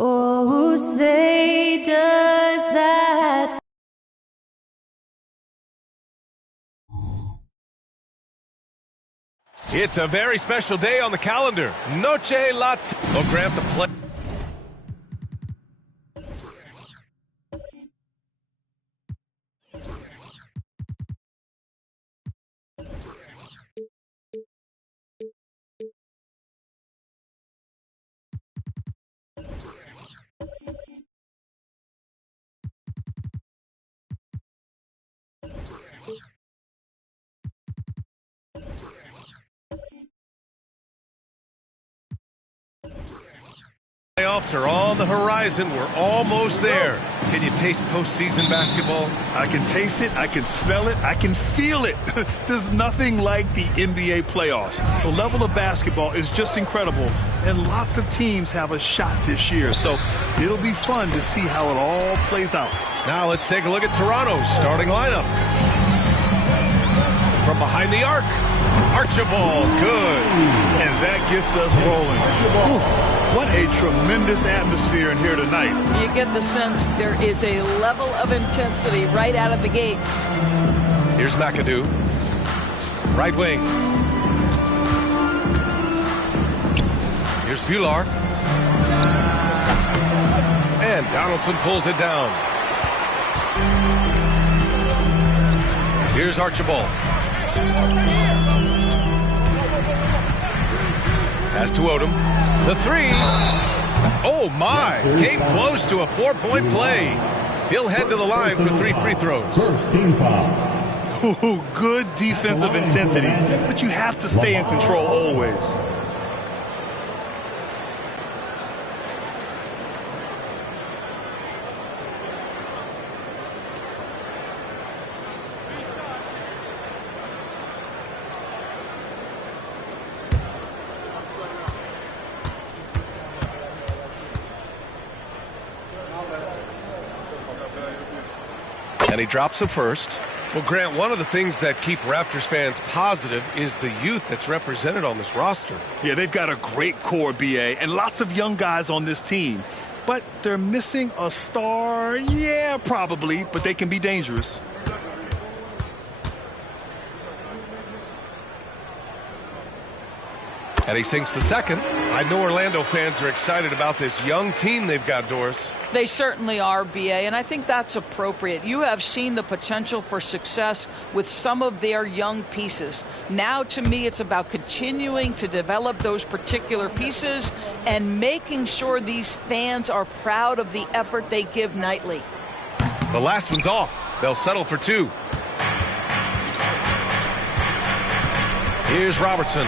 Oh, say does that. It's a very special day on the calendar. Noche Latina will grant the play. Playoffs are on the horizon. We're almost there. Can you taste postseason basketball? I can taste it. I can smell it. I can feel it. There's nothing like the NBA playoffs. The level of basketball is just incredible, and lots of teams have a shot this year. So it'll be fun to see how it all plays out. Now let's take a look at Toronto's starting lineup. From behind the arc, Archibald, good. And that gets us rolling. Ooh, what a tremendous atmosphere in here tonight. You get the sense there is a level of intensity right out of the gates. Here's McAdoo. Right wing. Here's Bular. And Donaldson pulls it down. Here's Archibald. Pass to Odom. The three. Oh, my. Came close to a 4-point play. He'll head to the line for 3 free throws. First team foul. Ooh, good defensive intensity, but you have to stay in control always. And he drops it first. Well, Grant, one of the things that keep Raptors fans positive is the youth that's represented on this roster. Yeah, they've got a great core, BA, and lots of young guys on this team. But they're missing a star. Yeah, probably, but they can be dangerous. And he sinks the second. I know Orlando fans are excited about this young team they've got, Doris. They certainly are, B.A., and I think that's appropriate. You have seen the potential for success with some of their young pieces. Now, to me, it's about continuing to develop those particular pieces and making sure these fans are proud of the effort they give nightly. The last one's off. They'll settle for 2. Here's Robertson,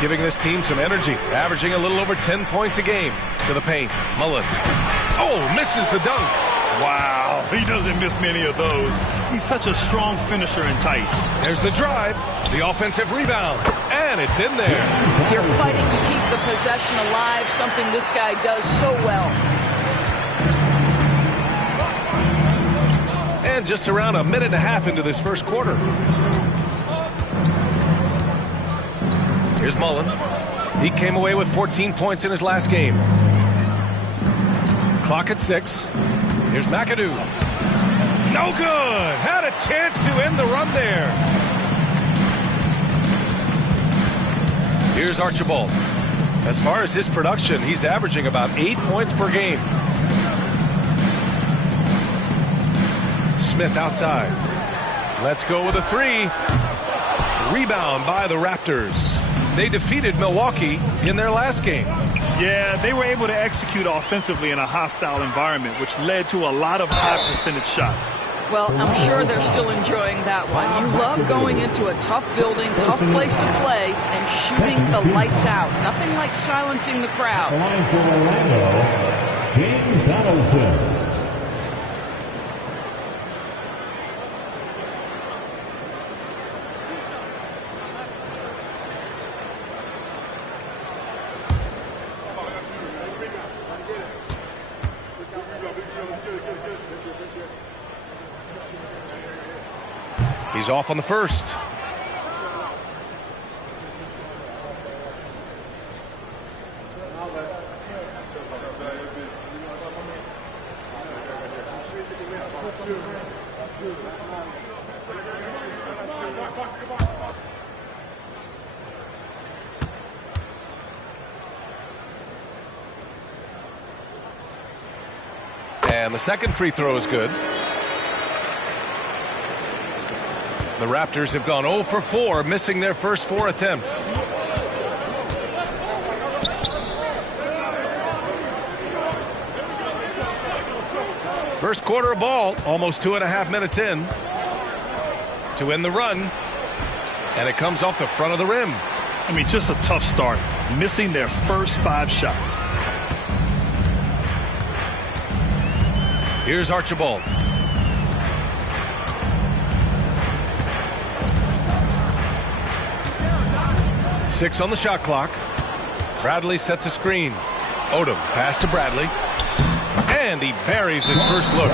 giving this team some energy, averaging a little over 10 points a game. To the paint, Mullen. Oh, misses the dunk. Wow, he doesn't miss many of those. He's such a strong finisher and tight. There's the drive, the offensive rebound, and it's in there. You're fighting to keep the possession alive, something this guy does so well. And just around a minute and a half into this first quarter. Here's Mullen. He came away with 14 points in his last game. Clock at 6. Here's McAdoo. No good. Had a chance to end the run there. Here's Archibald. As far as his production, he's averaging about 8 points per game. Smith outside. Let's go with a 3. Rebound by the Raptors. They defeated Milwaukee in their last game. Yeah, they were able to execute offensively in a hostile environment, which led to a lot of high percentage shots. Well, I'm sure they're still enjoying that one. You love going into a tough building, tough place to play, and shooting the lights out. Nothing like silencing the crowd. Line for Orlando, James Donaldson. He's off on the first. And the second free throw is good. The Raptors have gone 0 for 4, missing their first 4 attempts. First quarter of ball, almost 2.5 minutes in to win the run. And it comes off the front of the rim. I mean, just a tough start, missing their first 5 shots. Here's Archibald. Six on the shot clock. Bradley sets a screen. Odom pass to Bradley. And he buries his first look.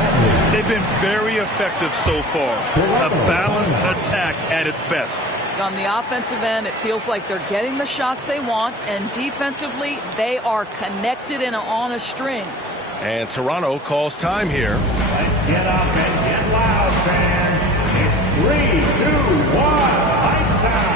They've been very effective so far. A balanced attack at its best. On the offensive end, it feels like they're getting the shots they want, and defensively, they are connected and on a string. And Toronto calls time here. Let's get up and get loud, fans. It's 3, 2, 1, ice time.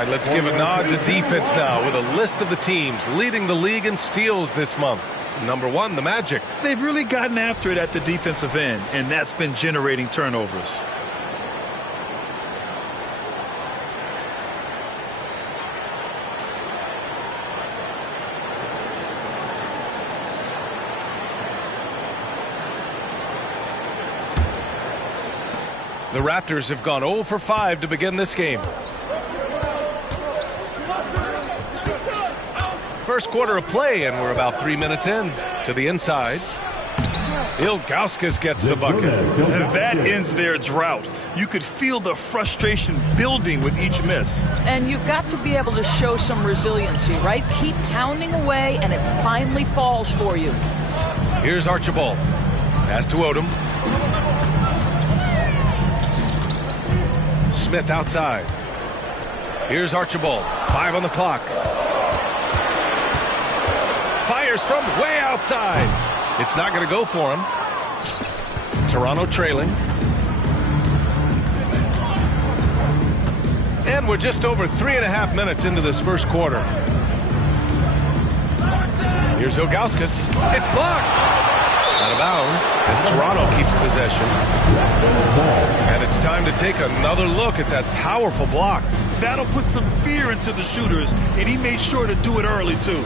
right, let's give a nod to defense now with a list of the teams leading the league in steals this month. Number 1, the Magic. They've really gotten after it at the defensive end, and that's been generating turnovers. The Raptors have gone 0 for 5 to begin this game. First quarter of play, and we're about 3 minutes in. To the inside. Ilgauskas gets the bucket. That ends their drought. You could feel the frustration building with each miss. And you've got to be able to show some resiliency, right? Keep pounding away, and it finally falls for you. Here's Archibald. Pass to Odom. Smith outside. Here's Archibald. 5 on the clock. Fires from way outside. It's not going to go for him. Toronto trailing. And we're just over 3.5 minutes into this first quarter. Here's Ilgauskas. It's blocked. Out of bounds as Toronto keeps possession. And it's time to take another look at that powerful block. That'll put some fear into the shooters, and he made sure to do it early, too.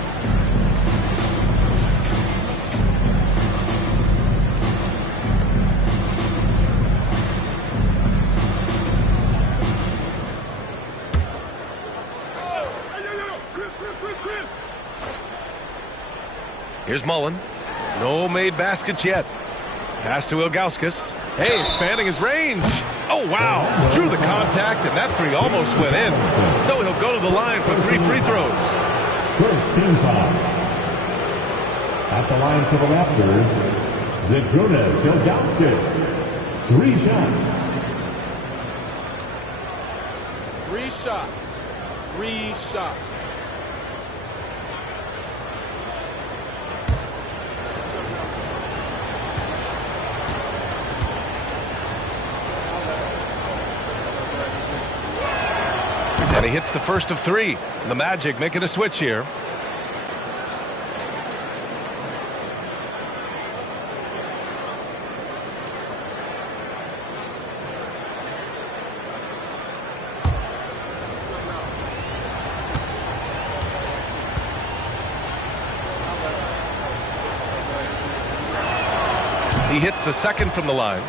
Here's Mullen. No made baskets yet. Pass to Ilgauskas. Hey, expanding his range. Oh, wow. Drew the contact, and that three almost went in. So he'll go to the line for 3 free throws. First team foul. At the line for the Raptors, Zydrunas Ilgauskas. 3 shots. 3 shots. 3 shots. And he hits the first of 3. The Magic making a switch here. He hits the second from the line.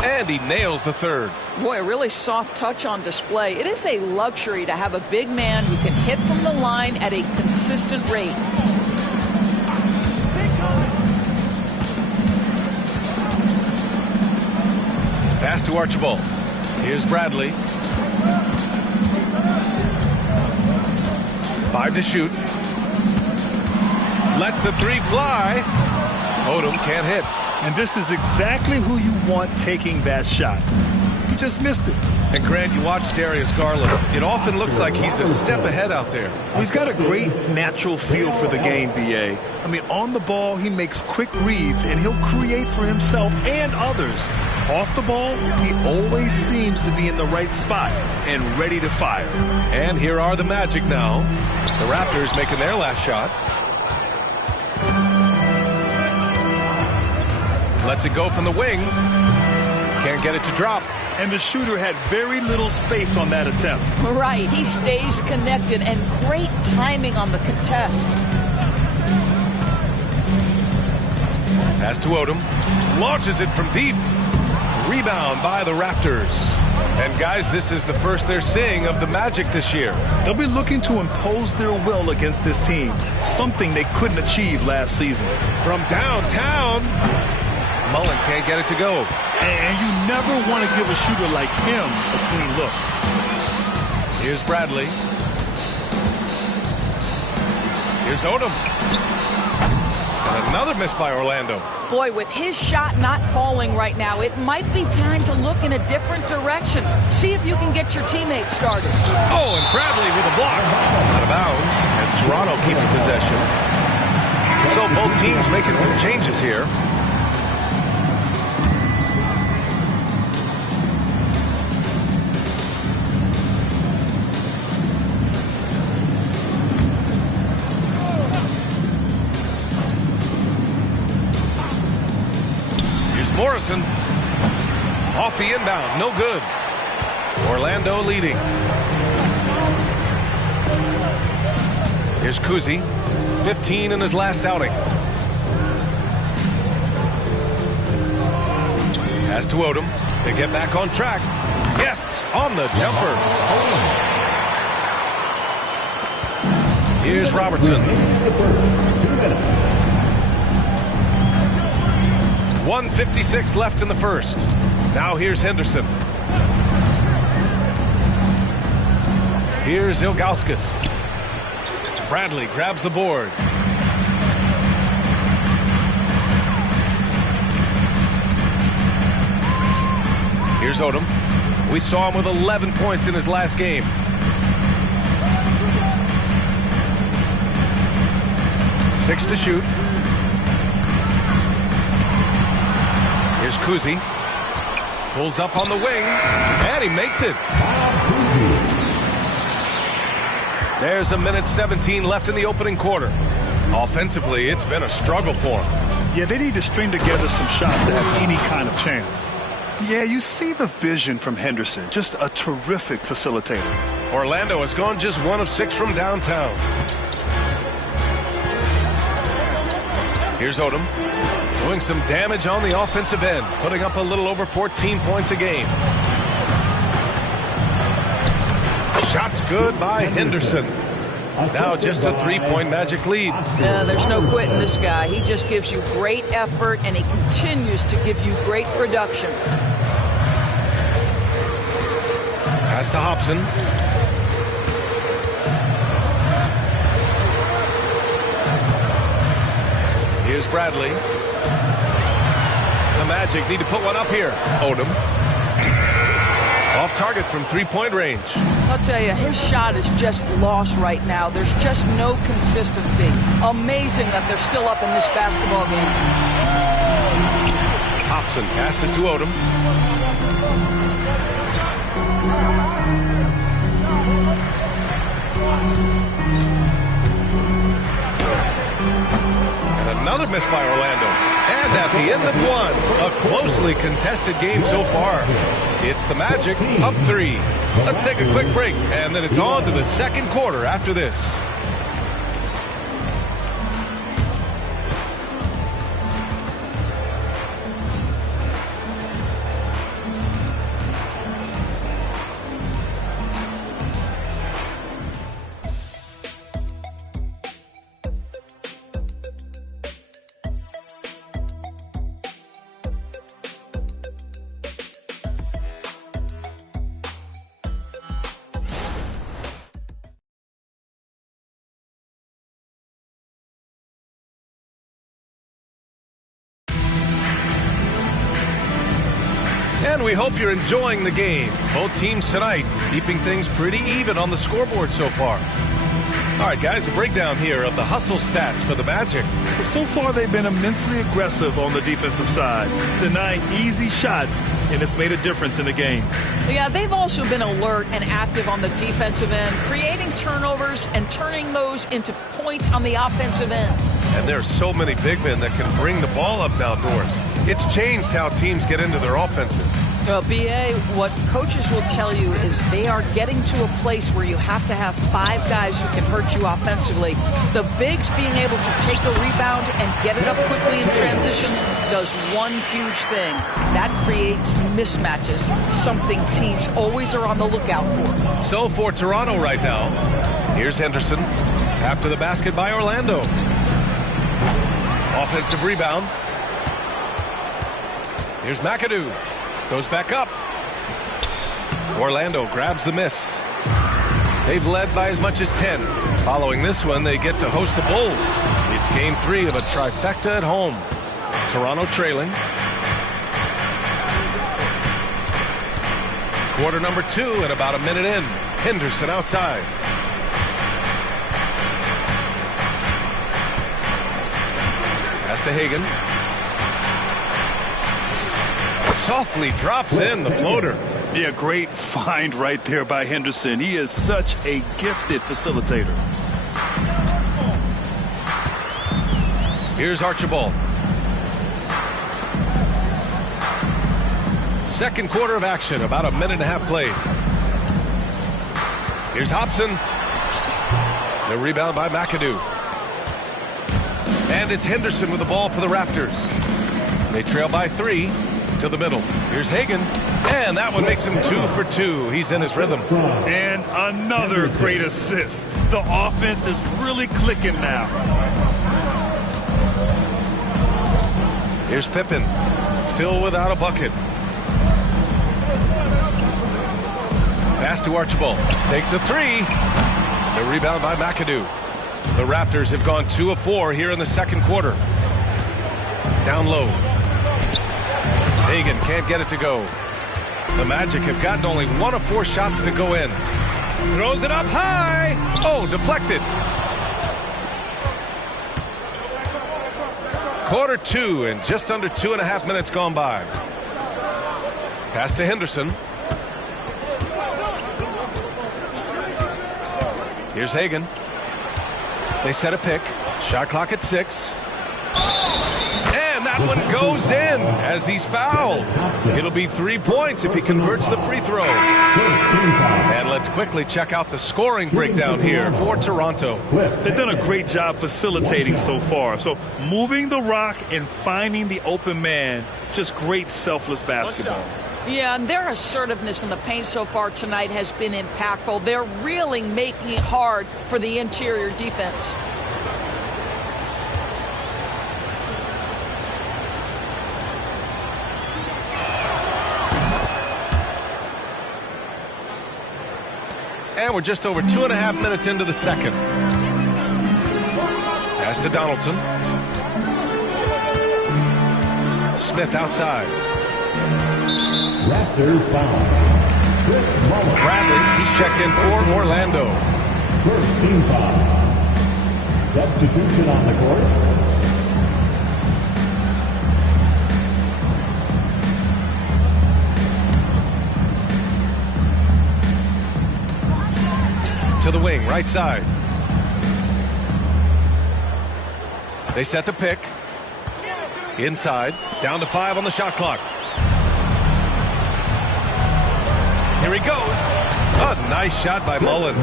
And he nails the third. Boy, a really soft touch on display. It is a luxury to have a big man who can hit from the line at a consistent rate. Pass to Archibald. Here's Bradley. 5 to shoot. Lets the 3 fly. Odom can't hit. And this is exactly who you want taking that shot. He just missed it. And Grant, you watch Darius Garland. It often looks like he's a step ahead out there. Well, he's got a great natural feel for the game, B.A. I mean, on the ball, he makes quick reads, and he'll create for himself and others. Off the ball, he always seems to be in the right spot and ready to fire. And here are the Magic now. The Raptors making their last shot. Lets it go from the wing. Can't get it to drop. And the shooter had very little space on that attempt. Right, he stays connected, and great timing on the contest. Pass to Odom. Launches it from deep. Rebound by the Raptors. And guys, this is the first they're seeing of the Magic this year. They'll be looking to impose their will against this team, something they couldn't achieve last season. From downtown, Mullen can't get it to go. And you never want to give a shooter like him a clean look. Here's Bradley. Here's Odom. And another miss by Orlando. Boy, with his shot not falling right now, it might be time to look in a different direction. See if you can get your teammates started. Oh, and Bradley with a block. Out of bounds as Toronto keeps possession. So both teams making some changes here. Morrison off the inbound, no good. Orlando leading. Here's Kuzi, 15 in his last outing. Pass to Odom to get back on track. Yes, on the jumper. Here's Robertson. 1:56 left in the first. Now here's Henderson. Here's Ilgauskas. Bradley grabs the board. Here's Odom. We saw him with 11 points in his last game. Six to shoot. Here's Kuzi. Pulls up on the wing, and he makes it. There's 1:17 left in the opening quarter. Offensively, it's been a struggle for him. Yeah, they need to string together some shots to have any kind of chance. Yeah, you see the vision from Henderson. Just a terrific facilitator. Orlando has gone just 1 of 6 from downtown. Here's Odom. Doing some damage on the offensive end, putting up a little over 14 points a game. Shots good by Henderson. Now just a 3-point Magic lead. Yeah, there's no quitting this guy. He just gives you great effort, and he continues to give you great production. Pass to Hobson. Here's Bradley. The Magic need to put one up here. Odom. Off target from 3-point range. I'll tell you, his shot is just lost right now. There's just no consistency. Amazing that they're still up in this basketball game. Hobson passes to Odom. And another miss by Orlando. And at the end of one, a closely contested game so far. It's the Magic up 3. Let's take a quick break, and then it's on to the second quarter after this. And we hope you're enjoying the game. Both teams tonight keeping things pretty even on the scoreboard so far. All right, guys, a breakdown here of the hustle stats for the Magic. Well, so far, they've been immensely aggressive on the defensive side. Tonight, easy shots, and it's made a difference in the game. Yeah, they've also been alert and active on the defensive end, creating turnovers and turning those into points on the offensive end. And there are so many big men that can bring the ball up now, Doris. It's changed how teams get into their offenses. Well, B.A., what coaches will tell you is they are getting to a place where you have to have 5 guys who can hurt you offensively. The bigs being able to take a rebound and get it up quickly in transition does one huge thing. That creates mismatches, something teams always are on the lookout for. So for Toronto right now, here's Henderson after the basket by Orlando. Offensive rebound. Here's McAdoo. Goes back up. Orlando grabs the miss. They've led by as much as 10. Following this one, they get to host the Bulls. It's game 3 of a trifecta at home. Toronto trailing. Quarter number 2 and about a minute in. Henderson outside. Pass to Hagan. Softly drops in the floater. Yeah, great find right there by Henderson. He is such a gifted facilitator. Here's Archibald. Second quarter of action, about a minute and a half played. Here's Hobson. The rebound by McAdoo. And it's Henderson with the ball for the Raptors. They trail by 3 to the middle. Here's Hagan. And that one makes him 2 for 2. He's in his rhythm. And another great assist. The offense is really clicking now. Here's Pippen. Still without a bucket. Pass to Archibald. Takes a 3. The rebound by McAdoo. The Raptors have gone 2 of 4 here in the second quarter. Down low. Hagan can't get it to go. The Magic have gotten only 1 of 4 shots to go in. Throws it up high. Oh, deflected. Quarter 2 and just under 2.5 minutes gone by. Pass to Henderson. Here's Hagan. They set a pick. Shot clock at 6. And that one goes in as he's fouled. It'll be 3 points if he converts the free throw. And let's quickly check out the scoring breakdown here for Toronto. They've done a great job facilitating so far. So moving the rock and finding the open man, just great selfless basketball. Yeah, and their assertiveness in the paint so far tonight has been impactful. They're really making it hard for the interior defense. And we're just over 2.5 minutes into the second. Pass to Donaldson. Smith outside. Raptors foul. Bradley, he's checked in for Orlando. First team foul. Substitution on the court. To the wing, right side. They set the pick. Inside, down to 5 on the shot clock. Here he goes. A nice shot by Mullen.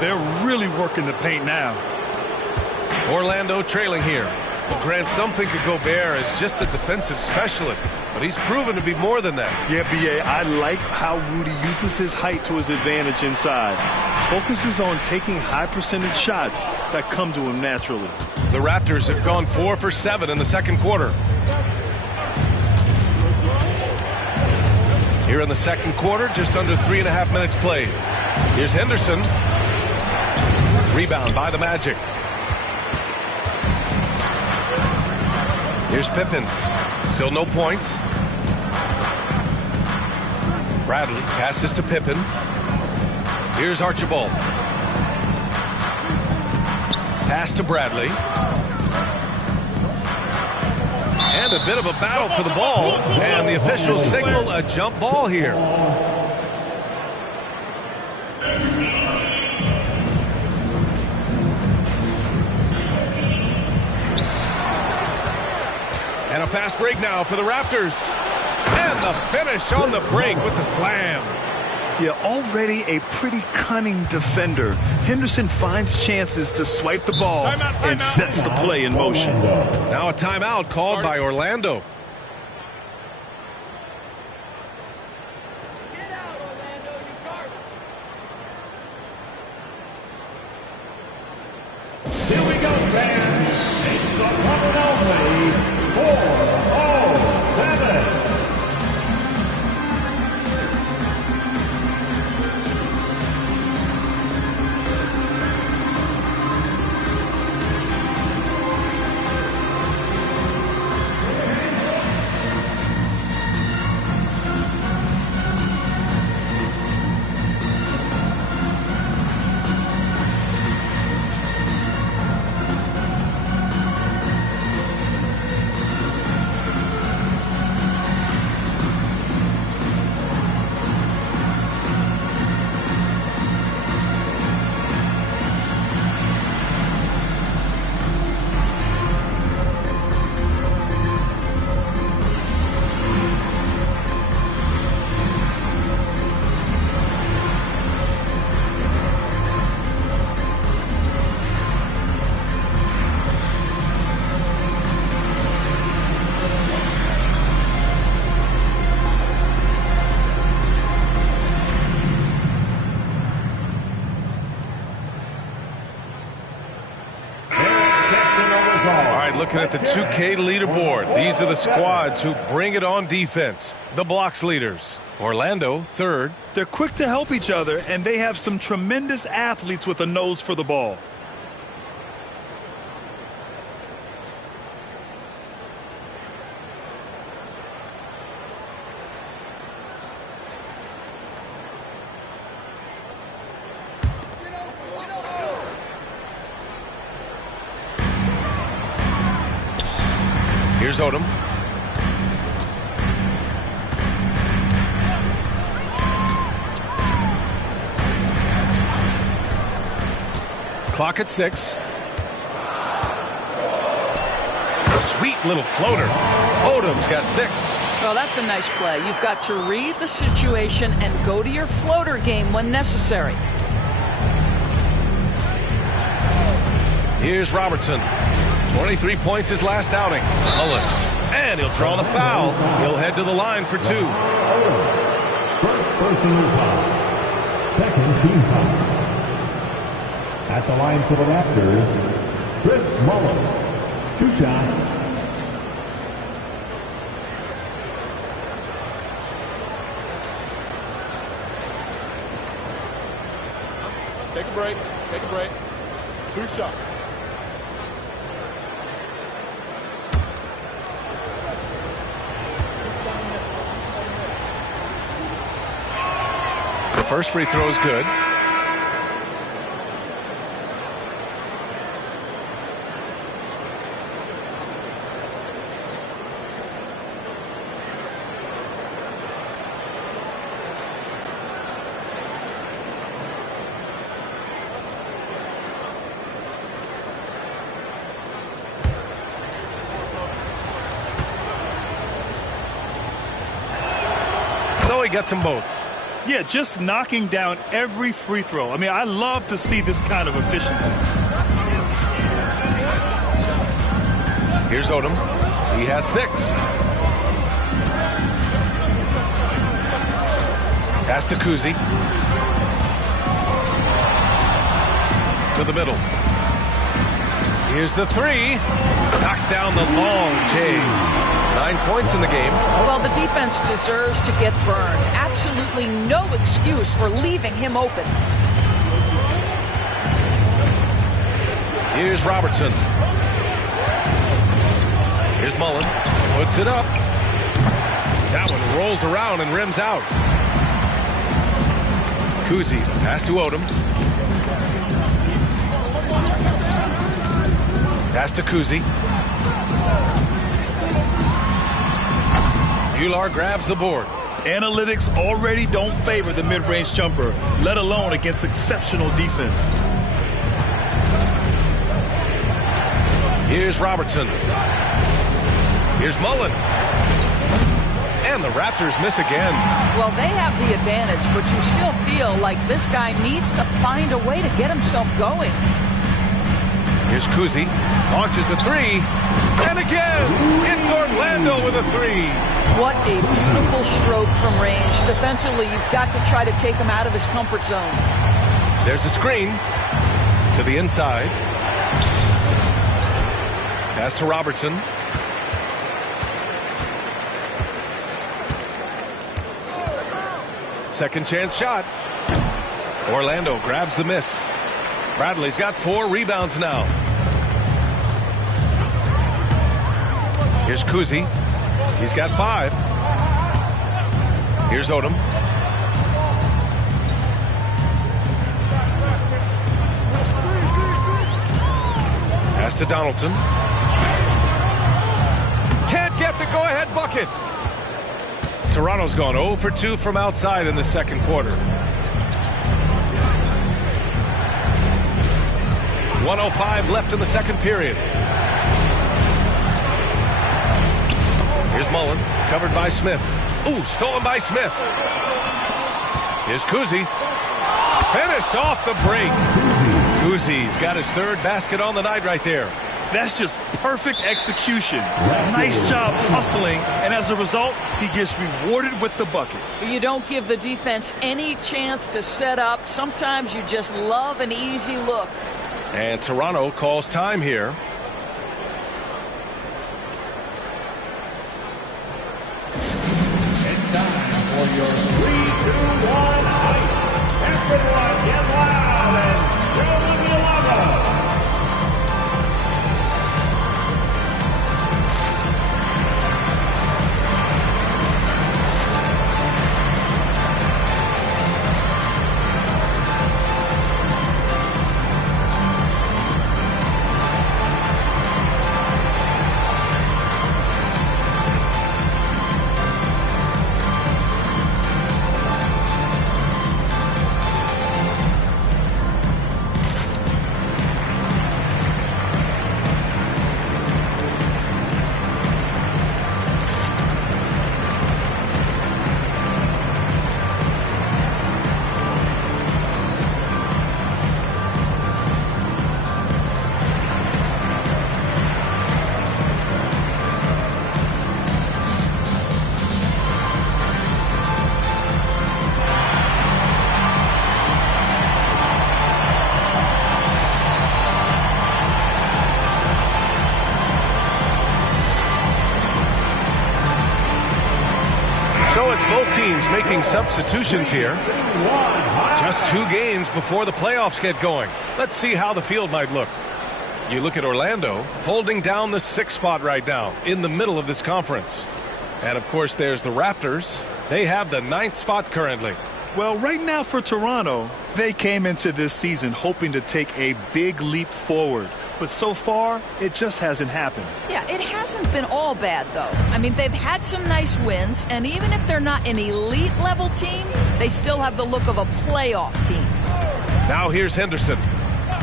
They're really working the paint now. Orlando trailing here. Well, Grant, some think of Gobert as just a defensive specialist, but he's proven to be more than that. Yeah, B.A., I like how Rudy uses his height to his advantage inside. Focuses on taking high percentage shots that come to him naturally. The Raptors have gone 4 for 7 in the second quarter. Here in the second quarter, just under 3.5 minutes played. Here's Henderson. Rebound by the Magic. Here's Pippen. Still no points. Bradley passes to Pippen. Here's Archibald. Pass to Bradley. And a bit of a battle for the ball. And the officials signal a jump ball here. And a fast break now for the Raptors. And the finish on the break with the slam. Yeah, already a pretty cunning defender. Henderson finds chances to swipe the ball and sets the play in motion. Now a timeout called by Orlando. Here we go, fans. It's the one and only 407. looking at the 2K leaderboard. These are the squads who bring it on defense. The blocks leaders. Orlando, third. They're quick to help each other, and they have some tremendous athletes with a nose for the ball. Here's Odom. Clock at 6. Sweet little floater. Odom's got 6. Well, that's a nice play. You've got to read the situation and go to your floater game when necessary. Here's Robertson. 23 points his last outing. Mullen. And he'll draw the foul. He'll head to the line for 2. First personal foul. Second team foul. At the line for the Raptors, Chris Mullen. 2 shots. Take a break. Take a break. 2 shots. The first free throw is good. So he gets them both. Yeah, just knocking down every free throw. I mean, I love to see this kind of efficiency. Here's Odom. He has 6. Pass to Kuzi. To the middle. Here's the 3. Knocks down the long J. 9 points in the game. Well, the defense deserves to get burned. Absolutely no excuse for leaving him open. Here's Robertson. Here's Mullen. Puts it up. That one rolls around and rims out. Kuzi, pass to Odom. Pass to Kuzi. Ular grabs the board. Analytics already don't favor the mid-range jumper, let alone against exceptional defense. Here's Robertson. Here's Mullen. And the Raptors miss again. Well, they have the advantage, but you still feel like this guy needs to find a way to get himself going. Here's Kuzi. Launches a 3. And again, it's Orlando with a 3. What a beautiful stroke from range. Defensively, you've got to try to take him out of his comfort zone. There's a screen to the inside. Pass to Robertson. Second chance shot. Orlando grabs the miss. Bradley's got 4 rebounds now. Here's Kuzi. He's got 5. Here's Odom. Pass to Donaldson. Can't get the go-ahead bucket. Toronto's gone 0 for 2 from outside in the second quarter. 1:05 left in the second period. Here's Mullen, covered by Smith. Ooh, stolen by Smith. Here's Kuzi. Finished off the break. Kuzi's got his 3rd basket on the night right there. That's just perfect execution. Nice job hustling, and as a result, he gets rewarded with the bucket. You don't give the defense any chance to set up. Sometimes you just love an easy look. And Toronto calls time here. your 3, 2, 1, ice. Everyone get loud and show them your logo. So it's both teams making substitutions here. Just 2 games before the playoffs get going. Let's see how the field might look. You look at Orlando holding down the 6th spot right now in the middle of this conference. And of course there's the Raptors. They have the 9th spot currently. Well, right now for Toronto, they came into this season hoping to take a big leap forward. But so far, it just hasn't happened. Yeah, it hasn't been all bad, though. I mean, they've had some nice wins, and even if they're not an elite-level team, they still have the look of a playoff team. Now here's Henderson.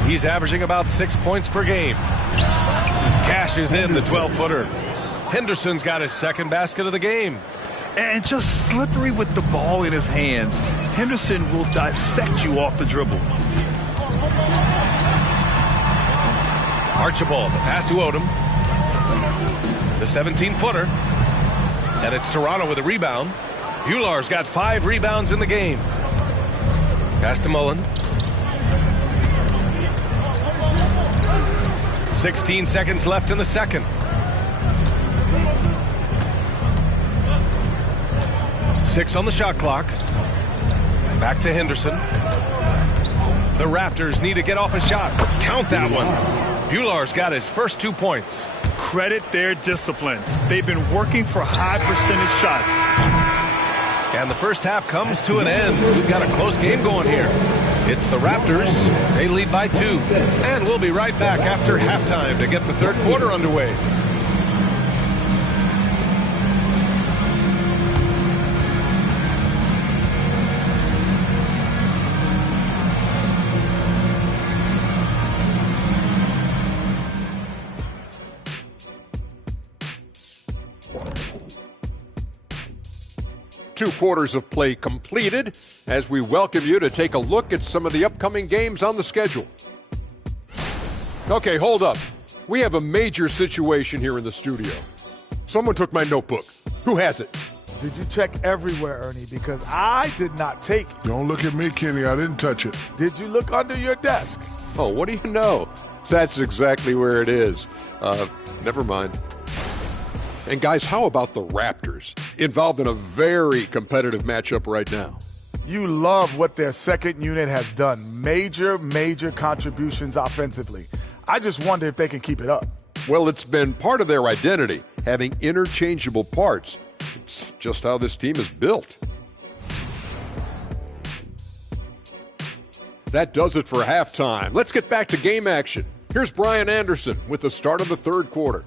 He's averaging about 6 points per game. Cashes in the 12-footer. Henderson's got his 2nd basket of the game. And just slippery with the ball in his hands. Henderson will dissect you off the dribble. Archibald, the pass to Odom. The 17-footer. And it's Toronto with a rebound. Bular's got 5 rebounds in the game. Pass to Mullen. 16 seconds left in the second. Six on the shot clock. Back to Henderson. The Raptors need to get off a shot. Count that one. Bular's got his first 2 points. Credit their discipline. They've been working for high percentage shots. And the first half comes to an end. We've got a close game going here. It's the Raptors. They lead by 2. And we'll be right back after halftime to get the 3rd quarter underway. Two quarters of play completed as we welcome you to take a look at some of the upcoming games on the schedule. Okay, hold up. We have a major situation here in the studio. Someone took my notebook. Who has it? Did you check everywhere, Ernie? Because I did not take it. Don't look at me, Kenny. I didn't touch it. Did you look under your desk? Oh, what do you know? That's exactly where it is. Never mind. And guys, how about the Raptors? Involved in a very competitive matchup right now. You love what their second unit has done. Major contributions offensively. I just wonder if they can keep it up. Well, it's been part of their identity, having interchangeable parts. It's just how this team is built. That does it for halftime. Let's get back to game action. Here's Brian Anderson with the start of the 3rd quarter.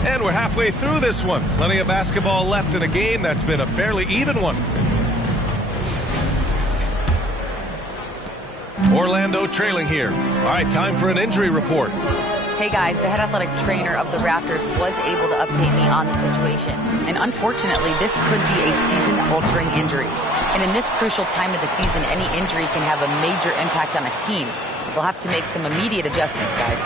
And we're halfway through this one. Plenty of basketball left in a game that's been a fairly even one. Orlando trailing here. All right, time for an injury report. Hey guys, the head athletic trainer of the Raptors was able to update me on the situation. And unfortunately, this could be a season-altering injury. And in this crucial time of the season, any injury can have a major impact on a team. They'll have to make some immediate adjustments, guys.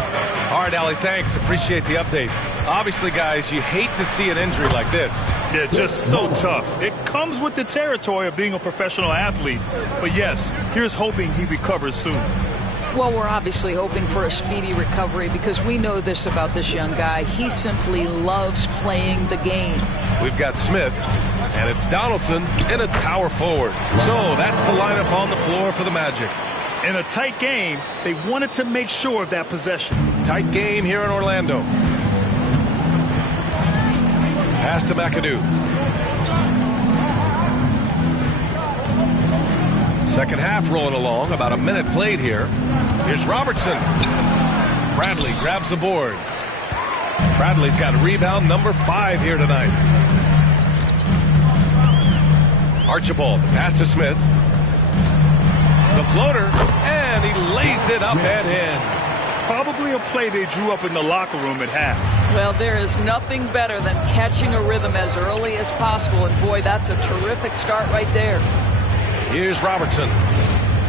All right, Allie, thanks. Appreciate the update. Obviously, guys, you hate to see an injury like this. Yeah, just so tough. It comes with the territory of being a professional athlete. But yes, here's hoping he recovers soon. Well, we're obviously hoping for a speedy recovery because we know this about this young guy. He simply loves playing the game. We've got Smith, and it's Donaldson in at power forward. So that's the lineup on the floor for the Magic. In a tight game, they wanted to make sure of that possession. Tight game here in Orlando. Pass to McAdoo. Second half rolling along. About a minute played here. Here's Robertson. Bradley grabs the board. Bradley's got rebound number 5 here tonight. Archibald, the pass to Smith. The floater, and he lays it up and in. Probably a play they drew up in the locker room at half. Well, there is nothing better than catching a rhythm as early as possible, and boy, that's a terrific start right there. Here's Robertson,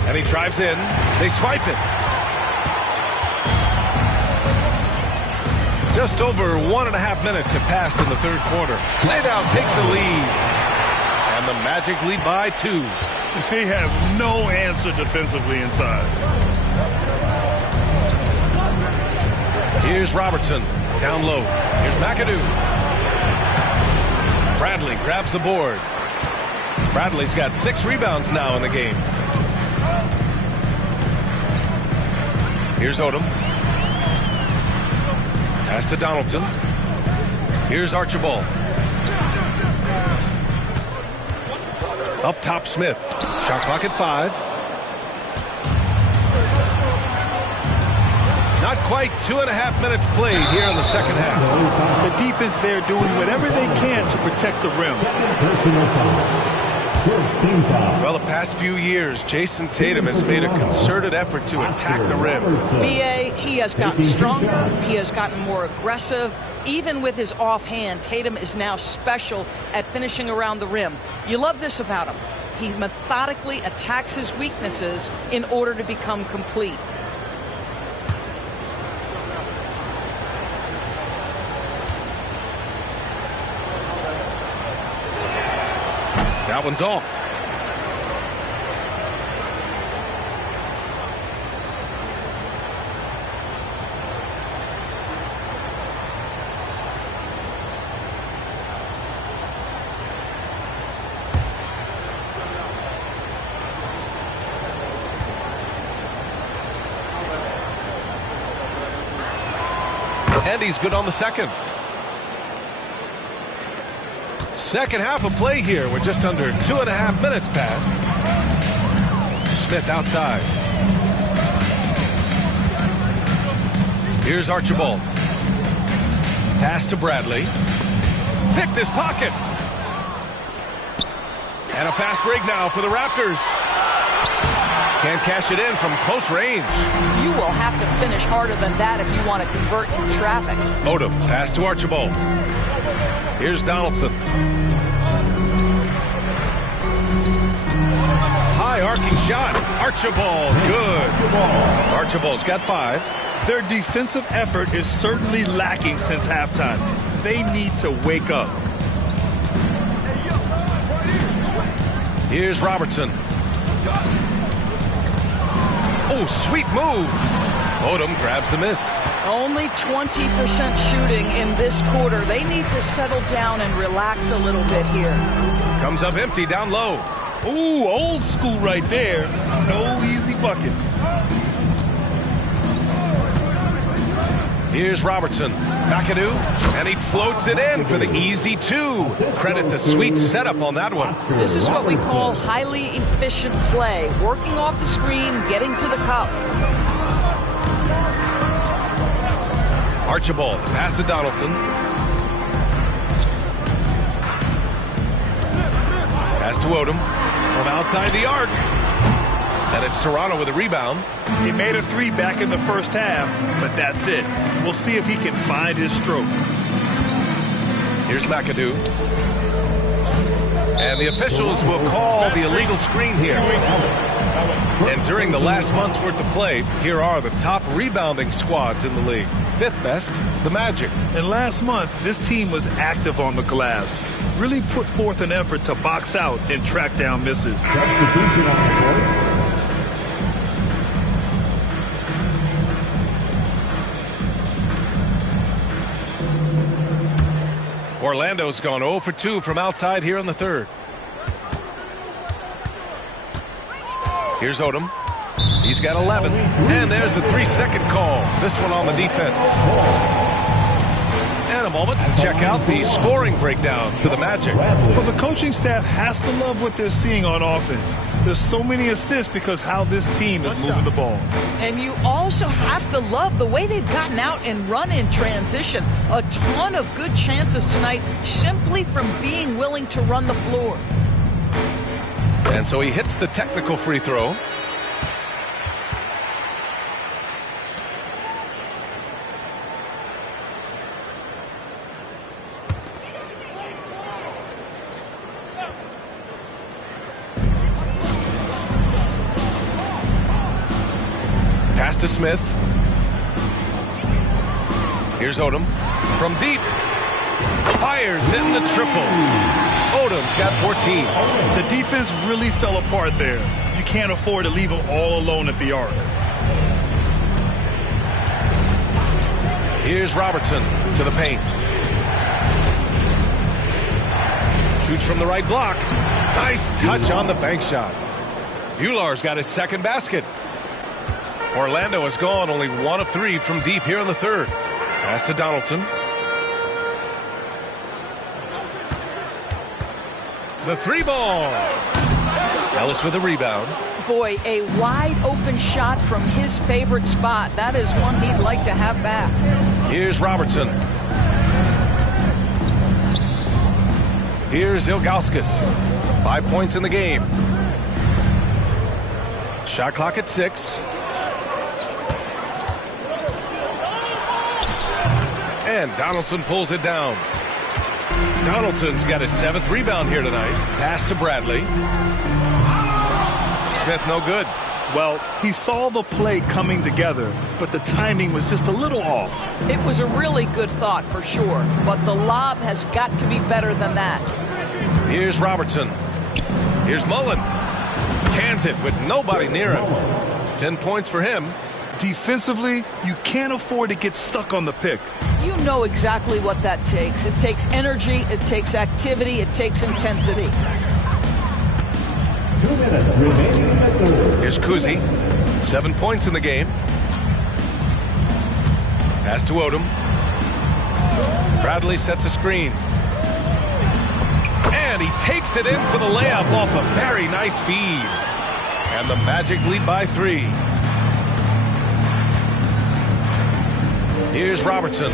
and he drives in. They swipe it. Just over 1.5 minutes have passed in the third quarter. Lay down, take the lead. And the Magic lead by 2. They have no answer defensively inside. Here's Robertson, down low. Here's McAdoo. Bradley grabs the board. Bradley's got 6 rebounds now in the game. Here's Odom. Pass to Donaldson. Here's Archibald. Up top, Smith. Shot clock at 5. Not quite 2.5 minutes played here in the second half. The defense there doing whatever they can to protect the rim. Well, the past few years, Jason Tatum has made a concerted effort to attack the rim. B.A., he has gotten stronger. He has gotten more aggressive. Even with his offhand, Tatum is now special at finishing around the rim. You love this about him. He methodically attacks his weaknesses in order to become complete. That one's off. And he's good on the second. Second half of play here. We're just under 2.5 minutes past. Smith outside. Here's Archibald. Pass to Bradley. Picked his pocket. And a fast break now for the Raptors. Can't cash it in from close range. You will have to finish harder than that if you want to convert in traffic. Odom, pass to Archibald. Here's Donaldson. High arcing shot. Archibald, good. Archibald's got 5. Their defensive effort is certainly lacking since halftime. They need to wake up. Here's Robertson. Oh, sweet move. Odom grabs the miss. Only 20% shooting in this quarter. They need to settle down and relax a little bit here. Comes up empty down low. Ooh, old school right there. No easy buckets. Here's Robertson. McAdoo, and he floats it in for the easy 2. Credit the sweet setup on that one. This is what we call highly efficient play. Working off the screen, getting to the cup. Archibald, pass to Donaldson. Pass to Odom. From outside the arc. And it's Toronto with a rebound. He made a 3 back in the first half, but that's it. We'll see if he can find his stroke. Here's McAdoo. And the officials will call the illegal screen here. And during the last month's worth of play, here are the top rebounding squads in the league. fifth best, the Magic. And last month, this team was active on the glass. Really put forth an effort to box out and track down misses. Substitution on the court. Orlando's gone 0 for 2 from outside here in the third. Here's Odom. He's got 11. And there's the 3-second call. This one on the defense. And a moment to check out the scoring breakdown for the Magic. Well, the coaching staff has to love what they're seeing on offense. There's so many assists because how this team is moving the ball. And you also have to love the way they've gotten out and run in transition. A ton of good chances tonight simply from being willing to run the floor. And so he hits the technical free throw. Pass to Smith. Here's Odom from deep. Fires in the triple. Odom's got 14. The defense really fell apart there. You can't afford to leave them all alone at the arc. Here's Robertson to the paint. Shoots from the right block. Nice touch on the bank shot. Buehler's got his second basket. Orlando has gone only 1 of 3 from deep here in the third. Pass to Donaldson. The 3-ball. Ellis with a rebound. Boy, a wide open shot from his favorite spot. That is one he'd like to have back. Here's Robertson. Here's Ilgauskas. 5 points in the game. Shot clock at 6. And Donaldson pulls it down. Donaldson's got his 7th rebound here tonight. Pass to Bradley. Smith no good. Well, he saw the play coming together, but the timing was just a little off. It was a really good thought for sure, but the lob has got to be better than that. Here's Robertson. Here's Mullen. Cans it with nobody near him. 10 points for him. Defensively, you can't afford to get stuck on the pick. You know exactly what that takes. It takes energy, it takes activity, it takes intensity. 2 minutes remaining in the third. Here's Kuzi. 7 points in the game. Pass to Odom. Bradley sets a screen. And he takes it in for the layup off a very nice feed. And the Magic lead by 3. Here's Robertson.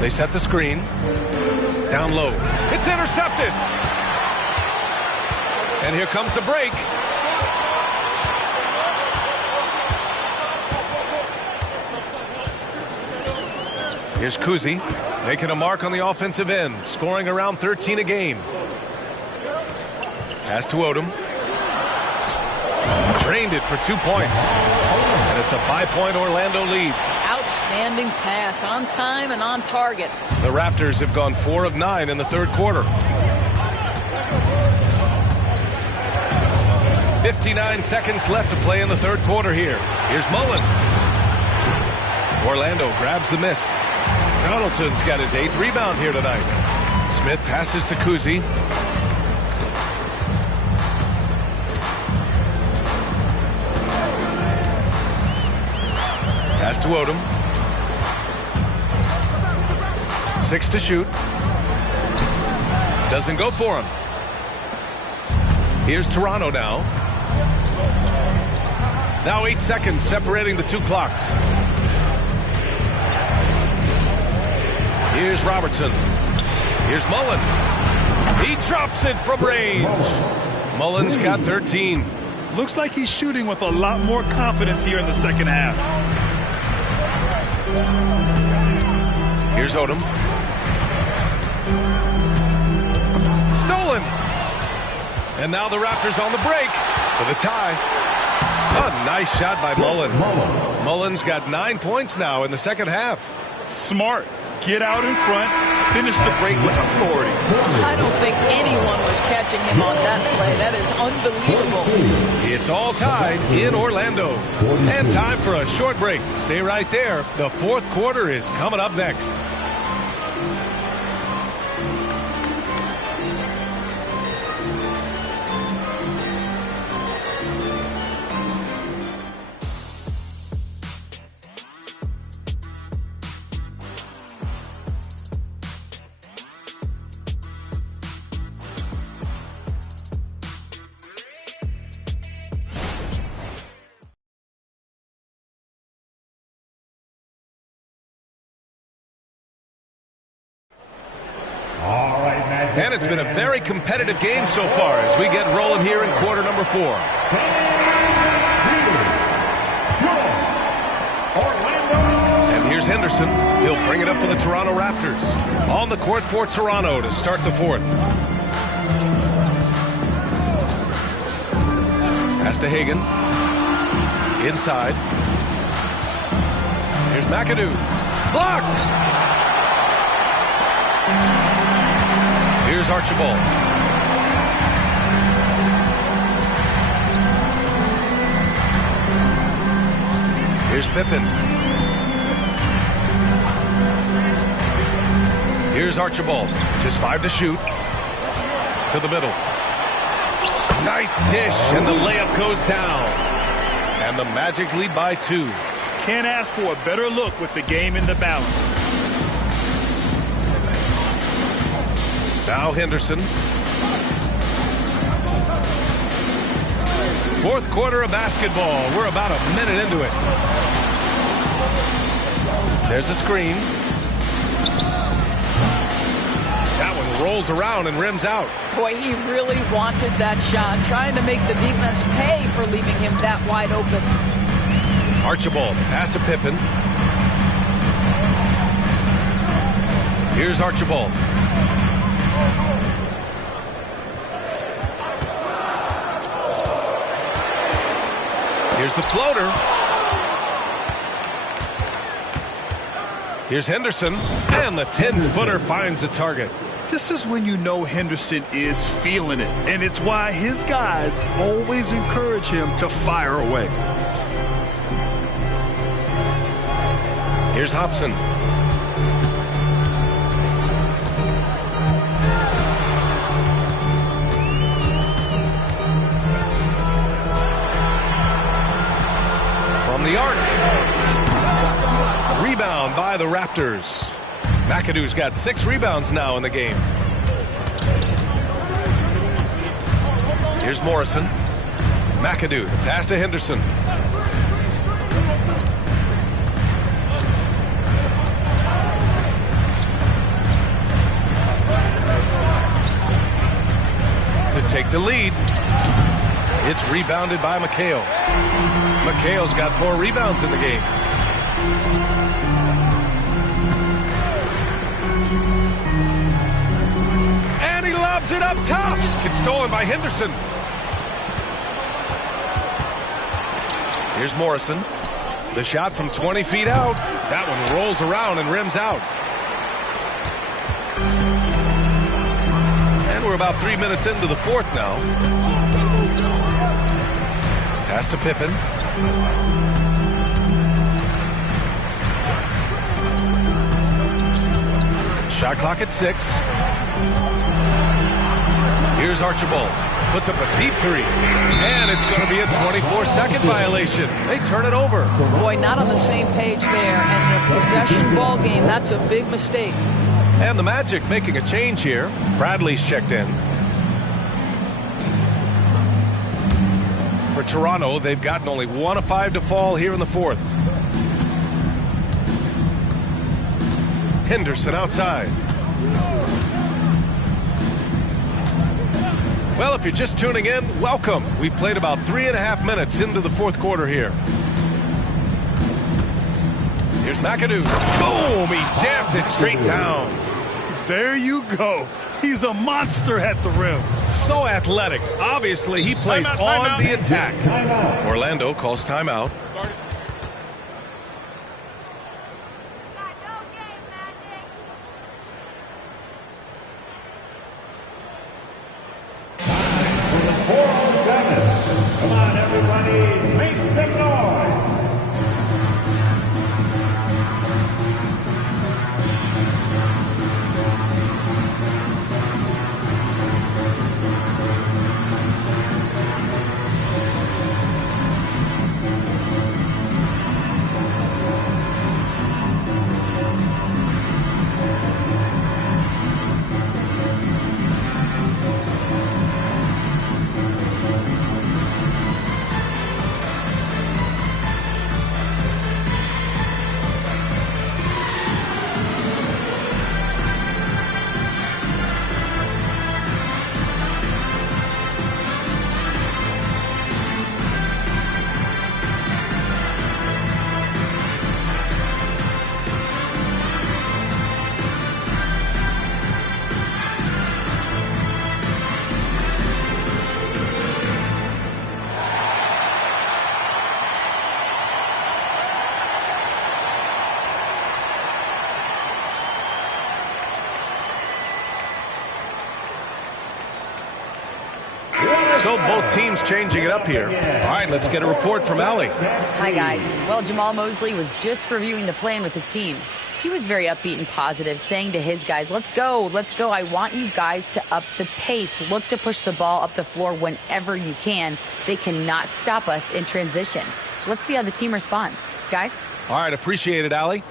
They set the screen. Down low. It's intercepted. And here comes the break. Here's Kuzi making a mark on the offensive end, scoring around 13 a game. Pass to Odom. Drained it for 2 points. And it's a 5-point Orlando lead. Outstanding pass, on time and on target. The Raptors have gone 4 of 9 in the third quarter. 59 seconds left to play in the third quarter here. Here's Mullen. Orlando grabs the miss. Donaldson's got his 8th rebound here tonight. Smith passes to Kuzi. Pass to Odom. 6 to shoot. Doesn't go for him. Here's Toronto now. Now 8 seconds separating the 2 clocks. Here's Robertson. Here's Mullen. He drops it from range. Mullen's got 13. Looks like he's shooting with a lot more confidence here in the second half. Here's Odom. Stolen. And now the Raptors on the break for the tie. A nice shot by Mullen. Mullen's got 9 points now in the second half. Smart. Get out in front. Finish the break with authority. I don't think anyone was catching him on that play. That is unbelievable. It's all tied in Orlando. And time for a short break. Stay right there. The fourth quarter is coming up next. And it's been a very competitive game so far as we get rolling here in quarter number 4. And here's Henderson. He'll bring it up for the Toronto Raptors. On the court for Toronto to start the fourth. Pass to Hagan. Inside. Here's McAdoo. Blocked! Here's Archibald. Here's Pippen. Here's Archibald. Just 5 to shoot. To the middle. Nice dish, and the layup goes down. And the Magic lead by 2. Can't ask for a better look with the game in the balance. Now Henderson. Fourth quarter of basketball. We're about a minute into it. There's a screen. That one rolls around and rims out. Boy, he really wanted that shot, trying to make the defense pay for leaving him that wide open. Archibald, pass to Pippen. Here's Archibald. Here's the floater. Here's Henderson, and the 10-footer finds the target. This is when you know Henderson is feeling it, and it's why his guys always encourage him to fire away. Here's Hobson. From the arc. Rebound by the Raptors. McAdoo's got 6 rebounds now in the game. Here's Morrison. McAdoo, pass to Henderson. To take the lead. It's rebounded by McHale. McHale's got 4 rebounds in the game. And he lobs it up top. It's stolen by Henderson. Here's Morrison. The shot from 20 feet out. That one rolls around and rims out. And we're about 3 minutes into the fourth now. Pass to Pippen. Shot clock at 6. Here's Archibald. Puts up a deep 3. And it's going to be a 24-second violation. They turn it over. Boy, not on the same page there. And in a possession ball game, that's a big mistake. And the Magic making a change here. Bradley's checked in. For Toronto, they've gotten only 1 of 5 to fall here in the fourth. Henderson outside. Well, if you're just tuning in, welcome. We've played about 3.5 minutes into the fourth quarter here. Here's McAdoo. Boom! He jams it straight down. There you go. He's a monster at the rim. so athletic. Obviously, he plays on the attack. Orlando calls timeout. Come on, everybody, make some noise. So both teams changing it up here. All right, let's get a report from Allie. Hi, guys. Well, Jamal Mosley was just reviewing the plan with his team. He was very upbeat and positive, saying to his guys, let's go. I want you guys to up the pace. Look to push the ball up the floor whenever you can. They cannot stop us in transition. Let's see how the team responds. Guys? All right, appreciate it, Allie.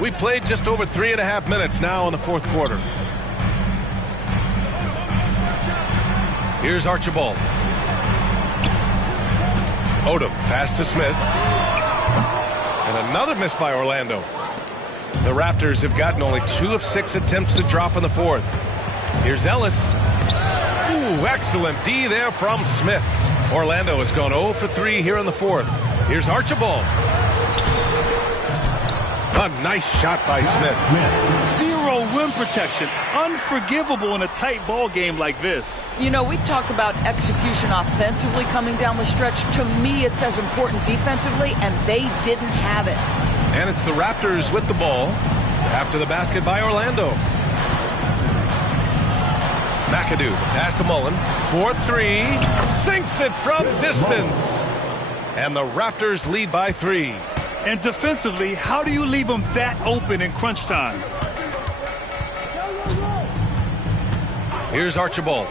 We played just over 3.5 minutes now in the fourth quarter. Here's Archibald. Odom, pass to Smith. And another miss by Orlando. The Raptors have gotten only 2 of 6 attempts to drop in the fourth. Here's Ellis. Ooh, excellent D there from Smith. Orlando has gone 0 for 3 here in the fourth. Here's Archibald. A nice shot by Smith. Zero rim protection. Unforgivable in a tight ball game like this. You know, we talk about execution offensively coming down the stretch. To me, it's as important defensively, and they didn't have it. And it's the Raptors with the ball after the basket by Orlando. McAdoo, pass to Mullen. 4-3. Sinks it from distance. And the Raptors lead by 3. And defensively, how do you leave them that open in crunch time? Here's Archibald.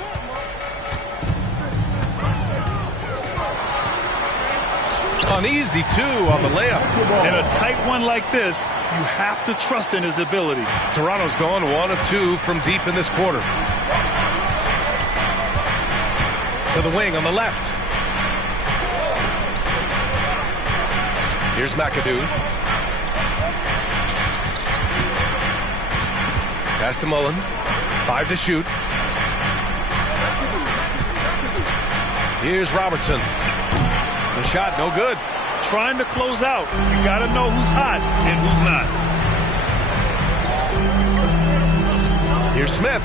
An easy 2 on the layup. In a tight one like this, you have to trust in his ability. Toronto's gone 1 of 2 from deep in this quarter. To the wing on the left. Here's McAdoo. Pass to Mullen. 5 to shoot. Here's Robertson. The shot, no good. Trying to close out. You got to know who's hot and who's not. Here's Smith.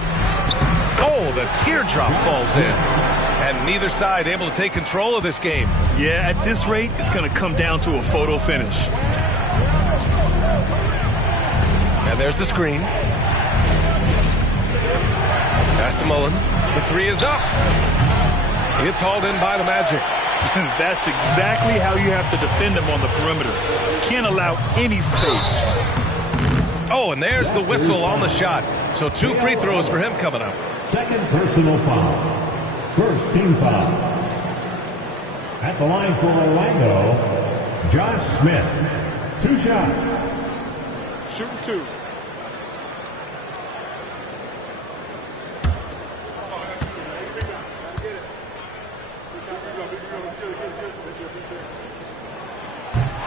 Oh, the teardrop falls in. And neither side able to take control of this game. Yeah, at this rate, it's going to come down to a photo finish. And there's the screen. Pass to Mullen. The 3 is up. It's hauled in by the Magic. That's exactly how you have to defend them on the perimeter. Can't allow any space. Oh, and there's the whistle on the shot. So 2 free throws for him coming up. Second personal foul. First team foul. At the line for Orlando, Josh Smith. 2 shots. Shooting 2.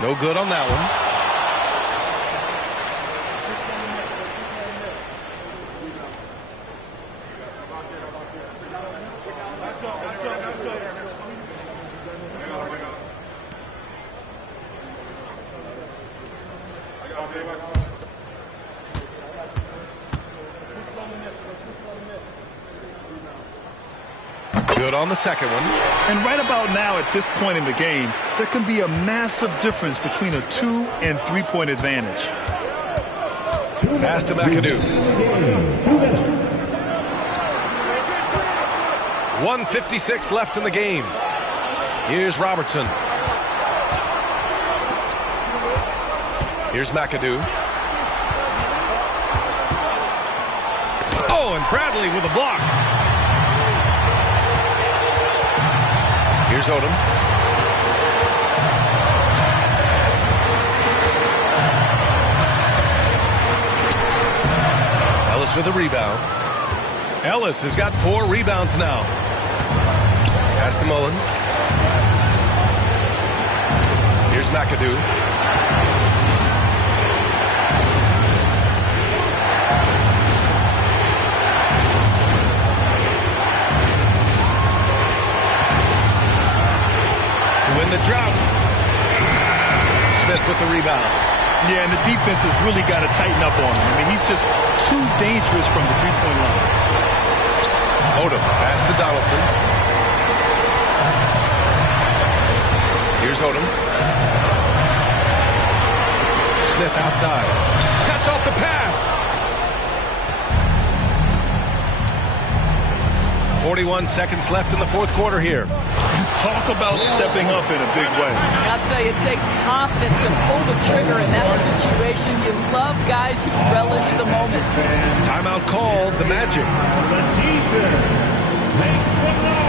No good on that one. Good on the second one. And right about now, at this point in the game, there can be a massive difference between a 2- and 3-point advantage. Pass to McAdoo. 2 minutes. 1:56 left in the game. Here's Robertson. Here's McAdoo. Oh, and Bradley with a block. Here's Odom. Ellis with a rebound. Ellis has got 4 rebounds now. Pass to Mullen. Here's McAdoo. To win the drought. Smith with the rebound. Yeah, and the defense has really got to tighten up on him. I mean, he's just too dangerous from the three-point line. Odom, pass to Donaldson. Here's Odom. Smith outside. Cuts off the pass. 41 seconds left in the fourth quarter here. Talk about stepping up in a big way. I'll tell you, it takes confidence to pull the trigger in that situation. You love guys who relish the moment. Timeout called, the Magic. The teaser makes some noise.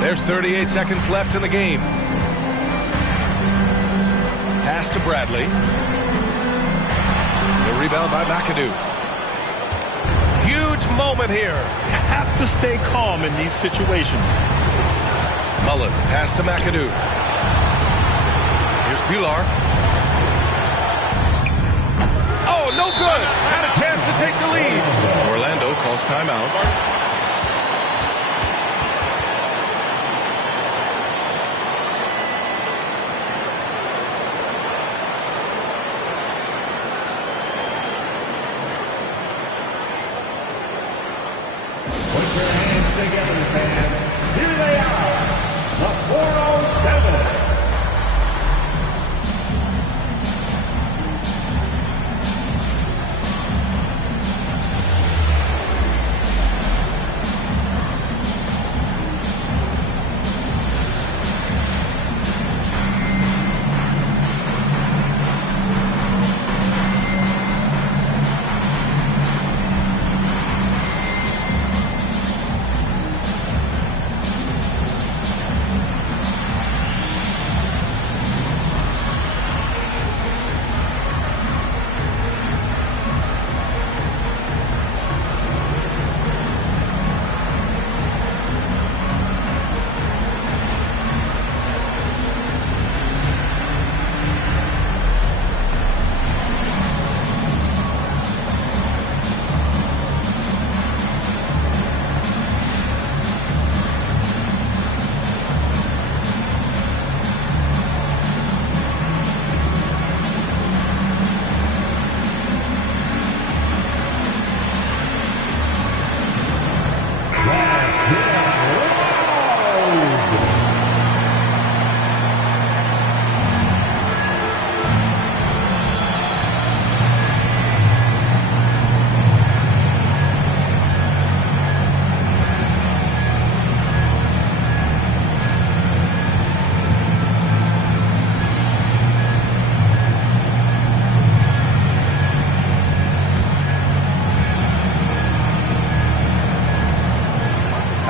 There's 38 seconds left in the game. Pass to Bradley. The rebound by McAdoo. Huge moment here. Have to stay calm in these situations. Mullen, pass to McAdoo. Here's Bular. Oh, no good. Had a chance to take the lead. Orlando calls timeout. Put your hands together, fans. Here they are, the 407.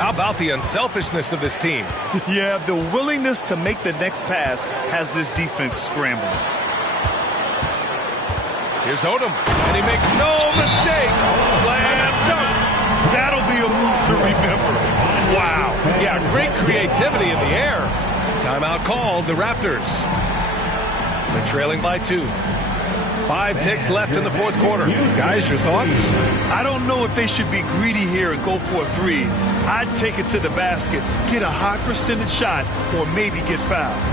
How about the unselfishness of this team? Yeah, the willingness to make the next pass has this defense scrambling. Here's Odom, and he makes no mistake. Slam dunk. That'll be a move to remember. Wow. Yeah, great creativity in the air. Timeout called, the Raptors. They're trailing by 2. 5 ticks left in the fourth quarter. Guys, your thoughts? I don't know if they should be greedy here and go for a 3. I'd take it to the basket, get a high percentage shot, or maybe get fouled.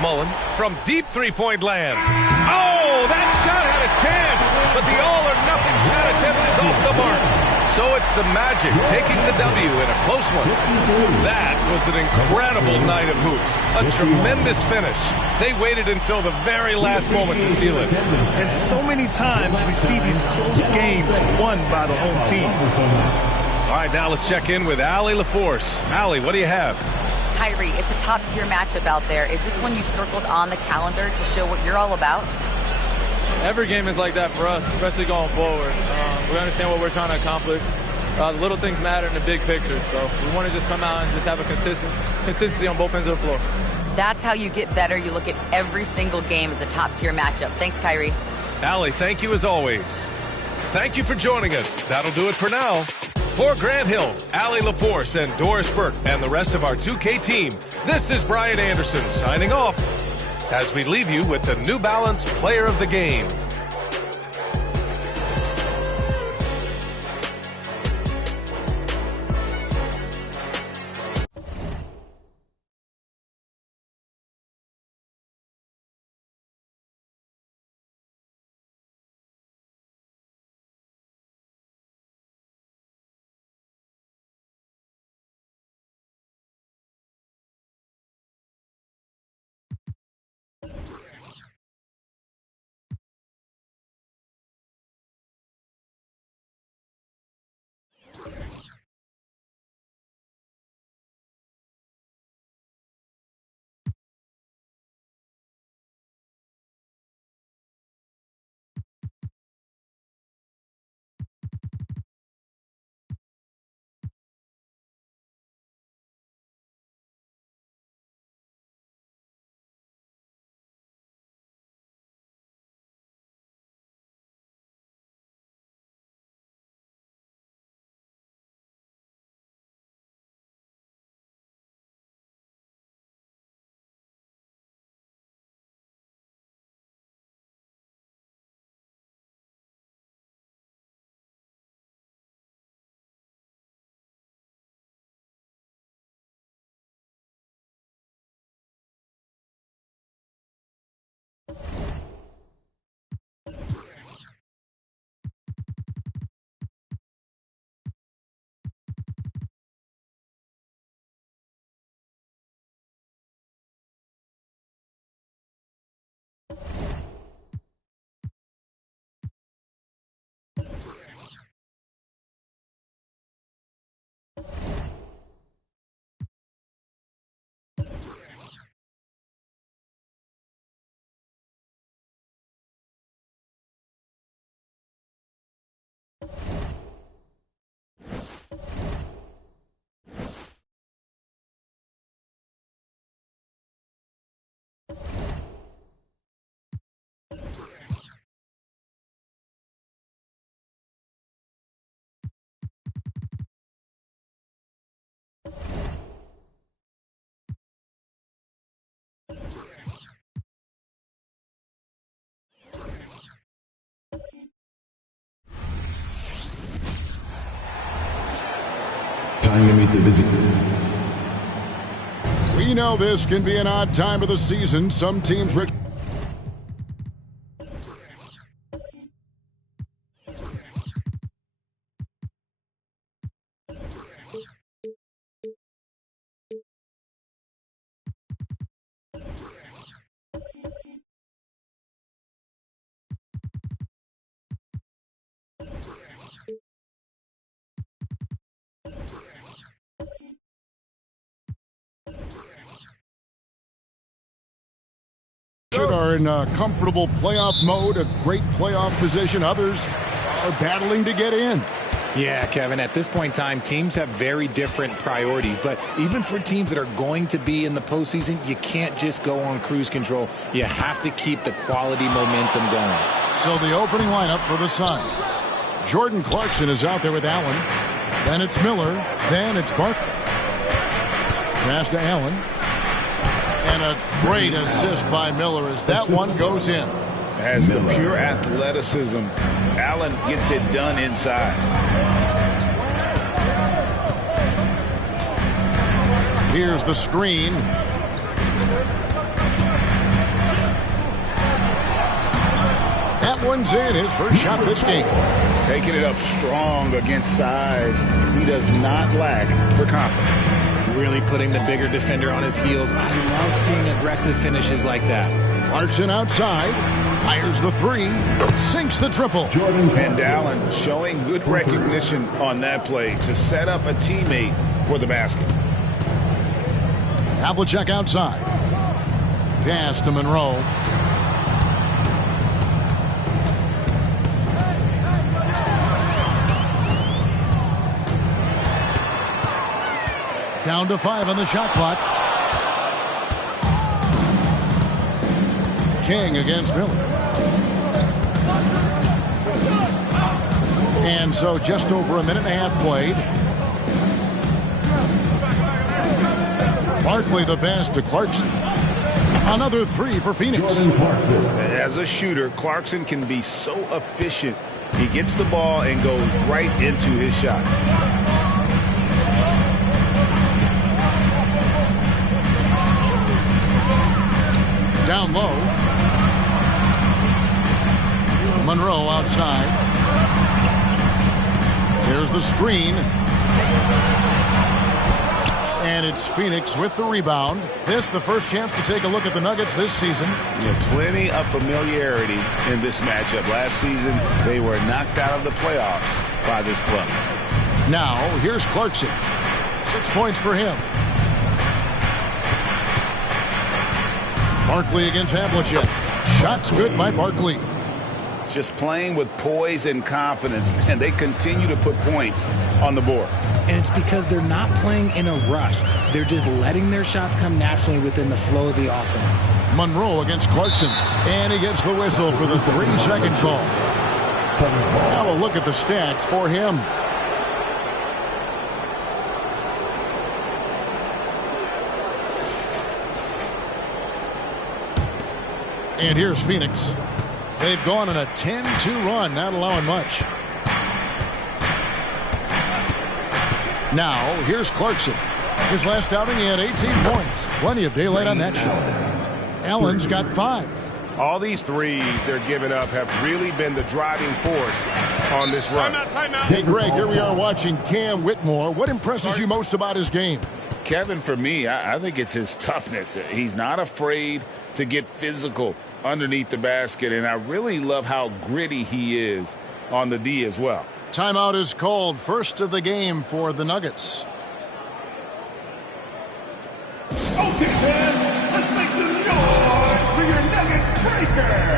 Mullen from deep three-point land. Oh, that shot had a chance, but the all-or-nothing shot attempt is off the mark. So it's the Magic taking the W in a close one. That was an incredible night of hoops. A tremendous finish. They waited until the very last moment to seal it. And so many times we see these close games won by the home team. All right, now let's check in with Allie LaForce. Allie, what do you have? Kyrie, it's a top-tier matchup out there. Is this one you circled on the calendar to show what you're all about? Every game is like that for us, especially going forward. We understand what we're trying to accomplish. The little things matter in the big picture, so we want to just come out and just have a consistency on both ends of the floor. That's how you get better. You look at every single game as a top-tier matchup. Thanks, Kyrie. Allie, thank you as always. Thank you for joining us. That'll do it for now. For Grant Hill, Allie LaForce, and Doris Burke, and the rest of our 2K team, this is Brian Anderson signing off as we leave you with the New Balance Player of the Game. time to meet the visitors. We know this can be an odd time of the season. Some teams... are in a comfortable playoff mode, a great playoff position. Others are battling to get in. Yeah, Kevin, at this point in time, teams have very different priorities. But even for teams that are going to be in the postseason, you can't just go on cruise control. You have to keep the quality momentum going. So the opening lineup for the Suns. Jordan Clarkson is out there with Allen. Then it's Miller. Then it's Barkley. Pass to Allen. And a great assist by Miller as that one goes in. Has the pure athleticism. Allen gets it done inside. Here's the screen. That one's in. His first shot this game. Taking it up strong against size. He does not lack for confidence. Really putting the bigger defender on his heels. I love seeing aggressive finishes like that. Clarkson outside. Fires the three. Sinks the triple. And Allen showing good recognition on that play to set up a teammate for the basket. Havlicek outside. Pass to Monroe. Down to 5 on the shot clock. King against Miller. And so just over a minute and a half played. Barkley the pass to Clarkson. Another three for Phoenix. As a shooter, Clarkson can be so efficient. He gets the ball and goes right into his shot. Down low. Monroe outside. There's the screen. And it's Phoenix with the rebound. This the first chance to take a look at the Nuggets this season. Yeah, plenty of familiarity in this matchup. Last season, they were knocked out of the playoffs by this club. Now, here's Clarkson. 6 points for him. Barkley against Havlicek. Shots good by Barkley. Just playing with poise and confidence, and they continue to put points on the board. And it's because they're not playing in a rush. They're just letting their shots come naturally within the flow of the offense. Monroe against Clarkson. And he gets the whistle for the 3-second call. Now a look at the stats for him. And here's Phoenix. They've gone on a 10-2 run, not allowing much. Now, here's Clarkson. His last outing, he had 18 points. Plenty of daylight on that shot. Allen's got 5. All these threes they're giving up have really been the driving force on this run. Timeout. Hey, Greg, here we are watching Cam Whitmore. What impresses you most about his game? Kevin, for me, I think it's his toughness. He's not afraid to get physical underneath the basket, and I really love how gritty he is on the D as well. Timeout is called. First of the game for the Nuggets. Okay, fans, let's make some noise for your Nuggets breaker.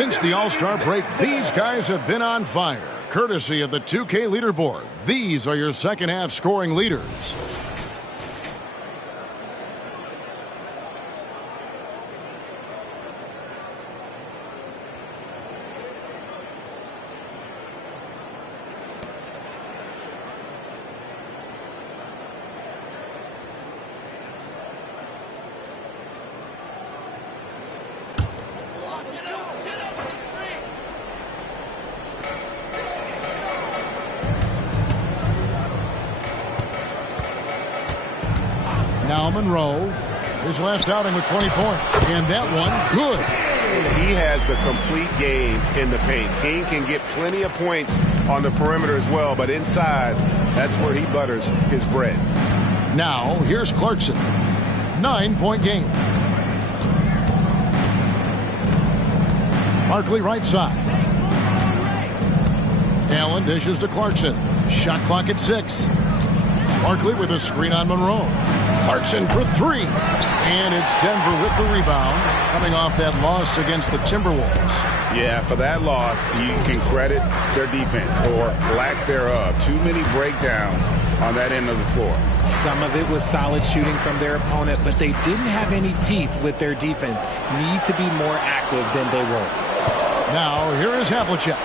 Since the All-Star break, these guys have been on fire. Courtesy of the 2K leaderboard, these are your second half scoring leaders. Now Monroe, his last outing with 20 points. And that one, good. He has the complete game in the paint. King can get plenty of points on the perimeter as well, but inside, that's where he butters his bread. Now, here's Clarkson. 9-point game. Barkley right side. Allen dishes to Clarkson. Shot clock at 6. Barkley with a screen on Monroe. Clarkson for 3. And it's Denver with the rebound, coming off that loss against the Timberwolves. Yeah, for that loss, you can credit their defense or lack thereof. Too many breakdowns on that end of the floor. Some of it was solid shooting from their opponent, but they didn't have any teeth with their defense. Need to be more active than they were. Now, here is Havlicek.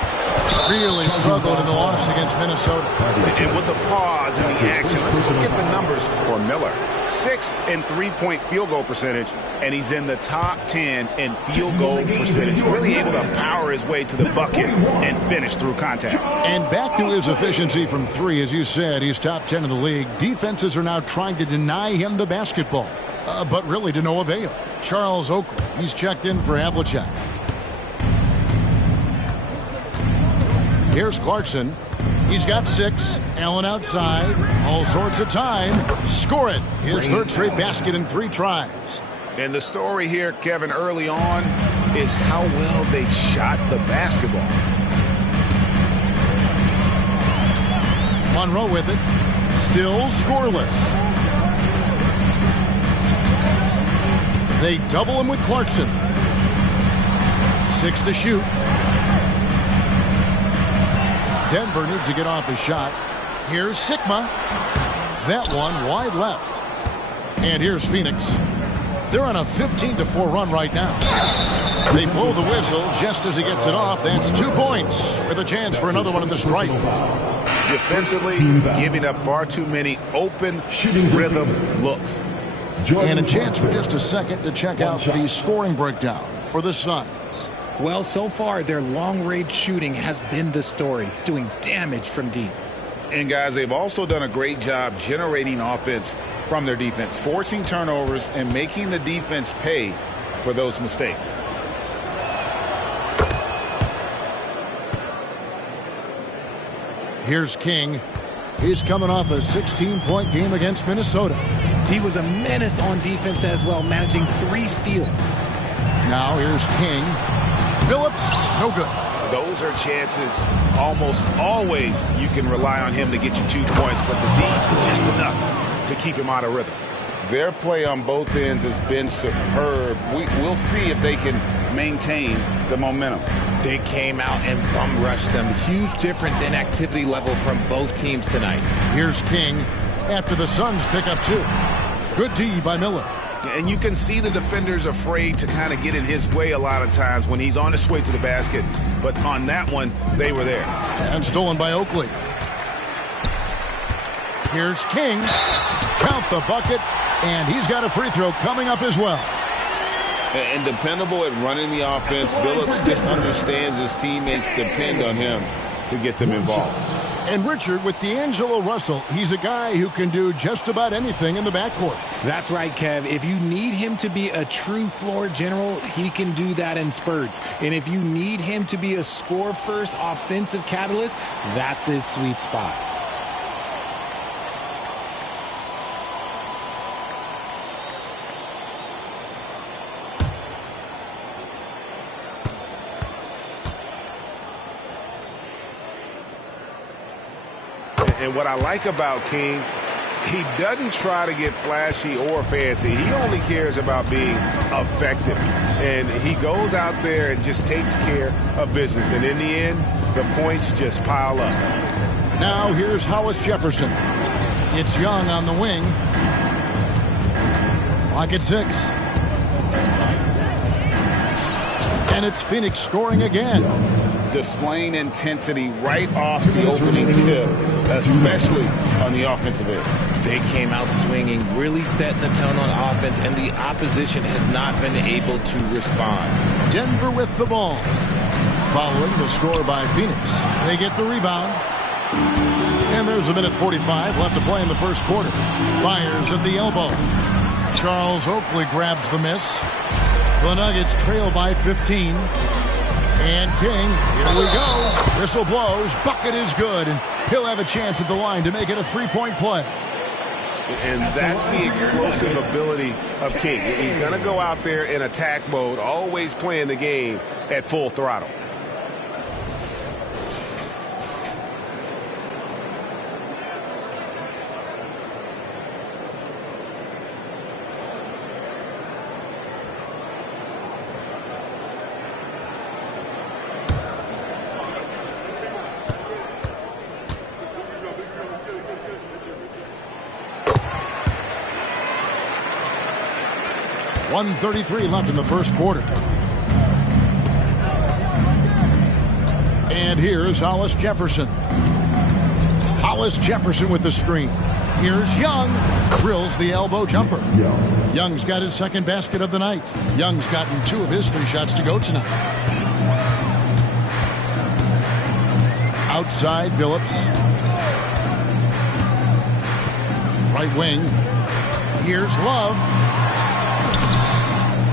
Really struggled in the loss against Minnesota. And with the pause and the action, let's look at the numbers for Miller. 6th in three-point field goal percentage, and he's in the top 10 in field goal percentage. Really able to power his way to the bucket and finish through contact. And back to his efficiency from 3, as you said, he's top 10 in the league. Defenses are now trying to deny him the basketball, but really to no avail. Charles Oakley, he's checked in for Havlicek. Here's Clarkson. He's got 6. Allen outside. All sorts of time. Score it. His third straight basket in 3 tries. And the story here, Kevin, early on is how well they shot the basketball. Monroe with it. Still scoreless. They double him with Clarkson. 6 to shoot. Denver needs to get off his shot. Here's Sigma. That one wide left. And here's Phoenix. They're on a 15-4 run right now. They blow the whistle just as he gets it off. That's 2 points with a chance for another one at the stripe. Defensively, giving up far too many open rhythm looks. And a chance for just a second to check out the scoring breakdown for the Suns. Well, so far, their long-range shooting has been the story, doing damage from deep. And, guys, they've also done a great job generating offense from their defense, forcing turnovers and making the defense pay for those mistakes. Here's King. He's coming off a 16-point game against Minnesota. He was a menace on defense as well, managing 3 steals. Now here's King. Phillips, no good. Those are chances almost always you can rely on him to get you 2 points, but the D, just enough to keep him out of rhythm. Their play on both ends has been superb. We'll see if they can maintain the momentum. They came out and bum rushed them. Huge difference in activity level from both teams tonight. Here's King after the Suns pick up 2. Good D by Miller. And you can see the defenders afraid to kind of get in his way a lot of times when he's on his way to the basket. But on that one, they were there. And stolen by Oakley. Here's King. Count the bucket. And he's got a free throw coming up as well. And dependable at running the offense. Billups just understands his teammates depend on him to get them involved. And Richard, with D'Angelo Russell, he's a guy who can do just about anything in the backcourt. That's right, Kev. If you need him to be a true floor general, he can do that in spurts. And if you need him to be a score-first offensive catalyst, that's his sweet spot. And what I like about King he doesn't try to get flashy or fancy. He only cares about being effective. And he goes out there and just takes care of business. And in the end, the points just pile up. Now here's Hollis Jefferson. It's Young on the wing. Clock at 6. And it's Phoenix scoring again. Displaying intensity right off the opening tip, especially on the offensive end. They came out swinging, really setting the tone on offense, and the opposition has not been able to respond. Denver with the ball. Following the score by Phoenix. They get the rebound. And there's a minute 45 left to play in the first quarter. Fires at the elbow. Charles Oakley grabs the miss. The Nuggets trail by 15. And King, here we go. Whistle blows. Bucket is good. And he'll have a chance at the line to make it a three-point play. And that's the explosive ability of King. He's going to go out there in attack mode, always playing the game at full throttle. .133 left in the first quarter. And here's Hollis Jefferson. Hollis Jefferson with the screen. Here's Young. Drills the elbow jumper. Young's got his second basket of the night. Young's gotten 2 of his 3 shots to go tonight. Outside, Billups. Right wing. Here's Love.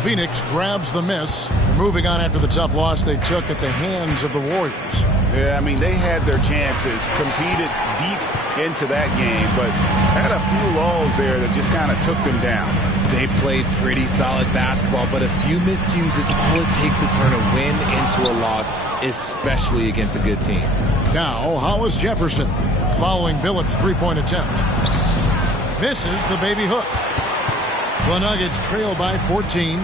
Phoenix grabs the miss. They're moving on after the tough loss they took at the hands of the Warriors. Yeah, I mean, they had their chances, competed deep into that game, but had a few lulls there that just kind of took them down. They played pretty solid basketball, but a few miscues is all it takes to turn a win into a loss, especially against a good team. Now, Hollis Jefferson following Billups' three-point attempt. Misses the baby hook. The Nuggets trail by 14.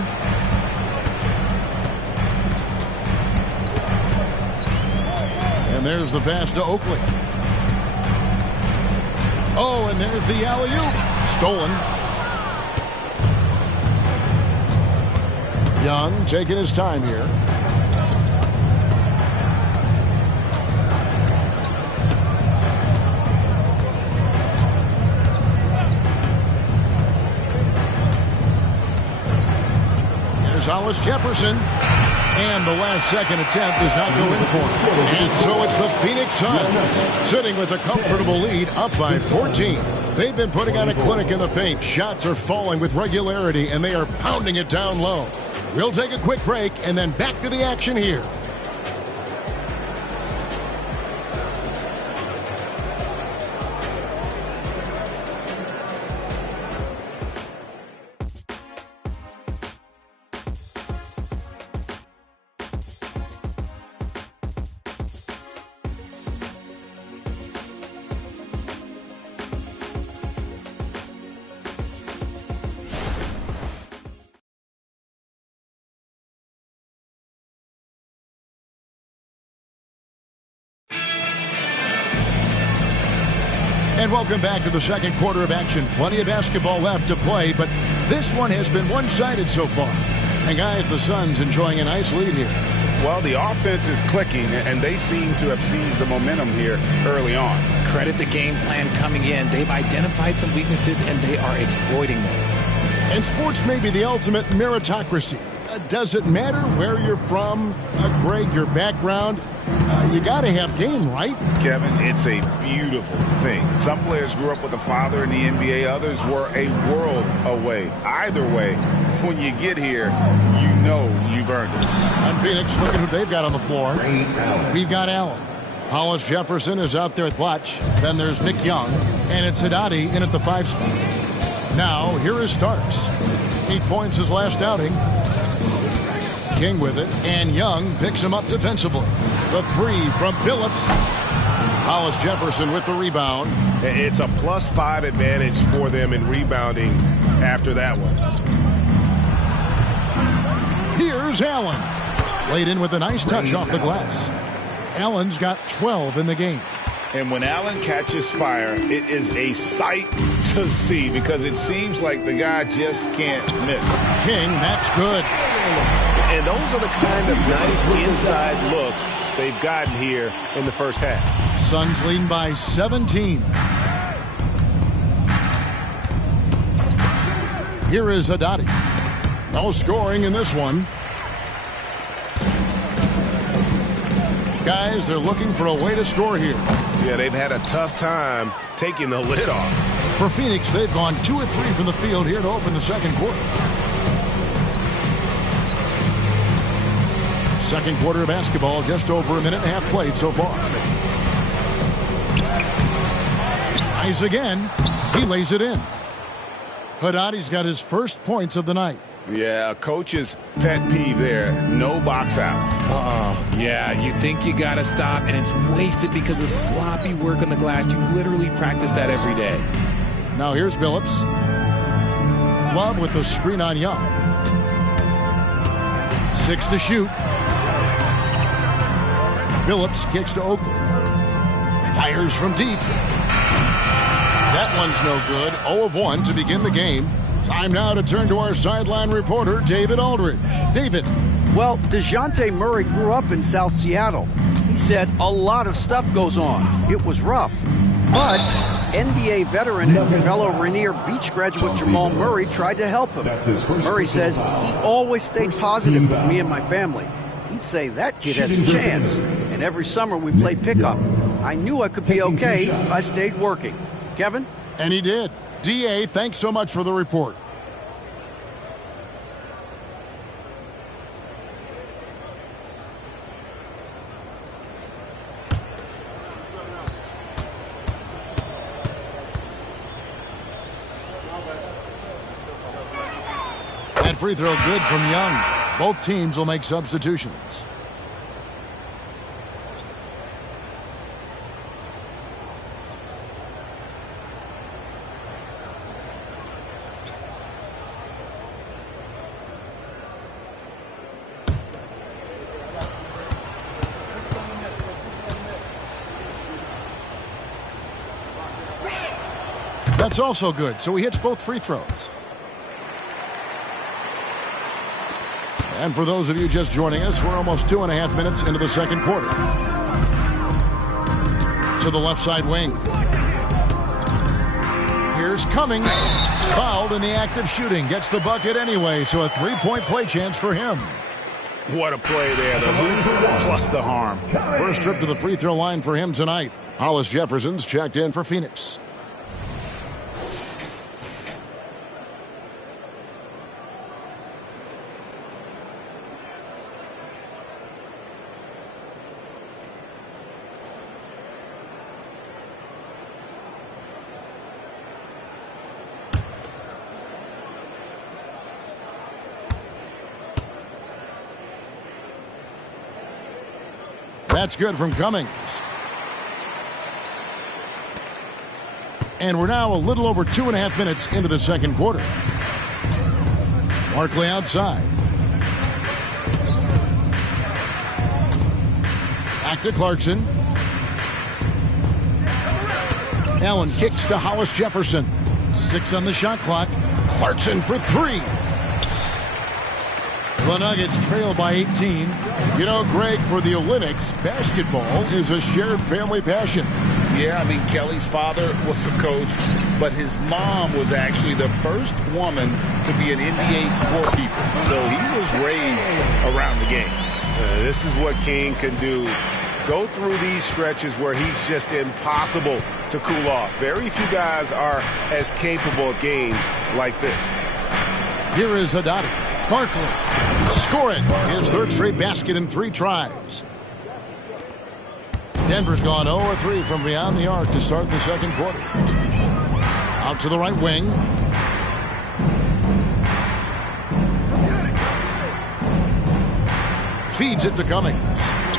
And there's the pass to Oakley. Oh, and there's the alley-oop. Stolen. Young taking his time here. Hollis Jefferson, and the last second attempt does not go in for him. And so it's the Phoenix Suns sitting with a comfortable lead up by 14. They've been putting on a clinic in the paint. Shots are falling with regularity, and they are pounding it down low. We'll take a quick break and then back to the action here. And welcome back to the second quarter of action. Plenty of basketball left to play, but this one has been one-sided so far. And guys, the Suns enjoying a nice lead here. Well, the offense is clicking, and they seem to have seized the momentum here early on. Credit the game plan coming in. They've identified some weaknesses, and they are exploiting them. And sports may be the ultimate meritocracy. Does it matter where you're from, Greg, your background? You got to have game, right? Kevin, it's a beautiful thing. Some players grew up with a father in the NBA. Others were a world away. Either way, when you get here, you know you've earned it. And Phoenix, look at who they've got on the floor. We've got Allen. Hollis Jefferson is out there at Blatch. Then there's Nick Young. And it's Haddadi in at the 5 spot. Now, here is Starks. 8 points his last outing. King with it, and Young picks him up defensively. The 3 from Billups. Hollis Jefferson with the rebound. It's a +5 advantage for them in rebounding after that one. Here's Allen. Laid in with a nice touch off the glass. Allen's got 12 in the game. And when Allen catches fire, it is a sight to see because it seems like the guy just can't miss. King, that's good. And those are the kind of nice inside looks they've gotten here in the first half. Suns leading by 17. Here is Haddadi. No scoring in this one. Guys, they're looking for a way to score here. Yeah, they've had a tough time taking the lid off. For Phoenix, they've gone 2 of 3 from the field here to open the second quarter. Second quarter of basketball, just over a minute and a half played so far. Tries again. He lays it in. Haddadi's got his first points of the night. Yeah, a coach's pet peeve there. No box out. Yeah, you think you got to stop, and it's wasted because of sloppy work on the glass. You literally practice that every day. Now here's Billups. Love with the screen on Young. 6 to shoot. Billups kicks to Oakley. Fires from deep. That one's no good. 0 of 1 to begin the game. Time now to turn to our sideline reporter, David Aldridge. David. Well, DeJounte Murray grew up in South Seattle. He said a lot of stuff goes on. It was rough. But NBA veteran and fellow Rainier Beach graduate Jamal Murray tried to help him. Murray says he always stayed positive with me and my family. He'd say that kid has a chance. And every summer we played pickup. I knew I could be okay if I stayed working. Kevin? And he did. D.A., thanks so much for the report. That free throw good from Young. Both teams will make substitutions. That's also good, so he hits both free throws. And for those of you just joining us, we're almost 2.5 minutes into the second quarter. To the left side wing. Here's Cummings. Fouled in the act of shooting. Gets the bucket anyway, so a 3-point play chance for him. What a play there. The hoop plus the harm. First trip to the free throw line for him tonight. Hollis Jefferson's checked in for Phoenix. That's good from Cummings. And we're now a little over 2.5 minutes into the second quarter. Barkley outside. Back to Clarkson. Allen kicks to Hollis Jefferson. 6 on the shot clock. Clarkson for 3. The Nuggets trail by 18. You know, Greg, for the Olympics, basketball is a shared family passion. Yeah, I mean, Kelly's father was a coach, but his mom was actually the first woman to be an NBA scorekeeper. So he was raised around the game. This is what King can do. Go through these stretches where he's just impossible to cool off. Very few guys are as capable of games like this. Here is Haddadi. Barkley. Scoring his third straight basket in 3 tries. Denver's gone 0-3 from beyond the arc to start the second quarter. Out to the right wing. Feeds it to Cummings.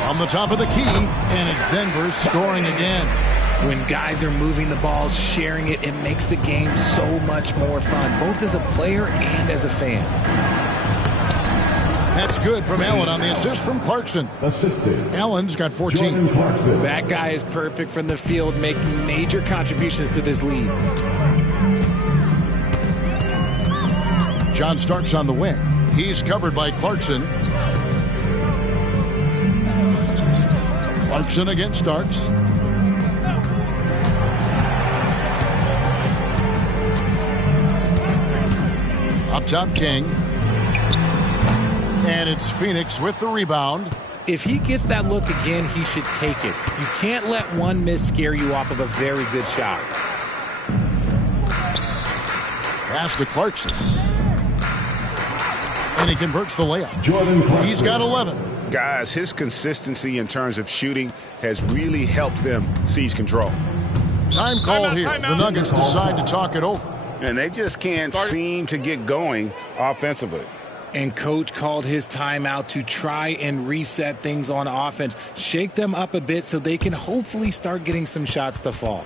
From the top of the key, and it's Denver scoring again. When guys are moving the ball, sharing it, it makes the game so much more fun, both as a player and as a fan. That's good from Allen on the assist from Clarkson. Assisted. Allen's got 14. That guy is perfect from the field, making major contributions to this lead. John Starks on the wing. He's covered by Clarkson. Clarkson against Starks. Up top, King. And it's Phoenix with the rebound. If he gets that look again, he should take it. You can't let one miss scare you off of a very good shot. Pass to Clarkson. And he converts the layup. He's got 11. Guys, his consistency in terms of shooting has really helped them seize control. Time call here. The Nuggets decide to talk it over. And they just can't seem to get going offensively. And coach called his timeout to try and reset things on offense. Shake them up a bit so they can hopefully start getting some shots to fall.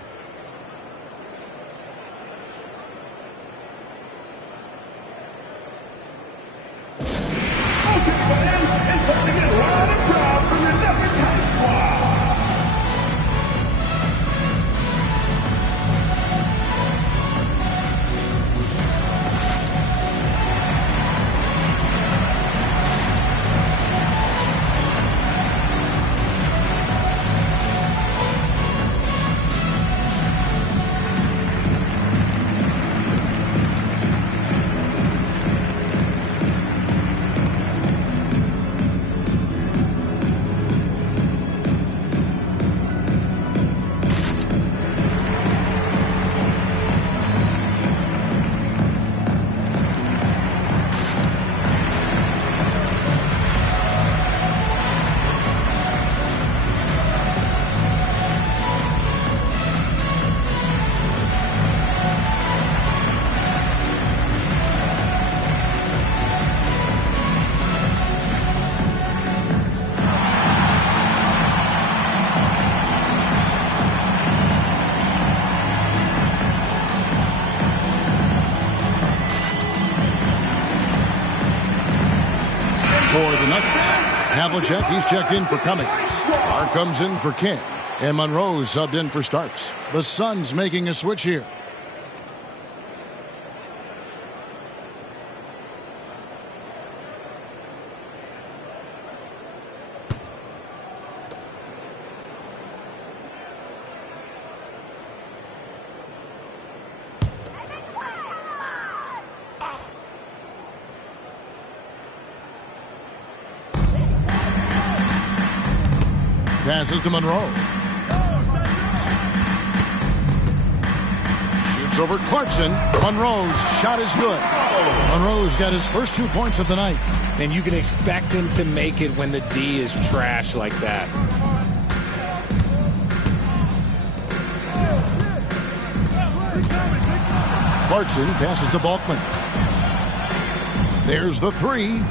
Havlicek, he's checked in for Cummings. Carr comes in for King. And Monroe's subbed in for Starks. The Suns making a switch here. Passes to Monroe. Shoots over Clarkson. Monroe's shot is good. Monroe's got his first 2 points of the night. And you can expect him to make it when the D is trash like that. Clarkson passes to Balkman. There's the three.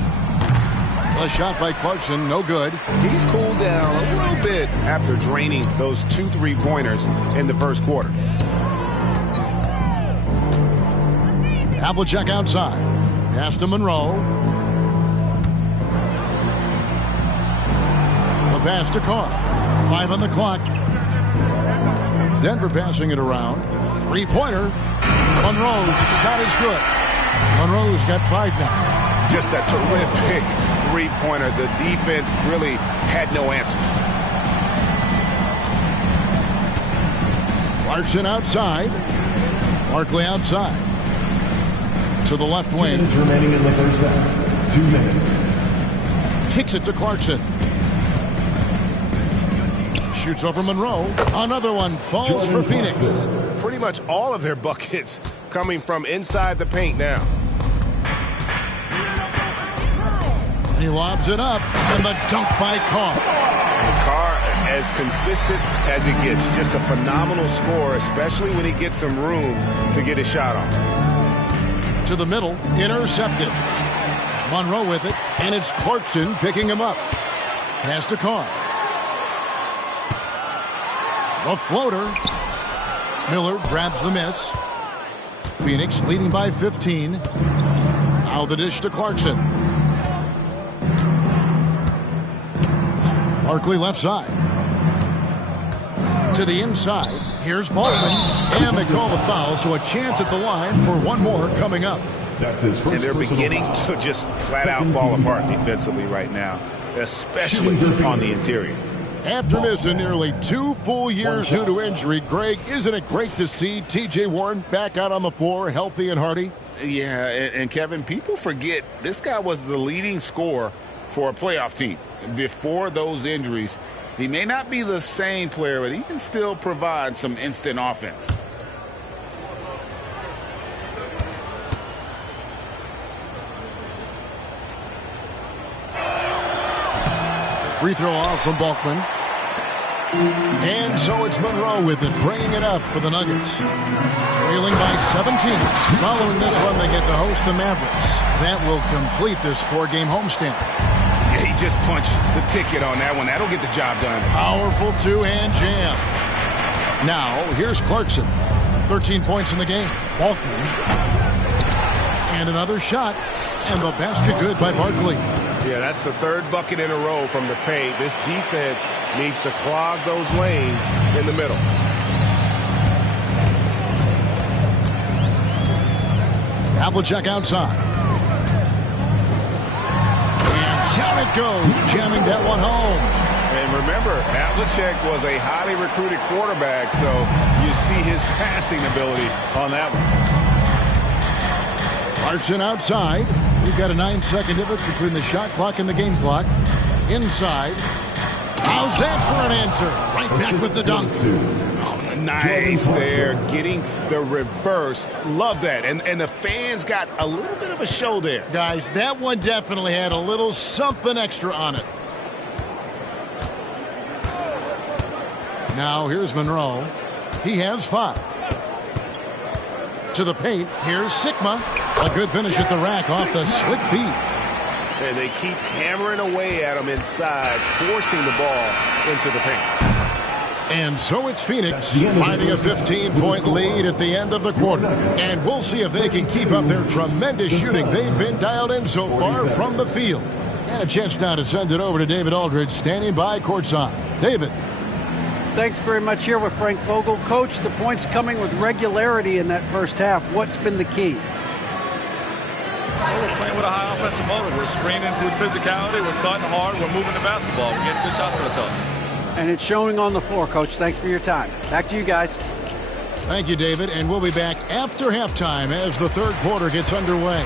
A shot by Clarkson, no good. He's cooled down a little bit after draining those 2 3-pointers in the first quarter. Havlicek outside. Pass to Monroe. The pass to Carr. 5 on the clock. Denver passing it around. 3-pointer. Monroe's shot is good. Monroe's got 5 now. Just a terrific 3-pointer. The defense really had no answers. Clarkson outside. Barkley outside. To the left wing. 2 minutes remaining in the first half. 2 minutes. Kicks it to Clarkson. Shoots over Monroe. Another one falls for Phoenix. Pretty much all of their buckets coming from inside the paint now. He lobs it up, and the dunk by Carr. Carr, as consistent as he gets. Just a phenomenal scorer, especially when he gets some room to get his shot off. To the middle, intercepted. Monroe with it, and it's Clarkson picking him up. Pass to Carr. A floater. Miller grabs the miss. Phoenix leading by 15. Now the dish to Clarkson. Barkley left side. To the inside. Here's Baldwin. And they call the foul, so a chance at the line for one more coming up. And they're beginning to just flat out fall apart defensively right now, especially on the interior. After missing nearly 2 full years due to injury, Greg, isn't it great to see T.J. Warren back out on the floor, healthy and hearty? Yeah, and Kevin, people forget this guy was the leading scorer for a playoff team before those injuries. He may not be the same player, but he can still provide some instant offense. Free throw off from Balkman. And so it's Monroe with it, bringing it up for the Nuggets. Trailing by 17. Following this one, they get to host the Mavericks. That will complete this 4-game homestand. Yeah, he just punched the ticket on that one. That'll get the job done. Powerful two-hand jam. Now, here's Clarkson. 13 points in the game. Balkman. And another shot. And the basket good by Barkley. Yeah, that's the third bucket in a row from the paint. This defense needs to clog those lanes in the middle. Havlicek outside. And down it goes, jamming that one home. And remember, Havlicek was a highly recruited quarterback, so you see his passing ability on that one. Clarkson outside. We've got a 9-second difference between the shot clock and the game clock. Inside. How's that for an answer? Right back with the dunk. Oh, nice there. Getting the reverse. Love that. And the fans got a little bit of a show there. Guys, that one definitely had a little something extra on it. Now here's Monroe. He has 5. To the paint. Here's Sigma. A good finish at the rack off the slick feet. And they keep hammering away at him inside, forcing the ball into the paint. And so it's Phoenix finding a 15-point lead at the end of the quarter. And we'll see if they can keep up their tremendous shooting. They've been dialed in so far from the field. And a chance now to send it over to David Aldridge, standing by courtside. David. Thanks very much. Here with Frank Vogel. Coach, the points coming with regularity in that first half. What's been the key? Well, we're playing with a high offensive motor. We're screening with physicality. We're cutting hard. We're moving the basketball. We're getting good shots for ourselves. And it's showing on the floor, Coach. Thanks for your time. Back to you guys. Thank you, David. And we'll be back after halftime as the third quarter gets underway.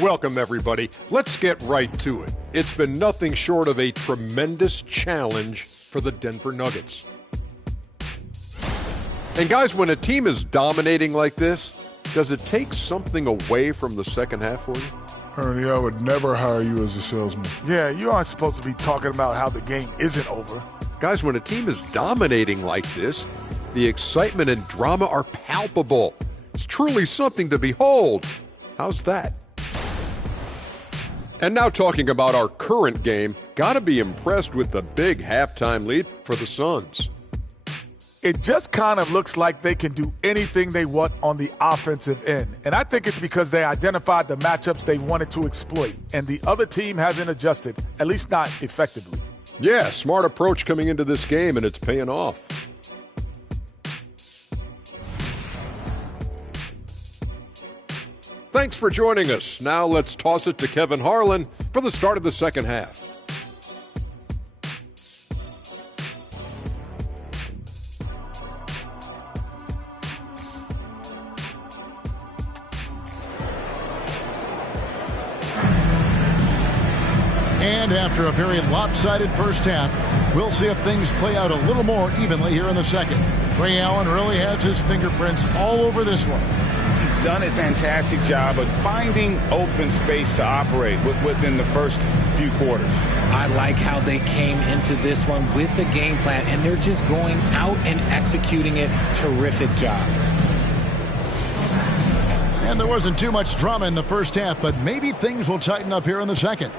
Welcome, everybody. Let's get right to it. It's been nothing short of a tremendous challenge for the Denver Nuggets. And guys, when a team is dominating like this, does it take something away from the second half for you? Ernie, I would never hire you as a salesman. Yeah, you aren't supposed to be talking about how the game isn't over. Guys, when a team is dominating like this, the excitement and drama are palpable. It's truly something to behold. How's that? And now talking about our current game, gotta be impressed with the big halftime lead for the Suns. It just kind of looks like they can do anything they want on the offensive end. And I think it's because they identified the matchups they wanted to exploit, and the other team hasn't adjusted, at least not effectively. Yeah, smart approach coming into this game, and it's paying off. Thanks for joining us. Now let's toss it to Kevin Harlan for the start of the second half. And after a very lopsided first half, we'll see if things play out a little more evenly here in the second. Ray Allen really has his fingerprints all over this one. He's done a fantastic job of finding open space to operate within the first few quarters. I like how they came into this one with a game plan, and they're just going out and executing it. Terrific job. And there wasn't too much drama in the first half, but maybe things will tighten up here in the second.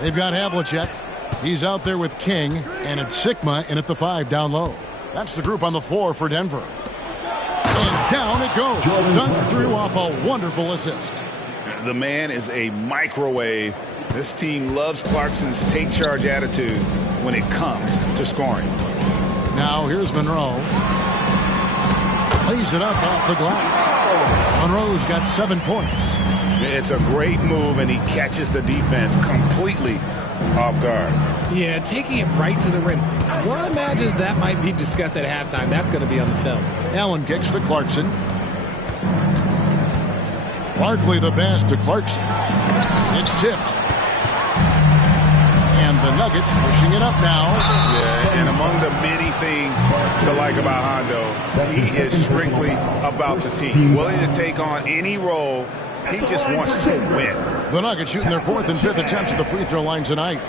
They've got Havlicek. He's out there with King, and it's Sigma in at the 5 down low. That's the group on the floor for Denver. And down it goes. Dunked through off a wonderful assist. The man is a microwave. This team loves Clarkson's take-charge attitude when it comes to scoring. Now here's Monroe. Lays it up off the glass. Monroe's got 7 points. It's a great move, and he catches the defense completely off guard. Yeah, taking it right to the rim. One imagines that might be discussed at halftime. That's going to be on the film. Allen kicks to Clarkson. Barkley the pass to Clarkson. It's tipped. And the Nuggets pushing it up now. Yeah, and among the many things to like about Hondo, he is strictly about the team. Willing to take on any role. He just wants to win. The Nuggets shooting their 4th and 5th attempts at the free throw line tonight.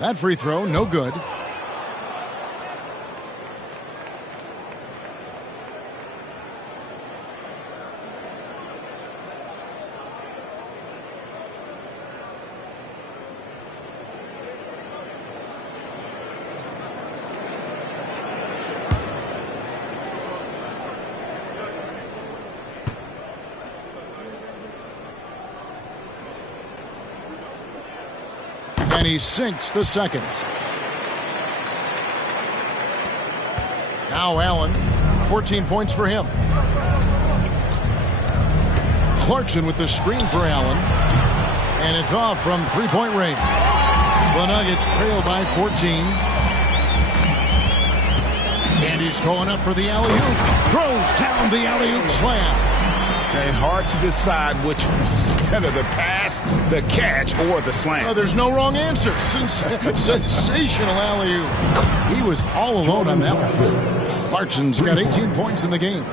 That free throw, no good. And he sinks the second. Now Allen, 14 points for him. Clarkson with the screen for Allen. And it's off from three-point range. The Nuggets trail by 14. And he's going up for the alley-oop. Throws down the alley-oop slam. And hard to decide which was better, the pass, the catch, or the slam. There's no wrong answer. Sensational alley-oop. He was all alone on that one. Clarkson's got 18 points in the game.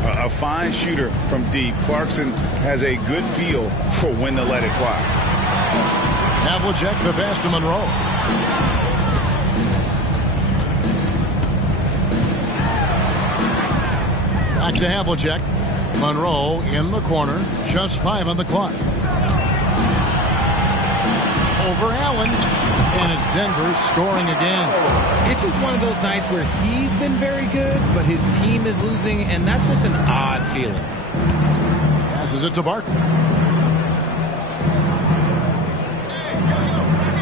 A fine shooter from deep. Clarkson has a good feel for when to let it fly. Havlicek the pass to Monroe. Back to Havlicek. Monroe in the corner. Just 5 on the clock. Over Allen. And it's Denver scoring again. It's just one of those nights where he's been very good, but his team is losing, and that's just an odd feeling. Passes it to Barkley.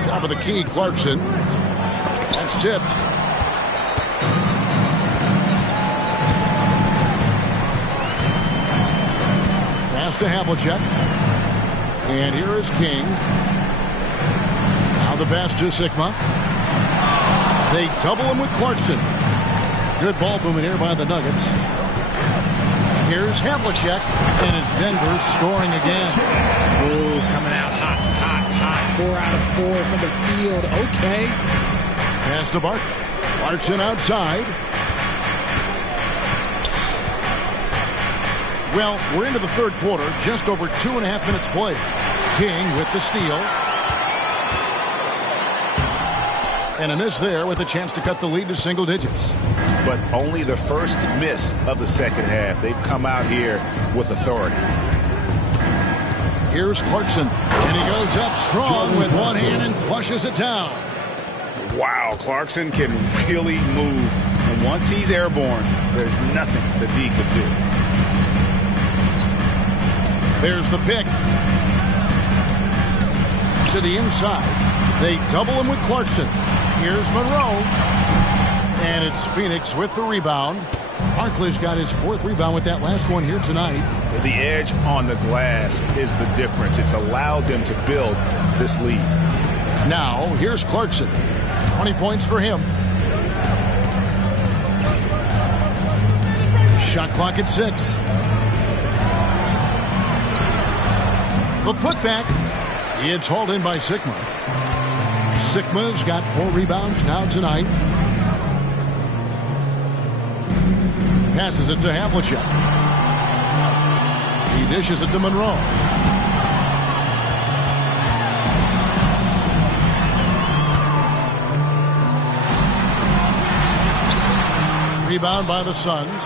Top of the key, Clarkson. That's tipped. Pass to Havlicek. And here is King. Now the pass to Sigma. They double him with Clarkson. Good ball movement here by the Nuggets. Here's Havlicek. And it's Denver scoring again. Ooh, coming out hot, hot, hot. 4 out of 4 from the field. Okay. Pass to Barkley. Clarkson outside. Well, we're into the third quarter. Just over 2.5 minutes played. King with the steal. And a miss there with a chance to cut the lead to single digits. But only the first miss of the second half. They've come out here with authority. Here's Clarkson. And he goes up strong with one hand and flushes it down. Wow, Clarkson can really move. And once he's airborne, there's nothing the D could do. There's the pick. To the inside. They double him with Clarkson. Here's Monroe. And it's Phoenix with the rebound. Barkley's got his 4th rebound with that last one here tonight. The edge on the glass is the difference. It's allowed them to build this lead. Now, here's Clarkson. 20 points for him. Shot clock at 6. The putback. It's hauled in by Sikma. Sikma's got 4 rebounds now tonight. Passes it to Havlicek. He dishes it to Monroe. Rebound by the Suns.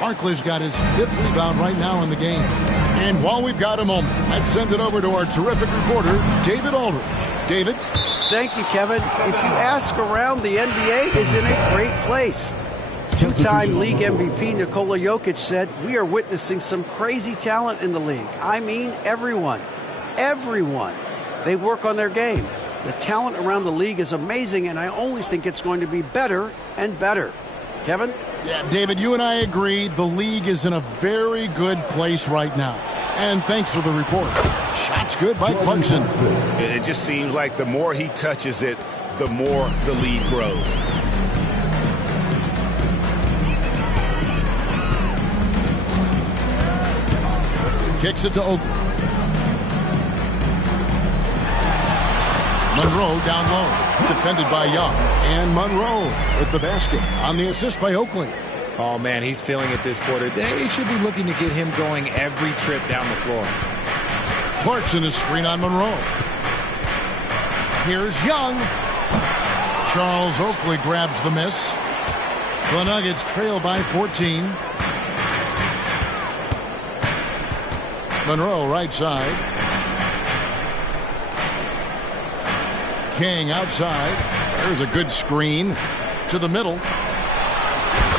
Barkley's got his 5th rebound right now in the game. And while we've got a moment, I'd send it over to our terrific reporter, David Aldridge. David? Thank you, Kevin. If you ask around, the NBA is in a great place. 2-time league MVP Nikola Jokic said, "We are witnessing some crazy talent in the league. I mean, everyone. Everyone. They work on their game. The talent around the league is amazing, and I only think it's going to be better and better." Kevin? Yeah, David, you and I agree the league is in a very good place right now. And thanks for the report. Shots good by Clarkson. It just seems like the more he touches it, the more the lead grows. Kicks it to Oakley. Monroe down low. Defended by Young. And Monroe with the basket on the assist by Oakley. Oh, man, he's feeling it this quarter. They should be looking to get him going every trip down the floor. Clarkson is screen on Monroe. Here's Young. Charles Oakley grabs the miss. The Nuggets trail by 14. Monroe right side. King outside. There's a good screen to the middle.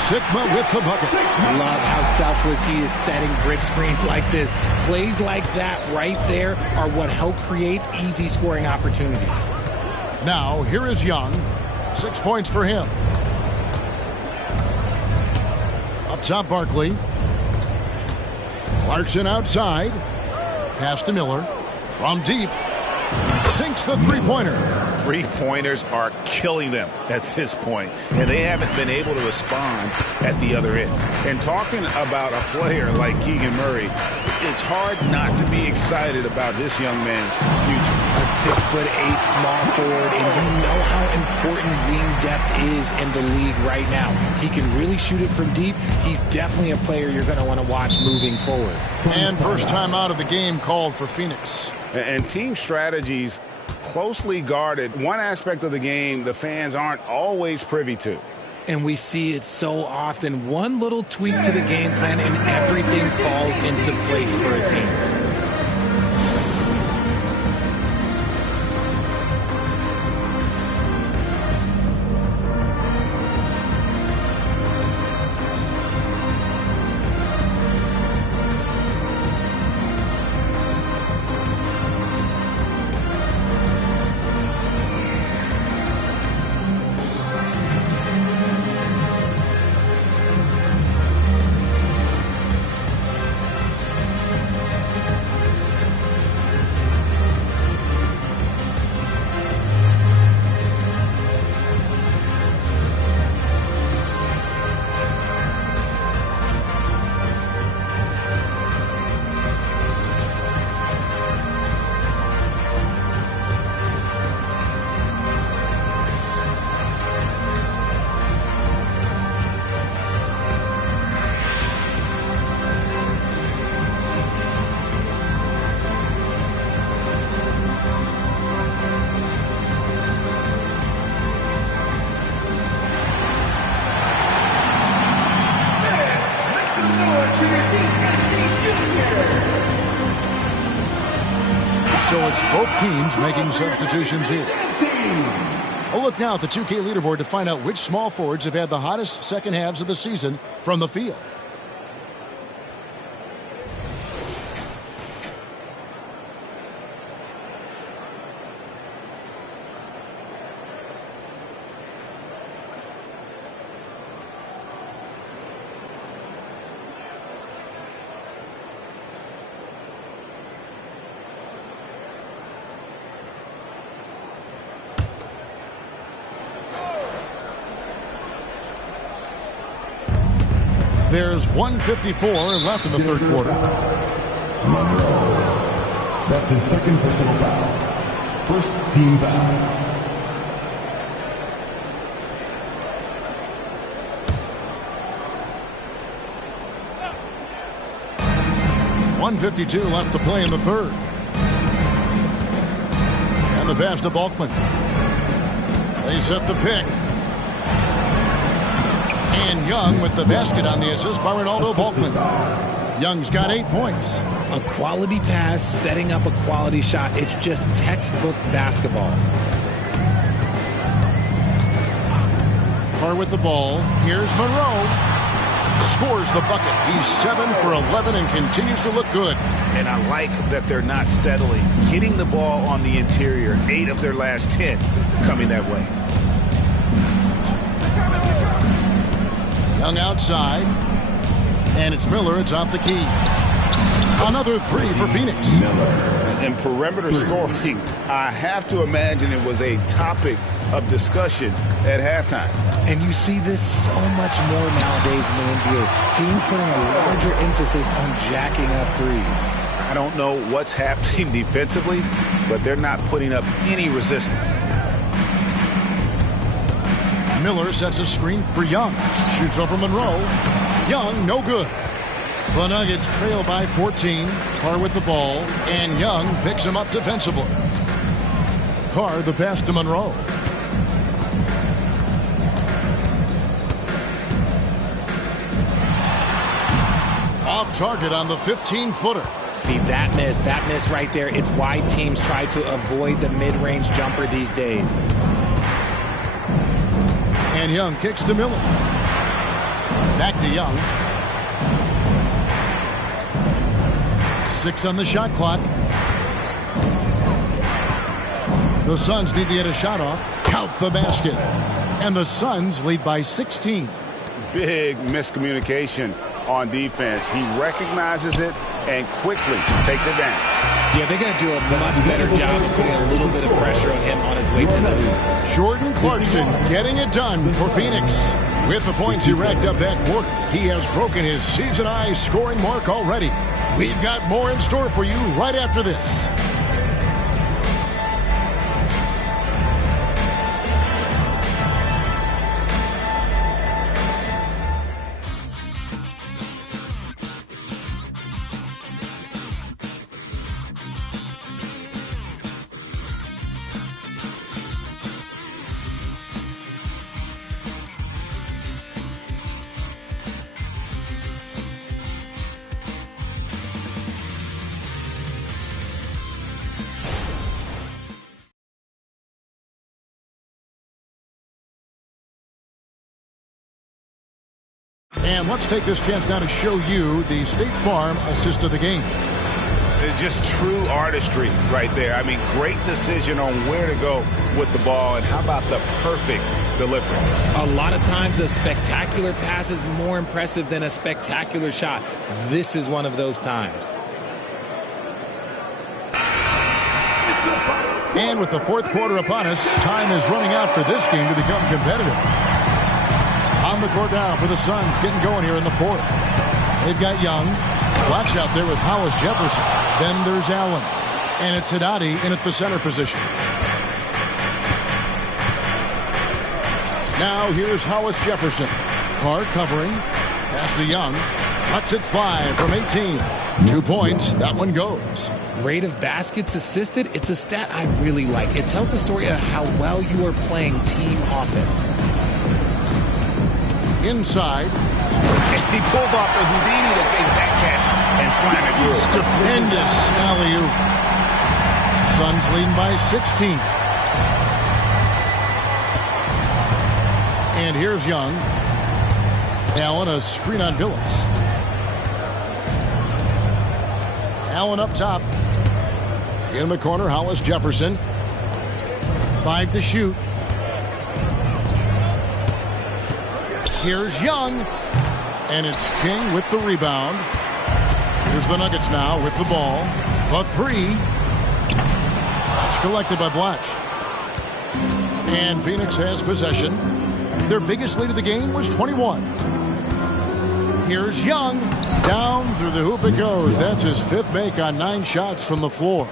Sikma with the bucket. I love how selfless he is setting brick screens like this. Plays like that right there are what help create easy scoring opportunities. Now, here is Young. 6 points for him. Up top, Barkley. Clarkson outside. Pass to Miller. From deep. Sinks the three-pointer. Three-pointers are killing them at this point, and they haven't been able to respond at the other end. And talking about a player like Keegan Murray, it's hard not to be excited about this young man's future. A 6'8" small forward, and you know how important wing depth is in the league right now. He can really shoot it from deep. He's definitely a player you're going to want to watch moving forward. And first time out of the game called for Phoenix. And team strategies closely guarded. One aspect of the game the fans aren't always privy to. And we see it so often. One little tweak to the game plan and everything falls into place for a team. So it's both teams making substitutions here. A look now at the 2K leaderboard to find out which small forwards have had the hottest second halves of the season from the field. There's 1:54 left in the third quarter. Monroe. That's his second personal foul. First team foul. .152 left to play in the third. And the pass to Balkman. They set the pick. And Young with the basket on the assist by Renaldo Balkman. Young's got 8 points. A quality pass, setting up a quality shot. It's just textbook basketball. Carr with the ball. Here's Monroe. Scores the bucket. He's 7 for 11 and continues to look good. And I like that they're not settling. Hitting the ball on the interior, 8 of their last 10 coming that way. Young outside. And it's Miller atop the key. Another 3 for Phoenix. And perimeter scoring, I have to imagine it was a topic of discussion at halftime. And you see this so much more nowadays in the NBA. Teams putting a larger emphasis on jacking up threes. I don't know what's happening defensively, but they're not putting up any resistance. Miller sets a screen for Young. Shoots over Monroe. Young, no good. The Nuggets trail by 14. Carr with the ball, and Young picks him up defensively. Carr the pass to Monroe. Off target on the 15-footer. See, that miss right there. It's why teams try to avoid the mid-range jumper these days. And Young kicks to Miller. Back to Young. 6 on the shot clock. The Suns need to get a shot off. Count the basket. And the Suns lead by 16. Big miscommunication on defense. He recognizes it and quickly takes it down. Yeah, they're going to do a much better job of putting a little bit of pressure on him on his way to the hoop. Jordan Clarkson getting it done for Phoenix. With the points he racked up that quarter, he has broken his season-high scoring mark already. We've got more in store for you right after this. And let's take this chance now to show you the State Farm assist of the game. It's just true artistry right there. I mean, great decision on where to go with the ball, and how about the perfect delivery? A lot of times a spectacular pass is more impressive than a spectacular shot. This is one of those times. And with the fourth quarter upon us, time is running out for this game to become competitive. On the court now for the Suns, getting going here in the fourth. They've got Young. Watch out there with Hollis Jefferson. Then there's Allen. And it's Haddadi in at the center position. Now here's Hollis Jefferson. Carr covering. Pass to Young. Lets it fly from 18. 2 points. That one goes. Rate of baskets assisted. It's a stat I really like. It tells the story of how well you are playing team offense. Inside. And he pulls off the Houdini to make that catch and slam it through. Stupendous alley-oop. Suns leading by 16. And here's Young. Allen, a screen on Billups. Allen up top. In the corner, Hollis Jefferson. 5 to shoot. Here's Young. And it's King with the rebound. Here's the Nuggets now with the ball. The three. It's collected by Blatch. And Phoenix has possession. Their biggest lead of the game was 21. Here's Young. Down through the hoop it goes. That's his 5th make on 9 shots from the floor.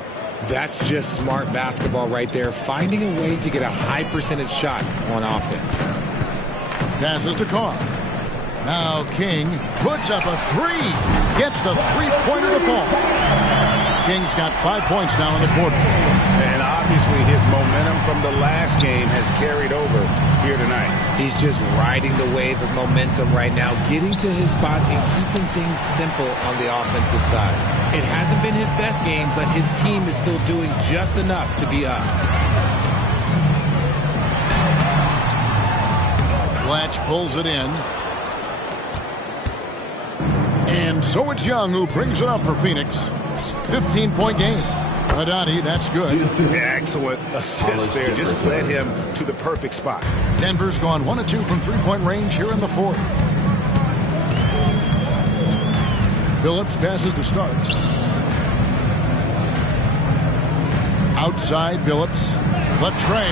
That's just smart basketball right there, finding a way to get a high percentage shot on offense. Passes to Carr. Now King puts up a 3. Gets the 3-pointer to fall. King's got 5 points now in the quarter. And obviously his momentum from the last game has carried over here tonight. He's just riding the wave of momentum right now, getting to his spots and keeping things simple on the offensive side. It hasn't been his best game, but his team is still doing just enough to be up. Blatch pulls it in. And so it's Young who brings it up for Phoenix. 15-point game. Haddadi, that's good. Yeah, excellent assist there. Just led him to the perfect spot. Denver's gone 1 of 2 from 3-point range here in the 4th. Billups passes to Starks. Outside Billups. Latre.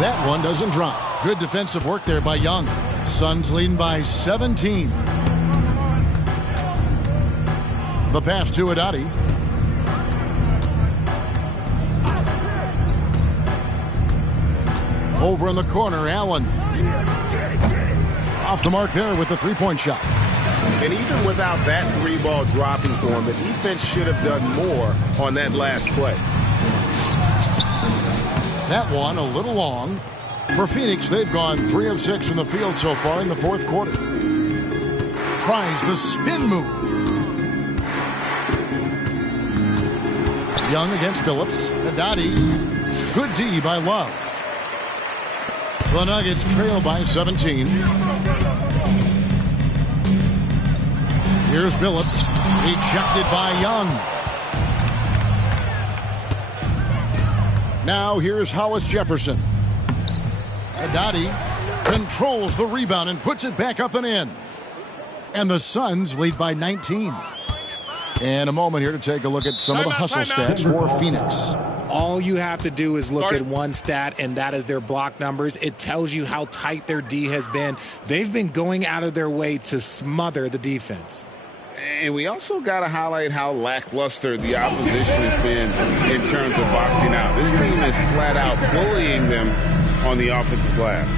That one doesn't drop. Good defensive work there by Young. Suns leading by 17. The pass to Haddadi. Over in the corner, Allen. Off the mark there with the 3-point shot. And even without that 3-ball dropping for him, the defense should have done more on that last play. That one a little long. For Phoenix, they've gone 3 of 6 from the field so far in the 4th quarter. Tries the spin move. Young against Billups. Haddadi. Good D by Love. The Nuggets trail by 17. Here's Billups. Ejected by Young. Now here's Hollis Jefferson. Haddadi controls the rebound and puts it back up and in. And the Suns lead by 19. And a moment here to take a look at some of the hustle stats for Phoenix. All you have to do is look at one stat, and that is their block numbers. It tells you how tight their D has been. They've been going out of their way to smother the defense. And we also got to highlight how lackluster the opposition has been in terms of boxing out. This team is flat out bullying them on the offensive glass.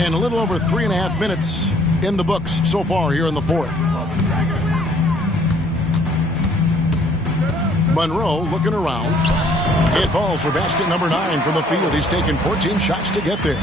And a little over 3.5 minutes in the books so far here in the 4th. Monroe looking around. It falls for basket number 9 from the field. He's taken 14 shots to get there.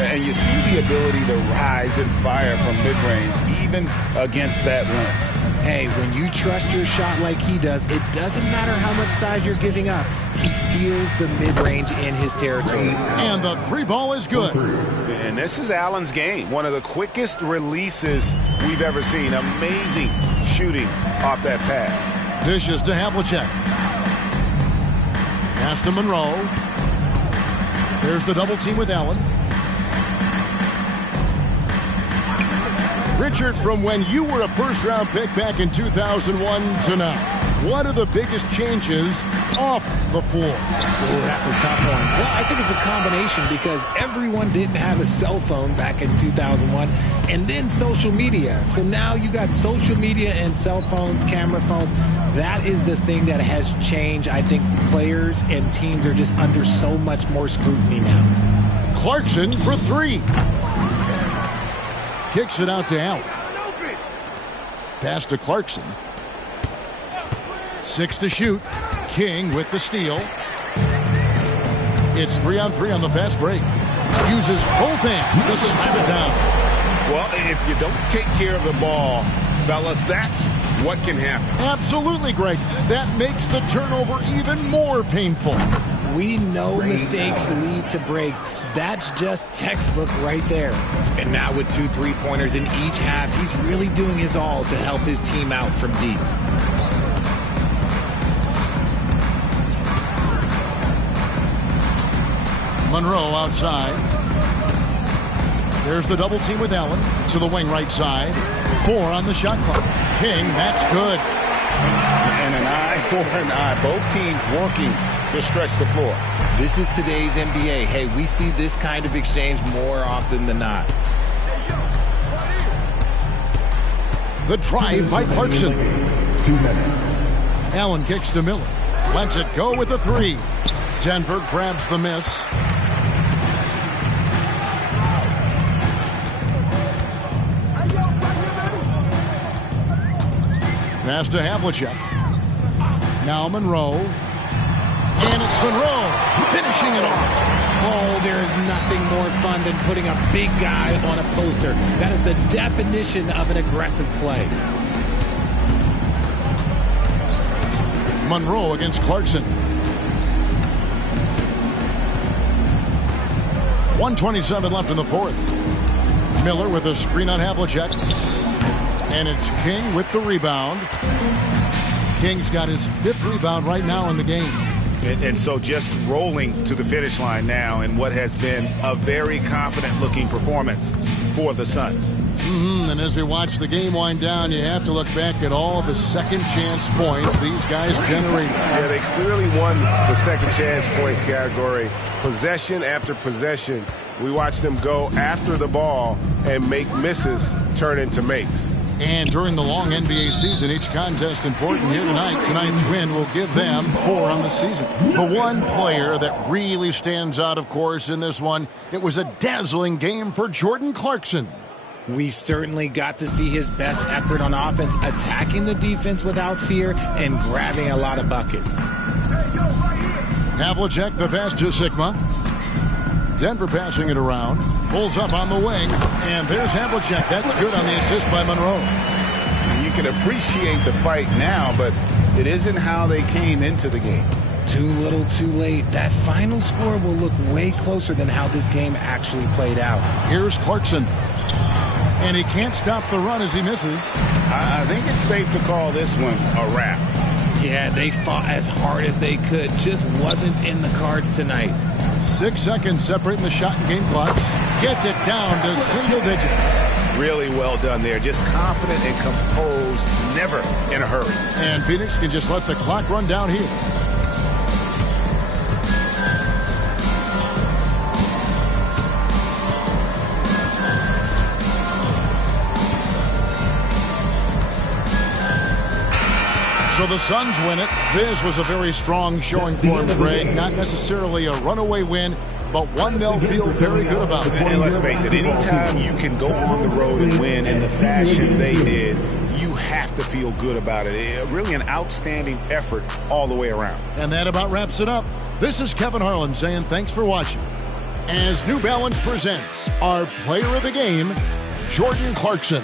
And you see the ability to rise and fire from mid-range, even against that length. Hey, when you trust your shot like he does, it doesn't matter how much size you're giving up. He feels the mid-range in his territory. And the 3 ball is good. And this is Allen's game. One of the quickest releases we've ever seen. Amazing shooting off that pass. Dishes to Havlicek. Pass to Monroe. There's the double team with Allen. Richard, from when you were a first-round pick back in 2001 to now, what are the biggest changes off the floor? Oh, that's a tough one. Well, I think it's a combination because everyone didn't have a cell phone back in 2001 and then social media. So now you got social media and cell phones, camera phones. That is the thing that has changed. I think players and teams are just under so much more scrutiny now. Clarkson for 3. Kicks it out to Allen. Pass to Clarkson. 6 to shoot. King with the steal. It's 3-on-3 on the fast break. Uses both hands to slam it down. Well, if you don't take care of the ball, fellas, that's what can happen. Absolutely, Greg. That makes the turnover even more painful. We know mistakes lead to breaks. That's just textbook right there. And now with 2 3-pointers in each half, he's really doing his all to help his team out from deep. Monroe outside. There's the double team with Allen to the wing right side. 4 on the shot clock. King, that's good. And an eye for an eye. Both teams working to stretch the floor. This is today's NBA. Hey, we see this kind of exchange more often than not. The drive by Clarkson. 2 minutes. Allen kicks to Miller. Lets it go with the 3. Denver grabs the miss. Pass to Havlicek. Now Monroe. And it's Monroe finishing it off. Oh, there is nothing more fun than putting a big guy on a poster. That is the definition of an aggressive play. Monroe against Clarkson. 1:27 left in the 4th. Miller with a screen on Havlicek. And it's King with the rebound. King's got his 5th rebound right now in the game. And so just rolling to the finish line now in what has been a very confident-looking performance for the Suns. And as we watch the game wind down, you have to look back at all the second-chance points these guys generated. Yeah, they clearly won the second-chance points category. Possession after possession, we watch them go after the ball and make misses turn into makes. And during the long NBA season, each contest important here tonight. Tonight's win will give them 4 on the season. The one player that really stands out, of course, in this one, it was a dazzling game for Jordan Clarkson. We certainly got to see his best effort on offense, attacking the defense without fear and grabbing a lot of buckets. Havlicek, the pass to Sigma. Denver passing it around. Pulls up on the wing. And there's Havlicek. That's good on the assist by Monroe. You can appreciate the fight now, but it isn't how they came into the game. Too little, too late. That final score will look way closer than how this game actually played out. Here's Clarkson. And he can't stop the run as he misses. I think it's safe to call this one a wrap. Yeah, they fought as hard as they could. Just wasn't in the cards tonight. 6 seconds separating the shot and game clocks. Gets it down to single digits. Really well done there. Just confident and composed. Never in a hurry. And Phoenix can just let the clock run down here. So the Suns win it. This was a very strong showing for them, Greg. Not necessarily a runaway win, but one they'll feel very good about. And let's face it, anytime you can go on the road and win in the fashion they did, you have to feel good about it. Really an outstanding effort all the way around. And that about wraps it up. This is Kevin Harlan saying thanks for watching. as New Balance presents our player of the game, Jordan Clarkson.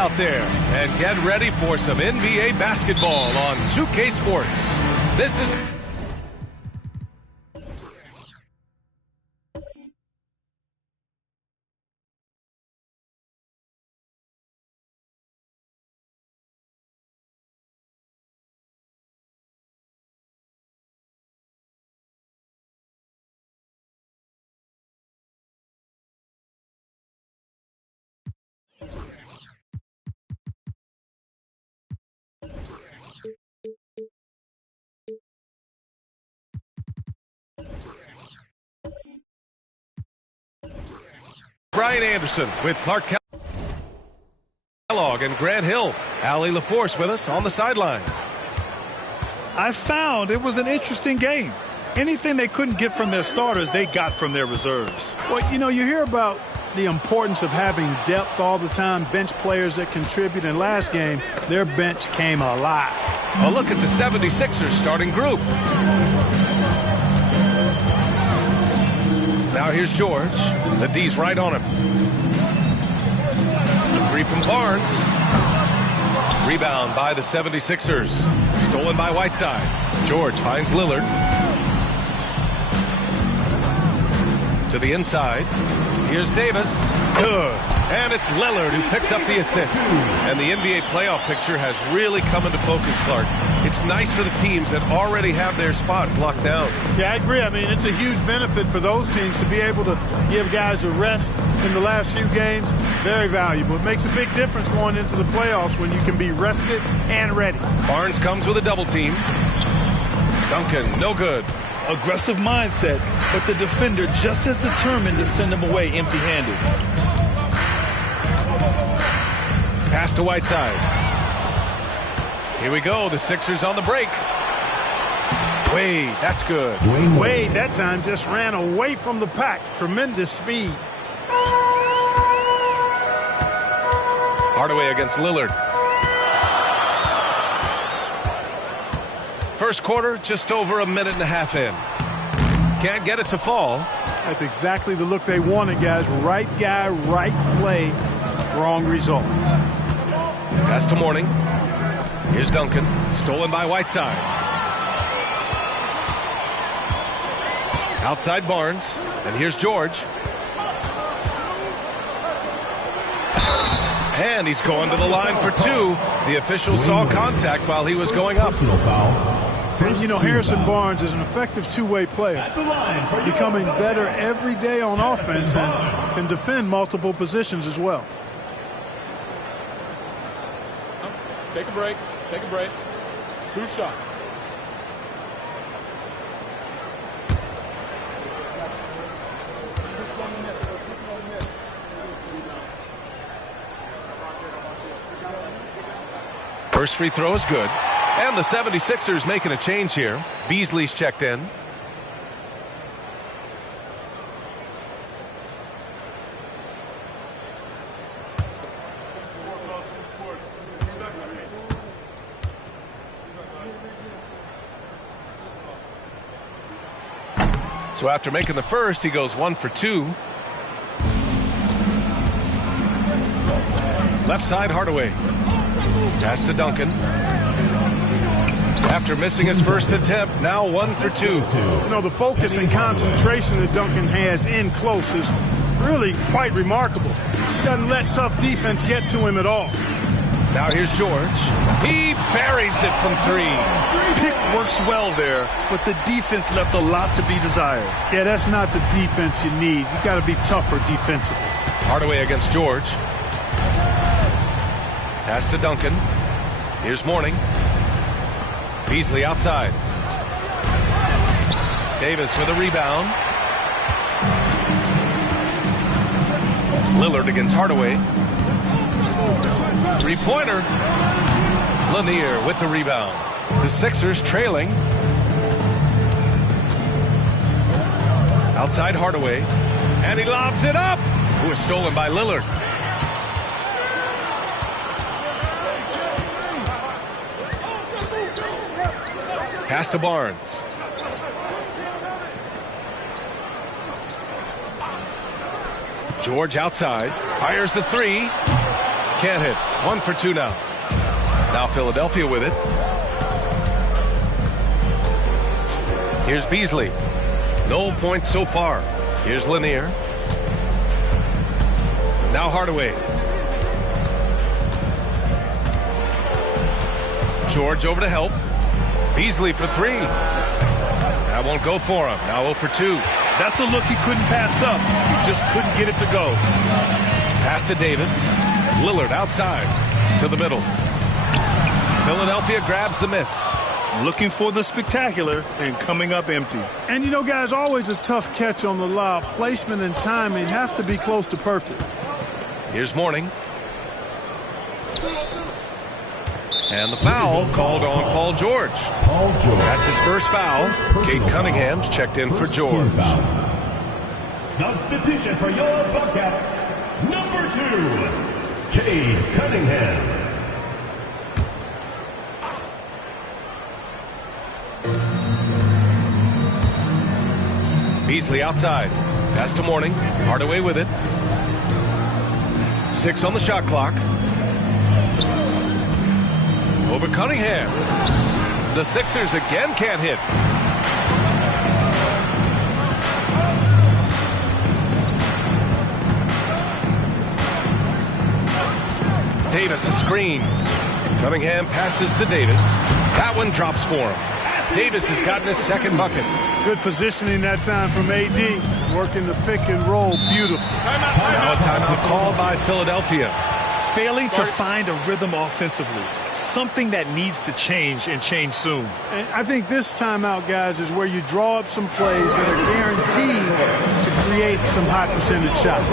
out there and get ready for some NBA basketball on 2K Sports. This is... Brian Anderson with Clark Kellogg and Grant Hill. Allie LaForce with us on the sidelines. I found it was an interesting game. Anything they couldn't get from their starters, they got from their reserves. Well, you know, you hear about the importance of having depth all the time, bench players that contribute. In last game, their bench came alive. A look at the 76ers starting group. Now here's George. The D's right on him. The three from Barnes. Rebound by the 76ers. Stolen by Whiteside. George finds Lillard. To the inside. Here's Davis. Good. And it's Lillard who picks up the assist. And the NBA playoff picture has really come into focus, Clark. It's nice for the teams that already have their spots locked down. Yeah, I agree. I mean, it's a huge benefit for those teams to be able to give guys a rest in the last few games. Very valuable. It makes a big difference going into the playoffs when you can be rested and ready. Barnes comes with a double team. Duncan, no good. Aggressive mindset, but the defender just as determined to send him away empty-handed. Pass to Whiteside. Here we go. The Sixers on the break. Wade, that's good. Wade that time just ran away from the pack. Tremendous speed. Hardaway against Lillard. First quarter, just over a minute and a half in. Can't get it to fall. That's exactly the look they wanted, guys. Right guy, right play, wrong result. Pass to Mourning. Here's Duncan. Stolen by Whiteside. Outside Barnes. And here's George. And he's going to the line for two. The official saw contact while he was going up. And, you know, Harrison Barnes is an effective two-way player, becoming better every day on offense and can defend multiple positions as well. Take a break. Take a break. 2 shots. First free throw is good. And the 76ers making a change here. Beasley's checked in. So after making the first, he goes 1 for 2. Left side, Hardaway. Pass to Duncan. After missing his first attempt, now 1 for 2. You know, the focus and concentration that Duncan has in close is really quite remarkable. He doesn't let tough defense get to him at all. Now here's George. He buries it from 3. Pick works well there, but the defense left a lot to be desired. Yeah, that's not the defense you need. You got to be tougher defensively. Hardaway against George. Pass to Duncan. Here's Mourning. Beasley outside. Davis with a rebound. Lillard against Hardaway. Three-pointer. Lanier with the rebound. The Sixers trailing. Outside Hardaway. And he lobs it up. It was stolen by Lillard. Pass to Barnes. George outside. Fires the 3. can't hit. 1 for 2 now. Now Philadelphia with it. Here's Beasley. No points so far. Here's Lanier. Now Hardaway. George over to help. Beasley for 3. That won't go for him. Now 0 for 2. That's a look he couldn't pass up. He just couldn't get it to go. Pass to Davis. Lillard outside to the middle. Philadelphia grabs the miss. Looking for the spectacular and coming up empty. And you know, guys, always a tough catch on the lob. Placement and timing have to be close to perfect. Here's Mourning. And the foul called on Paul George. That's his first foul. Cade Cunningham's checked in for George. Substitution for your Buckets, number 2, Cade Cunningham. Beasley outside. Pass to Mourning. Hardaway with it. 6 on the shot clock. Over Cunningham. The Sixers again can't hit. Davis a screen. Cunningham passes to Davis. That one drops for him. Davis has gotten his second bucket. Good positioning that time from AD. Working the pick and roll. Beautiful. Now a timeout called by Philadelphia. Failing to find a rhythm offensively. Something that needs to change and change soon. And I think this timeout, guys, is where you draw up some plays that are guaranteed to create some high percentage shots.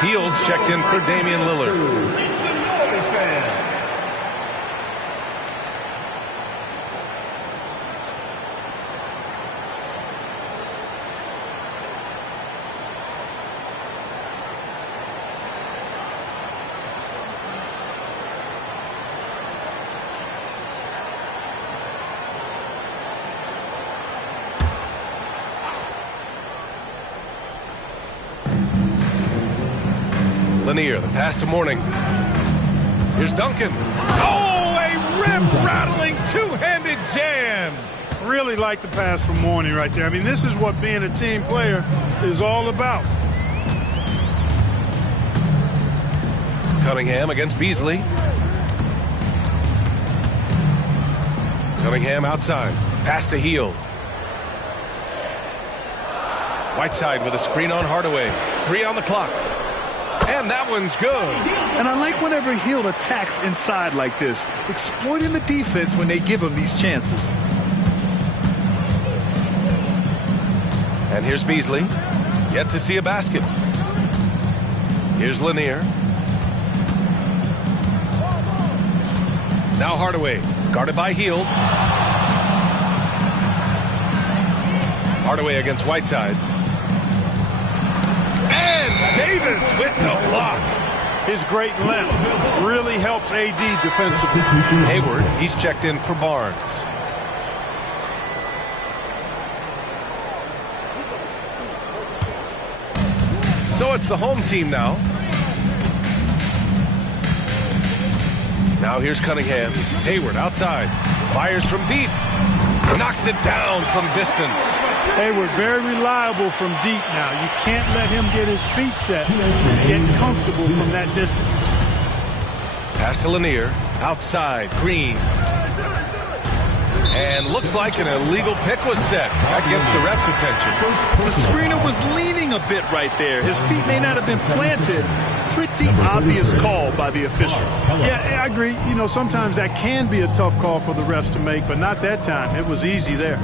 Fields checked in for Damian Lillard. Lanier, the pass to Mourning. Here's Duncan. Oh, a rip-rattling two-handed jam. Really like the pass from Mourning right there. I mean, this is what being a team player is all about. Cunningham against Beasley. Cunningham outside. Pass to Hield. Whiteside with a screen on Hardaway. 3 on the clock. And that one's good. And I like whenever Hield attacks inside like this, exploiting the defense when they give him these chances. And here's Beasley. Yet to see a basket. Here's Lanier. Now Hardaway, guarded by Hield. Hardaway against Whiteside. And Davis with the block. His great length really helps AD defensively. Hayward, he's checked in for Barnes. So it's the home team now. Now here's Cunningham. Hayward outside. Fires from deep. Knocks it down from distance. Hayward very reliable from deep now. You can't let him get his feet set, get comfortable from that distance. Pass to Lanier. Outside. Green. And looks like an illegal pick was set. That gets the ref's attention. The screener was leaning a bit right there. His feet may not have been planted. Pretty obvious call by the officials. Yeah, I agree. You know, sometimes that can be a tough call for the refs to make, but not that time. It was easy there.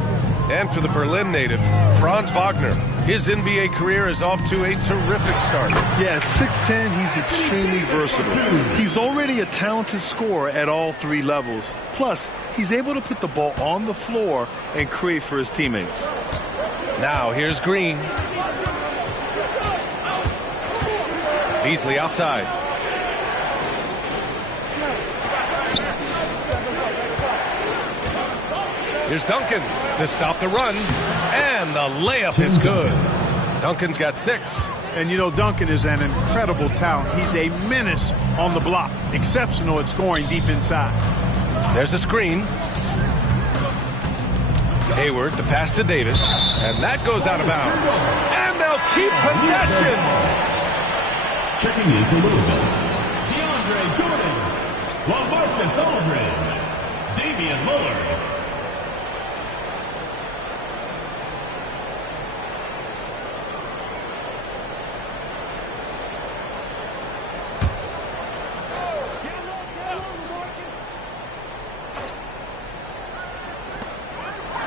And for the Berlin native, Franz Wagner. His NBA career is off to a terrific start. Yeah, at 6'10", he's extremely versatile. He's already a talented scorer at all three levels. Plus, he's able to put the ball on the floor and create for his teammates. Now, here's Green. Beasley outside. Here's Duncan to stop the run, and the layup is good. Duncan's got 6. And you know, Duncan is an incredible talent. He's a menace on the block. Exceptional at scoring deep inside. There's a screen. Hayward, the pass to Davis, and that goes out of bounds. And they'll keep possession. Checking in for Louisville, DeAndre Jordan, LaMarcus Aldridge, Damian Lillard.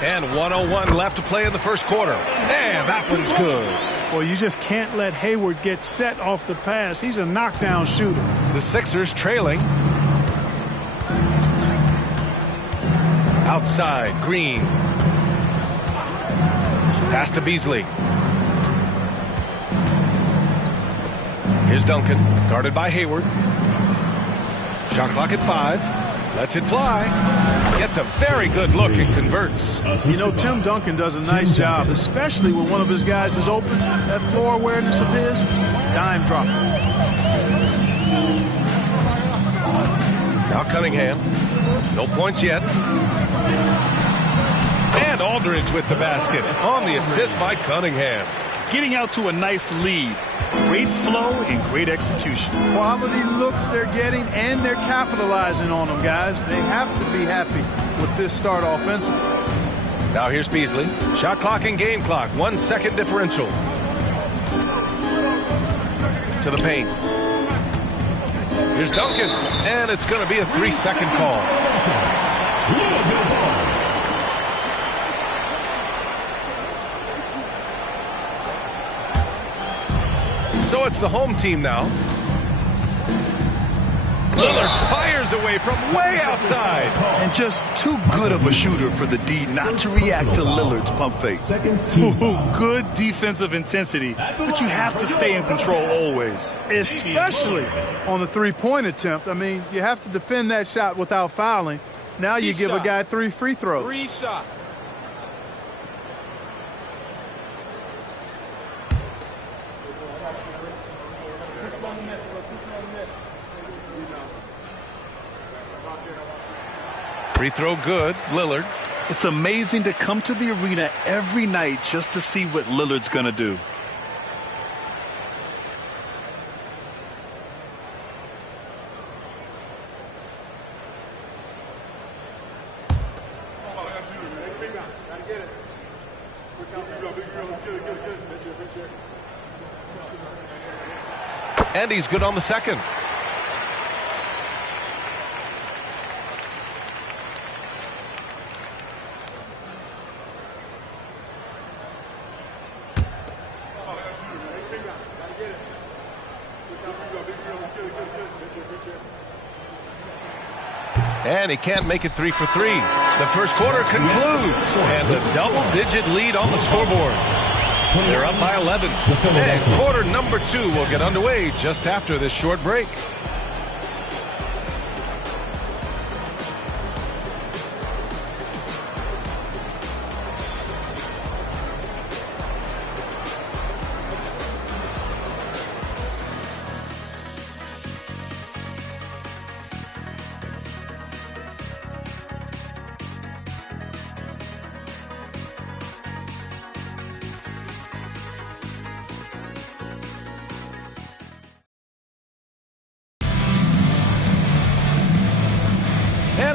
And 1:01 left to play in the first quarter. And that one's good. Well, you just can't let Hayward get set off the pass. He's a knockdown shooter. The Sixers trailing. Outside, Green. Pass to Beasley. Here's Duncan, guarded by Hayward. Shot clock at 5. Lets it fly. Gets a very good look and converts. You know, Tim Duncan does a nice job, especially when one of his guys is open. That floor awareness of his, dime drop. Now Cunningham. No points yet. And Aldridge with the basket on the assist by Cunningham. Getting out to a nice lead. Great flow and great execution. Quality looks they're getting, and they're capitalizing on them, guys. They have to be happy with this start offensively. Now here's Beasley. Shot clock and game clock. 1 second differential. To the paint. Here's Duncan. And it's going to be a 3-second call. So it's the home team now. Lillard fires away from way outside. And just too good of a shooter for the D not to react to Lillard's pump fake. Good defensive intensity, but you have to stay in control always. Especially on the three-point attempt. I mean, you have to defend that shot without fouling. Now you give a guy 3 free throws. 3 shots. Free throw good, Lillard. It's amazing to come to the arena every night just to see what Lillard's going to do. And he's good on the second. And he can't make it 3 for 3. The first quarter concludes. And the double-digit lead on the scoreboard. They're up by 11. And quarter number 2 will get underway just after this short break.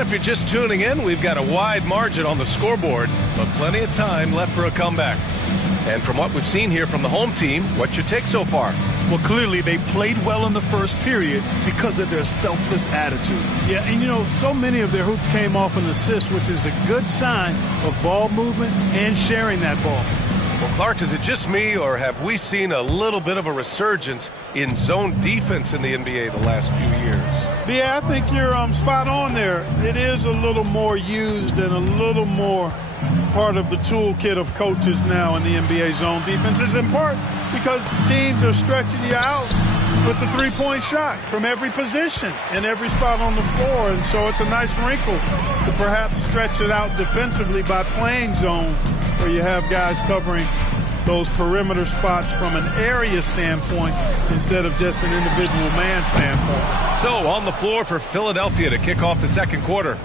if you're just tuning in, we've got a wide margin on the scoreboard, but plenty of time left for a comeback. And from what we've seen here from the home team, what's your take so far? Well, clearly they played well in the first period because of their selfless attitude. Yeah, and so many of their hoops came off an assist, which is a good sign of ball movement and sharing that ball. Well, Clark, is it just me, or have we seen a little bit of a resurgence in zone defense in the NBA the last few years? Yeah, I think you're spot on there. It is a little more used and a little more part of the toolkit of coaches now in the NBA zone defense. It's in part because teams are stretching you out with the three-point shot from every position and every spot on the floor. And so it's a nice wrinkle to perhaps stretch it out defensively by playing zone, where you have guys covering those perimeter spots from an area standpoint instead of just an individual man standpoint. So on the floor for Philadelphia to kick off the second quarter.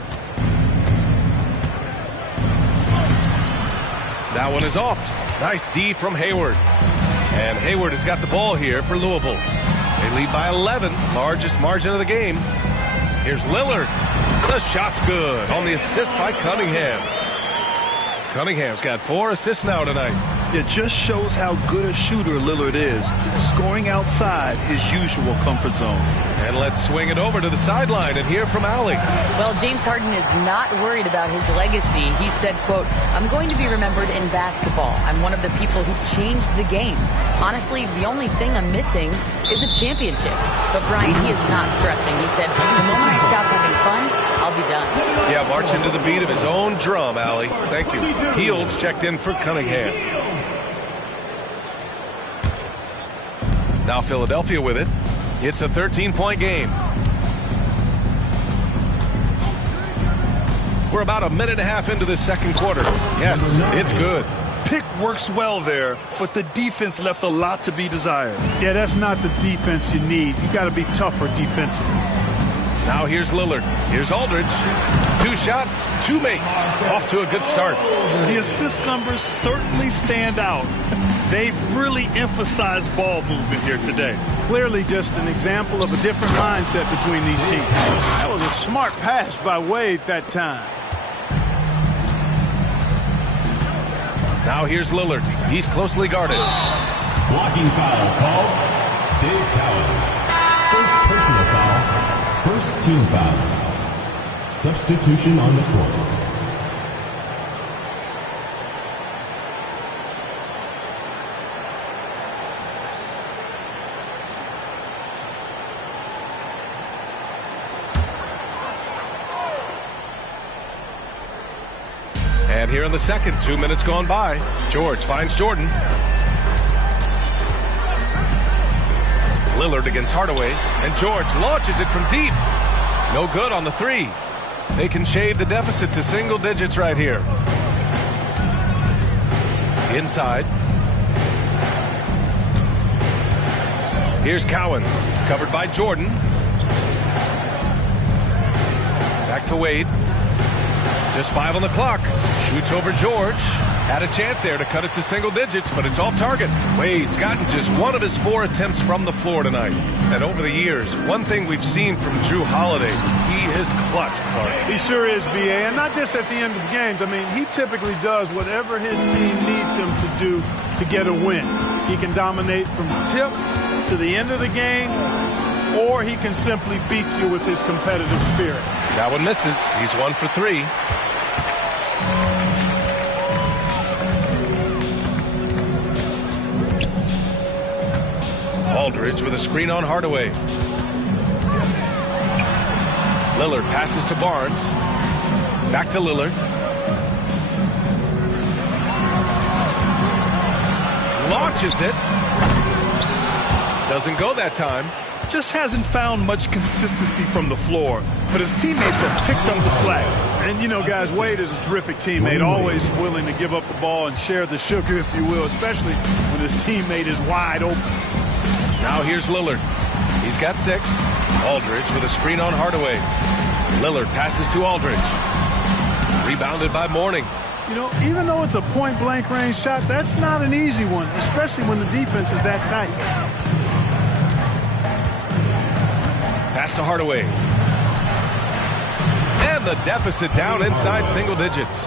That one is off. Nice D from Hayward. And Hayward has got the ball here for Louisville. They lead by 11, largest margin of the game. Here's Lillard. The shot's good on the assist by Cunningham. Cunningham's got 4 assists now tonight. It just shows how good a shooter Lillard is, scoring outside his usual comfort zone. And let's swing it over to the sideline and hear from Allie. Well, James Harden is not worried about his legacy. He said, quote, "I'm going to be remembered in basketball. I'm one of the people who changed the game. Honestly, the only thing I'm missing is a championship." But Brian, he is not stressing. He said, "The moment I stop having fun, I'll be done." Yeah, marching to the beat of his own drum, Allie. Thank you. Fields checked in for Cunningham. Now Philadelphia with it. It's a 13-point game. We're about a minute and a half into the second quarter. Yes, it's good. Pick works well there, but the defense left a lot to be desired. Yeah, that's not the defense you need. You got to be tougher defensively. Now here's Lillard. Here's Aldridge. 2 shots, 2 makes. Off to a good start. The assist numbers certainly stand out. They've really emphasized ball movement here today. Clearly just an example of a different mindset between these teams. That was a smart pass by Wade that time. Now here's Lillard. He's closely guarded. Blocking foul called. Dave Cowens. First personal foul. First team foul. Substitution on the court. And here in the second, 2 minutes gone by. George finds Jordan. Lillard against Hardaway, and George launches it from deep. No good on the 3. They can shave the deficit to single digits right here. Inside. Here's Cowens, covered by Jordan. Back to Wade. Just 5 on the clock. Shoots over George. Had a chance there to cut it to single digits, but it's off target. Wade's gotten just 1 of his 4 attempts from the floor tonight. And over the years, one thing we've seen from Drew Holiday, he is clutch, Clark. He sure is, B.A., and not just at the end of games. I mean, he typically does whatever his team needs him to do to get a win. He can dominate from tip to the end of the game, or he can simply beat you with his competitive spirit. That one misses. He's 1 for 3. Aldridge with a screen on Hardaway. Lillard passes to Barnes. Back to Lillard. Launches it. Doesn't go that time. Just hasn't found much consistency from the floor, but his teammates have picked up the slack. And, you know, guys, Wade is a terrific teammate, always willing to give up the ball and share the sugar, if you will, especially when his teammate is wide open. Now here's Lillard. He's got 6. Aldridge with a screen on Hardaway. Lillard passes to Aldridge. Rebounded by Mourning. You know, even though it's a point-blank range shot, that's not an easy one, especially when the defense is that tight. Pass to Hardaway. And the deficit down inside single digits.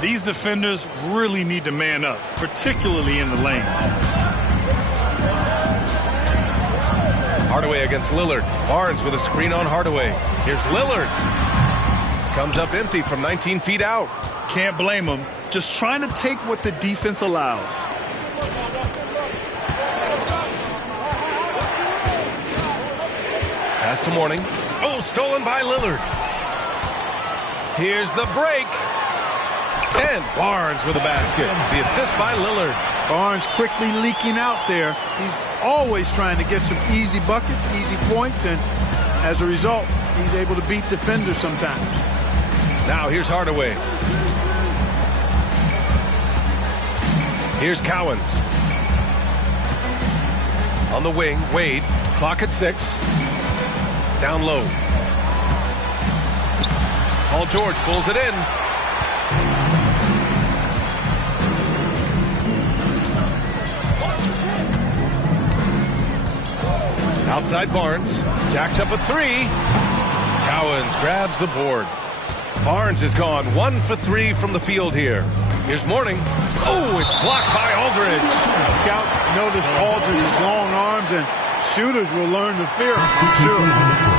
These defenders really need to man up, particularly in the lane. Hardaway against Lillard. Barnes with a screen on Hardaway. Here's Lillard. Comes up empty from 19 feet out. Can't blame him. Just trying to take what the defense allows. Pass to Mourning. Oh, stolen by Lillard. Here's the break. And Barnes with a basket. The assist by Lillard. Barnes quickly leaking out there. He's always trying to get some easy buckets, easy points, and as a result, he's able to beat defenders sometimes. Now here's Hardaway. Here's Cowens. On the wing, Wade. Clock at 6. Down low. Paul George pulls it in. Outside Barnes. Jacks up a 3. Cowens grabs the board. Barnes is gone 1 for 3 from the field here. Here's Mourning. Oh, it's blocked by Aldridge. Scouts notice Aldridge's long arms, and shooters will learn to fear him, for sure.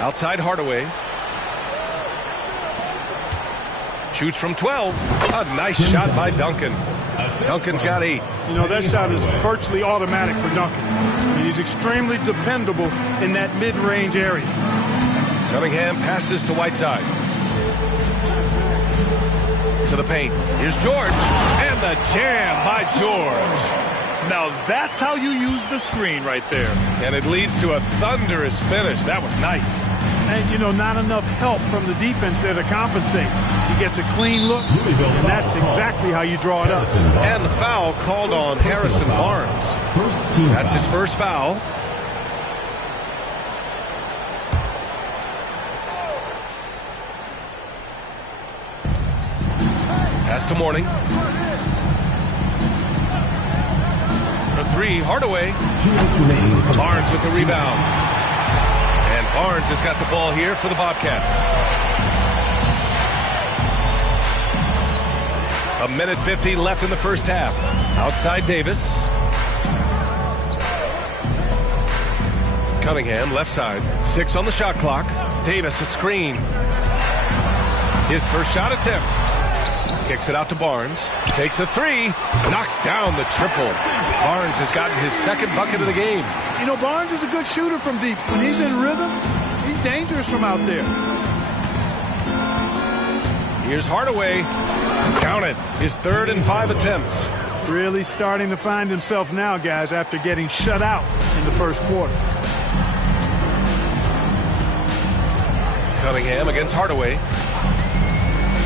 Outside Hardaway. Shoots from 12. A nice shot by Duncan. Duncan's got 8. You know, that shot is virtually automatic for Duncan. I mean, he's extremely dependable in that mid-range area. Cunningham passes to Whiteside. To the paint. Here's George. And the jam by George. Now that's how you use the screen right there. And it leads to a thunderous finish. That was nice. And, you know, not enough help from the defense there to compensate. He gets a clean look, and that's exactly how you draw it up. And the foul called on Harrison Barnes. That's his first foul. Pass to Mourning. For 3, Hardaway. Barnes with the rebound. And Barnes has got the ball here for the Bobcats. 1:50 left in the first half. Outside Davis. Cunningham, left side. 6 on the shot clock. Davis, a screen. His first shot attempt. Kicks it out to Barnes. Takes a 3. Knocks down the triple. Barnes has gotten his second bucket of the game. You know, Barnes is a good shooter from deep. When he's in rhythm, he's dangerous from out there. Here's Hardaway. Count it. His 3rd and 5 attempts. Really starting to find himself now, guys, after getting shut out in the first quarter. Cunningham against Hardaway.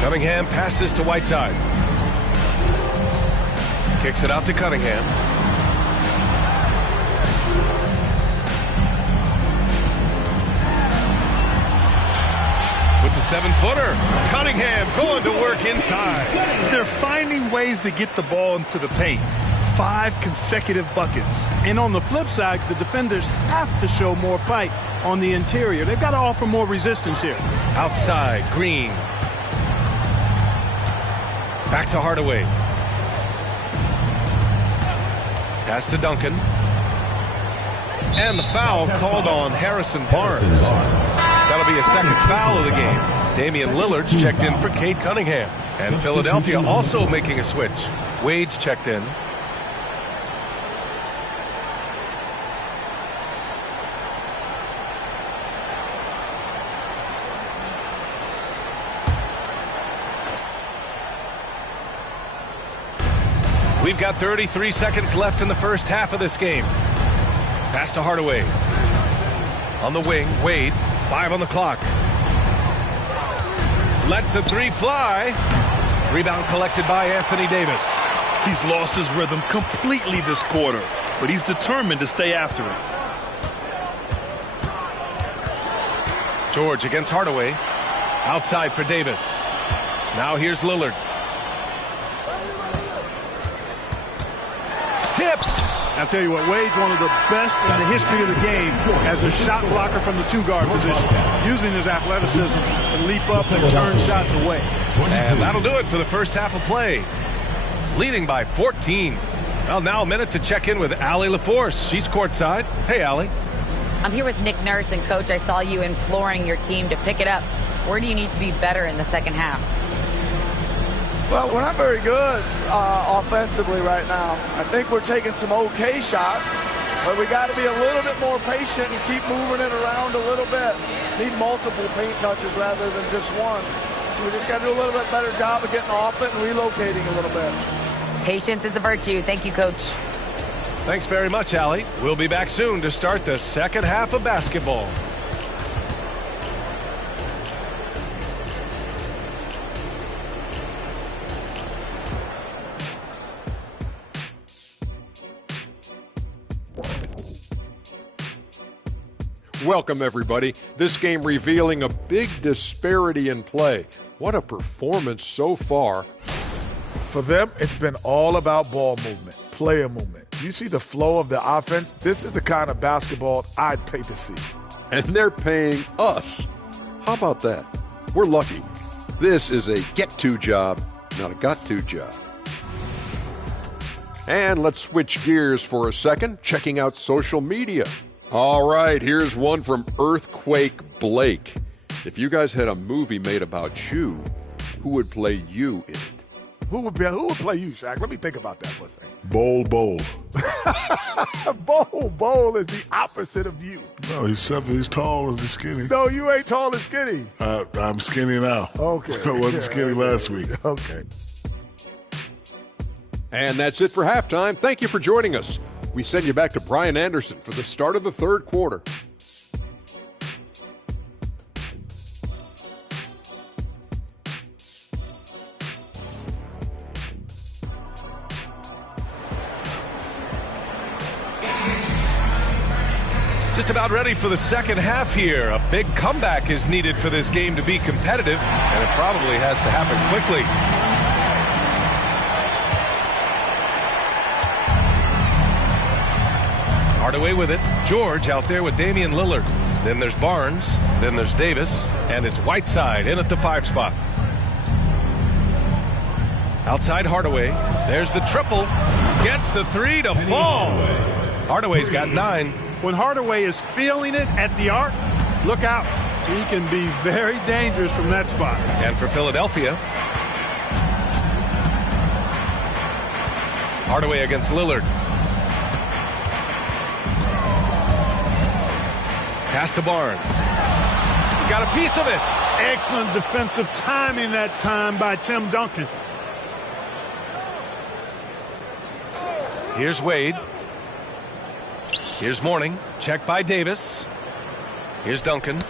Cunningham passes to Whiteside. Kicks it out to Cunningham. With the 7-footer. Cunningham going to work inside. They're finding ways to get the ball into the paint. 5 consecutive buckets. And on the flip side, the defenders have to show more fight on the interior. They've got to offer more resistance here. Outside, Green. Back to Hardaway. Pass to Duncan. And the foul called on Harrison Barnes. That'll be a second foul of the game. Damian Lillard's checked in for Cade Cunningham. And Philadelphia also making a switch. Wade's checked in. We've got 33 seconds left in the first half of this game. Pass to Hardaway. On the wing, Wade. 5 on the clock. Lets the 3 fly. Rebound collected by Anthony Davis. He's lost his rhythm completely this quarter, but he's determined to stay after it. George against Hardaway. Outside for Davis. Now here's Lillard. Tipped. I'll tell you what, Wade's one of the best in the history of the game as a shot blocker from the two-guard position, using his athleticism to leap up and turn shots away. And that'll do it for the first half of play. Leading by 14. Well, now a minute to check in with Allie LaForce. She's courtside. Hey, Allie. I'm here with Nick Nurse, and Coach, I saw you imploring your team to pick it up. Where do you need to be better in the second half? Well, we're not very good offensively right now. I think we're taking some okay shots, but we got to be a little bit more patient and keep moving it around a little bit. Need multiple paint touches rather than just one. So we just got to do a little bit better job of getting off it and relocating a little bit. Patience is a virtue. Thank you, Coach. Thanks very much, Allie. We'll be back soon to start the second half of basketball. Welcome, everybody. This game revealing a big disparity in play. What a performance so far. For them, it's been all about ball movement, player movement. You see the flow of the offense? This is the kind of basketball I'd pay to see. And they're paying us. How about that? We're lucky. This is a get-to job, not a got-to job. And let's switch gears for a second, checking out social media. All right, here's one from Earthquake Blake. If you guys had a movie made about you, who would play you in it? Who would play you, Shaq? Let me think about that for a second. Bowl. Bowl is the opposite of you. No, he's tall and he's skinny. No, you ain't tall and skinny. I'm skinny now. Okay. I wasn't skinny last week. Okay. And that's it for halftime. Thank you for joining us. We send you back to Brian Anderson for the start of the third quarter. Just about ready for the second half here. A big comeback is needed for this game to be competitive, and it probably has to happen quickly. Hardaway with it. George out there with Damian Lillard. Then there's Barnes. Then there's Davis. And it's Whiteside in at the 5 spot. Outside Hardaway. There's the triple. Gets the 3 to fall. Hardaway's got 9. When Hardaway is feeling it at the arc, look out. He can be very dangerous from that spot. And for Philadelphia, Hardaway against Lillard. Pass to Barnes. Got a piece of it. Excellent defensive timing that time by Tim Duncan. Here's Wade. Here's Mourning. Check by Davis. Here's Duncan.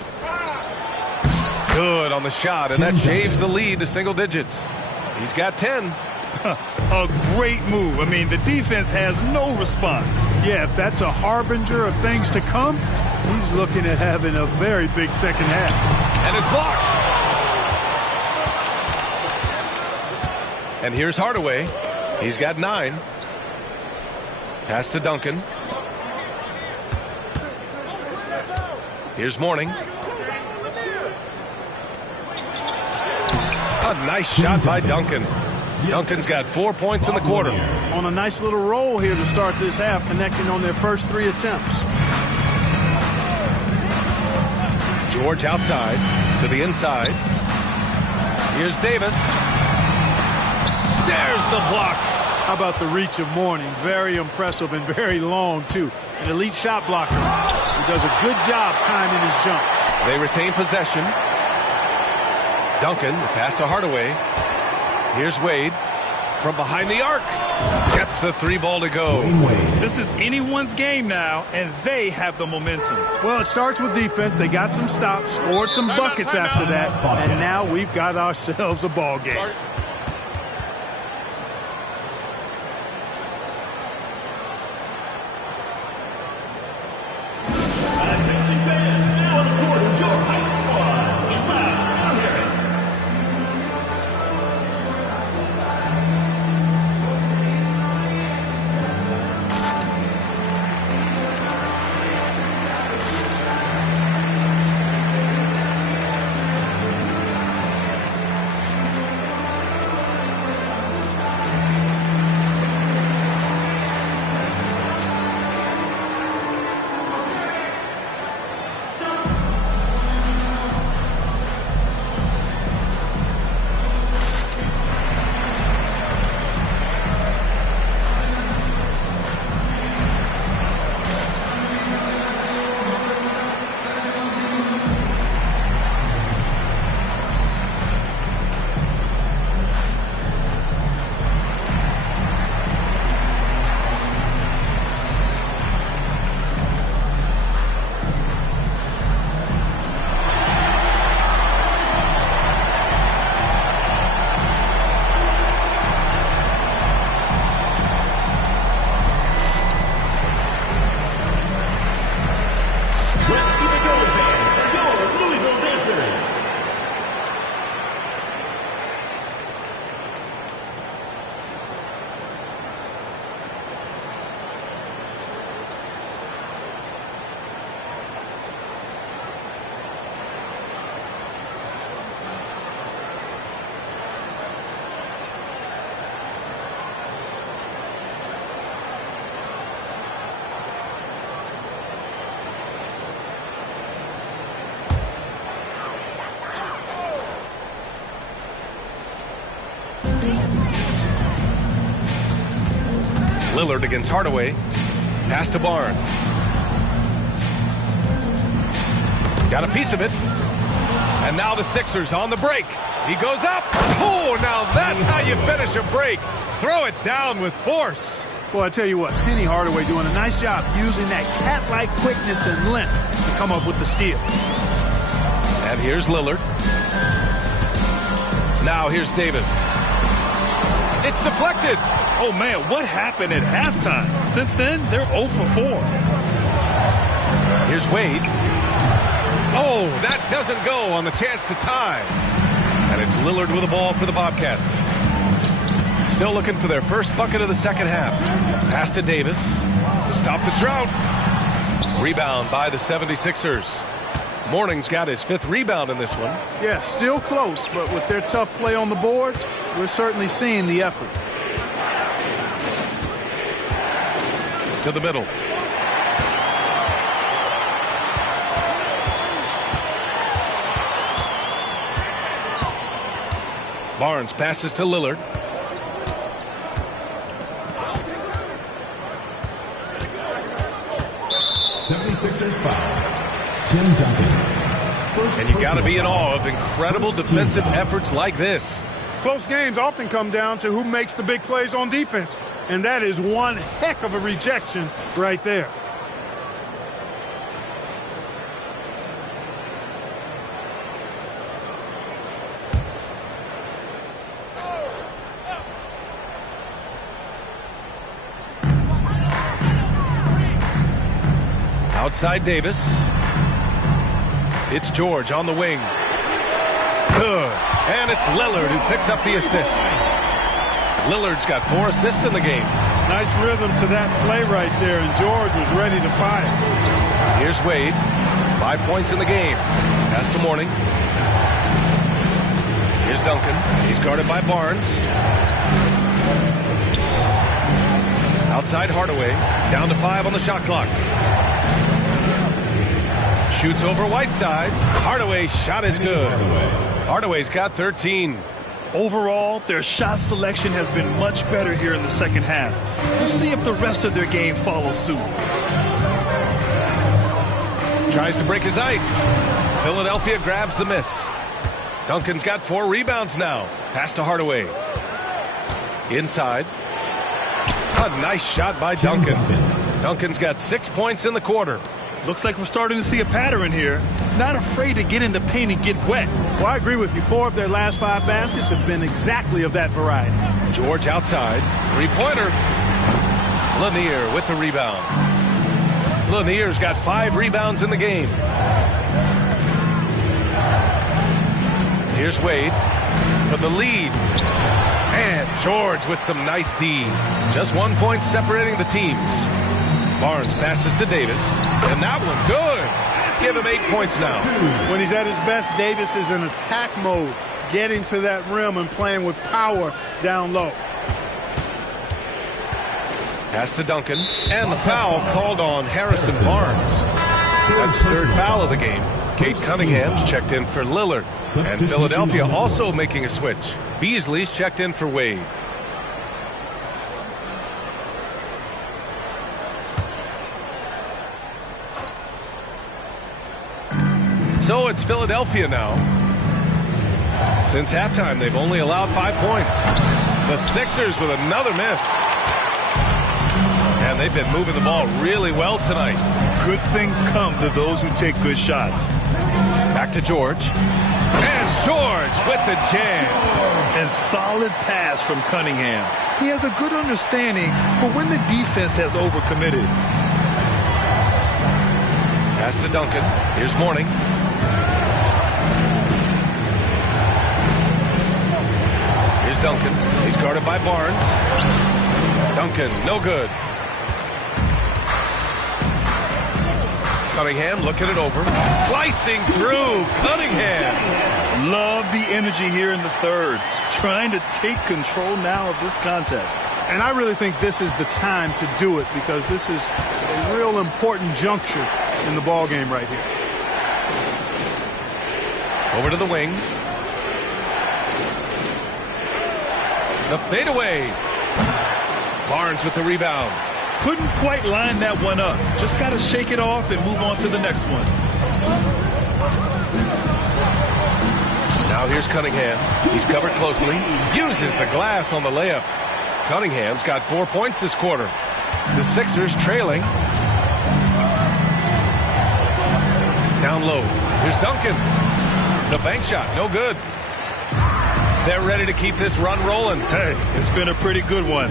Good on the shot, and that shaves the lead to single digits. He's got 10. A great move. I mean, the defense has no response. Yeah, if that's a harbinger of things to come, he's looking at having a very big second half. And it's blocked. And here's Hardaway. He's got 9. Pass to Duncan. Here's Mourning. A nice shot by Duncan. Duncan's got 4 points in the quarter. On a nice little roll here to start this half, connecting on their first 3 attempts. George outside to the inside. Here's Davis. There's the block. How about the reach of Mourning? Very impressive and very long, too. An elite shot blocker who does a good job timing his jump. They retain possession. Duncan, the pass to Hardaway. Here's Wade from behind the arc. Gets the 3 ball to go. This is anyone's game now, and they have the momentum. Well, it starts with defense. They got some stops, scored some buckets after that, and now we've got ourselves a ball game. Lillard against Hardaway. Pass to Barnes. Got a piece of it. And now the Sixers on the break. He goes up. Oh, now that's how you finish a break. Throw it down with force. Well, I tell you what, Penny Hardaway doing a nice job using that cat-like quickness and length to come up with the steal. And here's Lillard. Now here's Davis. It's deflected. Oh, man, what happened at halftime? Since then, they're 0 for 4. Here's Wade. Oh, that doesn't go on the chance to tie. And it's Lillard with the ball for the Bobcats. Still looking for their first bucket of the second half. Pass to Davis to stop the drought. Rebound by the 76ers. Mourning's got his 5th rebound in this one. Yeah, still close, but with their tough play on the boards, we're certainly seeing the effort. To the middle. Barnes passes to Lillard. '76ers foul. Tim Duncan. And you got to be in awe of incredible defensive efforts like this. Close games often come down to who makes the big plays on defense, and that is one heck of a rejection right there. Outside Davis. It's George on the wing. Good. And it's Lillard who picks up the assist. Lillard's got 4 assists in the game. Nice rhythm to that play right there, and George was ready to fire. Here's Wade. 5 points in the game. Pass to Mourning. Here's Duncan. He's guarded by Barnes. Outside Hardaway. Down to 5 on the shot clock. Shoots over Whiteside. Hardaway's shot is good. Hardaway's got 13. Overall, their shot selection has been much better here in the second half. We'll see if the rest of their game follows suit. Tries to break his ice. Philadelphia grabs the miss. Duncan's got 4 rebounds now. Pass to Hardaway. Inside. A nice shot by Duncan. Duncan's got 6 points in the quarter. Looks like we're starting to see a pattern here. Not afraid to get in the paint and get wet. Well, I agree with you. 4 of their last 5 baskets have been exactly of that variety. George outside. 3-pointer. Lanier with the rebound. Lanier's got 5 rebounds in the game. Here's Wade for the lead. And George with some nice D. Just 1 point separating the teams. Barnes passes to Davis. And that one good. Give him 8 points now. When he's at his best, Davis is in attack mode, getting to that rim and playing with power down low. Pass to Duncan. And the foul called on Harrison Barnes. That's his 3rd foul of the game. Kate Cunningham's checked in for Lillard. And Philadelphia also making a switch. Beasley's checked in for Wade. So it's Philadelphia now. Since halftime, they've only allowed 5 points. The Sixers with another miss. And they've been moving the ball really well tonight. Good things come to those who take good shots. Back to George. And George with the jam. And solid pass from Cunningham. He has a good understanding for when the defense has overcommitted. Pass to Duncan. Here's Mourning. Here's Duncan. He's guarded by Barnes. Duncan, no good. Cunningham looking it over. Slicing through. Cunningham. Love the energy here in the 3rd. Trying to take control now of this contest. And I really think this is the time to do it because this is a real important juncture in the ball game right here. Over to the wing. The fadeaway. Barnes with the rebound. Couldn't quite line that one up. Just got to shake it off and move on to the next one. Now here's Cunningham. He's covered closely. Uses the glass on the layup. Cunningham's got 4 points this quarter. The Sixers trailing. Down low. Here's Duncan. The bank shot, no good. They're ready to keep this run rolling. Hey, it's been a pretty good one.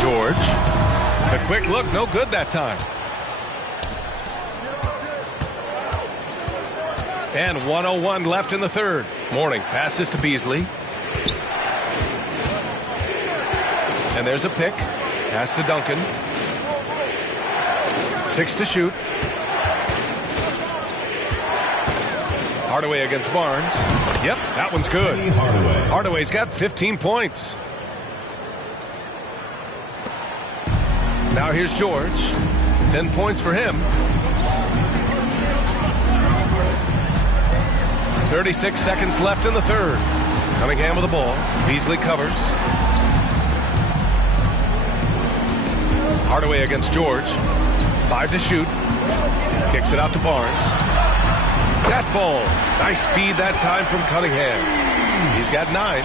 George. The quick look, no good that time. And 1:01 left in the third. Mourning passes to Beasley. And there's a pick. Pass to Duncan. 6 to shoot. Hardaway against Barnes. Yep, that one's good. Hardaway's got 15 points. Now here's George. 10 points for him. 36 seconds left in the third. Cunningham with the ball. Beasley covers. Hardaway against George. 5 to shoot. Kicks it out to Barnes. That falls. Nice feed that time from Cunningham. He's got 9.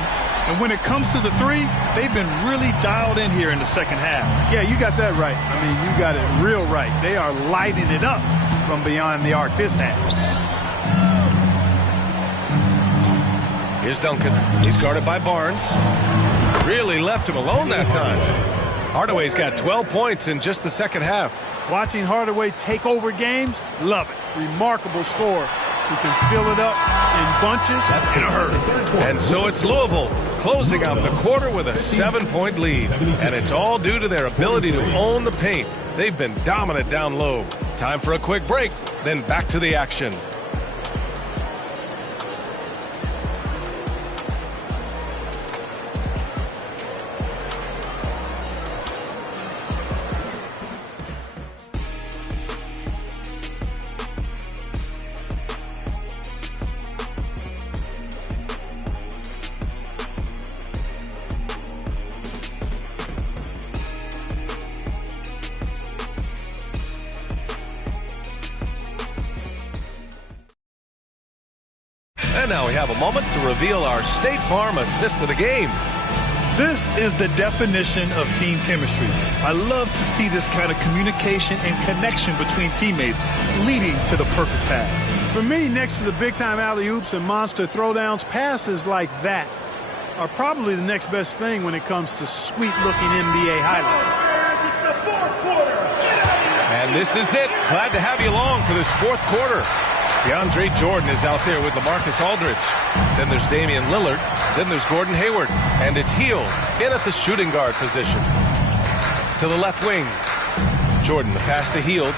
And when it comes to the three, they've been really dialed in here in the second half. Yeah, you got that right. I mean, you got it real right. They are lighting it up from beyond the arc this half. Here's Duncan. He's guarded by Barnes. Really left him alone that time. Hardaway's got 12 points in just the second half. Watching Hardaway take over games, love it. Remarkable score. He can fill it up in bunches in a hurry. And so it's Louisville closing out the quarter with a 7-point lead. And it's all due to their ability to own the paint. They've been dominant down low. Time for a quick break, then back to the action. And now we have a moment to reveal our State Farm assist of the game. This is the definition of team chemistry. I love to see this kind of communication and connection between teammates leading to the perfect pass. For me, next to the big-time alley-oops and monster throwdowns, passes like that are probably the next best thing when it comes to sweet-looking NBA highlights. And this is it. Glad to have you along for this fourth quarter. DeAndre Jordan is out there with LaMarcus Aldridge. Then there's Damian Lillard. Then there's Gordon Hayward. And it's Hield in at the shooting guard position. To the left wing. Jordan, the pass to Hield.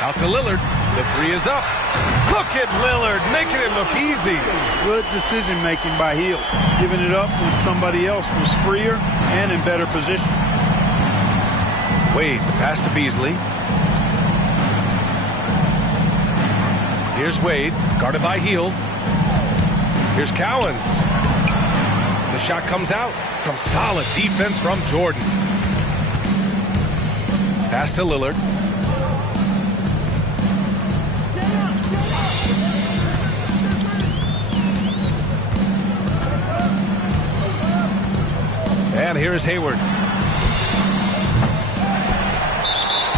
Out to Lillard. The three is up. Look at Lillard, making it look easy. Good decision-making by Hield. Giving it up when somebody else was freer and in better position. Wade, the pass to Beasley. Here's Wade, guarded by Hield. Here's Cowens. The shot comes out. Some solid defense from Jordan. Pass to Lillard. And here's Hayward.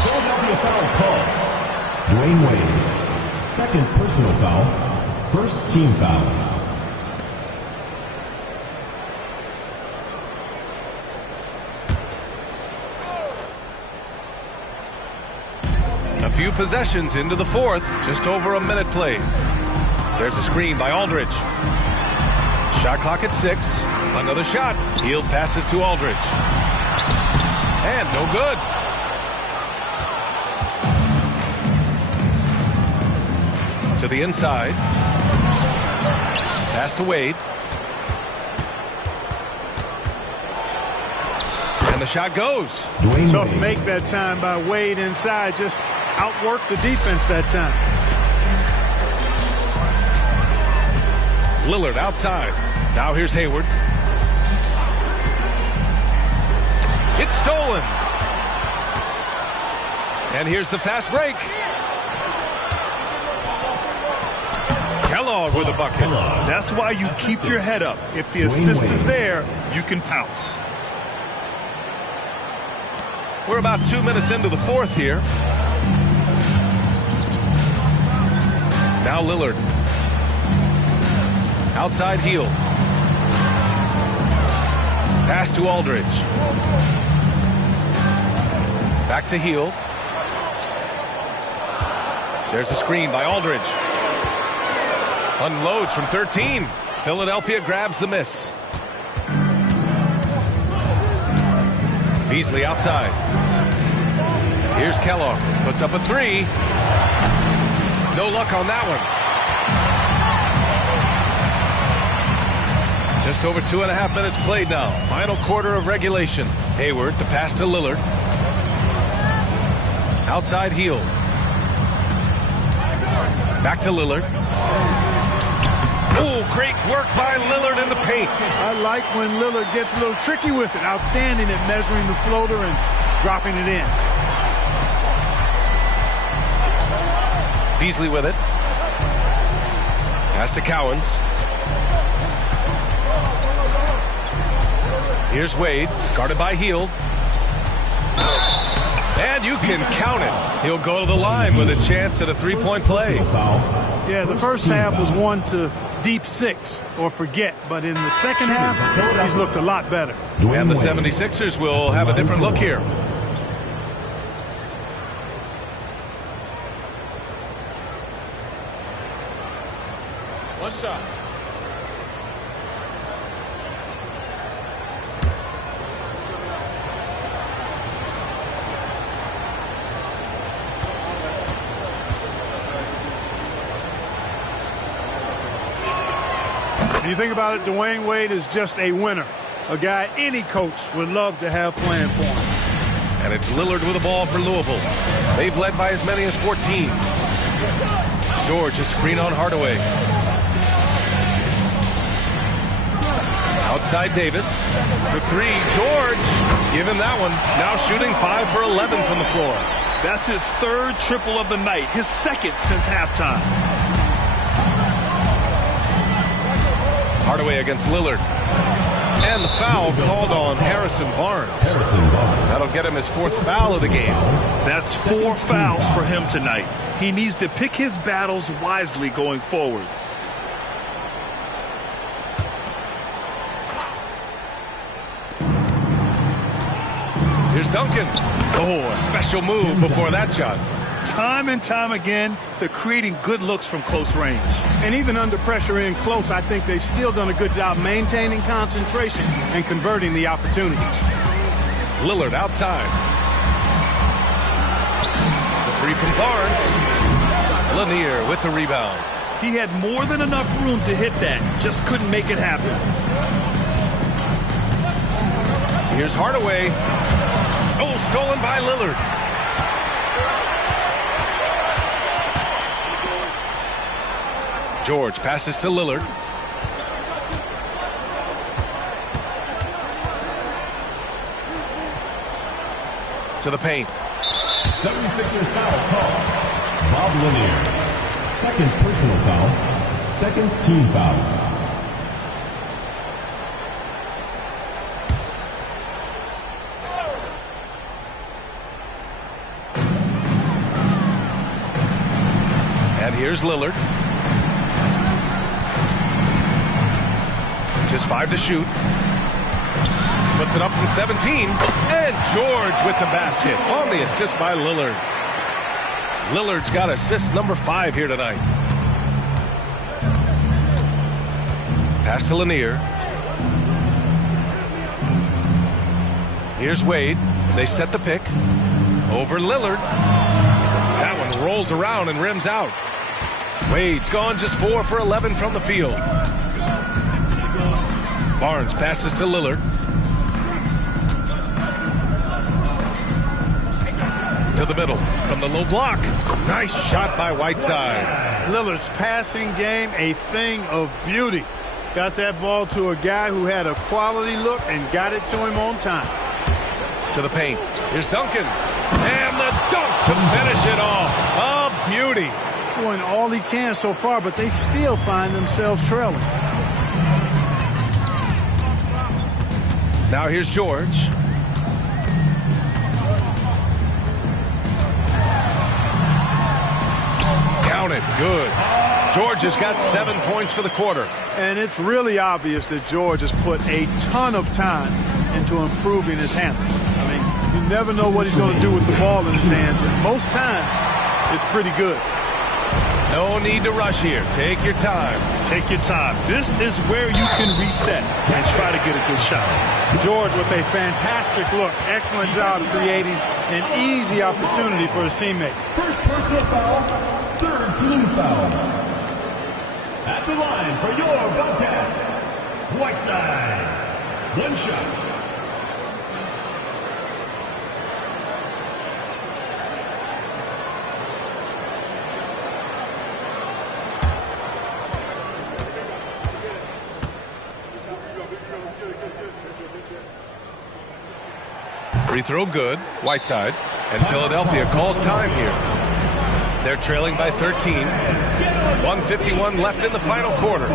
Philadelphia foul call. Dwayne Wade. Second personal foul. First team foul. A few possessions into the fourth. Just over a minute played. There's a screen by Aldridge. Shot clock at 6. Another shot. Hield passes to Aldridge. And no good. To the inside. Pass to Wade. And the shot goes. Tough make that time by Wade inside. Just outworked the defense that time. Lillard outside. Now here's Hayward. It's stolen. And here's the fast break. Kellogg with a bucket. That's why you keep your head up. If the assist is there, you can pounce. We're about 2 minutes into the fourth here. Now Lillard. Outside heel. Pass to Aldridge. Back to heel. There's a screen by Aldridge. Unloads from 13. Philadelphia grabs the miss. Beasley outside. Here's Kellogg. Puts up a three. No luck on that one. Just over 2.5 minutes played now. Final quarter of regulation. Hayward, the pass to Lillard. Outside heel. Back to Lillard. Oh, great work by Lillard in the paint. I like when Lillard gets a little tricky with it. Outstanding at measuring the floater and dropping it in. Beasley with it. Pass to Cowens. Here's Wade, guarded by Hield. And you can count it. He'll go to the line with a chance at a three-point play. Yeah, the first half was one to deep six or forget, but in the second half, he's looked a lot better. And the 76ers will have a different look here. What's up? When you think about it, Dwayne Wade is just a winner. A guy any coach would love to have playing for him. And it's Lillard with the ball for Louisville. They've led by as many as 14. George, a screen on Hardaway. Outside Davis for three. George, give him that one. Now shooting 5 for 11 from the floor. That's his third triple of the night, his second since halftime. Hardaway against Lillard. And the foul called on Harrison Barnes. That'll get him his 4th foul of the game. That's 4 fouls for him tonight. He needs to pick his battles wisely going forward. Here's Duncan. Oh, a special move before that shot. Time and time again, they're creating good looks from close range. And even under pressure in close, I think they've still done a good job maintaining concentration and converting the opportunities. Lillard outside. The three from Barnes. Lanier with the rebound. He had more than enough room to hit that, just couldn't make it happen. Here's Hardaway. Oh, stolen by Lillard. George passes to Lillard. To the paint. 76ers foul call. Bob Lanier. Second personal foul. Second team foul. And here's Lillard. Just 5 to shoot. Puts it up from 17. And George with the basket on the assist by Lillard. Lillard's got assist number 5 here tonight. Pass to Lanier. Here's Wade. They set the pick. Over Lillard. That one rolls around and rims out. Wade's gone just 4 for 11 from the field. Barnes passes to Lillard. To the middle from the low block. Nice shot by Whiteside. Lillard's passing game, a thing of beauty. Got that ball to a guy who had a quality look and got it to him on time. To the paint. Here's Duncan. And the dunk to finish it off. A beauty. Doing all he can so far, but they still find themselves trailing. Now here's George. Count it. Good. George has got 7 points for the quarter. And it's really obvious that George has put a ton of time into improving his handling. I mean, you never know what he's going to do with the ball in his hands. And most time, it's pretty good. No need to rush here. Take your time. Take your time. This is where you can reset and try to get a good shot. George with a fantastic look. Excellent job creating an easy opportunity for his teammate. First personal foul, third team foul. At the line for your Bobcats, Whiteside. One shot. Free throw good. Whiteside. And Philadelphia calls time here. They're trailing by 13. 1:51 left in the final quarter.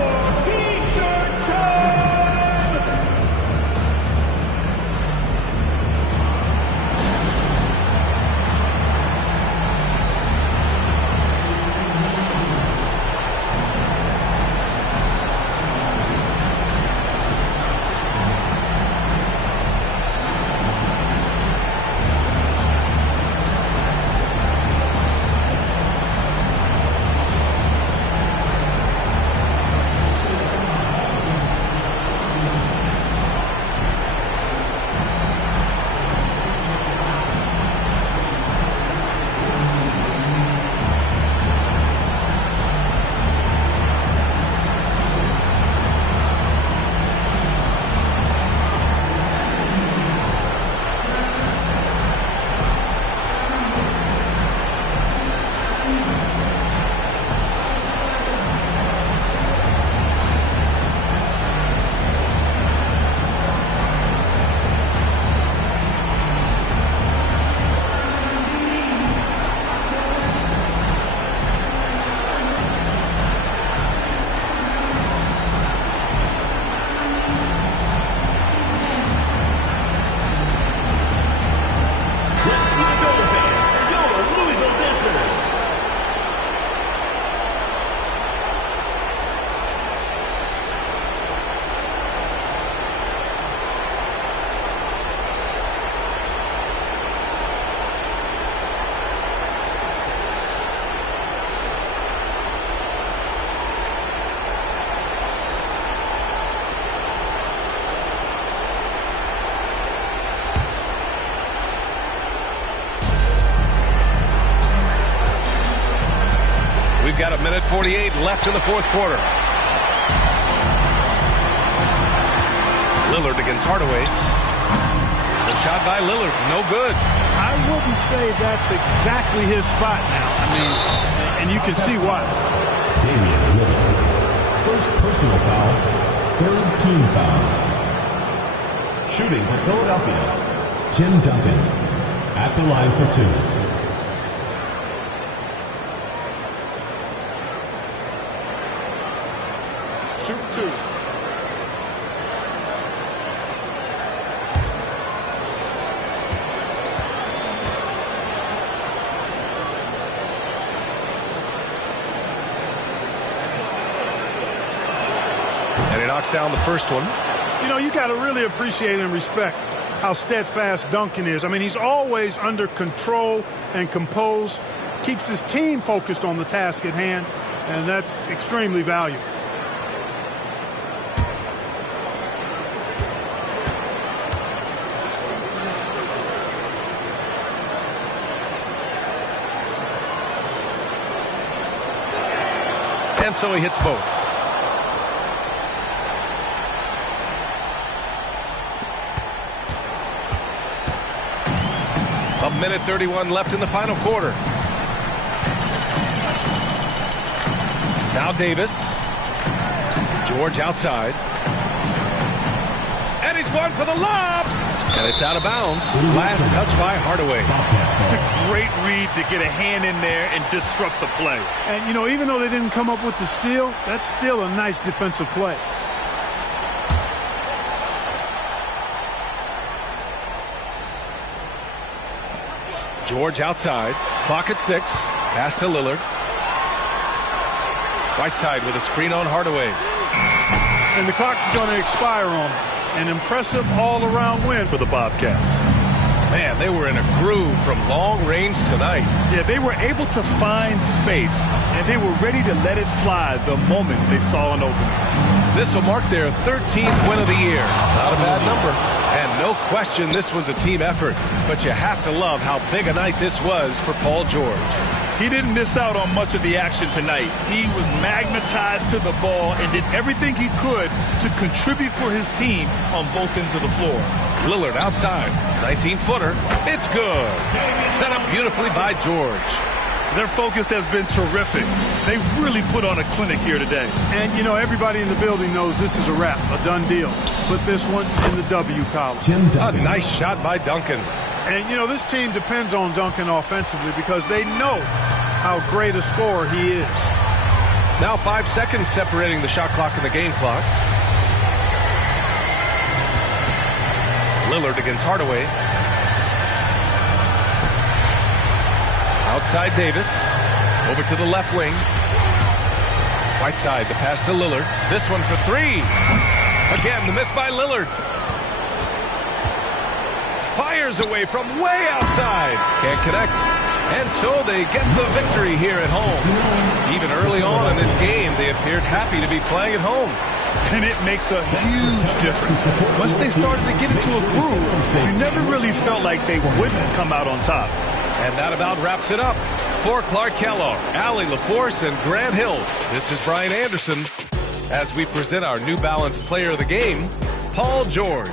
We've got 1:48 left in the fourth quarter. Lillard against Hardaway. The shot by Lillard, no good. I wouldn't say that's exactly his spot now. I mean, and you can see why. Damian Lillard. First personal foul, third team foul. Shooting for Philadelphia, Tim Duncan. At the line for two. Shoot two. And he knocks down the first one. You know, you got to really appreciate and respect how steadfast Duncan is. I mean, he's always under control and composed, keeps his team focused on the task at hand, and that's extremely valuable. And so he hits both. A 1:31 left in the final quarter. Now Davis. George outside. And he's one for the lob. And it's out of bounds. Last touch by Hardaway. Great read to get a hand in there and disrupt the play. And, you know, even though they didn't come up with the steal, that's still a nice defensive play. George outside. Clock at 6. Pass to Lillard. Whiteside with a screen on Hardaway. And the clock is going to expire on him. An impressive all-around win for the Bobcats. Man, they were in a groove from long range tonight. Yeah, they were able to find space, and they were ready to let it fly the moment they saw an opening. This will mark their 13th win of the year. Not a bad number. And no question this was a team effort. But you have to love how big a night this was for Paul George. He didn't miss out on much of the action tonight. He was magnetized to the ball and did everything he could to contribute for his team on both ends of the floor. Lillard outside. 19-footer. It's good. Set up beautifully by George. Their focus has been terrific. They really put on a clinic here today. And, you know, everybody in the building knows this is a wrap, a done deal. Put this one in the W column. A nice shot by Duncan. And, you know, this team depends on Duncan offensively because they know how great a scorer he is. Now 5 seconds separating the shot clock and the game clock. Lillard against Hardaway. Outside Davis. Over to the left wing. Whiteside, the pass to Lillard. This one for 3. Again, the miss by Lillard. Fires away from way outside. Can't connect. And so they get the victory here at home. Even early on in this game, they appeared happy to be playing at home. And it makes a huge difference. Once they started to get into a groove, you never really felt like they wouldn't come out on top. And that about wraps it up. For Clark Kellogg, Allie LaForce, and Grant Hill, this is Brian Anderson as we present our New Balance Player of the Game, Paul George.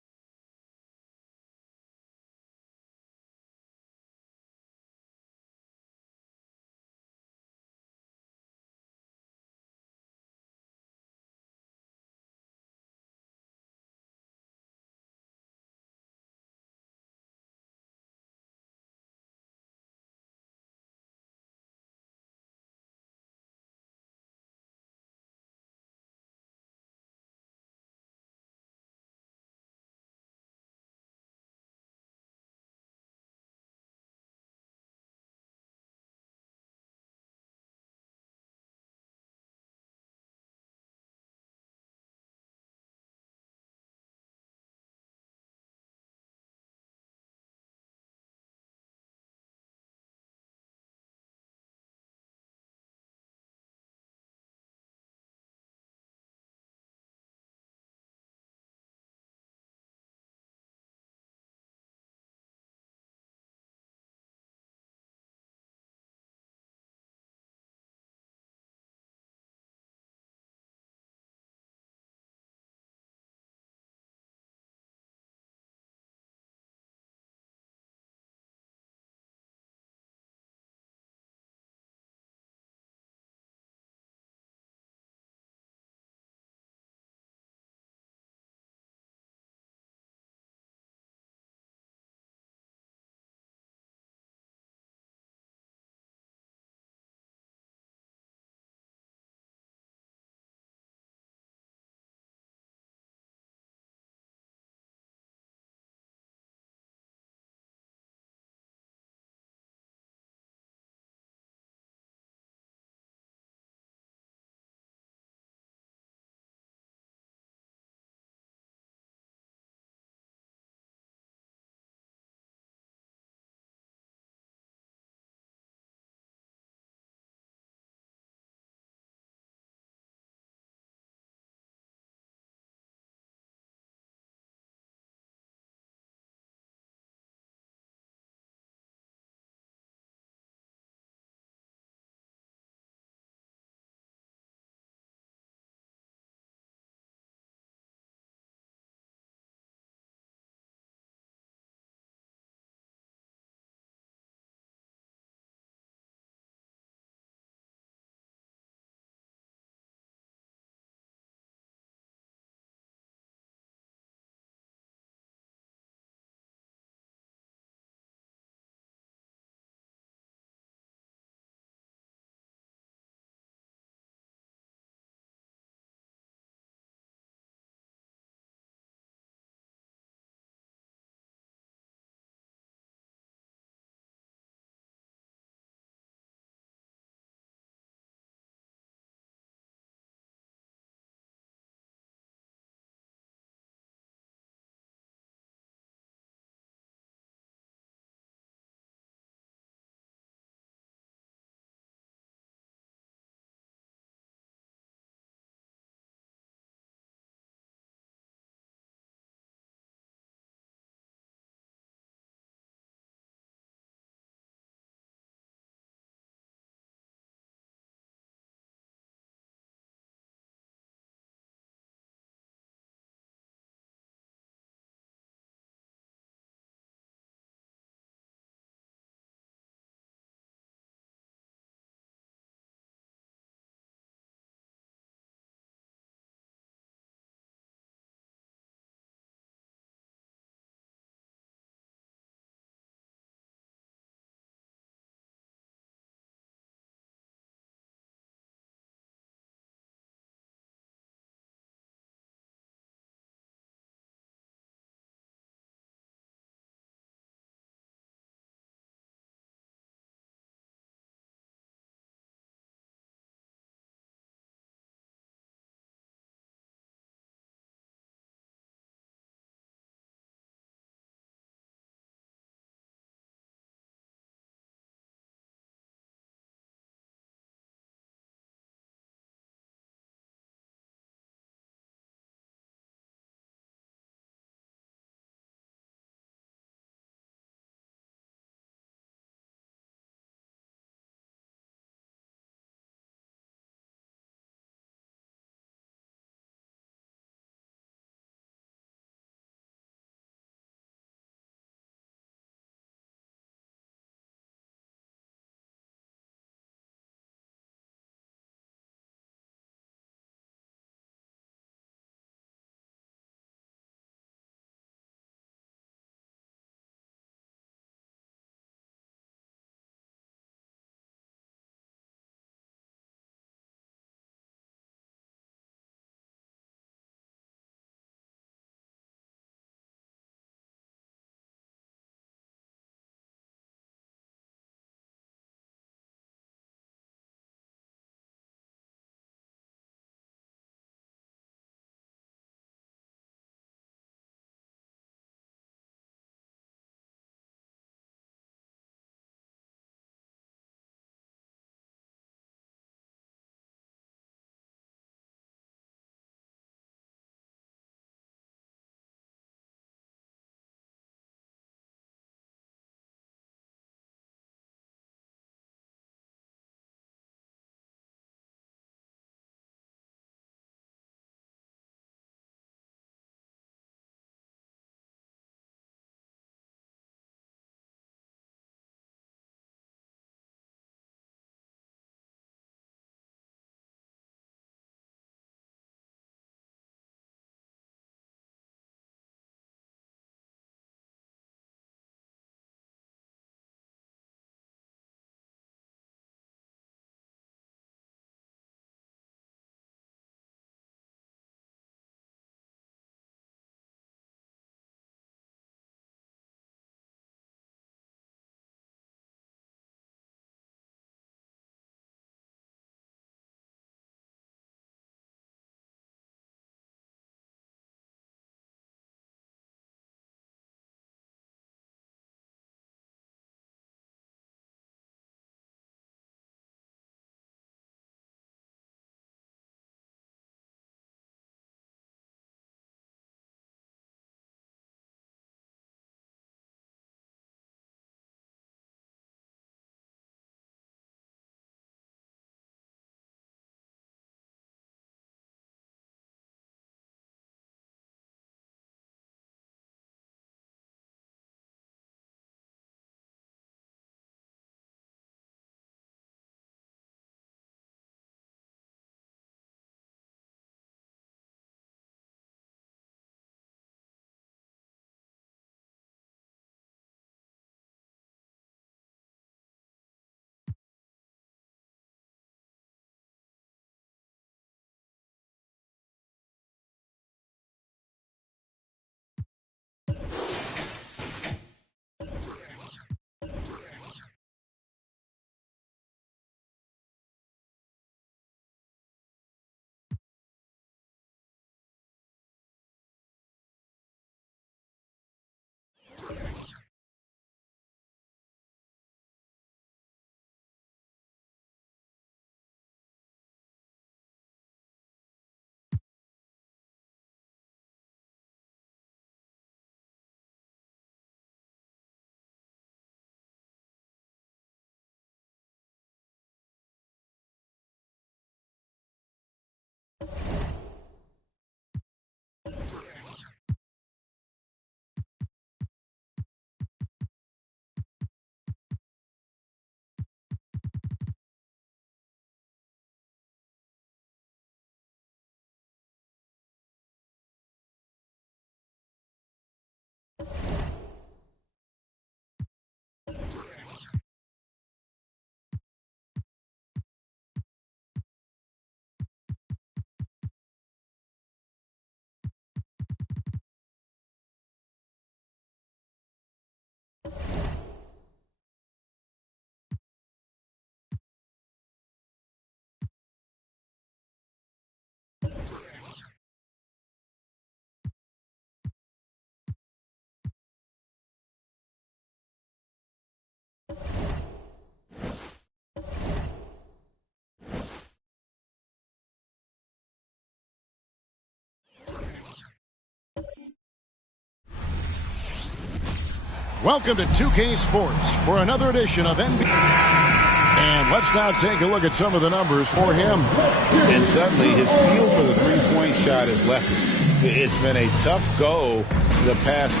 Welcome to 2K Sports for another edition of NBA. And let's now take a look at some of the numbers for him. And suddenly his feel for the three-point shot has left him. It's been a tough go the past.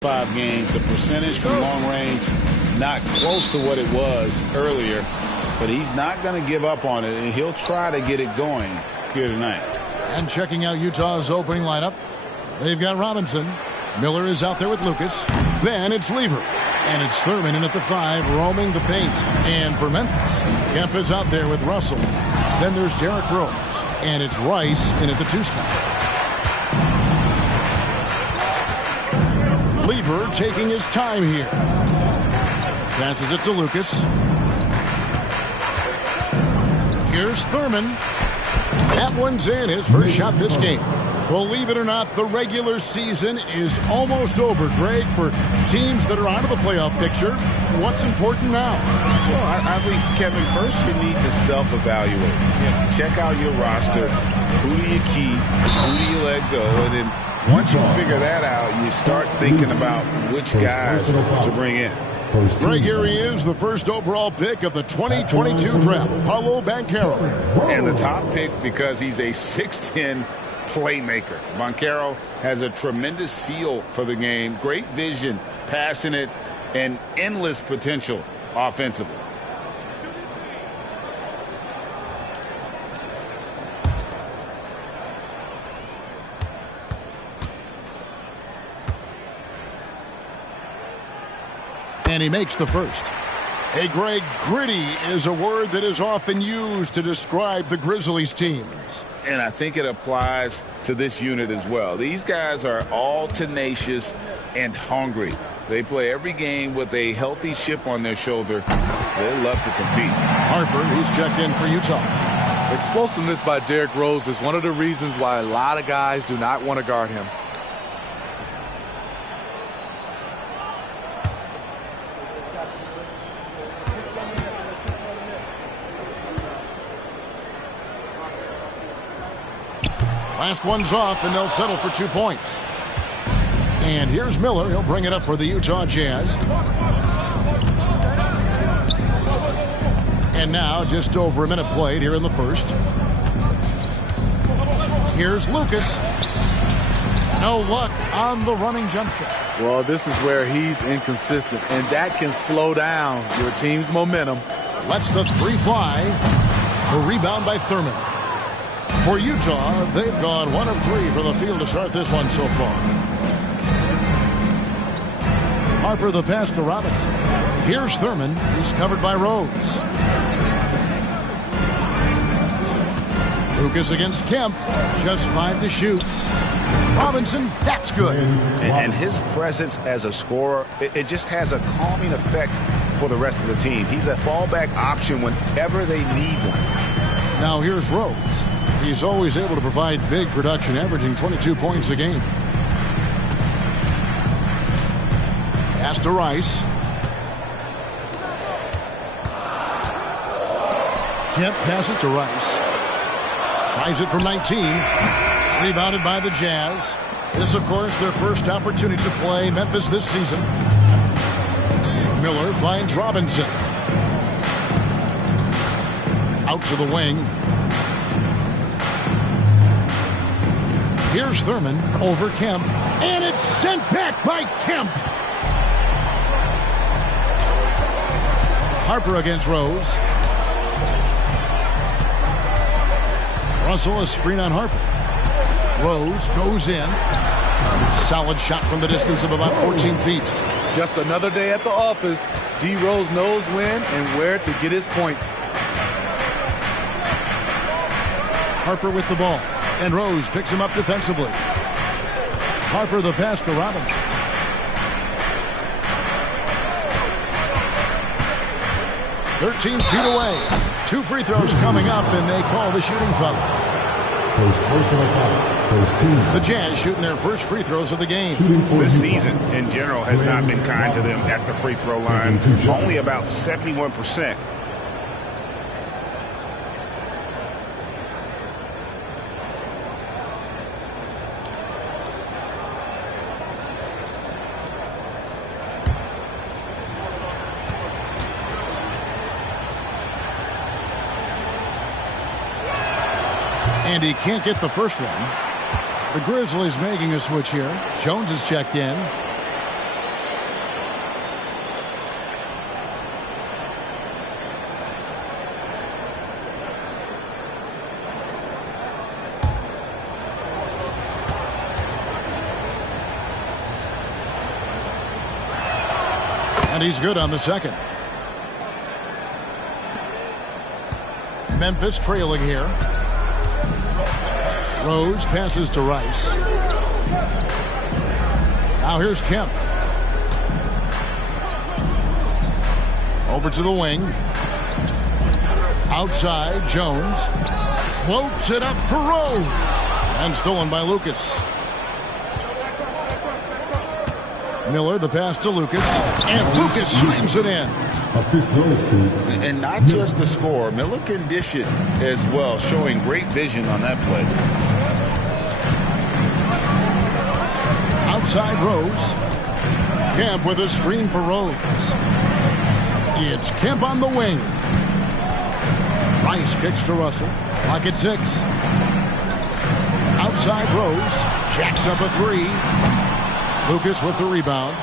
Five games, the percentage from long range not close to what it was earlier, but he's not going to give up on it, and he'll try to get it going here tonight. And checking out Utah's opening lineup, they've got Robinson. Miller is out there with Lucas. Then it's Lever. And it's Thurman in at the 5, roaming the paint. And for Memphis, Kemp is out there with Russell. Then there's Derrick Rose. And it's Rice in at the 2 spot. Lever taking his time here. Passes it to Lucas. Here's Thurman. That one's in, his first shot this game. Believe it or not, the regular season is almost over, Greg, for teams that are out of the playoff picture. What's important now? Well, I think, Kevin, first you need to self-evaluate. Check out your roster. Who do you keep? Who do you let go? And then once you figure that out, you start thinking about which guys to bring in. Greg, here he is, the first overall pick of the 2022 draft, Paolo Banchero. And the top pick because he's a 6'10" playmaker. Banchero has a tremendous feel for the game, great vision, passing it, and endless potential offensively. And he makes the first. Hey, Greg, gritty is a word that is often used to describe the Grizzlies teams. And I think it applies to this unit as well. These guys are all tenacious and hungry. They play every game with a healthy chip on their shoulder. They love to compete. Harper, who's checked in for Utah. Explosiveness by Derrick Rose is one of the reasons why a lot of guys do not want to guard him. Last one's off, and they'll settle for 2 points. And here's Miller. He'll bring it up for the Utah Jazz. And now, just over a minute played here in the first. Here's Lucas. No luck on the running jump shot. Well, this is where he's inconsistent, and that can slow down your team's momentum. Lets the 3 fly. The rebound by Thurman. For Utah, they've gone 1 of 3 from the field to start this one so far. Harper the pass to Robinson. Here's Thurman. He's covered by Rose. Lucas against Kemp. Just 5 to shoot. Robinson, that's good. And his presence as a scorer, it just has a calming effect for the rest of the team. He's a fallback option whenever they need one. Now here's Rhodes. He's always able to provide big production, averaging 22 points a game. Pass to Rice. Kemp passes to Rice. Tries it from 19. Rebounded by the Jazz. This, of course, their first opportunity to play Memphis this season. Miller finds Robinson. Out to the wing. Here's Thurman over Kemp. And it's sent back by Kemp. Harper against Rose. Russell, a screen on Harper. Rose goes in. Solid shot from the distance of about 14 feet. Just another day at the office. D. Rose knows when and where to get his points. Harper with the ball. And Rose picks him up defensively. Harper the pass to Robinson. "13 feet away. 2 free throws coming up, and they call the shooting foul. First personal foul. First team. The Jazz shooting their first free throws of the game. This season, in general, has not been kind to them at the free throw line. Only about 71%. And he can't get the first one. The Grizzlies making a switch here. Jones is checked in. And he's good on the second. Memphis trailing here. Rose passes to Rice. Now here's Kemp. Over to the wing. Outside, Jones. Floats it up for Rose. And stolen by Lucas. Miller, the pass to Lucas. And Lucas slams it in. And not just the score. Miller can dish it as well, showing great vision on that play. Outside Rose. Kemp with a screen for Rose. It's Kemp on the wing. Rice kicks to Russell. Clock at 6. Outside Rose. Jacks up a 3. Lucas with the rebound.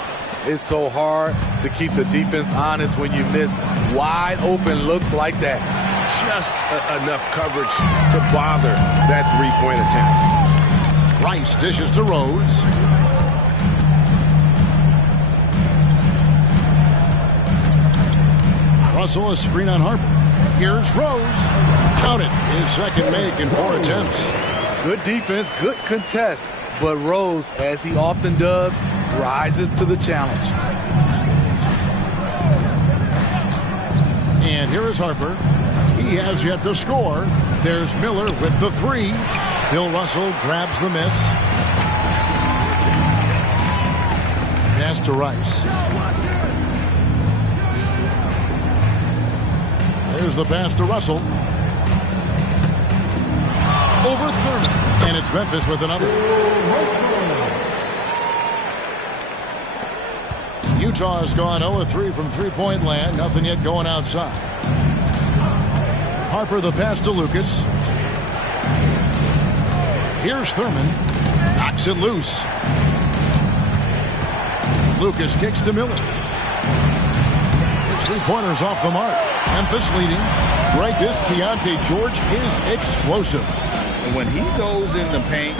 It's so hard to keep the defense honest when you miss wide open looks like that. Just enough coverage to bother that three-point attempt. Rice dishes to Rose. Russell, a screen on Harper. Here's Rose. Count it. His second make in 4 attempts. Good defense, good contest. But Rose, as he often does, rises to the challenge. And here is Harper. He has yet to score. There's Miller with the 3. Bill Russell grabs the miss. Pass to Rice. There's the pass to Russell. Over Thurman. And it's Memphis with another. Utah has gone 0-3 from three-point land. Nothing yet going outside. Harper the pass to Lucas. Here's Thurman. Knocks it loose. Lucas kicks to Miller. His three-pointers off the mark. Memphis leading. Greg, this Keontae George is explosive. When he goes in the paint,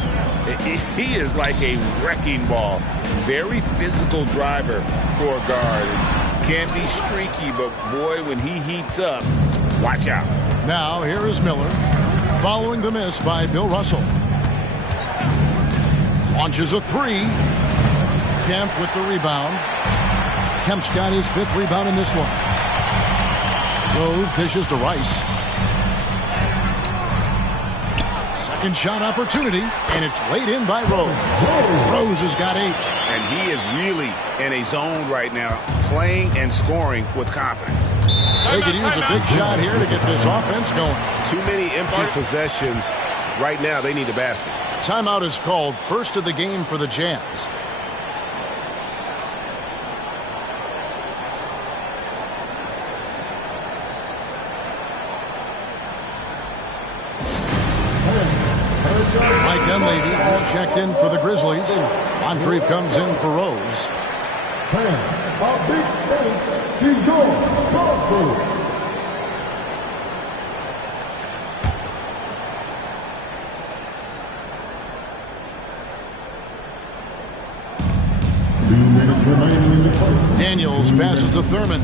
he is like a wrecking ball. Very physical driver for a guard. Can be streaky, but boy, when he heats up, watch out. Now, here is Miller, following the miss by Bill Russell. Launches a three. Kemp with the rebound. Kemp's got his 5th rebound in this one. Rose dishes to Rice. Second shot opportunity, and it's laid in by Rose. Rose has got 8. And he is really in a zone right now, playing and scoring with confidence. They could use a big shot here to get this offense going. Too many empty possessions. Right now, they need a basket. Timeout is called, first of the game for the Jazz. Mike Dunleavy, who's checked in for the Grizzlies. Moncrief comes in for Rose. A big thanks to your sponsor. Daniels passes to Thurman.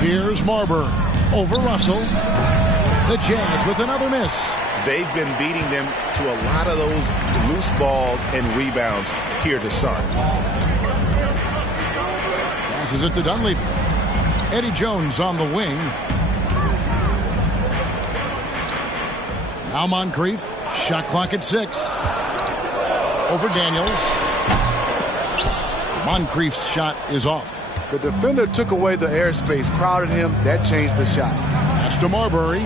Here's Marbury over Russell. The Jazz with another miss. They've been beating them to a lot of those loose balls and rebounds here to start. Passes it to Dunleavy. Eddie Jones on the wing. Now Moncrief. Shot clock at 6. Over Daniels. Moncrief's shot is off. The defender took away the airspace, crowded him. That changed the shot. Pass to Marbury.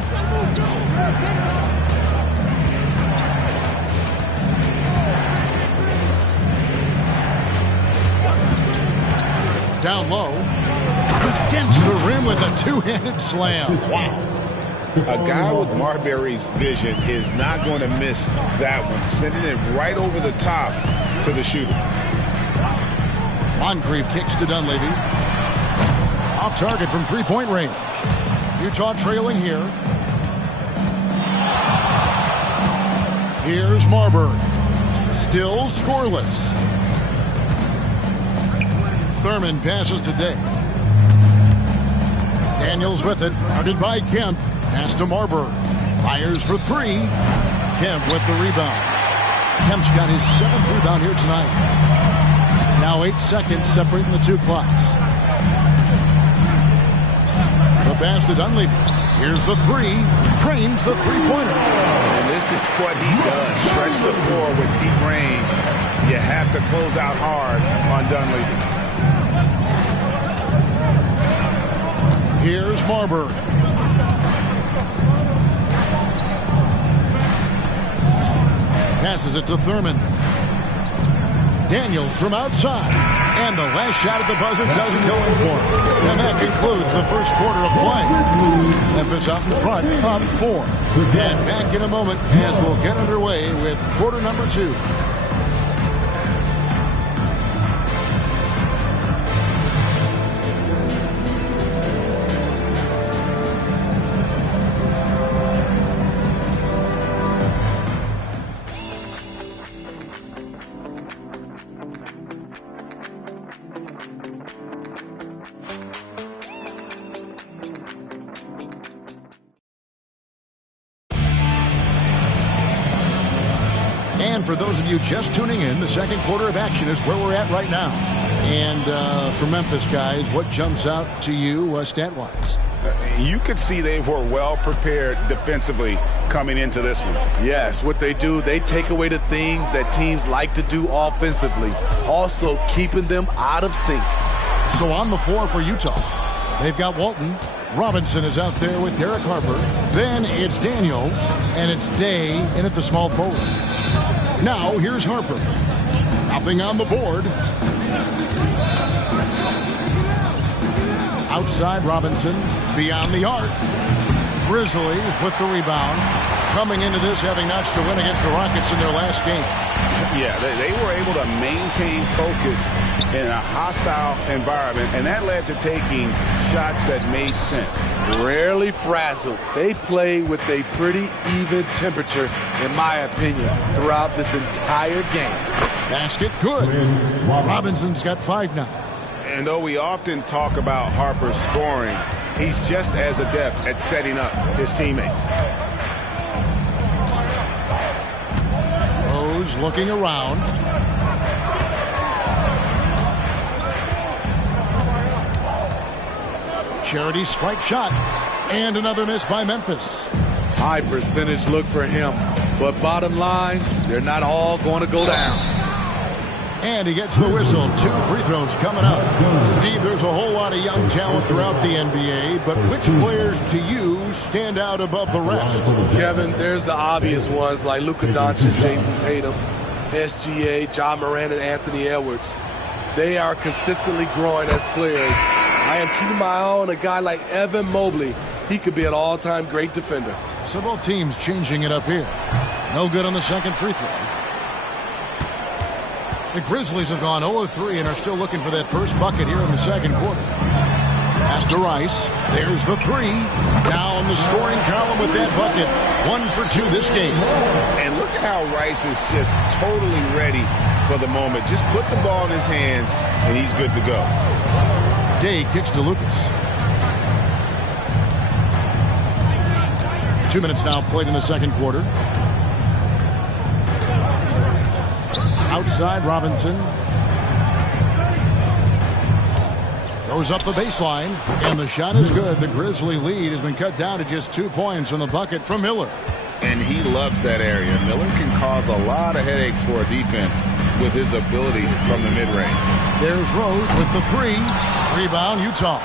Down low. Dents the rim with a two-handed slam. Wow. A guy with Marbury's vision is not going to miss that one. Sending it right over the top to the shooter. Moncrief kicks to Dunleavy. Off target from three-point range. Utah trailing here. Here's Marbury. Still scoreless. Thurman passes to Day. Daniels with it. Guarded by Kemp. Pass to Marbury. Fires for 3. Kemp with the rebound. Kemp's got his 7th rebound here tonight. Now 8 seconds separating the two clocks. The pass to Dunleavy. Here's the 3. Trains the three-pointer. And this is what he does. Stretch the floor with deep range. You have to close out hard on Dunleavy. Here's Marbury. Passes it to Thurman. Daniels from outside. And the last shot at the buzzer doesn't go in for him. And that concludes the first quarter of play. Memphis out in front on 4. And back in a moment as we'll get underway with quarter number 2. For those of you just tuning in, the second quarter of action is where we're at right now. And for Memphis, guys, what jumps out to you stat-wise? You could see they were well prepared defensively coming into this one. Yes, what they do, they take away the things that teams like to do offensively, also keeping them out of sync. So on the floor for Utah, they've got Walton. Robinson is out there with Derek Harper. Then it's Daniels, and it's Day in at the small forward. Now, here's Harper. Nothing on the board. Outside Robinson, beyond the arc. Grizzlies with the rebound. Coming into this, having notched a win against the Rockets in their last game. Yeah, they were able to maintain focus in a hostile environment, and that led to taking shots that made sense. Rarely frazzled. They play with a pretty even temperature, in my opinion, throughout this entire game. Basket good. Robinson's got 5 now. And though we often talk about Harper's scoring, he's just as adept at setting up his teammates. Rose looking around. Charity stripe shot. And another miss by Memphis. High percentage look for him. But bottom line, they're not all going to go down. And he gets the whistle. 2 free throws coming up. Steve, there's a whole lot of young talent throughout the NBA, but which players to you stand out above the rest? Kevin, there's the obvious ones like Luka Doncic, Jason Tatum, SGA, Ja Morant, and Anthony Edwards. They are consistently growing as players. I am keeping my eye on a guy like Evan Mobley. He could be an all-time great defender. Several teams changing it up here. No good on the second free throw. The Grizzlies have gone 0-3 and are still looking for that first bucket here in the second quarter. Pass to Rice. There's the 3. Down the scoring column with that bucket. 1 for 2 this game. And look at how Rice is just totally ready for the moment. Just put the ball in his hands, and he's good to go. Day kicks to Lucas. 2 minutes now played in the second quarter. Outside Robinson. Goes up the baseline, and the shot is good. The Grizzly lead has been cut down to just 2 points on the bucket from Miller. And he loves that area. Miller can cause a lot of headaches for a defense with his ability from the mid-range. There's Rose with the 3. Rebound, Utah.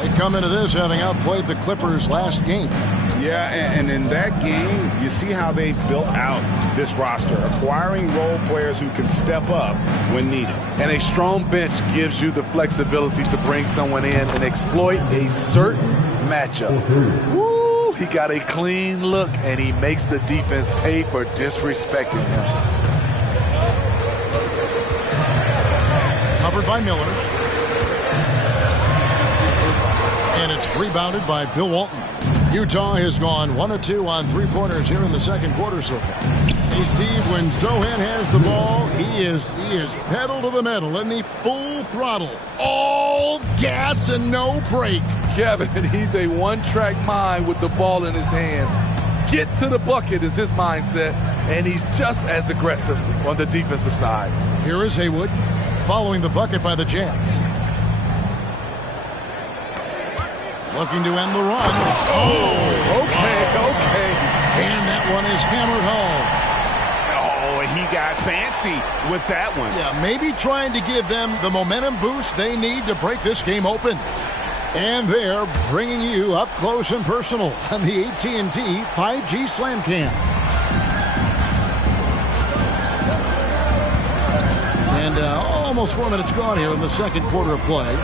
They come into this having outplayed the Clippers last game. Yeah, and in that game, you see how they built out this roster, acquiring role players who can step up when needed. And a strong bench gives you the flexibility to bring someone in and exploit a certain matchup. Woo, he got a clean look, and he makes the defense pay for disrespecting him. Covered by Miller. And it's rebounded by Bill Walton. Utah has gone 1 of 2 on 3-pointers here in the second quarter so far. Hey, Steve, when Zohan has the ball, he is pedal to the metal in the full throttle. All gas and no brake. Kevin, he's a one-track mind with the ball in his hands. Get to the bucket is his mindset, and he's just as aggressive on the defensive side. Here is Haywood following the bucket by the Jazz. Looking to end the run. Oh, okay. And that one is hammered home. Oh, he got fancy with that one. Yeah, maybe trying to give them the momentum boost they need to break this game open. And they're bringing you up close and personal on the AT&T 5G Slam Cam. And almost 4 minutes gone here in the second quarter of play.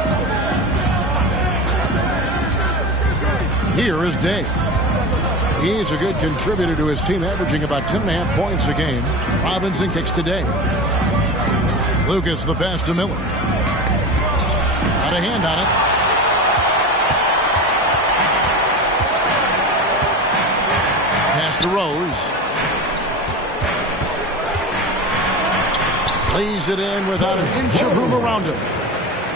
Here is Day. He's a good contributor to his team, averaging about 10.5 points a game. Robinson kicks to Day. Lucas the pass to Miller. Got a hand on it. Pass to Rose. Lays it in without an inch of room around him.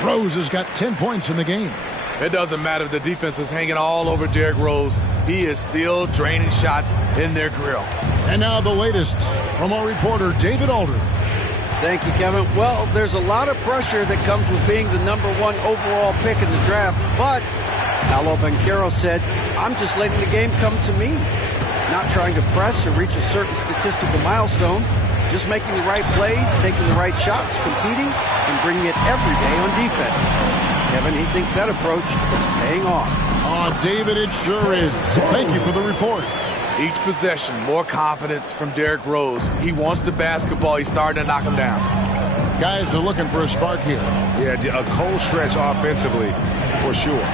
Rose has got 10 points in the game. It doesn't matter if the defense is hanging all over Derrick Rose. He is still draining shots in their grill. And now the latest from our reporter, David Aldridge. Thank you, Kevin. Well, there's a lot of pressure that comes with being the #1 overall pick in the draft, but Paolo Banchero said, I'm just letting the game come to me. Not trying to press or reach a certain statistical milestone, just making the right plays, taking the right shots, competing, and bringing it every day on defense. Kevin, he thinks that approach is paying off. Oh, David, it sure is. Thank you for the report. Each possession, more confidence from Derrick Rose. He wants the basketball. He's starting to knock him down. Guys are looking for a spark here. Yeah, a cold stretch offensively, for sure.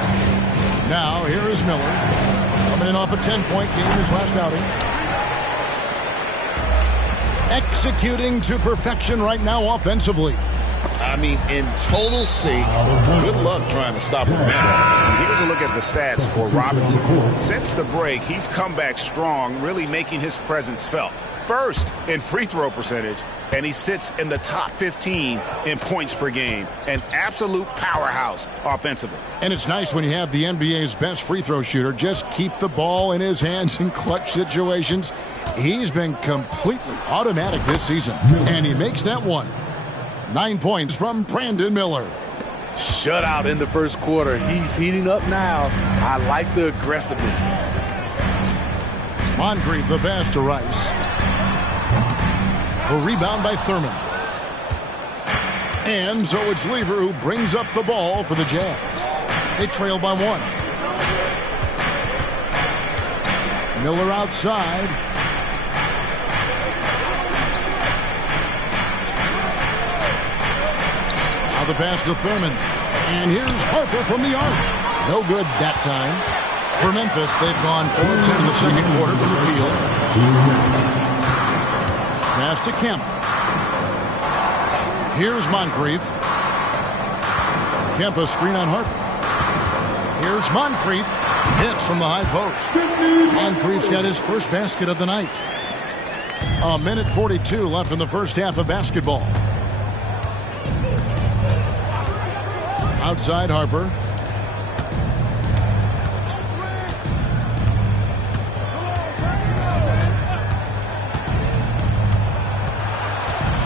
Now, here is Miller. Coming in off a 10-point game his last outing. Executing to perfection right now offensively. I mean, in total sync. Good luck trying to stop him. Here's a look at the stats for Robinson. Since the break, he's come back strong, really making his presence felt. first in free throw percentage, and he sits in the top 15 in points per game. An absolute powerhouse offensively. And it's nice when you have the NBA's best free throw shooter just keep the ball in his hands in clutch situations. He's been completely automatic this season, and he makes that one. 9 points from Brandon Miller. Shutout in the first quarter. He's heating up now. I like the aggressiveness. Moncrief the pass to Rice. A rebound by Thurman. And so it's Lever who brings up the ball for the Jazz. They trail by 1. Miller outside. Now the pass to Thurman. And here's Harper from the arc. No good that time. For Memphis, they've gone 4 of 10 in the second quarter from the field. Pass to Kemp. Here's Moncrief. Kemp a screen on Harper. Here's Moncrief. Hits from the high post. Moncrief's got his first basket of the night. 1:42 left in the first half of basketball. Outside Harper.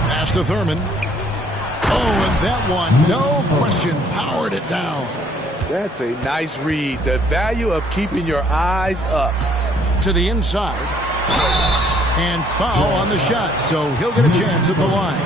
Pass to Thurman. Oh, and that one, no question, powered it down. That's a nice read. The value of keeping your eyes up. To the inside. And foul on the shot, so he'll get a chance at the line.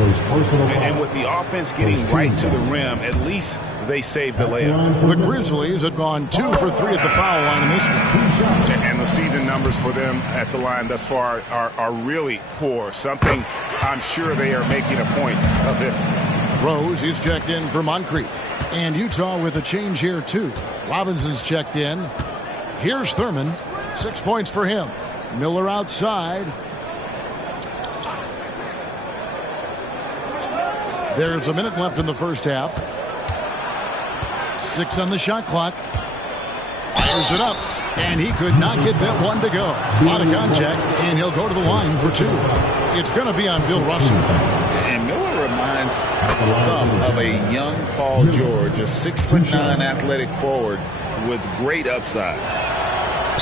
And with the offense getting right to the rim, at least they saved the layup. The Grizzlies have gone 2 for 3 at the foul line in this game. And the season numbers for them at the line thus far are really poor. Something I'm sure they are making a point of emphasis. Rose is checked in for Moncrief. And Utah with a change here, too. Robinson's checked in. Here's Thurman. 6 points for him. Miller outside. There's a minute left in the first half. 6 on the shot clock. Fires it up. And he could not get that one to go. A lot of contact, and he'll go to the line for 2. It's going to be on Bill Russell. And Miller reminds some of a young Paul George, a 6'9" athletic forward with great upside.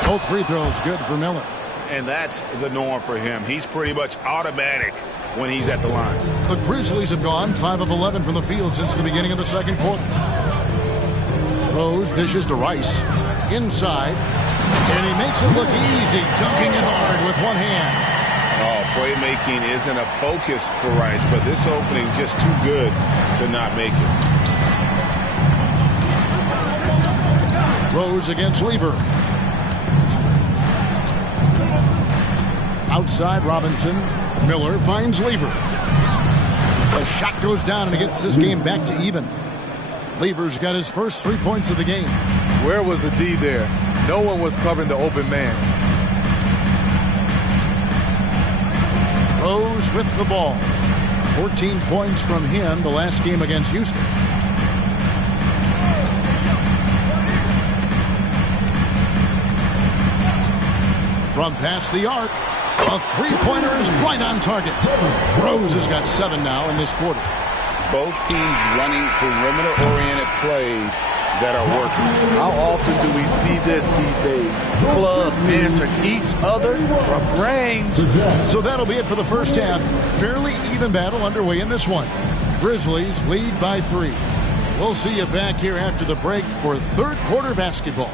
Both free throws good for Miller. And that's the norm for him. He's pretty much automatic when he's at the line. The Grizzlies have gone 5 of 11 from the field since the beginning of the second quarter. Rose dishes to Rice. Inside. And he makes it look easy, dunking it hard with one hand. Oh, playmaking isn't a focus for Rice, but this opening just too good to not make it. Rose against Lever. Outside Robinson. Miller finds Lever. The shot goes down and it gets this game back to even. Lever's got his first 3 points of the game. Where was the D there? No one was covering the open man. Rose with the ball. 14 points from him the last game against Houston. From past the arc, a three-pointer is right on target. Rose has got 7 now in this quarter. Both teams running perimeter-oriented plays that are working. How often do we see this these days? Clubs answering each other from range. So that'll be it for the first half. Fairly even battle underway in this one. Grizzlies lead by 3. We'll see you back here after the break for third quarter basketball.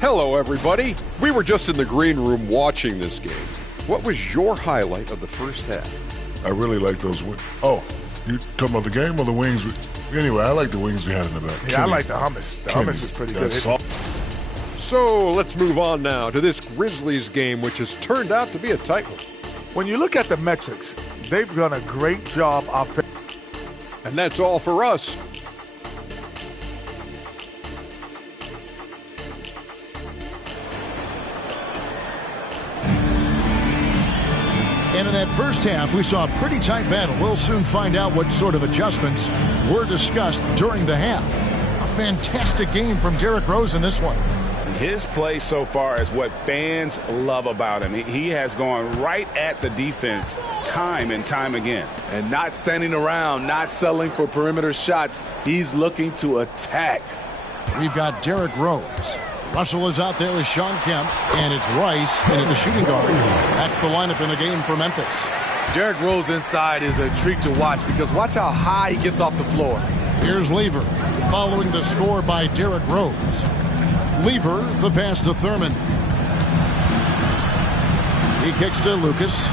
Hello, everybody. We were just in the green room watching this game. What was your highlight of the first half? I really like those wings. Oh, you talking about the game or the wings? Anyway, I like the wings we had in the back. Yeah, I like the hummus. The hummus was pretty good. So let's move on now to this Grizzlies game, which has turned out to be a tight one. When you look at the metrics, they've done a great job offensively. And that's all for us. And in that first half, we saw a pretty tight battle. We'll soon find out what sort of adjustments were discussed during the half. A fantastic game from Derrick Rose in this one. His play so far is what fans love about him. He has gone right at the defense time and time again. And not standing around, not settling for perimeter shots. He's looking to attack. We've got Derrick Rose. Russell is out there with Sean Kemp, and it's Rice in at the shooting guard. That's the lineup in the game for Memphis. Derrick Rose inside is a treat to watch because watch how high he gets off the floor. Here's Lever following the score by Derrick Rose. Lever, the pass to Thurman. He kicks to Lucas.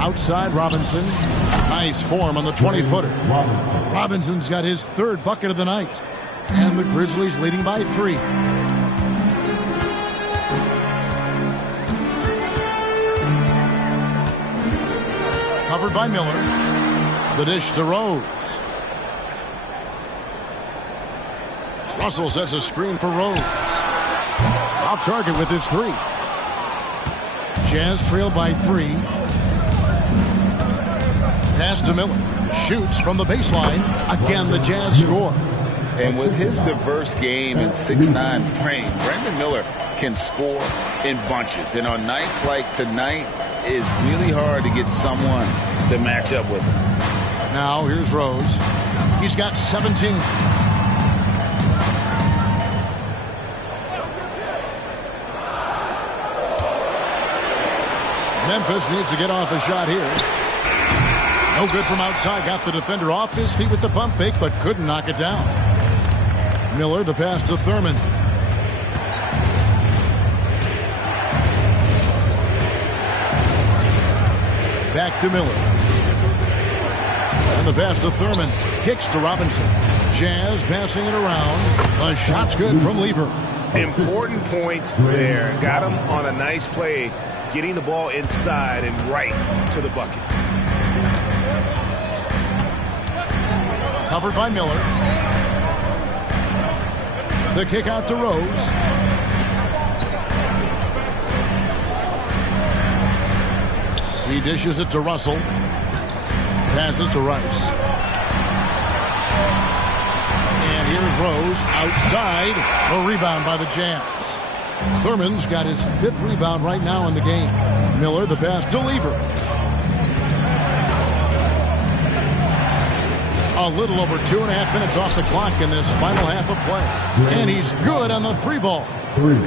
Outside Robinson. Nice form on the 20-footer. Robinson's got his third bucket of the night. And the Grizzlies leading by 3. Covered by Miller. The dish to Rose. Russell sets a screen for Rose. Off target with his 3. Jazz trail by 3. Pass to Miller. Shoots from the baseline. Again, the Jazz score. And with his diverse game and 6'9" frame, Brandon Miller can score in bunches. And on nights like tonight, it's really hard to get someone to match up with him. Now, here's Rose. He's got 17. Memphis needs to get off a shot here. No good from outside. Got the defender off his feet with the pump fake, but couldn't knock it down. Miller, the pass to Thurman. Back to Miller. And the pass to Thurman. Kicks to Robinson. Jazz passing it around. The shot's good from Lever. Important point there. Got him on a nice play, getting the ball inside and right to the bucket. Covered by Miller. The kick out to Rose. He dishes it to Russell. Passes to Rice. And here's Rose outside. A rebound by the Jazz. Thurman's got his 5th rebound right now in the game. Miller, the pass to Lever. A little over 2.5 minutes off the clock in this final half of play. And he's good on the 3-ball.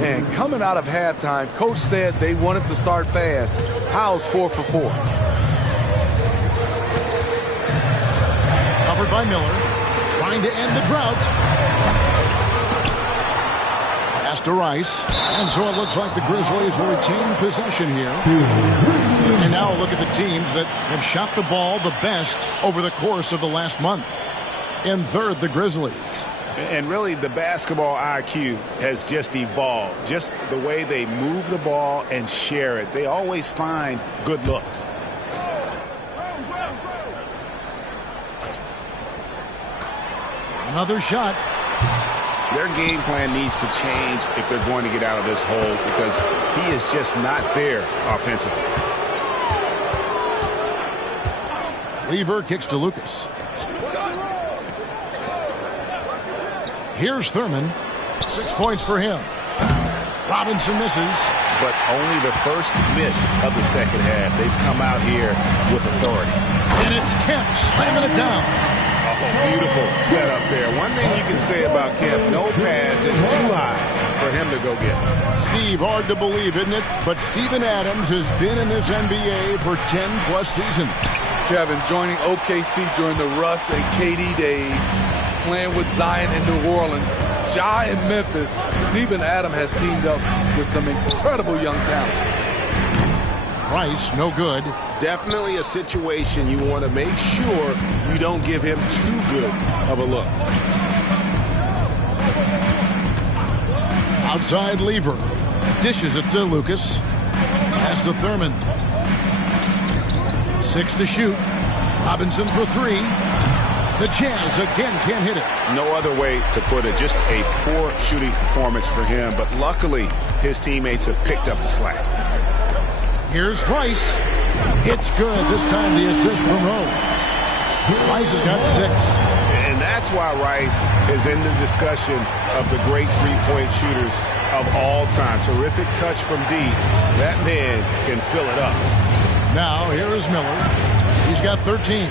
And coming out of halftime, Coach said they wanted to start fast. How's 4 for 4? Covered by Miller. Trying to end the drought. Pass to Rice. And so it looks like the Grizzlies will retain possession here. And now look at the teams that have shot the ball the best over the course of the last month. In third, the Grizzlies. And really, the basketball IQ has just evolved. Just the way they move the ball and share it. They always find good looks. Another shot. Their game plan needs to change if they're going to get out of this hole because he is just not there offensively. Lever kicks to Lucas. Here's Thurman. 6 points for him. Robinson misses. But only the first miss of the second half. They've come out here with authority. And it's Kemp slamming it down. Oh, beautiful setup there. One thing you can say about Kemp, no pass is too high for him to go get. Steve, hard to believe, isn't it? But Steven Adams has been in this NBA for 10-plus seasons. Kevin, joining OKC during the Russ and KD days, playing with Zion in New Orleans, Ja in Memphis, Steven Adams has teamed up with some incredible young talent. Rice, no good. Definitely a situation you want to make sure you don't give him too good of a look. Outside Lever. Dishes it to Lucas. Pass to Thurman. 6 to shoot. Robinson for 3. The Jazz again can't hit it. No other way to put it. Just a poor shooting performance for him. But luckily, his teammates have picked up the slack. Here's Rice. It's good. This time the assist from Rose. Rice has got 6. And that's why Rice is in the discussion of the great three-point shooters of all time. Terrific touch from D. That man can fill it up. Now here is Miller. He's got 13.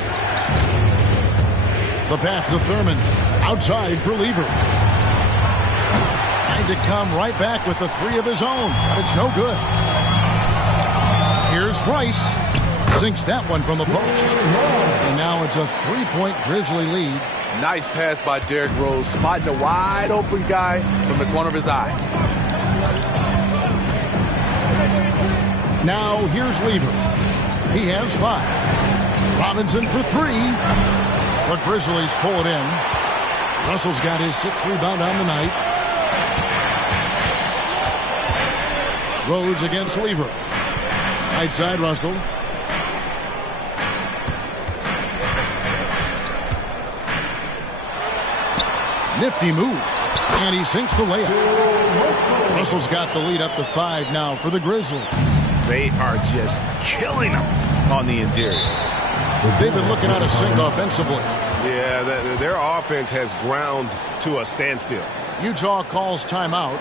The pass to Thurman. Outside for Lever. Trying to come right back with the 3 of his own, but it's no good. Here's Rice. Sinks that one from the post. And now it's a 3-point Grizzly lead. Nice pass by Derrick Rose, spotting a wide open guy from the corner of his eye. Now here's Lever. He has 5. Robinson for 3. The Grizzlies pull it in. Russell's got his 6th rebound on the night. Rose against Lever. Right side Russell. Nifty move. And he sinks the layup. Russell's got the lead up to 5 now for the Grizzlies. They are just killing them on the interior. They've been looking at a sink offensively. Yeah, their offense has ground to a standstill. Utah calls timeout.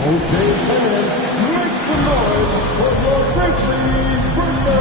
Okay, fans, make some noise for your Grizzlies Grizzlies.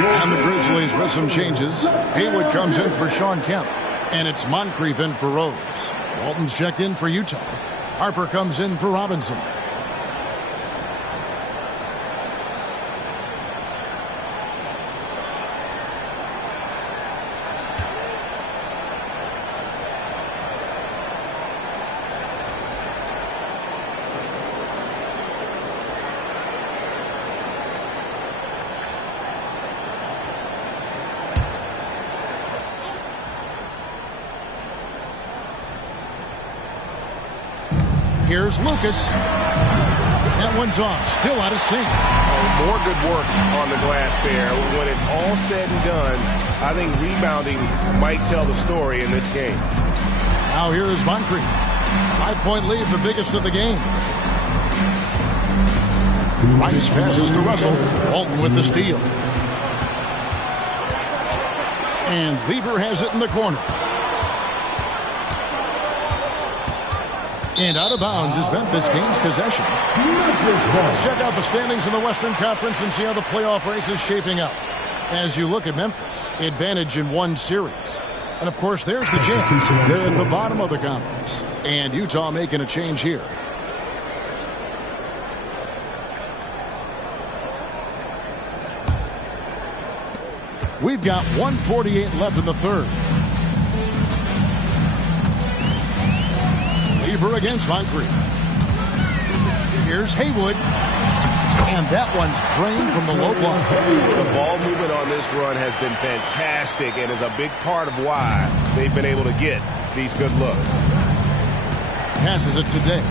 And the Grizzlies with some changes. Haywood comes in for Sean Kemp. And it's Moncrief in for Rose. Walton's checked in for Utah. Harper comes in for Robinson. Here's Lucas. That one's off. Still out of sync. More good work on the glass there. When it's all said and done, I think rebounding might tell the story in this game. Now here is Moncrief. 5-point lead, the biggest of the game. Rice passes to Russell. Walton with the steal. And Lever has it in the corner. And out of bounds as Memphis gains possession. Let's check out the standings in the Western Conference and see how the playoff race is shaping up. As you look at Memphis, advantage in 1 series. And, of course, there's the Jazz. They're at the bottom of the conference. And Utah making a change here. We've got 1:48 left in the third. Lever against Moncrief. Here's Haywood. And that one's drained from the low block. The ball movement on this run has been fantastic and is a big part of why they've been able to get these good looks. Passes it to Day.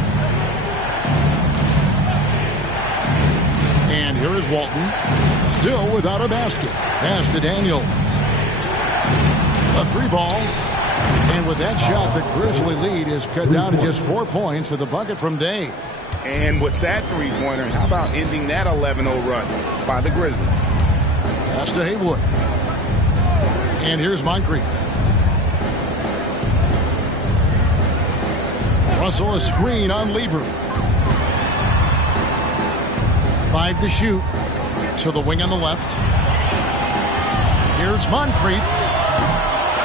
And here is Walton. Still without a basket. Pass to Daniels. A 3-ball. And with that shot, the Grizzly lead is cut down to just 4 points with a bucket from Day. And with that three-pointer, how about ending that 11-0 run by the Grizzlies? Pass to Haywood. And here's Moncrief. Russell a screen on Lever. 5 to shoot. To the wing on the left. Here's Moncrief.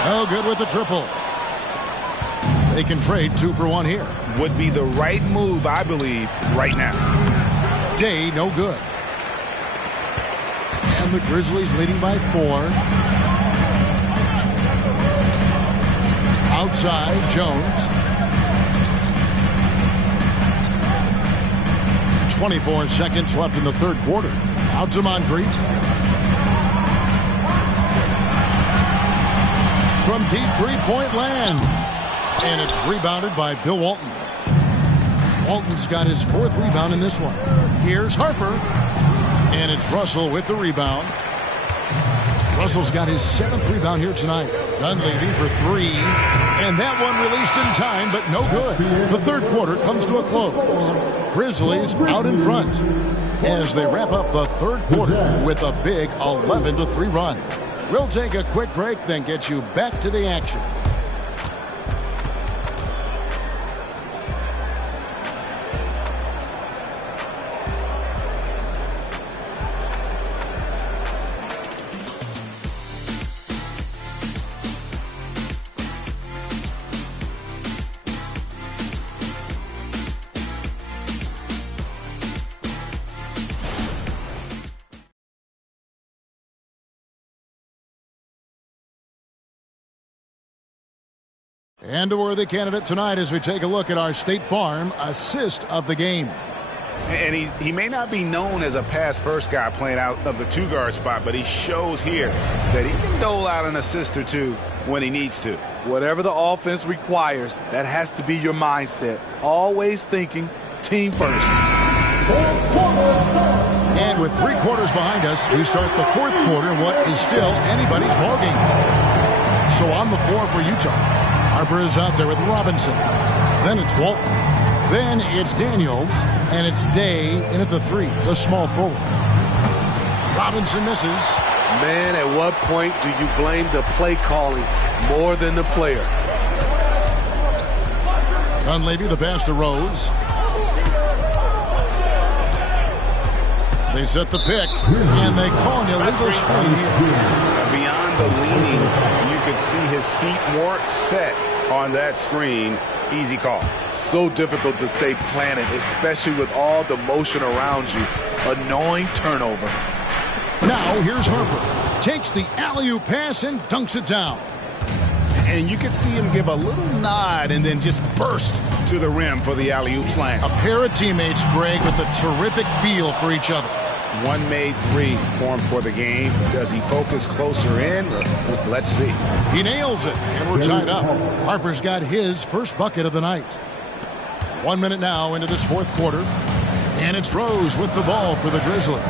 No good with the triple. They can trade 2 for 1 here. Would be the right move, I believe, right now. Day, no good. And the Grizzlies leading by 4. Outside, Jones. 24 seconds left in the third quarter. Out to Moncrief. From deep three-point land. And it's rebounded by Bill Walton. Walton's got his 4th rebound in this one. Here's Harper. And it's Russell with the rebound. Russell's got his 7th rebound here tonight. Dunleavy for 3. And that one released in time, but no good. The third quarter comes to a close. Grizzlies out in front as they wrap up the third quarter with a big 11-3 run. We'll take a quick break, then get you back to the action. And a worthy candidate tonight as we take a look at our State Farm assist of the game. And he may not be known as a pass-first guy playing out of the 2-guard spot, but he shows here that he can dole out an assist or 2 when he needs to. Whatever the offense requires, that has to be your mindset. Always thinking team first. And with 3 quarters behind us, we start the fourth quarter in what is still anybody's ballgame. So on the floor for Utah, Harper is out there with Robinson. Then it's Walton. Then it's Daniels. And it's Day in at the 3, the small forward. Robinson misses. Man, at what point do you blame the play calling more than the player? Dunleavy, the pass to Rose. They set the pick, and they call an illegal screen here. Beyond the leaning, you could see his feet more set on that screen. Easy call. So difficult to stay planted, especially with all the motion around you. Annoying turnover. Now here's Harper. Takes the alley-oop pass and dunks it down. And you could see him give a little nod and then just burst to the rim for the alley-oop slam. A pair of teammates, Greg, with a terrific feel for each other. 1 made 3 formed for the game. Does he focus closer in? Let's see. He nails it, and we're tied up. Harper's got his first bucket of the night. 1 minute now into this fourth quarter, and it's Rose with the ball for the Grizzlies.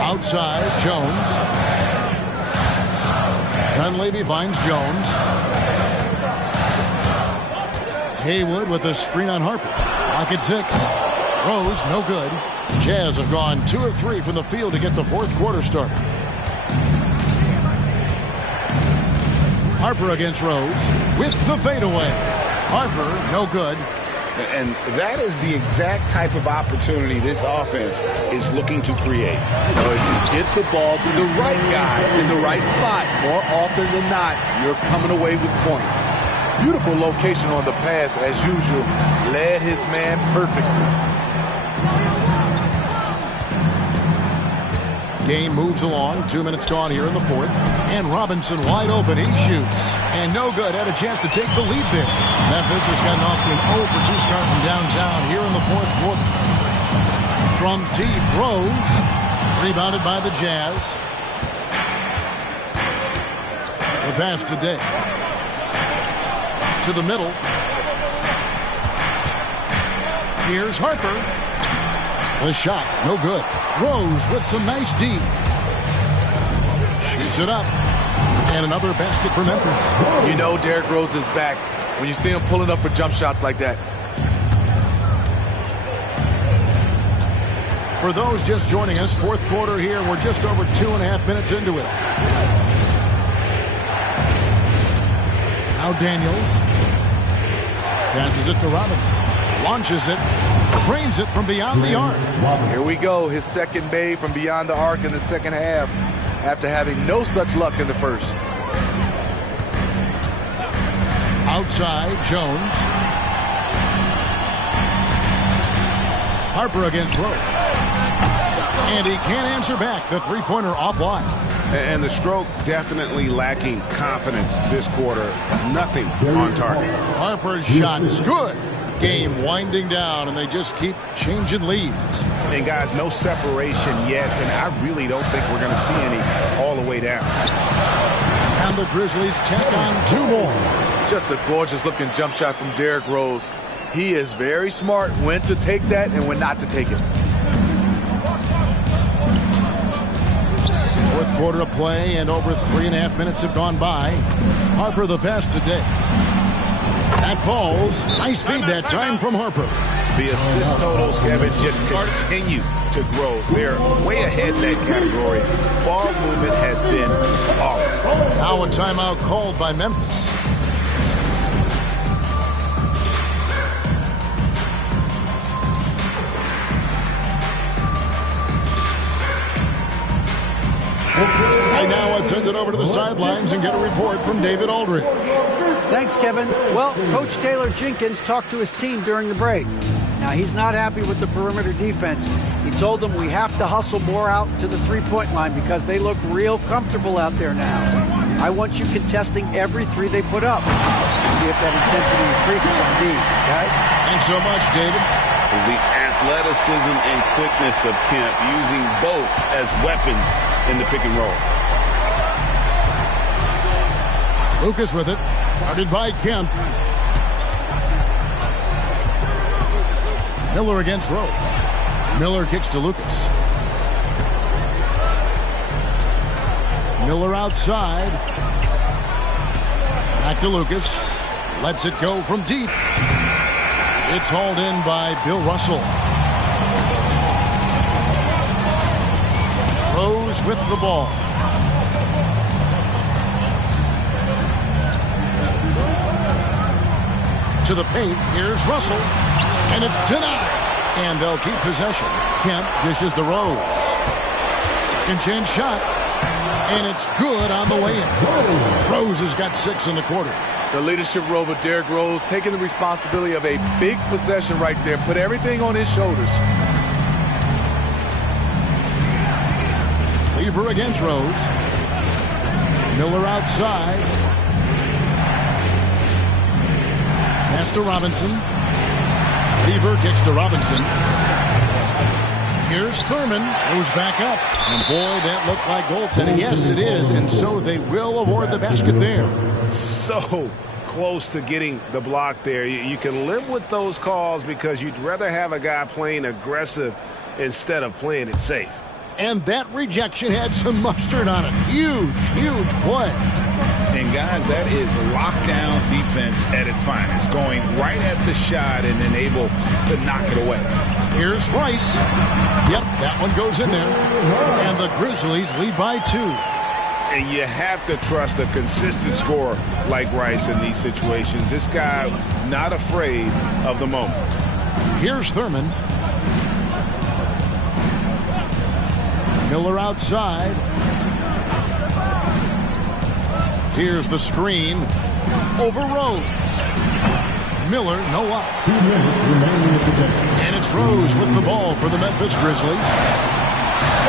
Outside, Jones. Dunleavy finds Jones. Haywood with a screen on Harper. Pocket 6. Rose, no good. Jazz have gone 2 of 3 from the field to get the fourth quarter started. Harper against Rose with the fadeaway. Harper, no good. And that is the exact type of opportunity this offense is looking to create. So if you get the ball to the right guy in the right spot, more often than not, you're coming away with points. Beautiful location on the pass, as usual. Led his man perfectly. Game moves along. 2 minutes gone here in the fourth. And Robinson wide open. He shoots. And no good. Had a chance to take the lead there. Memphis has gotten off to an 0-for-2 start from downtown here in the fourth quarter. From deep, Rose. Rebounded by the Jazz. The pass today. To the middle. Here's Harper. The shot, no good. Rose with some nice D. Shoots it up. And another basket for Memphis. You know Derrick Rose is back when you see him pulling up for jump shots like that. For those just joining us, fourth quarter here. We're just over 2.5 minutes into it. Now Daniels passes it to Robinson. Launches it. Trains it from beyond the arc. Here we go. His second made from beyond the arc in the second half after having no such luck in the first. Outside, Jones. Harper against Rose. And he can't answer back. The three-pointer offline. And the stroke definitely lacking confidence this quarter. Nothing on target. Harper's shot is good. Game winding down, and they just keep changing leads. And guys, no separation yet, and I really don't think we're going to see any all the way down. And the Grizzlies check on 2 more. Just a gorgeous-looking jump shot from Derrick Rose. He is very smart when to take that and when not to take it. Fourth quarter of play, and over 3.5 minutes have gone by. Harper the pass today. That falls. Nice feed that time from Harper. The assist totals, Kevin, just continue to grow. They're way ahead in that category. Ball movement has been flawless. Now a timeout called by Memphis. And now let's send it over to the sidelines and get a report from David Aldridge. Thanks, Kevin. Well, Coach Taylor Jenkins talked to his team during the break. Now, he's not happy with the perimeter defense. He told them we have to hustle more out to the three-point line because they look real comfortable out there now. I want you contesting every three they put up. See if that intensity increases on D, guys. Thanks so much, David. The athleticism and quickness of Kemp, using both as weapons in the pick and roll. Lucas with it. Guarded by Kemp. Miller against Rose. Miller kicks to Lucas. Miller outside. Back to Lucas. Lets it go from deep. It's hauled in by Bill Russell. Rose with the ball. To the paint. Here's Russell. And it's denied. And they'll keep possession. Kemp dishes to Rose. Second chance shot. And it's good on the way in. Rose has got 6 in the quarter. The leadership role with Derrick Rose, taking the responsibility of a big possession right there. Put everything on his shoulders. Lever against Rose. Miller outside. Pass to Robinson. Lever kicks to Robinson. Here's Thurman. Goes back up. And boy, that looked like goaltending. Yes, it is. And so they will award the basket there. So close to getting the block there. You can live with those calls because you'd rather have a guy playing aggressive instead of playing it safe. And that rejection had some mustard on it. Huge, huge play. And guys, that is lockdown defense at its finest. Going right at the shot and then able to knock it away. Here's Rice. Yep, that one goes in there. And the Grizzlies lead by 2. And you have to trust a consistent scorer like Rice in these situations. This guy not afraid of the moment. Here's Thurman. Miller outside. Here's the screen. Over Rose. Miller, no up. And it's Rose with the ball for the Memphis Grizzlies.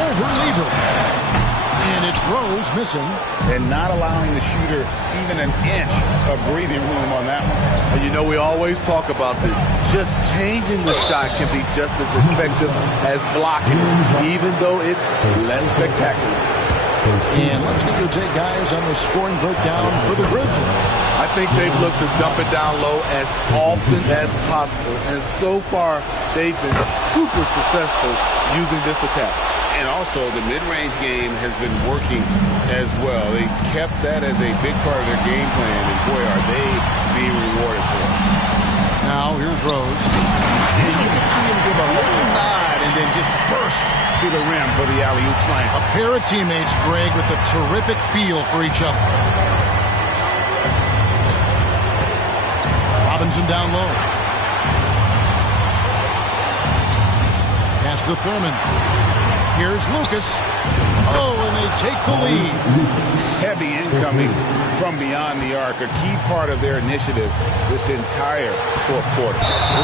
Over Lever. And it's Rose missing. And not allowing the shooter even an inch of breathing room on that one. And you know, we always talk about this. Just changing the shot can be just as effective as blocking it, even though it's less spectacular. And let's get your take, guys, on the scoring breakdown for the Grizzlies. I think they've looked to dump it down low as often as possible. And so far, they've been super successful using this attack. And also, the mid-range game has been working as well. They kept that as a big part of their game plan, and boy, are they being rewarded for it. Now, here's Rose. And you can see him give a little nod and then just burst to the rim for the alley-oop slam. A pair of teammates, Greg, with a terrific feel for each other. Robinson down low. Pass to Thurman. Here's Lucas. Oh, and they take the lead. Heavy incoming from beyond the arc, a key part of their initiative this entire fourth quarter.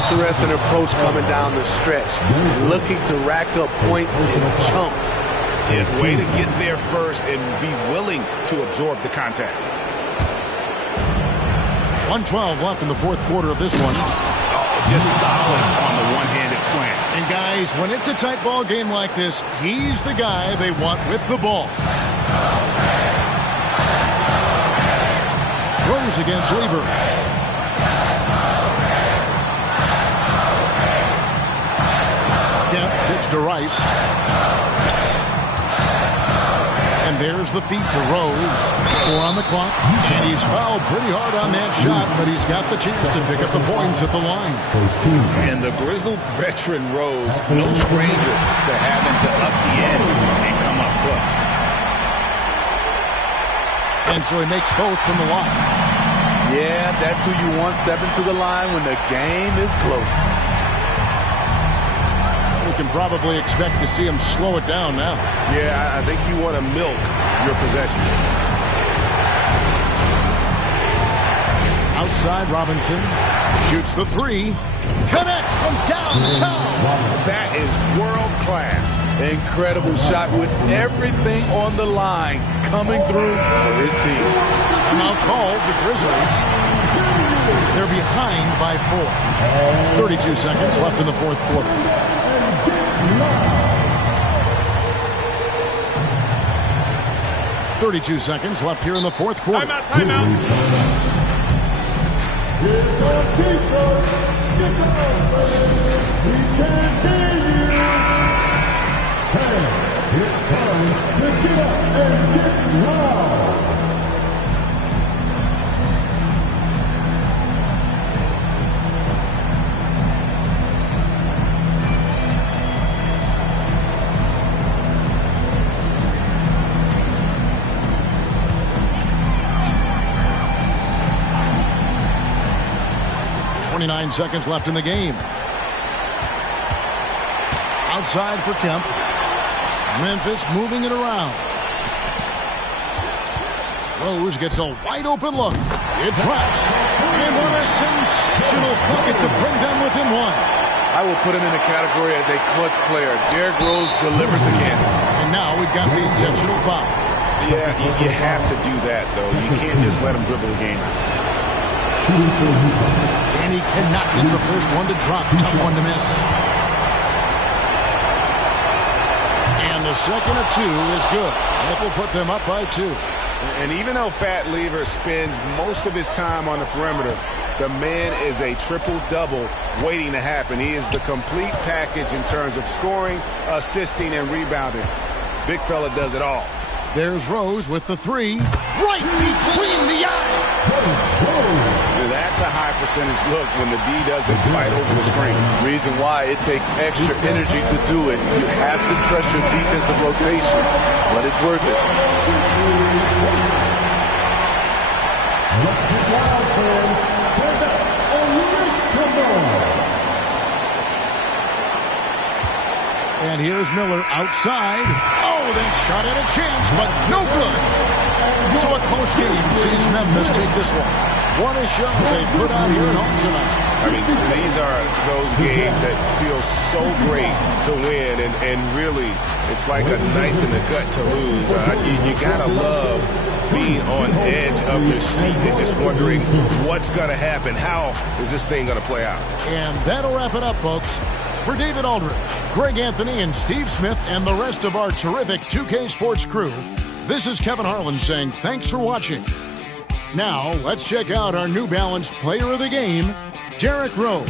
Interesting approach coming down the stretch, looking to rack up points in chunks. Yeah, way to get there first and be willing to absorb the contact. 1:12 left in the fourth quarter of this one. Just solid on the one-handed slam. And guys, when it's a tight ball game like this, he's the guy they want with the ball. Rose against Lever. Kemp pitch to Rice. And there's the feed to Rose. 4 on the clock. And he's fouled pretty hard on that shot, but he's got the chance to pick up the points at the line. And the grizzled veteran Rose, no stranger to having to up the ante and come up clutch. And so he makes both from the line. Yeah, that's who you want stepping to the line when the game is close. We can probably expect to see him slow it down now. Yeah, I think you want to milk your possessions. Outside, Robinson shoots the 3. Connects from downtown. That is world class. Incredible shot with everything on the line coming through for his team. Timeout called the Grizzlies. They're behind by 4. 32 seconds left in the fourth quarter. 32 seconds left here in the fourth quarter. Timeout. It's time to get up and get loud. .29 seconds left in the game. Outside for Kemp. Memphis moving it around. Rose gets a wide open look. It drops. And what a sensational bucket to bring them within 1. I will put him in the category as a clutch player. Derrick Rose delivers again. And now we've got the intentional foul. Yeah, you have to do that, though. You can't just let him dribble the game out. And he cannot get the first one to drop. Tough one to miss. And the second of 2 is good. That will put them up by 2. And even though Fat Lever spends most of his time on the perimeter, the man is a triple-double waiting to happen. He is the complete package in terms of scoring, assisting, and rebounding. Big fella does it all. There's Rose with the 3. Right between the eyes. That's a high percentage look when the D doesn't fight over the screen. Reason why it takes extra energy to do it. You have to trust your defensive rotations, but it's worth it. Let's get loud, fans. Stand up and make some noise. And here's Miller outside. Oh, that shot had a chance, but no good. So a close game sees Memphis take this one. What a show they put out here at home tonight. I mean, these are those games that feel so great to win, and really, it's like a knife in the gut to lose. You gotta love being on edge of your seat and just wondering what's gonna happen. How is this thing gonna play out? And that'll wrap it up, folks. For David Aldridge, Greg Anthony, and Steve Smith, and the rest of our terrific 2K Sports crew, this is Kevin Harlan saying thanks for watching. Now, let's check out our New Balance player of the game, Derrick Rose.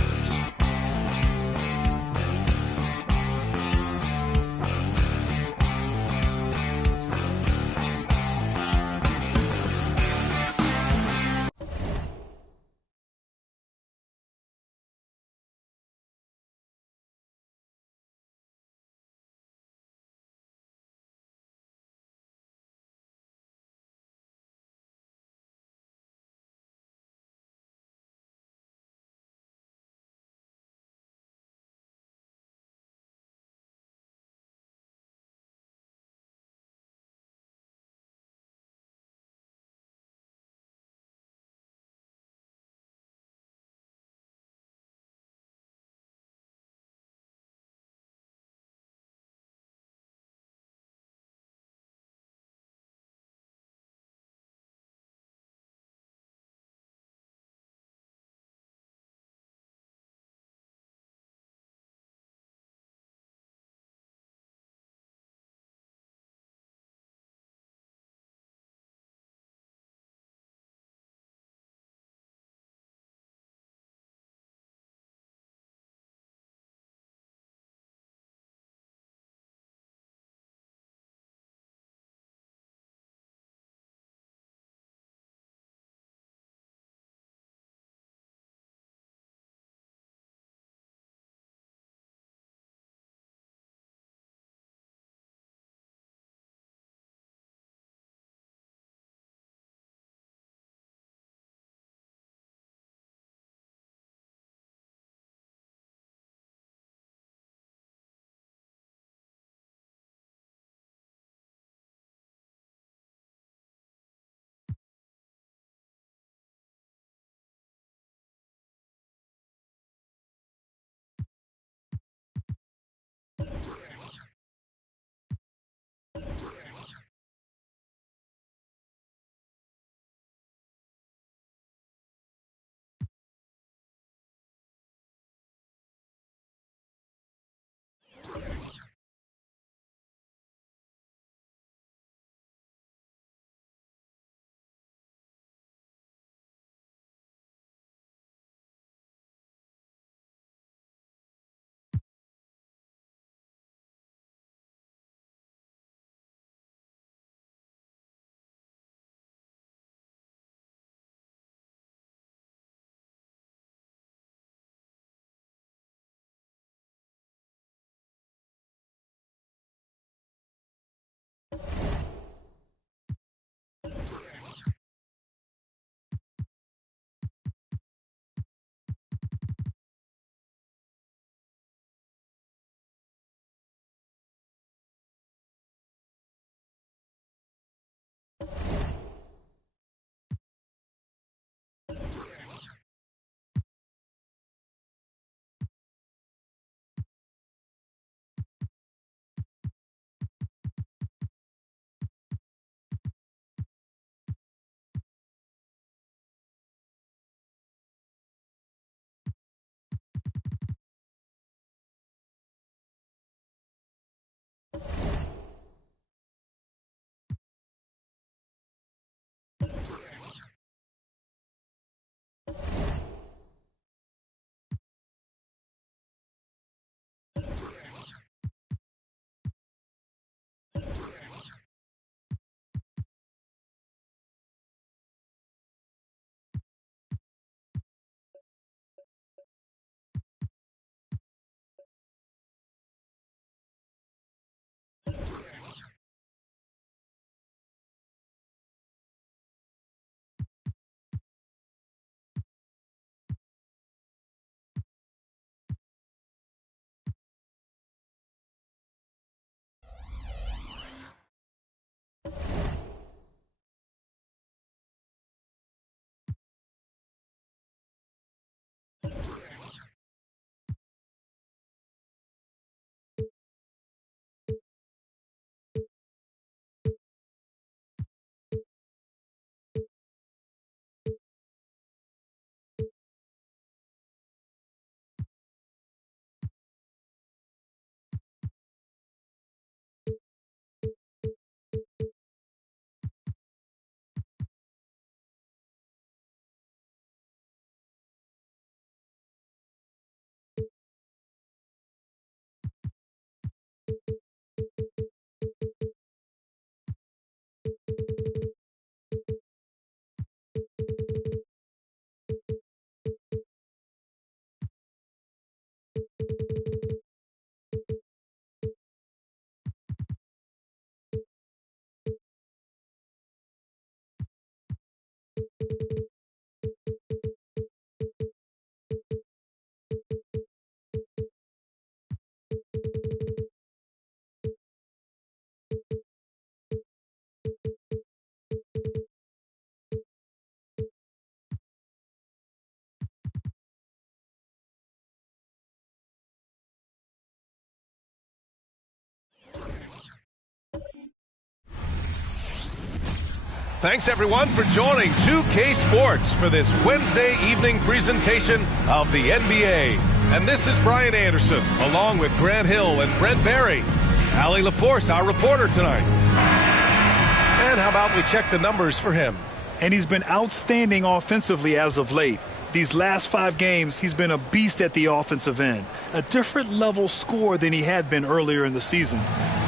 Thanks, everyone, for joining 2K Sports for this Wednesday evening presentation of the NBA. And this is Brian Anderson, along with Grant Hill and Brent Barry. Allie LaForce, our reporter tonight. And how about we check the numbers for him? And he's been outstanding offensively as of late. These last 5 games, he's been a beast at the offensive end. A different level score than he had been earlier in the season.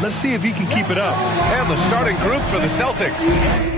Let's see if he can keep it up. And the starting group for the Celtics.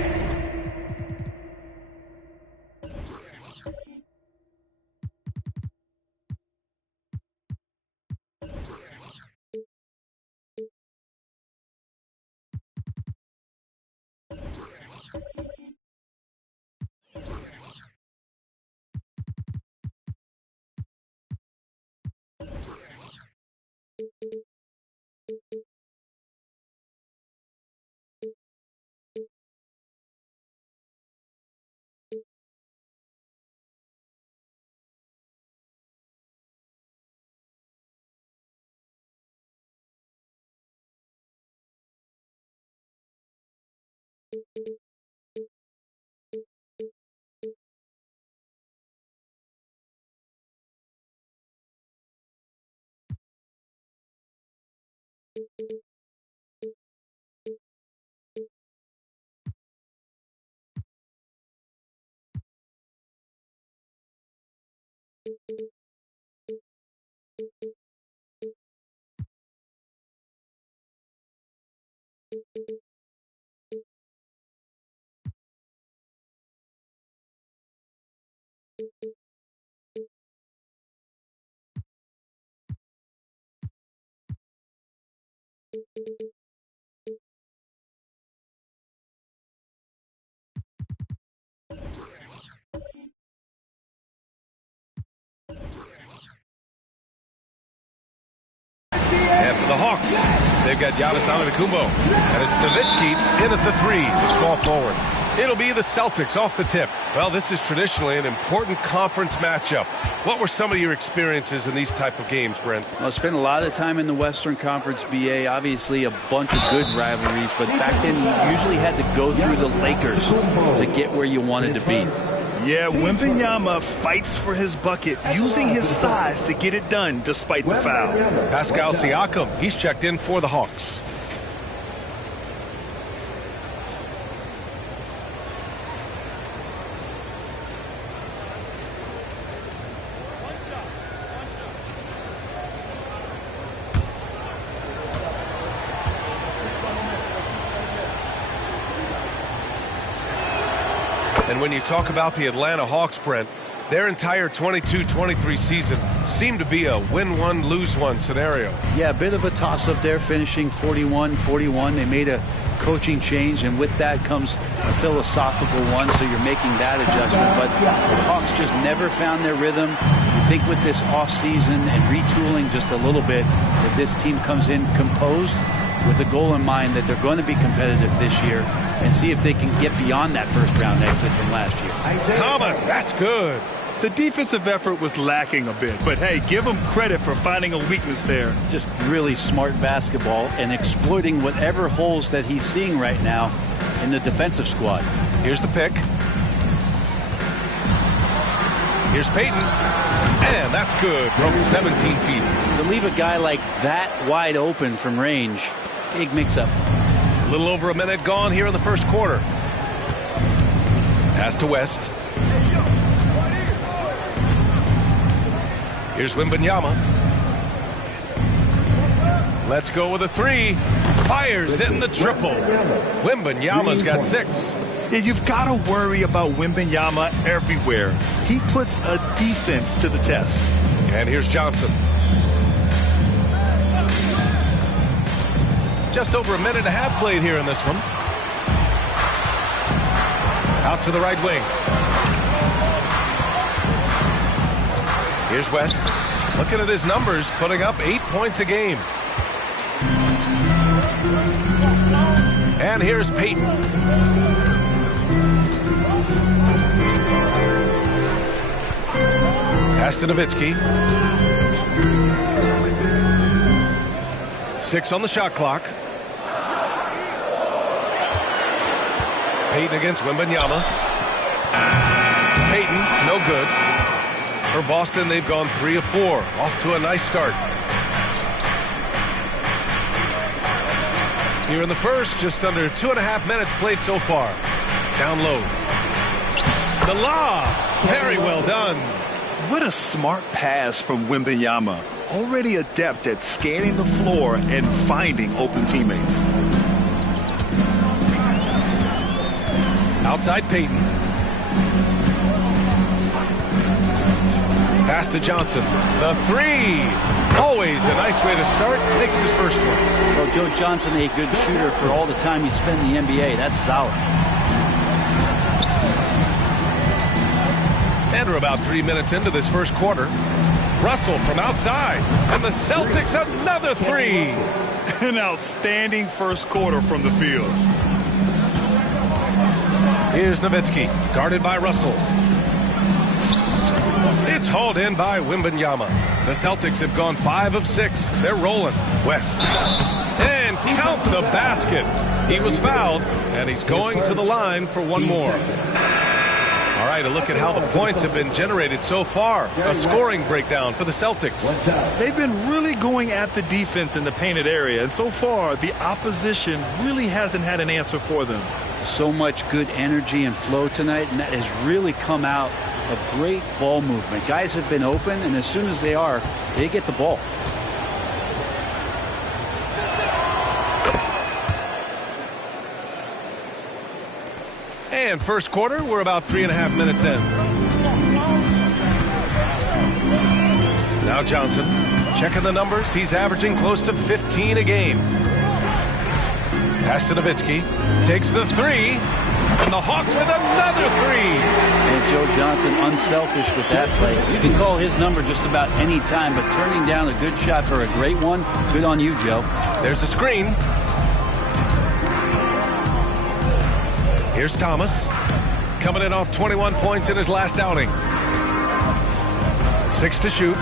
And for the Hawks, they've got Giannis Antetokounmpo. And it's Nowitzki in at the 3, the small forward. It'll be the Celtics off the tip. Well, this is traditionally an important conference matchup. What were some of your experiences in these type of games, Brent? Well, I spent a lot of time in the Western Conference, BA. Obviously, a bunch of good rivalries. But back then, you usually had to go through the Lakers to get where you wanted to be. Yeah, Wembanyama fights for his bucket, using his size to get it done despite the foul. Pascal Siakam, he's checked in for the Hawks. And when you talk about the Atlanta Hawks, Brent, their entire 22-23 season seemed to be a win-one, lose-one scenario. Yeah, a bit of a toss-up there, finishing 41-41. They made a coaching change, and with that comes a philosophical one, so you're making that adjustment. But the Hawks just never found their rhythm. You think with this offseason and retooling just a little bit, that this team comes in composed with the goal in mind that they're going to be competitive this year and see if they can get beyond that first-round exit from last year. Thomas, that's good. The defensive effort was lacking a bit, but hey, give him credit for finding a weakness there. Just really smart basketball and exploiting whatever holes that he's seeing right now in the defensive squad. Here's the pick. Here's Payton. And that's good from 17 feet. To leave a guy like that wide open from range, big mix-up. A little over a minute gone here in the first quarter. Pass to West. Here's Wembanyama. Let's go with a 3. Fires in the triple. Wembanyama's got 6. Yeah, you've got to worry about Wembanyama everywhere. He puts a defense to the test. And here's Johnson. Just over a minute and a half played here in this one. Out to the right wing. Here's West. Looking at his numbers, putting up 8 points a game. And here's Payton. Pass to Nowitzki. 6 on the shot clock. Payton against Wembanyama. Payton, no good. For Boston, they've gone 3 of 4. Off to a nice start. Here in the first, just under 2.5 minutes played so far. Down low. The lob. Very well done. What a smart pass from Wembanyama. Already adept at scanning the floor and finding open teammates. Outside Payton. Pass to Johnson. The 3. Always a nice way to start. Makes his first one. Well, Joe Johnson, a good shooter for all the time he spent in the NBA. That's solid. And we're about 3 minutes into this first quarter. Russell from outside. And the Celtics another 3. An outstanding first quarter from the field. Here's Nowitzki, guarded by Russell. It's hauled in by Wembanyama. The Celtics have gone 5 of 6. They're rolling. West. And count the basket. He was fouled, and he's going to the line for one more. All right, a look at how the points have been generated so far. A scoring breakdown for the Celtics. They've been really going at the defense in the painted area, and so far the opposition really hasn't had an answer for them. So much good energy and flow tonight, and that has really come out of great ball movement. Guys have been open, and as soon as they are, they get the ball. And first quarter, we're about 3.5 minutes in. Now Johnson, checking the numbers. He's averaging close to 15 a game. Pass to Nowitzki. Takes the 3. And the Hawks with another 3. And Joe Johnson unselfish with that play. You can call his number just about any time, but turning down a good shot for a great one, good on you, Joe. There's a screen. Here's Thomas. Coming in off 21 points in his last outing. 6 to shoot.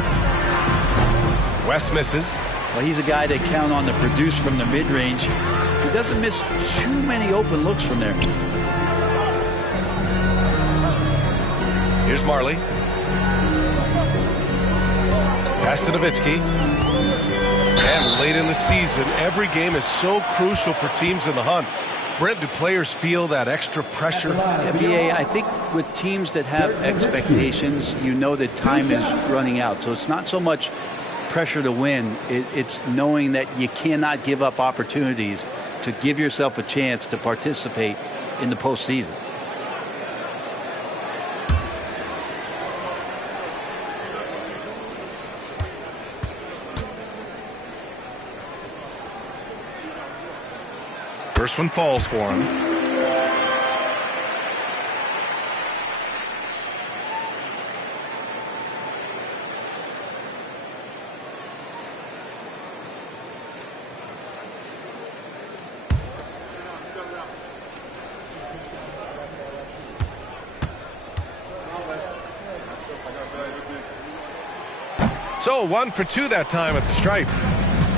West misses. Well, he's a guy they count on to produce from the mid-range. He doesn't miss too many open looks from there. Here's Marley. Pass to Nowitzki. And late in the season, every game is so crucial for teams in the hunt. Brent, do players feel that extra pressure? NBA, I think with teams that have expectations, you know that time is running out. So it's not so much pressure to win. It's knowing that you cannot give up opportunities to give yourself a chance to participate in the postseason. First one falls for him. So 1 for 2 that time at the stripe.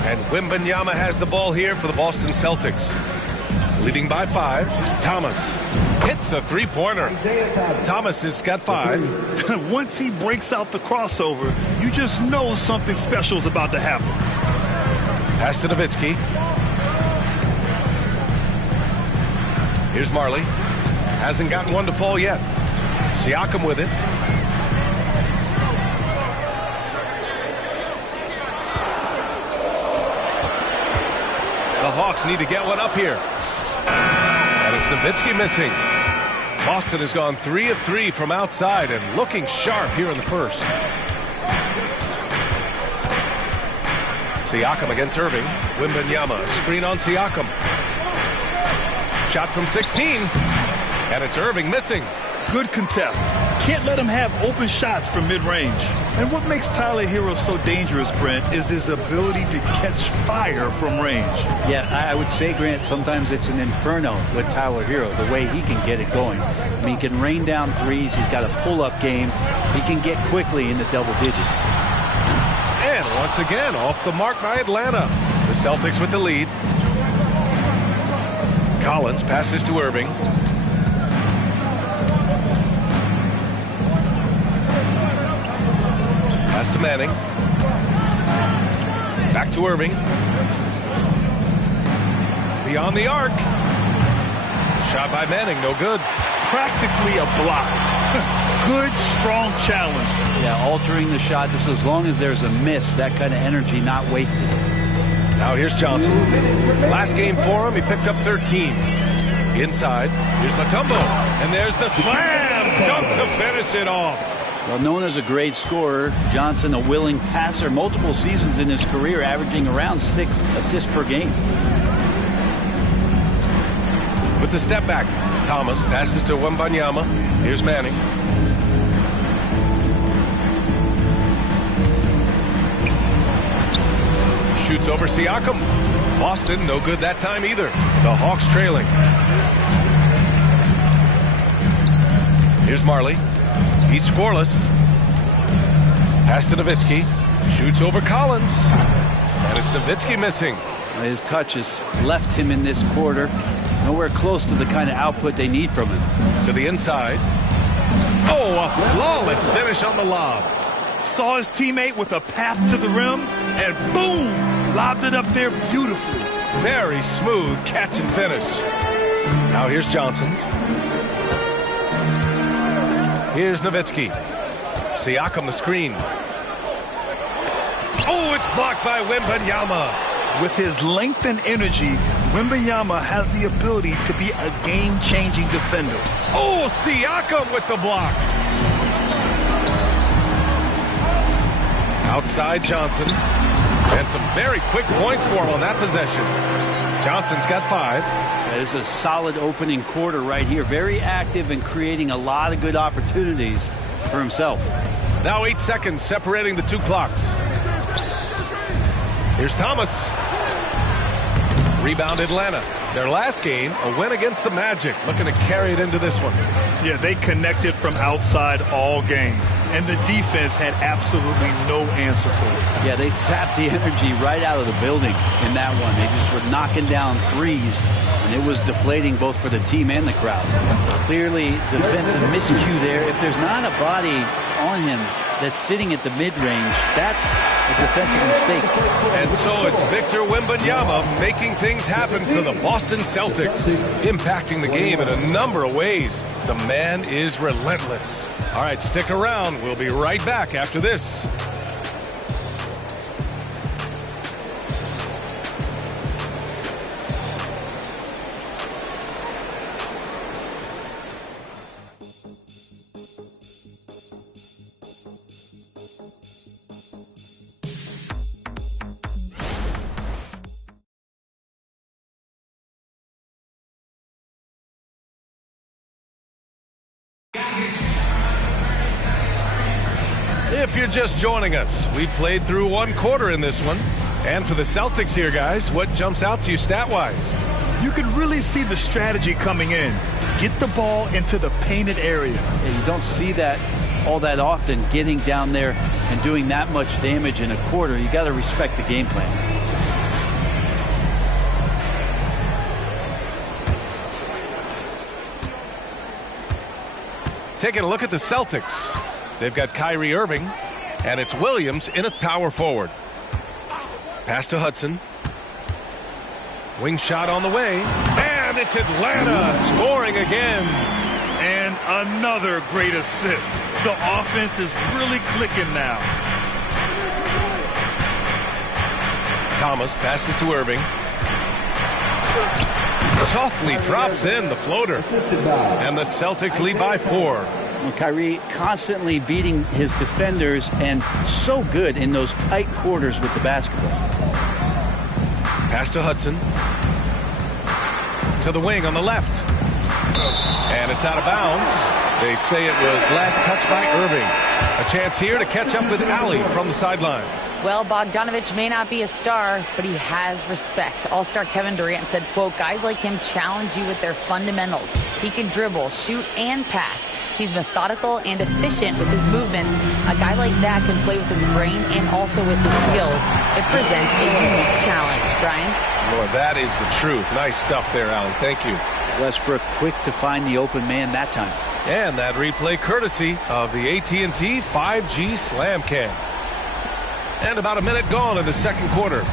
And Wembanyama has the ball here for the Boston Celtics. Leading by 5. Thomas hits a 3-pointer. Thomas has got 5. Once he breaks out the crossover, you just know something special is about to happen. Pass to Nowitzki. Here's Marley. Hasn't gotten one to fall yet. Siakam with it. The Hawks need to get one up here. And it's Nowitzki missing. Boston has gone 3 of 3 from outside and looking sharp here in the first. Siakam against Irving. Wembanyama, screen on Siakam. Shot from 16. And it's Irving missing. Good contest. Can't let him have open shots from mid-range. And what makes Tyler Hero so dangerous, Brent, is his ability to catch fire from range. Yeah, I would say, Grant, sometimes it's an inferno with Tyler Hero, the way he can get it going. I mean, he can rain down threes. He's got a pull-up game. He can get quickly into double digits. And once again, off the mark by Atlanta. The Celtics with the lead. Collins passes to Irving. Pass to Manning. Back to Irving. Beyond the arc. Shot by Manning, no good. Practically a block. Good, strong challenge. Yeah, altering the shot just as long as there's a miss, that kind of energy not wasted. Now here's Johnson. Last game for him, he picked up 13. Inside, here's Mutombo. And there's the slam dunk to finish it off. Well, known as a great scorer, Johnson a willing passer, multiple seasons in his career averaging around 6 assists per game. With the step back, Thomas passes to Wembanyama. Here's Manning. Shoots over Siakam. Boston, no good that time either. The Hawks trailing. Here's Marley. He's scoreless. Pass to Nowitzki. Shoots over Collins. And it's Nowitzki missing. His touches left him in this quarter. Nowhere close to the kind of output they need from him. To the inside. Oh, a flawless finish on the lob. Saw his teammate with a path to the rim, and boom, lobbed it up there beautifully. Very smooth catch and finish. Now here's Johnson. Here's Nowitzki. Siakam the screen. Oh, it's blocked by Wembanyama. With his length and energy, Wembanyama has the ability to be a game-changing defender. Oh, Siakam with the block. Outside Johnson. And some very quick points for him on that possession. Johnson's got 5. It's a solid opening quarter right here. Very active and creating a lot of good opportunities for himself. Now 8 seconds separating the two clocks. Here's Thomas. Rebound Atlanta. Their last game, a win against the Magic. Looking to carry it into this one. Yeah, they connected from outside all game. And the defense had absolutely no answer for it. Yeah, they sapped the energy right out of the building in that one. They just were knocking down threes, and it was deflating both for the team and the crowd. Clearly, defensive miscue there. If there's not a body on him that's sitting at the mid-range, that's a defensive mistake. And so it's Victor Wembanyama making things happen for the Boston Celtics, impacting the game in a number of ways. The man is relentless. All right, stick around. We'll be right back after this. If you're just joining us, we played through one quarter in this one. And for the Celtics here, guys, what jumps out to you stat-wise? You can really see the strategy coming in. Get the ball into the painted area. Yeah, you don't see that all that often, getting down there and doing that much damage in a quarter. You got to respect the game plan. Taking a look at the Celtics. They've got Kyrie Irving, and it's Williams in at power forward. Pass to Hudson. Wing shot on the way, and it's Atlanta scoring again. And another great assist. The offense is really clicking now. Thomas passes to Irving. Softly drops in the floater. And the Celtics lead by 4. Well, Kyrie constantly beating his defenders and so good in those tight quarters with the basketball. Pass to Hudson. To the wing on the left. And it's out of bounds. They say it was last touched by Irving. A chance here to catch up with Allie from the sideline. Well, Bogdanovich may not be a star, but he has respect. All-star Kevin Durant said, quote, guys like him challenge you with their fundamentals. He can dribble, shoot, and pass. He's methodical and efficient with his movements. A guy like that can play with his brain and also with his skills. It presents a unique challenge. Brian? Lord, that is the truth. Nice stuff there, Allie. Thank you. Westbrook quick to find the open man that time. And that replay courtesy of the AT&T 5G Slam Cam. And about a minute gone in the second quarter.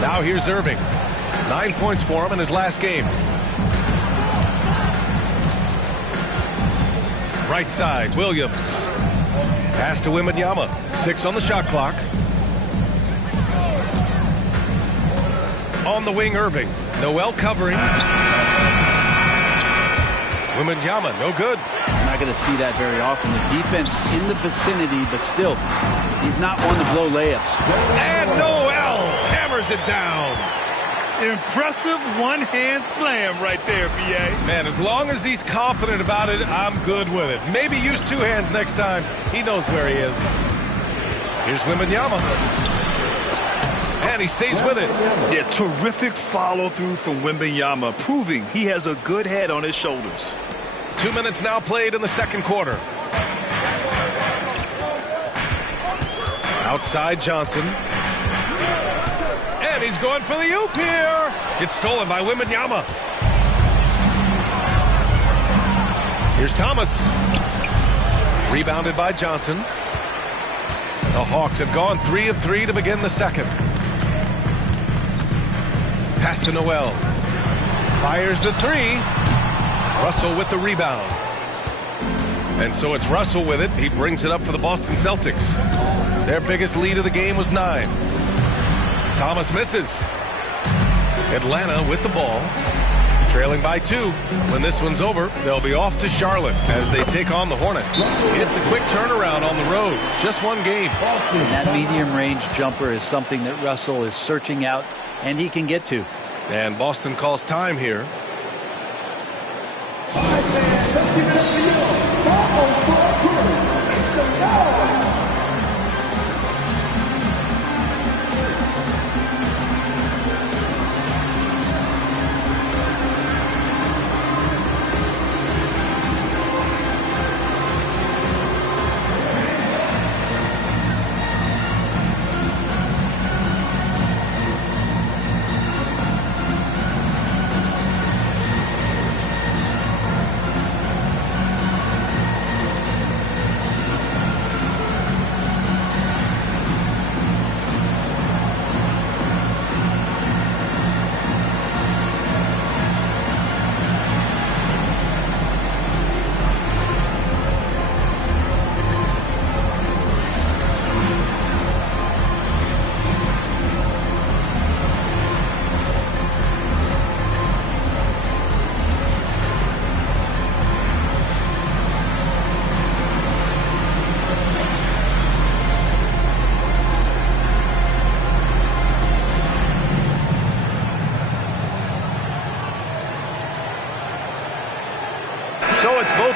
Now here's Irving. 9 points for him in his last game. Right side, Williams. Pass to Wembanyama. 6 on the shot clock. On the wing, Irving. Noel covering. Wembanyama, no good. You're not going to see that very often. The defense in the vicinity, but still, he's not one to blow layups. And Noel hammers it down. Impressive one-hand slam right there, B.A. Man, as long as he's confident about it, I'm good with it. Maybe use 2 hands next time. He knows where he is. Here's Wembanyama. And he stays with it. Yeah, terrific follow-through from Wembanyama, proving he has a good head on his shoulders. 2 minutes now played in the second quarter. Outside Johnson. And he's going for the oop here. It's stolen by Wembanyama. Here's Thomas. Rebounded by Johnson. The Hawks have gone 3 of 3 to begin the second. Pass to Noel. Fires the 3. Russell with the rebound. And so it's Russell with it. He brings it up for the Boston Celtics. Their biggest lead of the game was 9. Thomas misses. Atlanta with the ball. Trailing by 2. When this one's over, they'll be off to Charlotte as they take on the Hornets. It's a quick turnaround on the road. Just 1 game. And that medium-range jumper is something that Russell is searching out, and he can get to. And Boston calls time here.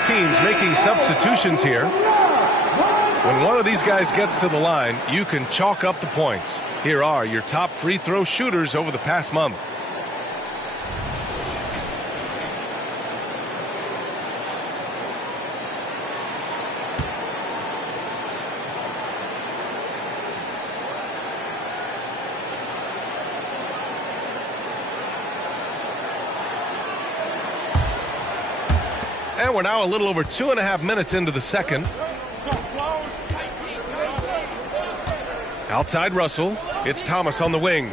Teams making substitutions here. When one of these guys gets to the line, you can chalk up the points. Here are your top free throw shooters over the past month. And we're now a little over 2.5 minutes into the second. Outside Russell. It's Thomas on the wing.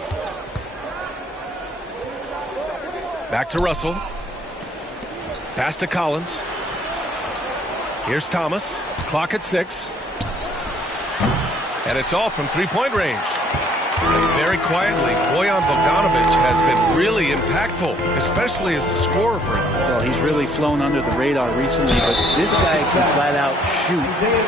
Back to Russell. Pass to Collins. Here's Thomas. Clock at 6. And it's all from 3-point range. And very quietly, Bojan Bogdanovic has been really impactful, especially as a scorer. Well, he's really flown under the radar recently, but this guy can flat out shoot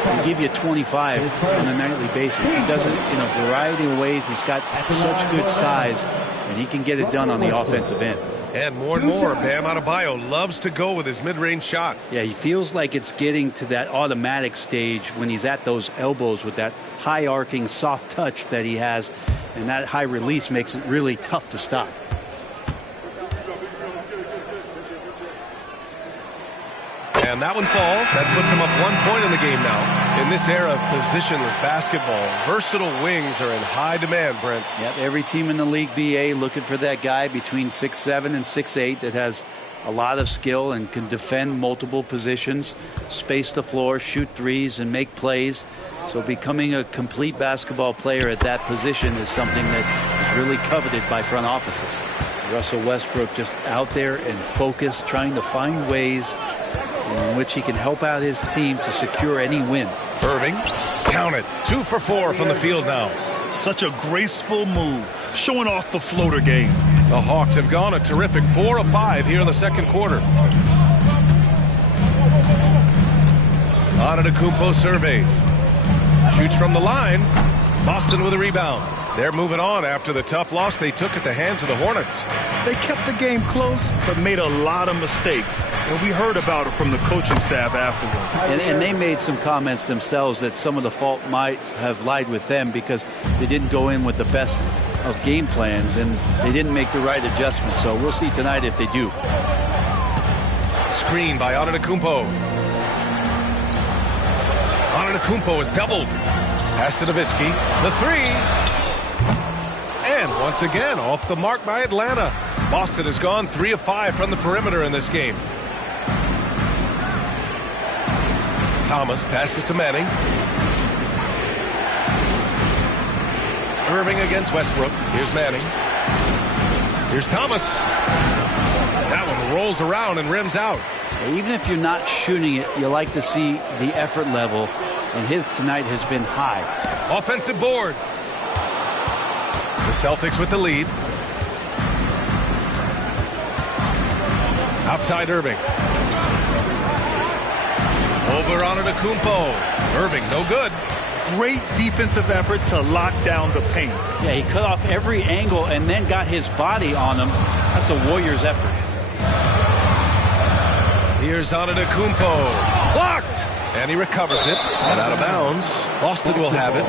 and give you 25 on a nightly basis. He does it in a variety of ways. He's got such good size, and he can get it done on the offensive end. And more, Bam Adebayo loves to go with his mid-range shot. Yeah, he feels like it's getting to that automatic stage when he's at those elbows with that high arcing soft touch that he has, and that high release makes it really tough to stop. And that one falls. That puts him up 1 point in the game now. In this era of positionless basketball, versatile wings are in high demand, Brent. Yep, every team in the league, BA, looking for that guy between 6'7" and 6'8" that has a lot of skill and can defend multiple positions, space the floor, shoot threes, and make plays. So becoming a complete basketball player at that position is something that is really coveted by front offices. Russell Westbrook just out there and focused, trying to find ways in which he can help out his team to secure any win. Irving, count it, 2 for 4 from the field now. Such a graceful move, showing off the floater game. The Hawks have gone a terrific 4 of 5 here in the second quarter. Antetokounmpo surveys. Shoots from the line. Boston with a rebound. They're moving on after the tough loss they took at the hands of the Hornets. They kept the game close, but made a lot of mistakes. And we heard about it from the coaching staff afterward. And they made some comments themselves that some of the fault might have lied with them because they didn't go in with the best of game plans and they didn't make the right adjustments. So we'll see tonight if they do. Screen by Antetokounmpo. Antetokounmpo is doubled. Pass to Nowitzki. The three. And once again, off the mark by Atlanta. Boston has gone 3 of 5 from the perimeter in this game. Thomas passes to Manning. Irving against Westbrook. Here's Manning. Here's Thomas. That one rolls around and rims out. Even if you're not shooting it, you like to see the effort level, and his tonight has been high. Offensive board. The Celtics with the lead. Outside Irving. Over Antetokounmpo. Irving, no good. Great defensive effort to lock down the paint. Yeah, he cut off every angle and then got his body on him. That's a Warriors effort. Here's Antetokounmpo. Blocked! And he recovers it. And out of bounds. Boston will have it.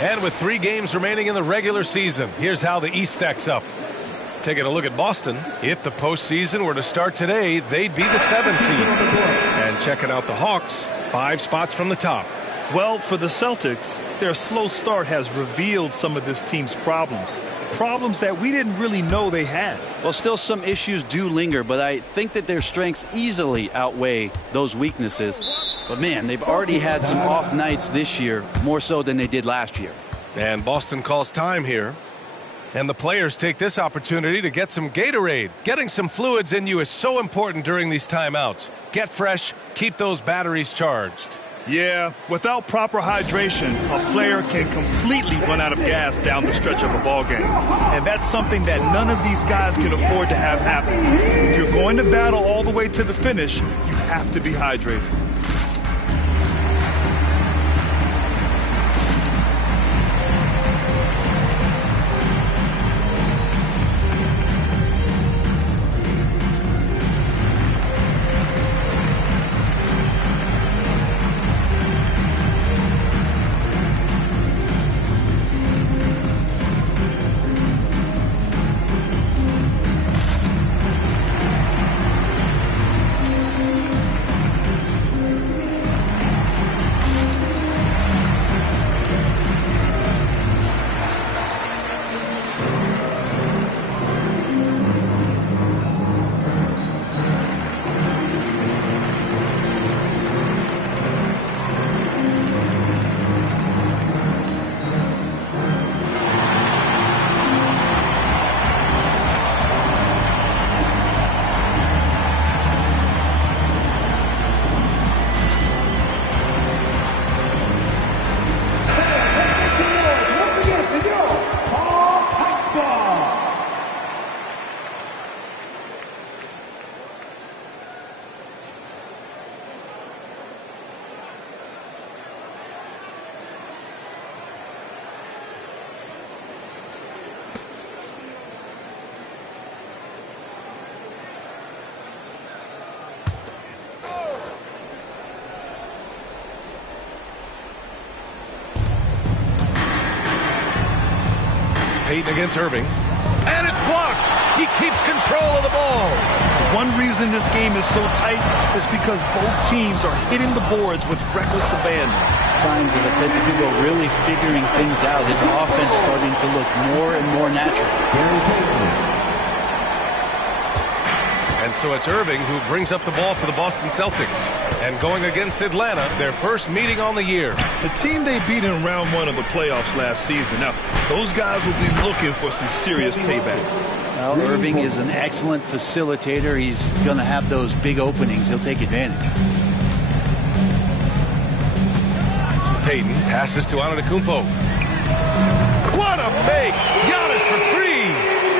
And with 3 games remaining in the regular season, here's how the East stacks up. Taking a look at Boston, if the postseason were to start today, they'd be the 7th seed. And checking out the Hawks, 5 spots from the top. Well, for the Celtics, their slow start has revealed some of this team's problems. Problems that we didn't really know they had. Well, still some issues do linger, but I think that their strengths easily outweigh those weaknesses. But man, they've already had some off nights this year, more so than they did last year. And Boston calls time here. And the players take this opportunity to get some Gatorade. Getting some fluids in you is so important during these timeouts. Get fresh, keep those batteries charged. Yeah, without proper hydration, a player can completely run out of gas down the stretch of a ball game. And that's something that none of these guys can afford to have happen. If you're going to battle all the way to the finish, you have to be hydrated. Payton against Irving. And it's blocked. He keeps control of the ball. One reason this game is so tight is because both teams are hitting the boards with reckless abandon. Signs of Antetokounmpo really figuring things out. His offense starting to look more and more natural. And so it's Irving who brings up the ball for the Boston Celtics. And going against Atlanta, their first meeting on the year. The team they beat in round 1 of the playoffs last season. Now, those guys will be looking for some serious payback. Well, Irving is an excellent facilitator. He's going to have those big openings. He'll take advantage. Payton passes to Antetokounmpo. What a make! Giannis for 3!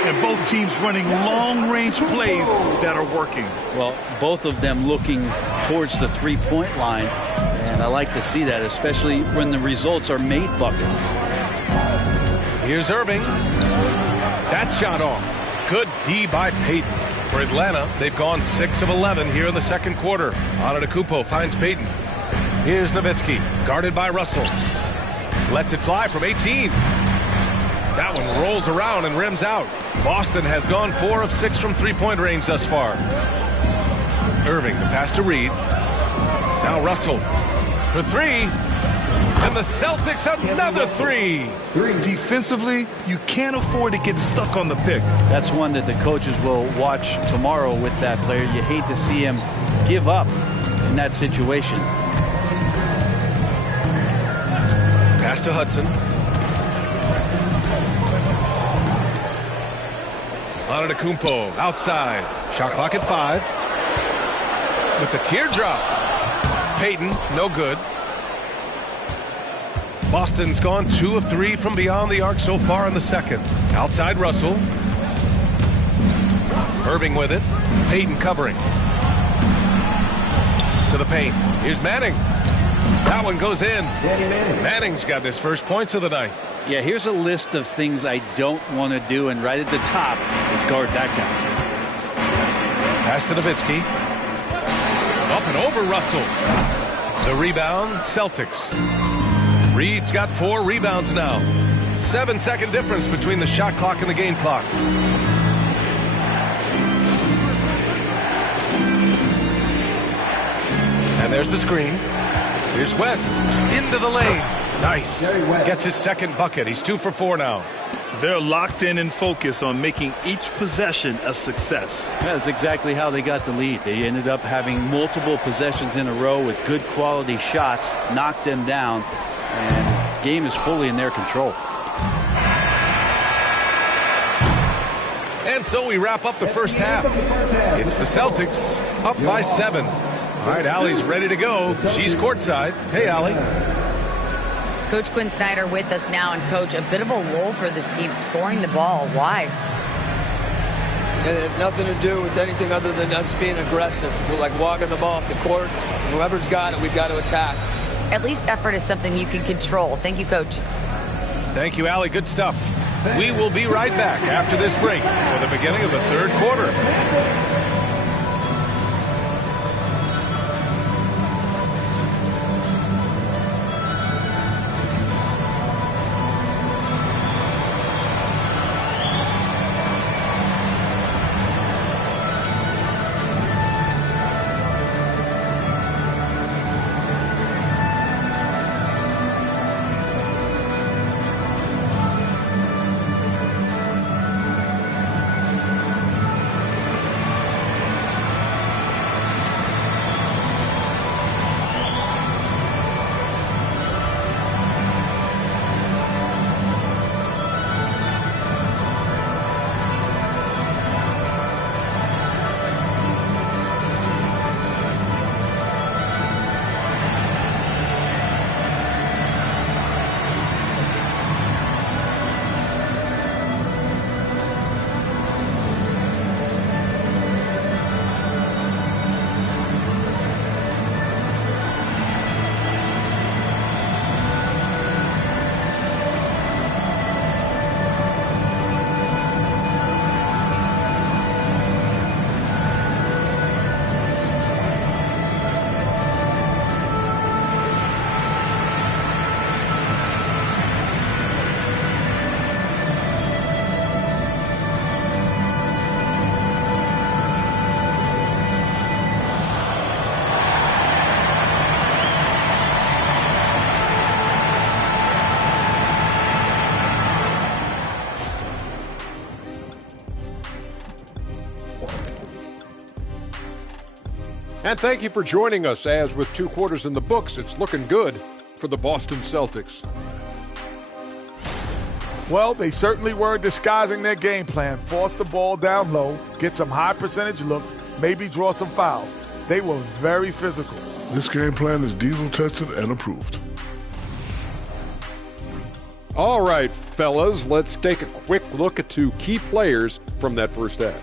And both teams running long-range plays that are working. Well, both of them looking towards the three-point line, and I like to see that, especially when the results are made buckets. Here's Irving. That shot off. Good D by Payton. For Atlanta, they've gone 6 of 11 here in the second quarter. Antetokounmpo finds Payton. Here's Nowitzki, guarded by Russell. Lets it fly from 18. That one rolls around and rims out. Boston has gone 4 of 6 from three-point range thus far. Irving, the pass to Reed. Now Russell for 3. And the Celtics another 3. Defensively, you can't afford to get stuck on the pick. That's one that the coaches will watch tomorrow with that player. You hate to see him give up in that situation. Pass to Hudson. Antetokounmpo outside. Shot clock at 5. With the teardrop. Payton, no good. Boston's gone 2 of 3 from beyond the arc so far in the second. Outside Russell. Irving with it. Payton covering. To the paint. Here's Manning. That one goes in. Manning's got his first points of the night. Yeah, here's a list of things I don't want to do, and right at the top is guard that guy. Pass to Nowitzki. Up and over Russell. The rebound, Celtics. Reed's got 4 rebounds now. 7-second difference between the shot clock and the game clock. And there's the screen. Here's West into the lane. Nice. Gets his second bucket. He's 2 for 4 now. They're locked in and focused on making each possession a success. That's exactly how they got the lead. They ended up having multiple possessions in a row with good quality shots, knocked them down, and the game is fully in their control. And so we wrap up the first half. It's the Celtics up by 7. All right, Allie's ready to go. She's courtside. Hey, Allie. Coach Quinn Snyder with us now. And, Coach, a bit of a lull for this team scoring the ball. Why? It had nothing to do with anything other than us being aggressive. We're like walking the ball up the court. Whoever's got it, we've got to attack. At least effort is something you can control. Thank you, Coach. Thank you, Allie. Good stuff. We will be right back after this break for the beginning of the third quarter. And thank you for joining us, as with 2 quarters in the books, it's looking good for the Boston Celtics. Well, they certainly were disguising their game plan. Force the ball down low, get some high percentage looks, maybe draw some fouls. They were very physical. This game plan is diesel tested and approved. All right, fellas, let's take a quick look at 2 key players from that first half.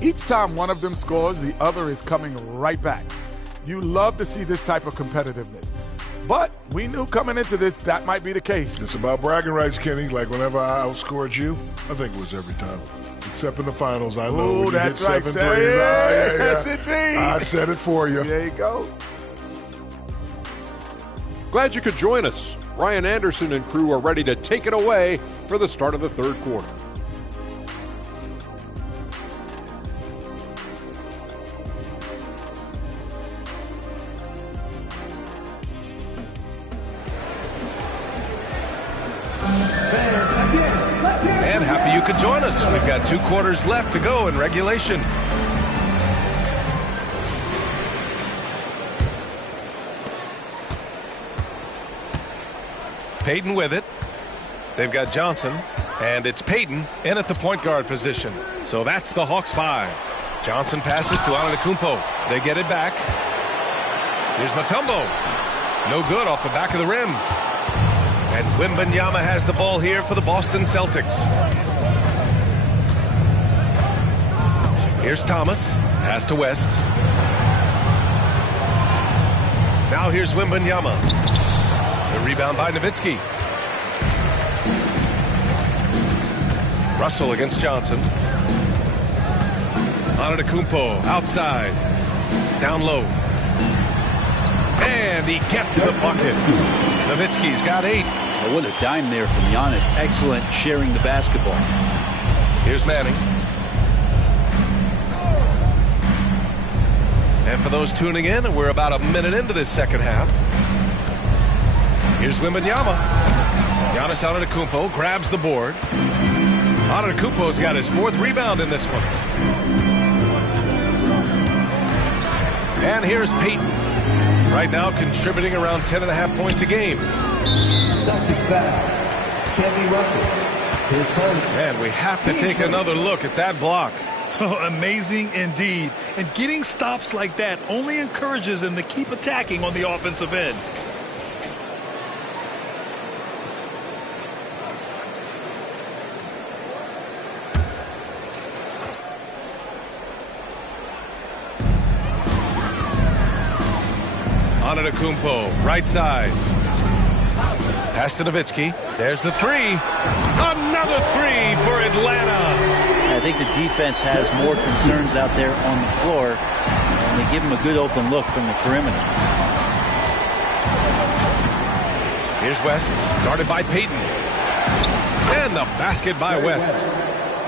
Each time one of them scores, the other is coming right back. You love to see this type of competitiveness. But we knew coming into this that might be the case. It's about bragging rights, Kenny. Like whenever I outscored you, I think it was every time. Except in the finals, I know when you hit 7 threes. Yes, indeed. I said it for you. There you go. Glad you could join us. Ryan Anderson and crew are ready to take it away for the start of the third quarter. And happy you could join us. We've got 2 quarters left to go in regulation. Payton with it. They've got Johnson, and it's Payton in at the point guard position. So that's the Hawks 5. Johnson passes to Antetokounmpo. They get it back. Here's Mutombo. No good off the back of the rim. And Wembanyama has the ball here for the Boston Celtics. Here's Thomas. Pass to West. Now here's Wembanyama. The rebound by Nowitzki. Russell against Johnson. Antetokounmpo outside. Down low. And he gets the bucket. Nowitzki's got 8. Oh, what a dime there from Giannis. Excellent sharing the basketball. Here's Manning. And for those tuning in, we're about a minute into this second half. Here's Wembanyama. Giannis Antetokounmpo grabs the board. Antetokounmpo's got his 4th rebound in this one. And here's Payton. Right now contributing around 10.5 points a game. Celtics foul. Kevin Russell. And we have to take another look at that block. Oh, amazing indeed. And getting stops like that only encourages them to keep attacking on the offensive end. Antetokounmpo, right side. Pass to Nowitzki. There's the 3. Another 3 for Atlanta. I think the defense has more concerns out there on the floor, and they give him a good open look from the perimeter. Here's West, guarded by Payton. And the basket by West.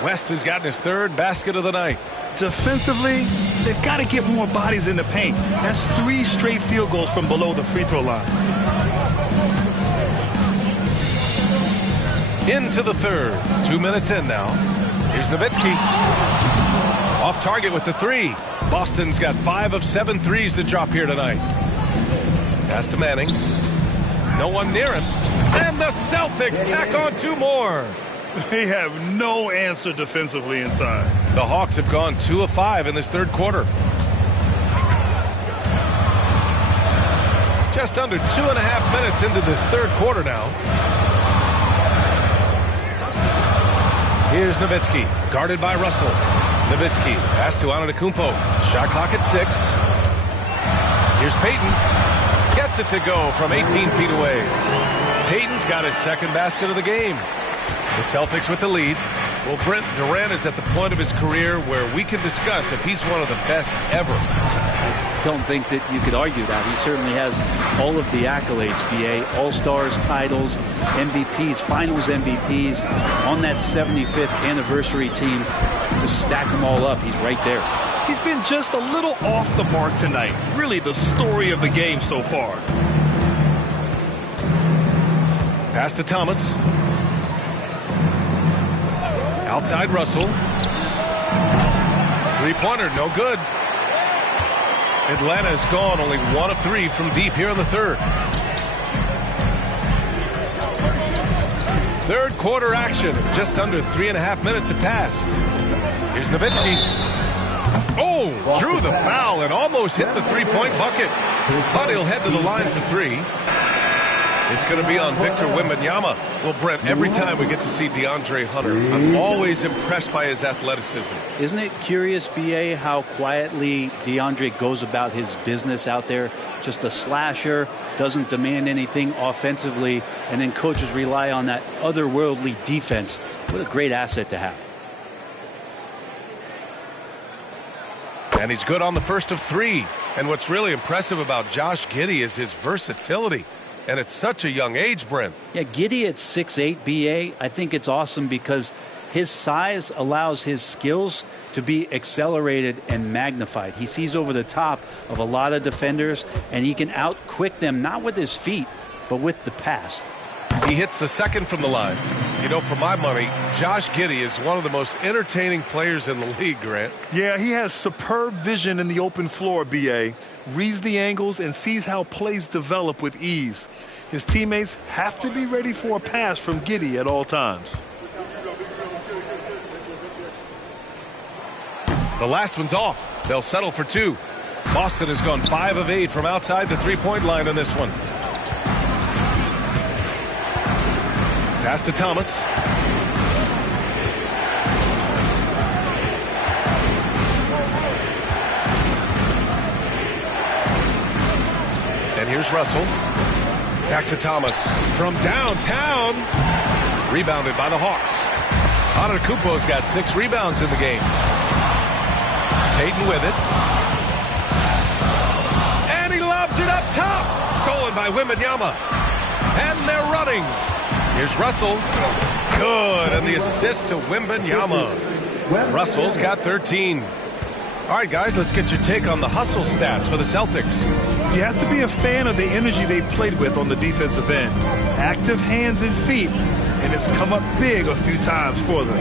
West has gotten his 3rd basket of the night. Defensively, they've got to get more bodies in the paint. That's 3 straight field goals from below the free throw line. Into the 3rd. 2 minutes in now. Here's Nowitzki. Off target with the 3. Boston's got 5 of 7 threes to drop here tonight. Pass to Manning. No one near him. And the Celtics tack on 2 more. They have no answer defensively inside. The Hawks have gone 2 of 5 in this 3rd quarter. Just under 2.5 minutes into this 3rd quarter now. Here's Nowitzki, guarded by Russell. Nowitzki, pass to Antetokounmpo. Shot clock at 6. Here's Payton. Gets it to go from 18 feet away. Payton's got his 2nd basket of the game. The Celtics with the lead. Well, Brent, Durant is at the point of his career where we can discuss if he's one of the best ever. I don't think that you could argue that. He certainly has all of the accolades, BA. All-Stars, titles, MVPs, Finals MVPs. On that 75th anniversary team, just stack them all up. He's right there. He's been just a little off the mark tonight. Really the story of the game so far. Pass to Thomas. Outside Russell. 3-pointer, no good. Atlanta has gone only 1 of 3 from deep here in the third. Third quarter action. Just under 3.5 minutes have passed. Here's Nowitzki. Oh, drew the foul and almost hit the three-point bucket. But he'll head to the line for 3. It's going to be on Victor Wembanyama. Well, Brent, every time we get to see DeAndre Hunter, I'm always impressed by his athleticism. Isn't it curious, B.A., how quietly DeAndre goes about his business out there? Just a slasher, doesn't demand anything offensively, and then coaches rely on that otherworldly defense. What a great asset to have. And he's good on the first of 3. And what's really impressive about Josh Giddey is his versatility. And at such a young age, Brent. Yeah, Giddey at 6'8", B.A., I think it's awesome because his size allows his skills to be accelerated and magnified. He sees over the top of a lot of defenders, and he can out-quick them, not with his feet, but with the pass. He hits the second from the line. You know, for my money, Josh Giddey is one of the most entertaining players in the league, Grant. Yeah, he has superb vision in the open floor, B.A., reads the angles and sees how plays develop with ease. His teammates have to be ready for a pass from Giddey at all times. The last one's off. They'll settle for 2. Boston has gone 5 of 8 from outside the three-point line in this one. Pass to Thomas. And here's Russell. Back to Thomas. From downtown. Rebounded by the Hawks. Antetokounmpo's got 6 rebounds in the game. Payton with it. And he lobs it up top. Stolen by Wembanyama. And they're running. Here's Russell. Good. And the assist to Wembanyama. Russell's got 13. All right, guys, let's get your take on the hustle stats for the Celtics. You have to be a fan of the energy they've played with on the defensive end. Active hands and feet, and it's come up big a few times for them.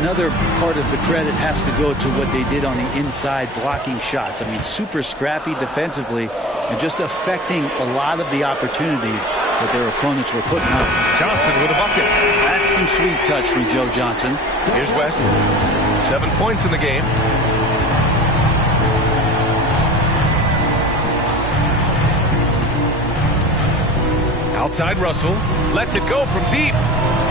Another part of the credit has to go to what they did on the inside, blocking shots. I mean, super scrappy defensively and just affecting a lot of the opportunities that their opponents were putting up. Johnson with a bucket. That's some sweet touch from Joe Johnson. Here's West. 7 points in the game. Outside Russell. Lets it go from deep.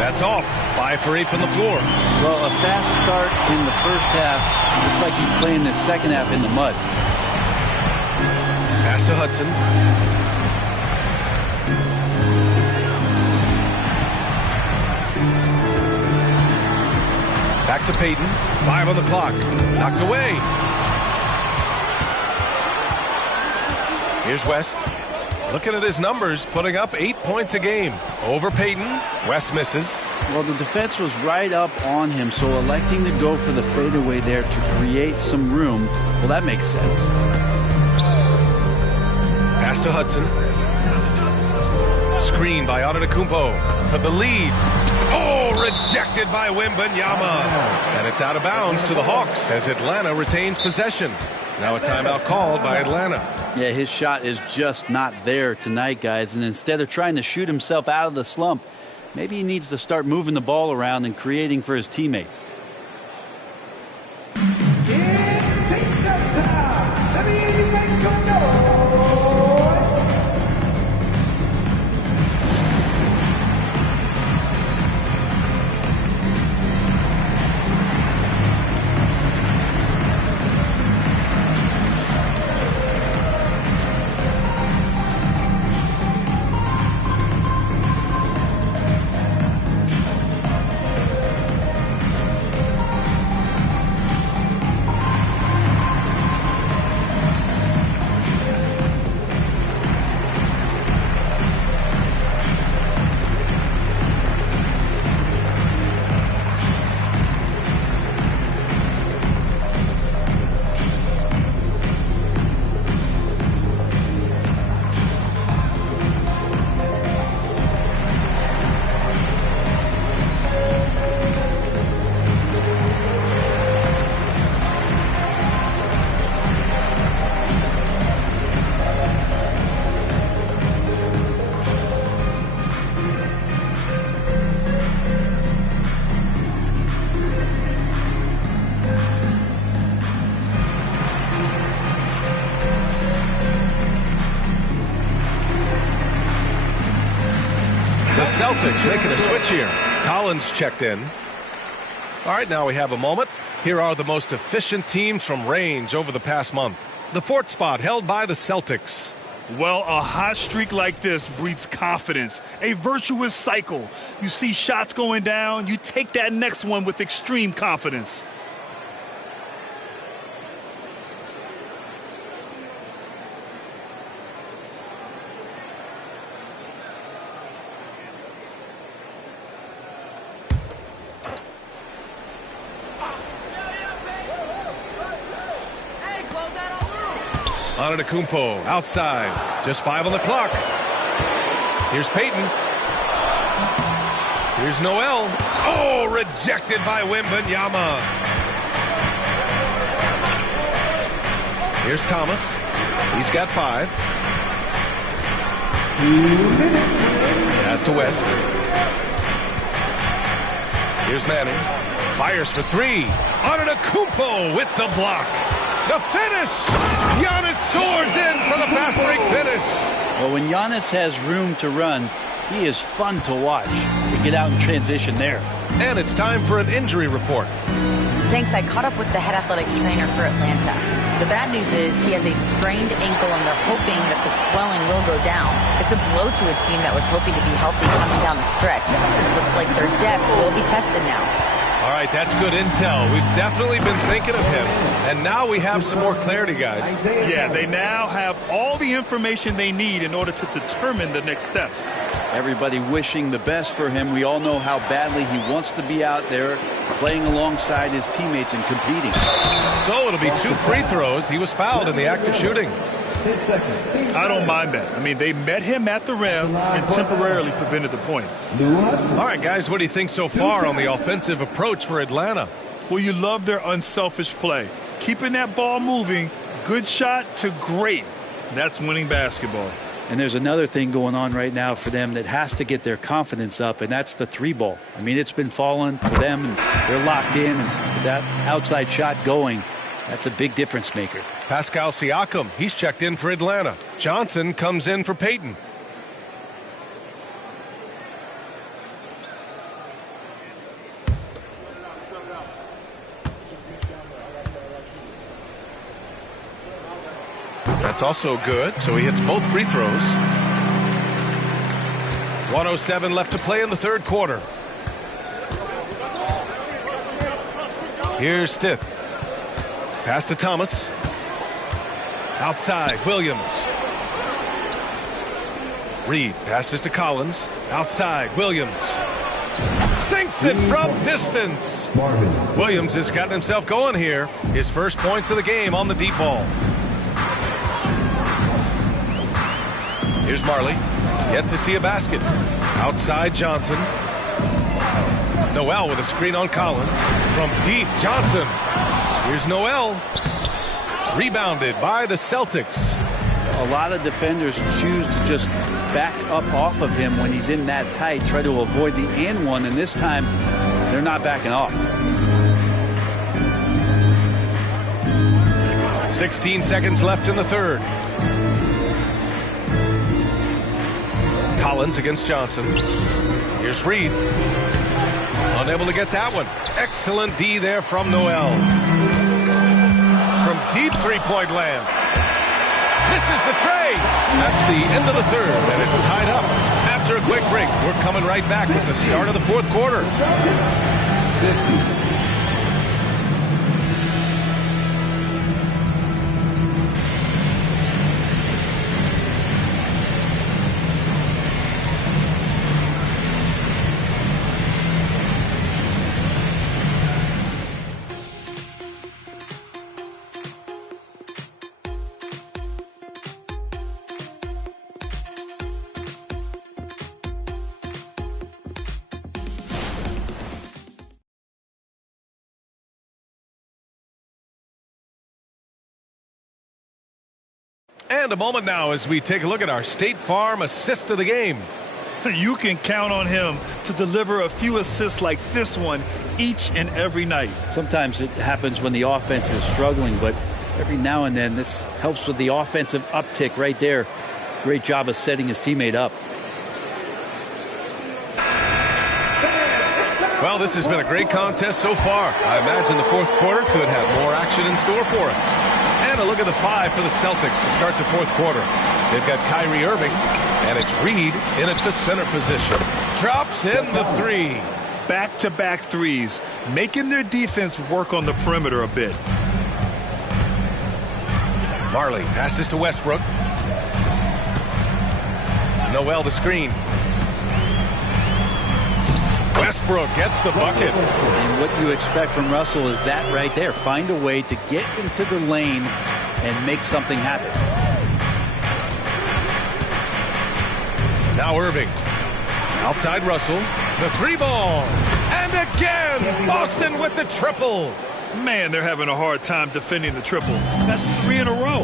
That's off. 5 for 8 from the floor. Well, a fast start in the first half. Looks like he's playing the second half in the mud. Pass to Hudson. Back to Payton. 5 on the clock. Knocked away. Here's West. Looking at his numbers, putting up 8 points a game. Over Payton. West misses. Well, the defense was right up on him, so electing to go for the fadeaway there to create some room, well, that makes sense. Pass to Hudson. Screen by Antetokounmpo for the lead. Oh, rejected by Wembanyama. And it's out of bounds to the Hawks as Atlanta retains possession. Now a timeout called by Atlanta. Yeah, his shot is just not there tonight, guys. And instead of trying to shoot himself out of the slump, maybe he needs to start moving the ball around and creating for his teammates. Celtics making a switch here. Collins checked in. All right, now we have a moment. Here are the most efficient teams from range over the past month. The fourth spot held by the Celtics. Well, a hot streak like this breeds confidence, a virtuous cycle. You see shots going down, you take that next one with extreme confidence. Antetokounmpo outside. Just 5 on the clock. Here's Payton. Here's Noel. Oh, rejected by Wembanyama. Here's Thomas. He's got 5. Pass to West. Here's Manning. Fires for 3. Antetokounmpo with the block. The finish! Giannis soars in for the fast break finish. Well, when Giannis has room to run, he is fun to watch. We get out in transition there. And it's time for an injury report. Thanks. I caught up with the head athletic trainer for Atlanta. The bad news is he has a sprained ankle, and they're hoping that the swelling will go down. It's a blow to a team that was hoping to be healthy coming down the stretch. It looks like their depth will be tested now. All right, that's good intel. We've definitely been thinking of him. And now we have some more clarity, guys. Yeah, they now have all the information they need in order to determine the next steps. Everybody wishing the best for him. We all know how badly he wants to be out there playing alongside his teammates and competing. So it'll be 2 free throws. He was fouled in the act of shooting. I don't mind that. I mean, they met him at the rim and temporarily prevented the points. All right, guys, what do you think so far on the offensive approach for Atlanta? Well, you love their unselfish play. Keeping that ball moving, good shot to great. That's winning basketball. And there's another thing going on right now for them that has to get their confidence up, and that's the 3-ball. I mean, it's been falling for them, and they're locked in, and that outside shot going, that's a big difference maker. Pascal Siakam, he's checked in for Atlanta. Johnson comes in for Payton. That's also good, so he hits both free throws. 1:07 left to play in the third quarter. Here's Stith. Pass to Thomas. Outside, Williams. Reed passes to Collins. Outside, Williams. Sinks it from distance. Williams has gotten himself going here. His first points of the game on the deep ball. Here's Marley. Yet to see a basket. Outside, Johnson. Noel with a screen on Collins. From deep, Johnson. Here's Noel. Rebounded by the Celtics. A lot of defenders choose to just back up off of him when he's in that tight, try to avoid the and one, and this time they're not backing off. 16 seconds left in the third. Collins against Johnson. Here's Reed. Unable to get that one. Excellent D there from Noel. From deep three-point land. Misses the tray. That's the end of the third, and it's tied up. After a quick break, we're coming right back with the start of the fourth quarter. And a moment now as we take a look at our State Farm assist of the game. You can count on him to deliver a few assists like this one each and every night. Sometimes it happens when the offense is struggling, but every now and then this helps with the offensive uptick right there. Great job of setting his teammate up. Well, this has been a great contest so far. I imagine the fourth quarter could have more action in store for us. And a look at the 5 for the Celtics to start the fourth quarter. They've got Kyrie Irving, and it's Reed in at the center position. Drops in the 3. Back-to-back threes, making their defense work on the perimeter a bit. Marley passes to Westbrook. Noel the screen. Westbrook gets the bucket. And what you expect from Russell is that right there. Find a way to get into the lane and make something happen. Now Irving. Outside Russell. The 3 ball. And again, Boston with the triple. Man, they're having a hard time defending the triple. That's 3 in a row.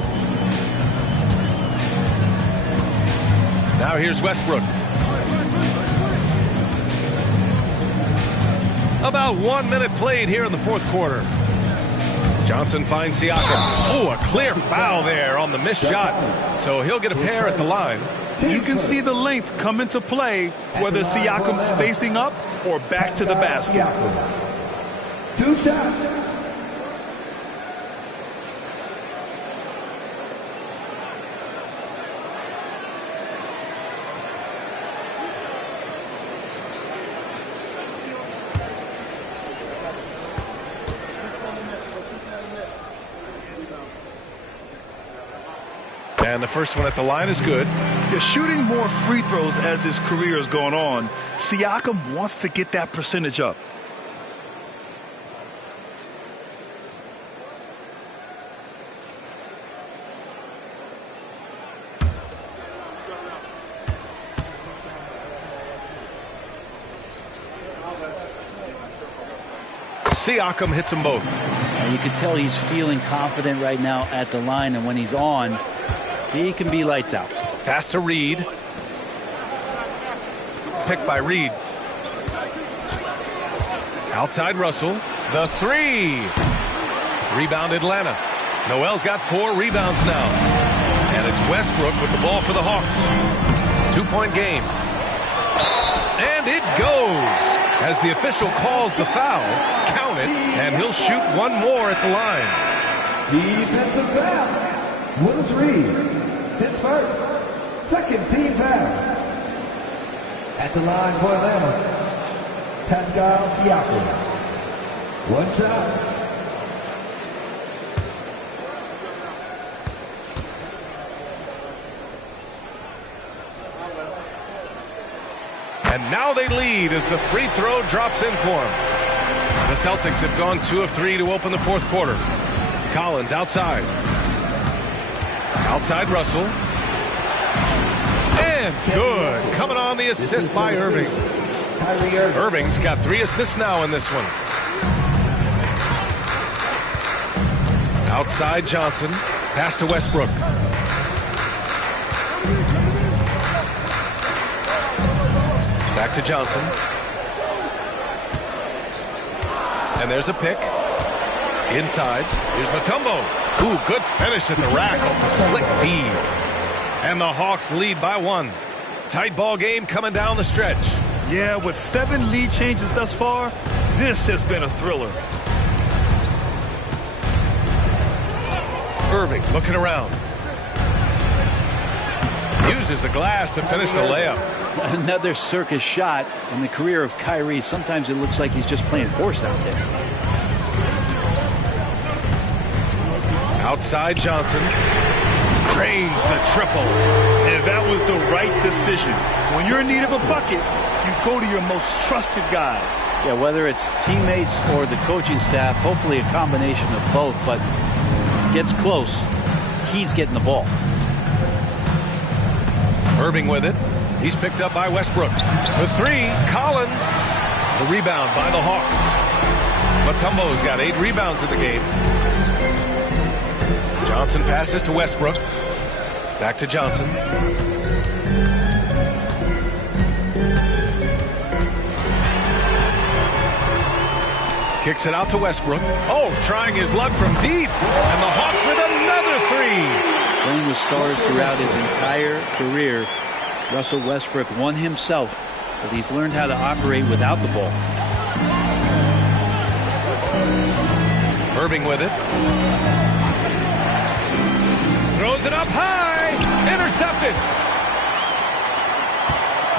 Now here's Westbrook. About 1 minute played here in the fourth quarter. Johnson finds Siakam. Oh, a clear foul there on the missed shot. So he'll get a pair at the line. You can see the length come into play, whether Siakam's facing up or back to the basket. 2 shots. And the first one at the line is good. They're shooting more free throws as his career is going on. Siakam wants to get that percentage up. Siakam hits them both. And you can tell he's feeling confident right now at the line, and when he's on, he can be lights out. Pass to Reed. Picked by Reed. Outside Russell. The 3. Rebound Atlanta. Noel's got 4 rebounds now. And it's Westbrook with the ball for the Hawks. 2-point game. And it goes. As the official calls the foul, count it, and he'll shoot 1 more at the line. Defensive foul. Willis Reed. His first. Second team foul. At the line for Atlanta, Pascal Siakam. 1 shot. And now they lead as the free throw drops in for them. The Celtics have gone 2 of 3 to open the fourth quarter. Collins outside. Outside Russell. And good. Coming on the assist by Irving. Irving's got 3 assists now in this one. Outside Johnson. Pass to Westbrook. Back to Johnson. And there's a pick. Inside. Here's Mutombo. Ooh, good finish at the rack off the slick feed. And the Hawks lead by 1. Tight ball game coming down the stretch. Yeah, with 7 lead changes thus far, this has been a thriller. Irving looking around. Uses the glass to finish the layup. Another circus shot in the career of Kyrie. Sometimes it looks like he's just playing horse out there. Outside Johnson. Drains the triple. And that was the right decision. When you're in need of a bucket, you go to your most trusted guys. Yeah, whether it's teammates or the coaching staff, hopefully a combination of both, but gets close, he's getting the ball. Irving with it. He's picked up by Westbrook. The 3, Collins. The rebound by the Hawks. Mutombo's got 8 rebounds in the game. Johnson passes to Westbrook. Back to Johnson. Kicks it out to Westbrook. Oh, trying his luck from deep. And the Hawks with another 3. Playing with stars throughout his entire career, Russell Westbrook won himself, but he's learned how to operate without the ball. Irving with it. Throws it up high. Intercepted.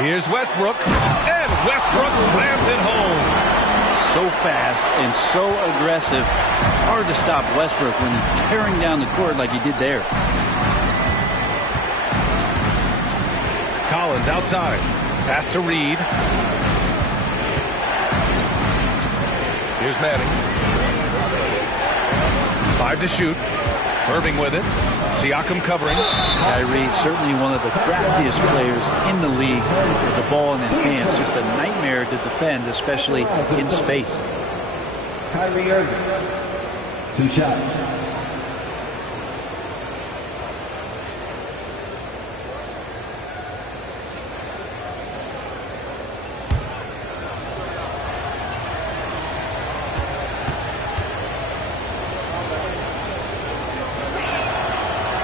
Here's Westbrook. And Westbrook slams it home. So fast and so aggressive. Hard to stop Westbrook when he's tearing down the court like he did there. Collins outside. Pass to Reed. Here's Manning. 5 to shoot. Irving with it. Siakam covering. Kyrie, certainly one of the craftiest players in the league with the ball in his hands. Just a nightmare to defend, especially in space. Kyrie Irving, 2 shots.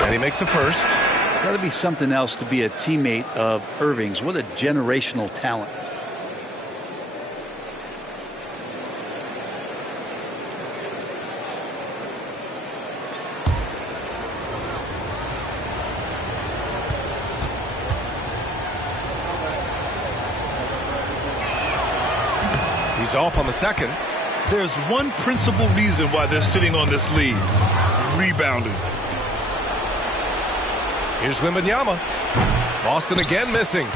And he makes a first. It's got to be something else to be a teammate of Irving's. What a generational talent. He's off on the second. There's one principal reason why they're sitting on this lead. Rebounding. Here's Wembanyama. Boston again missing.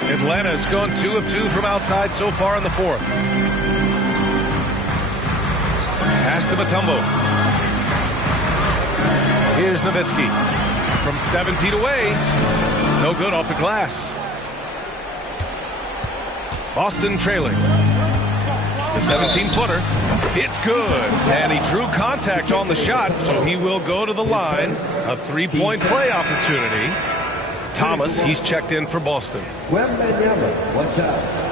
Atlanta's gone 2 of 2 from outside so far in the fourth. Pass to Mutombo. Here's Nowitzki. From 7 feet away. No good off the glass. Boston trailing. The 17-footer. It's good. And he drew contact on the shot, so he will go to the line. A 3-point play opportunity. Thomas, he's checked in for Boston. Wembanyama, 1 shot.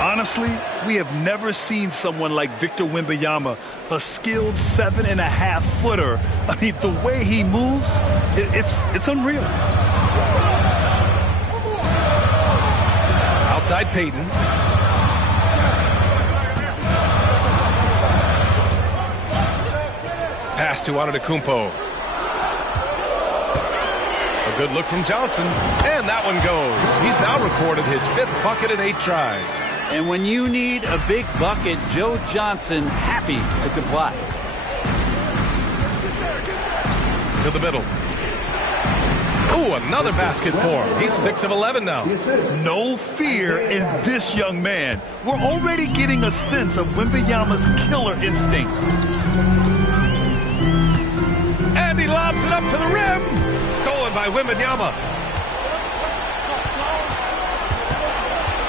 Honestly, we have never seen someone like Victor Wembanyama, a skilled 7.5-footer. I mean, the way he moves, it's unreal. Outside Payton. Pass to Antetokounmpo. A good look from Johnson. And that one goes. He's now recorded his 5th bucket in 8 tries. And when you need a big bucket, Joe Johnson happy to comply. To the middle. Ooh, another basket for him. He's 6 of 11 now. No fear in this young man. We're already getting a sense of Wembanyama's killer instinct. And he lobs it up to the rim. Stolen by Wembanyama.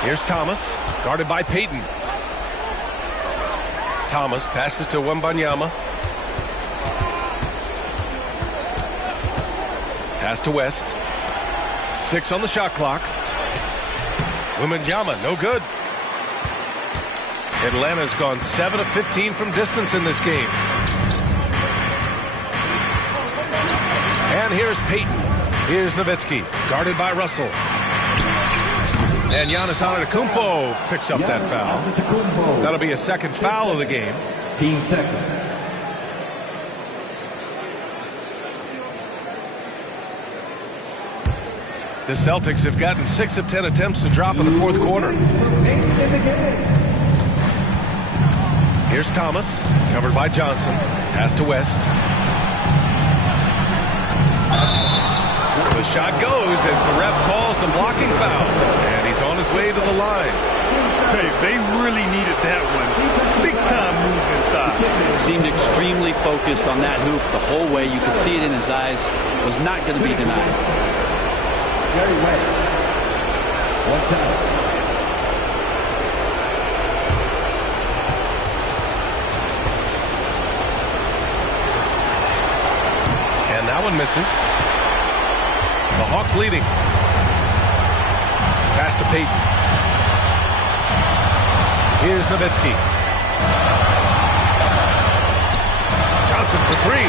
Here's Thomas. Guarded by Payton. Thomas passes to Wembanyama. Pass to West. 6 on the shot clock. Wembanyama, no good. Atlanta's gone 7 of 15 from distance in this game. And here's Payton. Here's Nowitzki, guarded by Russell. And Giannis Antetokounmpo picks up that foul. That'll be a second foul of the game. Team second. The Celtics have gotten 6 of 10 attempts to drop in the fourth quarter. Here's Thomas, covered by Johnson. Pass to West. The shot goes as the ref calls the blocking foul. And he's on his way to the line. Hey, they really needed that one. Big time move inside. Seemed extremely focused on that hoop the whole way. You could see it in his eyes. Was not going to be denied. Jerry West. 1 shot. And that one misses. The Hawks leading. Pass to Payton. Here's Nowitzki. Johnson for three.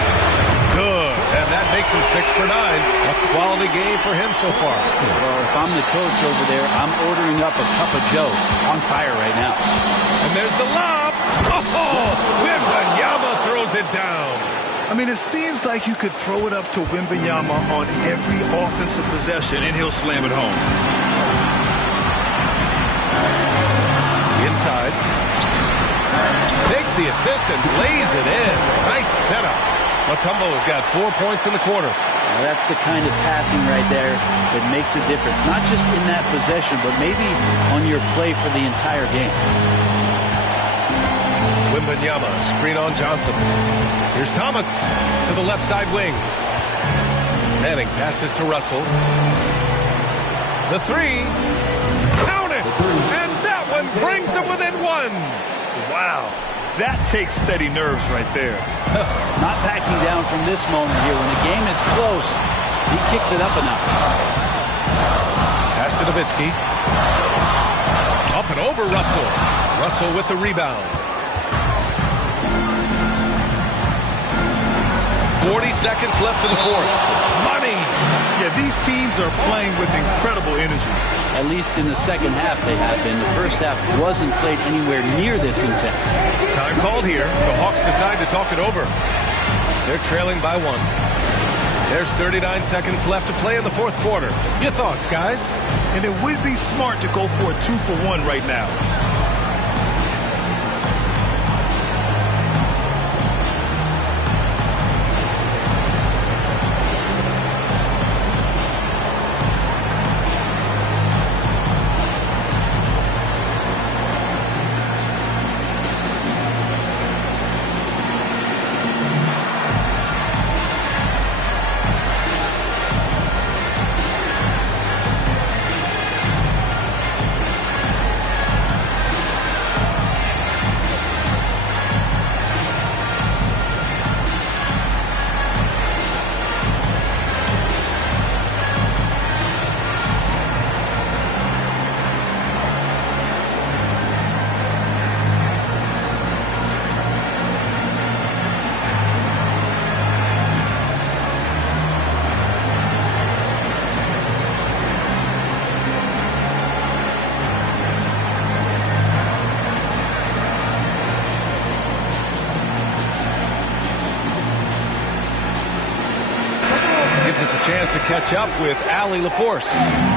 Good. And that makes him 6 for 9. A quality game for him so far. Well, if I'm the coach over there, I'm ordering up a cup of Joe. On fire right now. And there's the lob. Oh, Wembanyama throws it down. I mean, it seems like you could throw it up to Wembanyama on every offensive possession, and he'll slam it home. Inside. Takes the assist and lays it in. Nice setup. Mutombo has got 4 points in the quarter. Now that's the kind of passing right there that makes a difference. Not just in that possession, but maybe on your play for the entire game. Wembanyama, screen on Johnson. Here's Thomas to the left side wing. Manning passes to Russell. The three. Count it! And that one brings them within 1. Wow. That takes steady nerves right there. Not backing down from this moment here. When the game is close, he kicks it up a notch. Pass to Nowitzki. Up and over Russell. Russell with the rebound. 40 seconds left in the fourth. Money! Yeah, these teams are playing with incredible energy. At least in the second half they have been. The first half wasn't played anywhere near this intense. Time called here. The Hawks decide to talk it over. They're trailing by 1. There's 39 seconds left to play in the fourth quarter. Your thoughts, guys? And it would be smart to go for a 2-for-1 right now. Chance to catch up with Allie LaForce.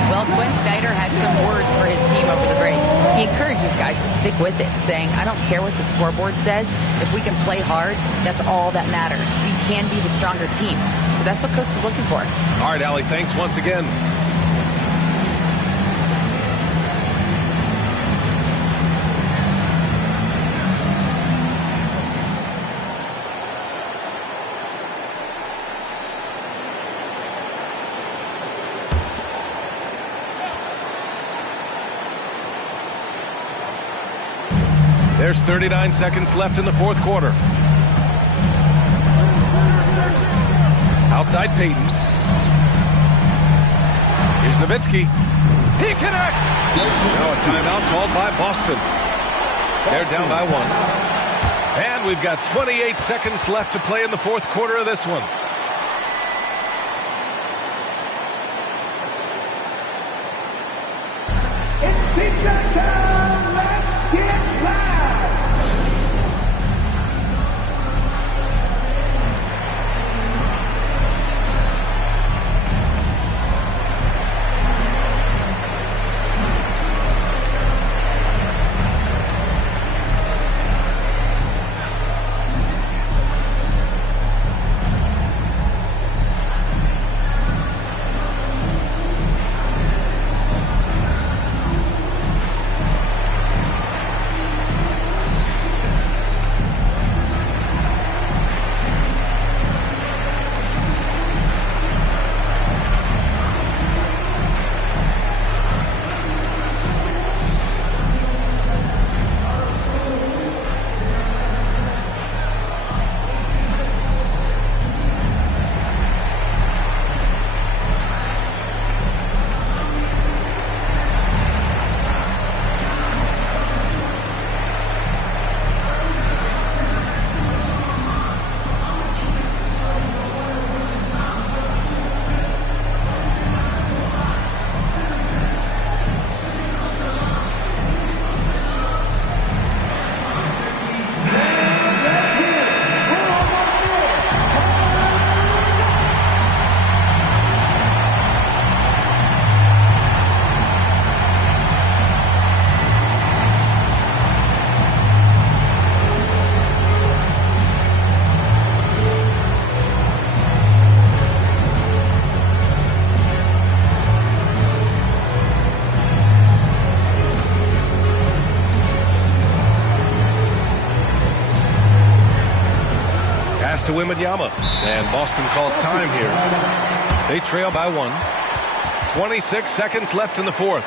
Well, Quinn Snyder had some words for his team over the break. He encourages guys to stick with it, saying, I don't care what the scoreboard says. If we can play hard, that's all that matters. We can be the stronger team. So that's what Coach is looking for. All right, Allie, thanks once again. There's 39 seconds left in the fourth quarter. Outside Payton. Here's Nowitzki. He connects! Now a timeout called by Boston. They're down by 1. And we've got 28 seconds left to play in the fourth quarter of this one. It's tic-tac time! Let's get loud! Pass to Wembanyama. And Boston calls time here. They trail by 1. 26 seconds left in the fourth.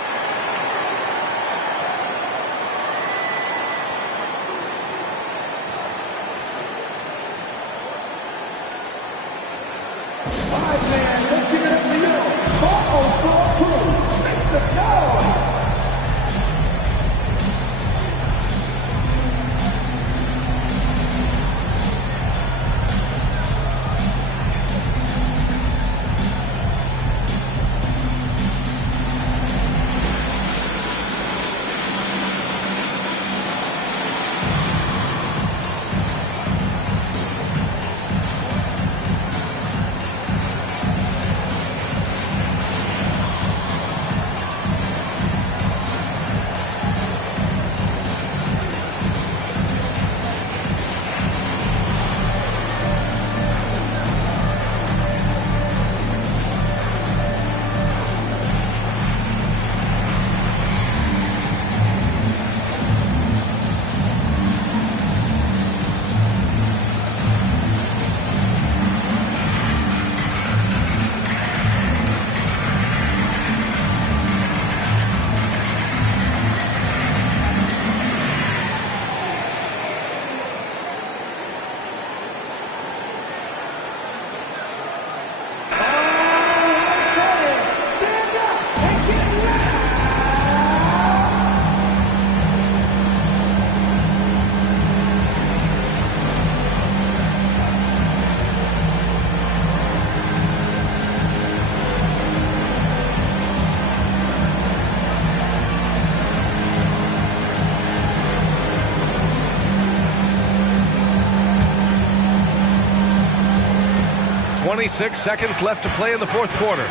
.26 seconds left to play in the fourth quarter.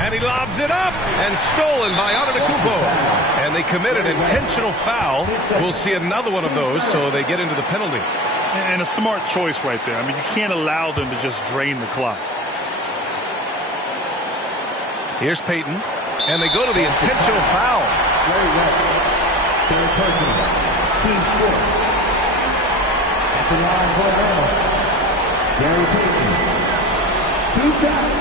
And he lobs it up and stolen by Antetokounmpo. And they commit an intentional foul. We'll see another one of those, so they get into the penalty. And a smart choice right there. I mean, you can't allow them to just drain the clock. Here's Payton. And they go to the intentional foul. Third personal. Team's fourth. At the line for Atlanta, Gary Payton. 2 shots.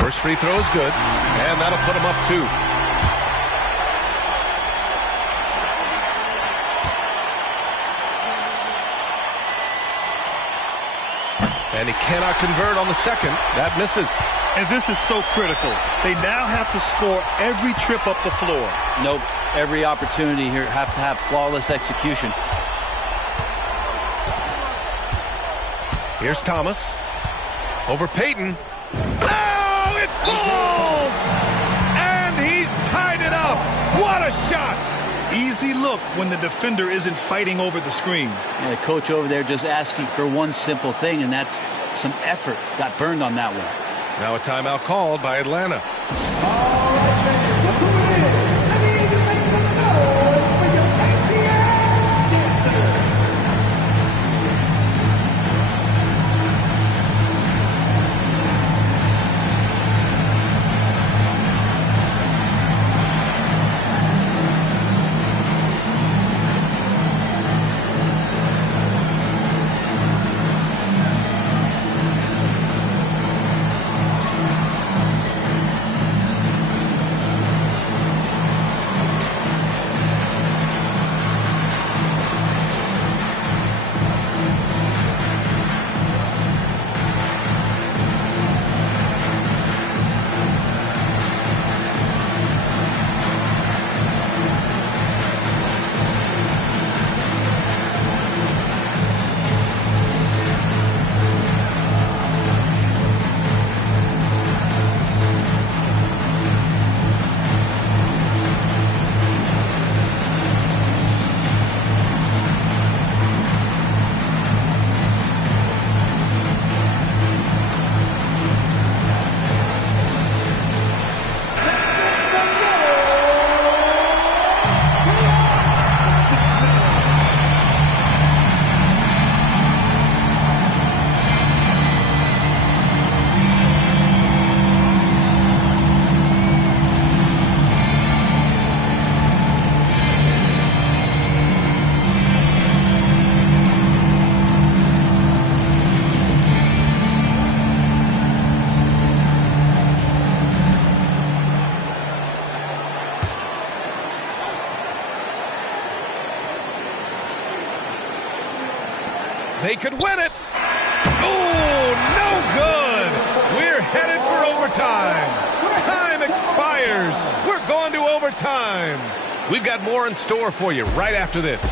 First free throw is good, and that'll put him up 2. And he cannot convert on the second. That misses. And this is so critical. They now have to score every trip up the floor. Nope. Every opportunity here have to have flawless execution. Here's Thomas. Over Payton. Oh, it falls! And he's tied it up. What a shot! Easy look when the defender isn't fighting over the screen. Yeah, the coach over there just asking for one simple thing, and that's some effort. Got burned on that one. Now a timeout called by Atlanta. They could win it. Oh, no good. We're headed for overtime. Time expires. We're going to overtime. We've got more in store for you right after this.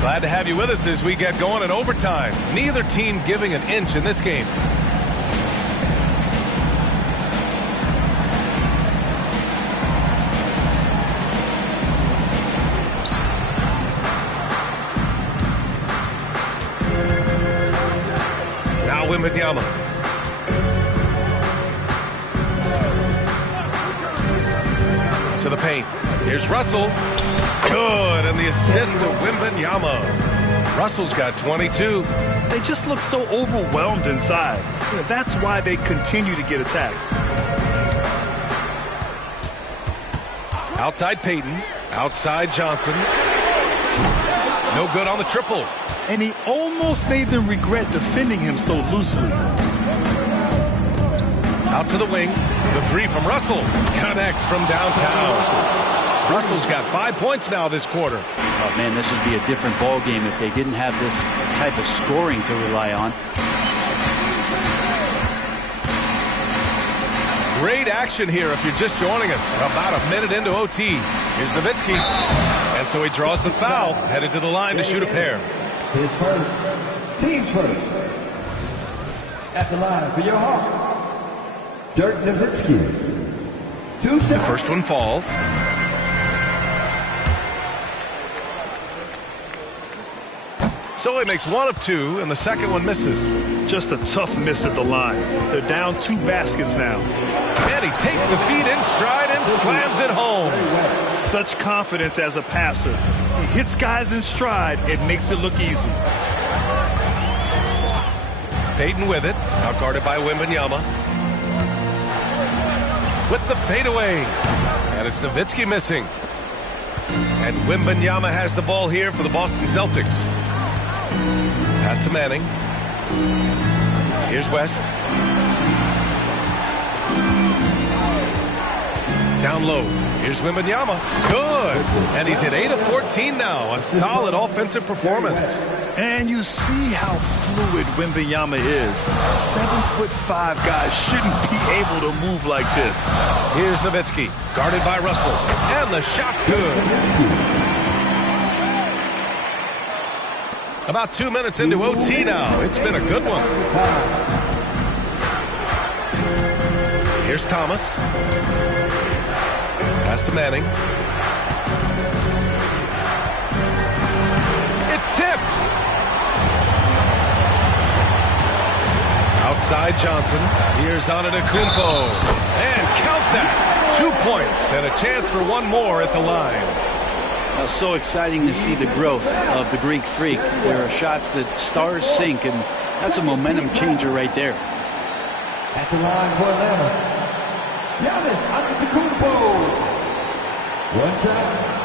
Glad to have you with us as we get going in overtime. Neither team giving an inch in this game. Now Wembanyama. To the paint. Here's Russell. Good, and the assist to Wembanyama. Russell's got 22. They just look so overwhelmed inside. That's why they continue to get attacked. Outside Payton. Outside Johnson. No good on the triple. And he almost made them regret defending him so loosely. Out to the wing. The three from Russell. Connects from downtown. Russell's got 5 points now this quarter. Oh, man, this would be a different ball game if they didn't have this type of scoring to rely on. Great action here if you're just joining us. About a minute into OT. Here's Nowitzki. And so he draws the foul, headed to the line to shoot a pair. His first. Team's first. At the line for your Hawks, Dirk Nowitzki. The first one falls. So he makes one of two, and the second one misses. Just a tough miss at the line. They're down 2 baskets now. And he takes the feed in stride and slams it home. Such confidence as a passer. He hits guys in stride. It makes it look easy. Payton with it. Out guarded by Wembanyama. With the fadeaway. And it's Nowitzki missing. And Wembanyama has the ball here for the Boston Celtics. Pass to Manning. Here's West. Down low. Here's Wembanyama. Good. And he's hit 8 of 14 now. A solid offensive performance. And you see how fluid Wembanyama is. 7'5" guys shouldn't be able to move like this. Here's Nowitzki. Guarded by Russell. And the shot's good. About 2 minutes into OT now. It's been a good one. Here's Thomas. Pass to Manning. It's tipped. Outside Johnson. Here's Antetokounmpo. And count that. 2 points and a chance for one more at the line. So exciting to see the growth of the Greek Freak. There are shots that stars sink, and that's a momentum changer right there. At the line for Atlanta, Giannis Antetokounmpo. One shot.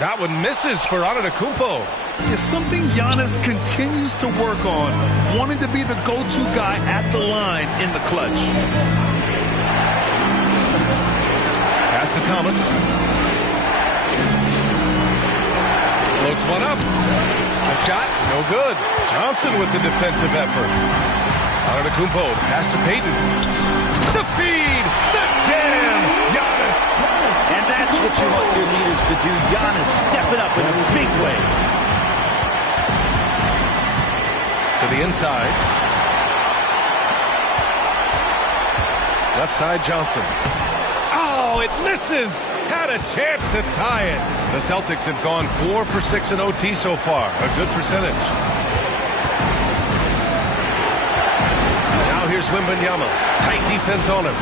That one misses for Antetokounmpo. It's something Giannis continues to work on, wanting to be the go-to guy at the line in the clutch. Pass to Thomas. Floats one up. A shot, no good. Johnson with the defensive effort. Antetokounmpo, pass to Payton. The feed, the jam, Giannis. And that's what you want your leaders to do. Giannis stepping up in a big way. To the inside. Left side, Johnson. Oh, it misses! Had a chance to tie it. The Celtics have gone 4 for 6 in OT so far. A good percentage. Now here's Wembanyama. Tight defense on him.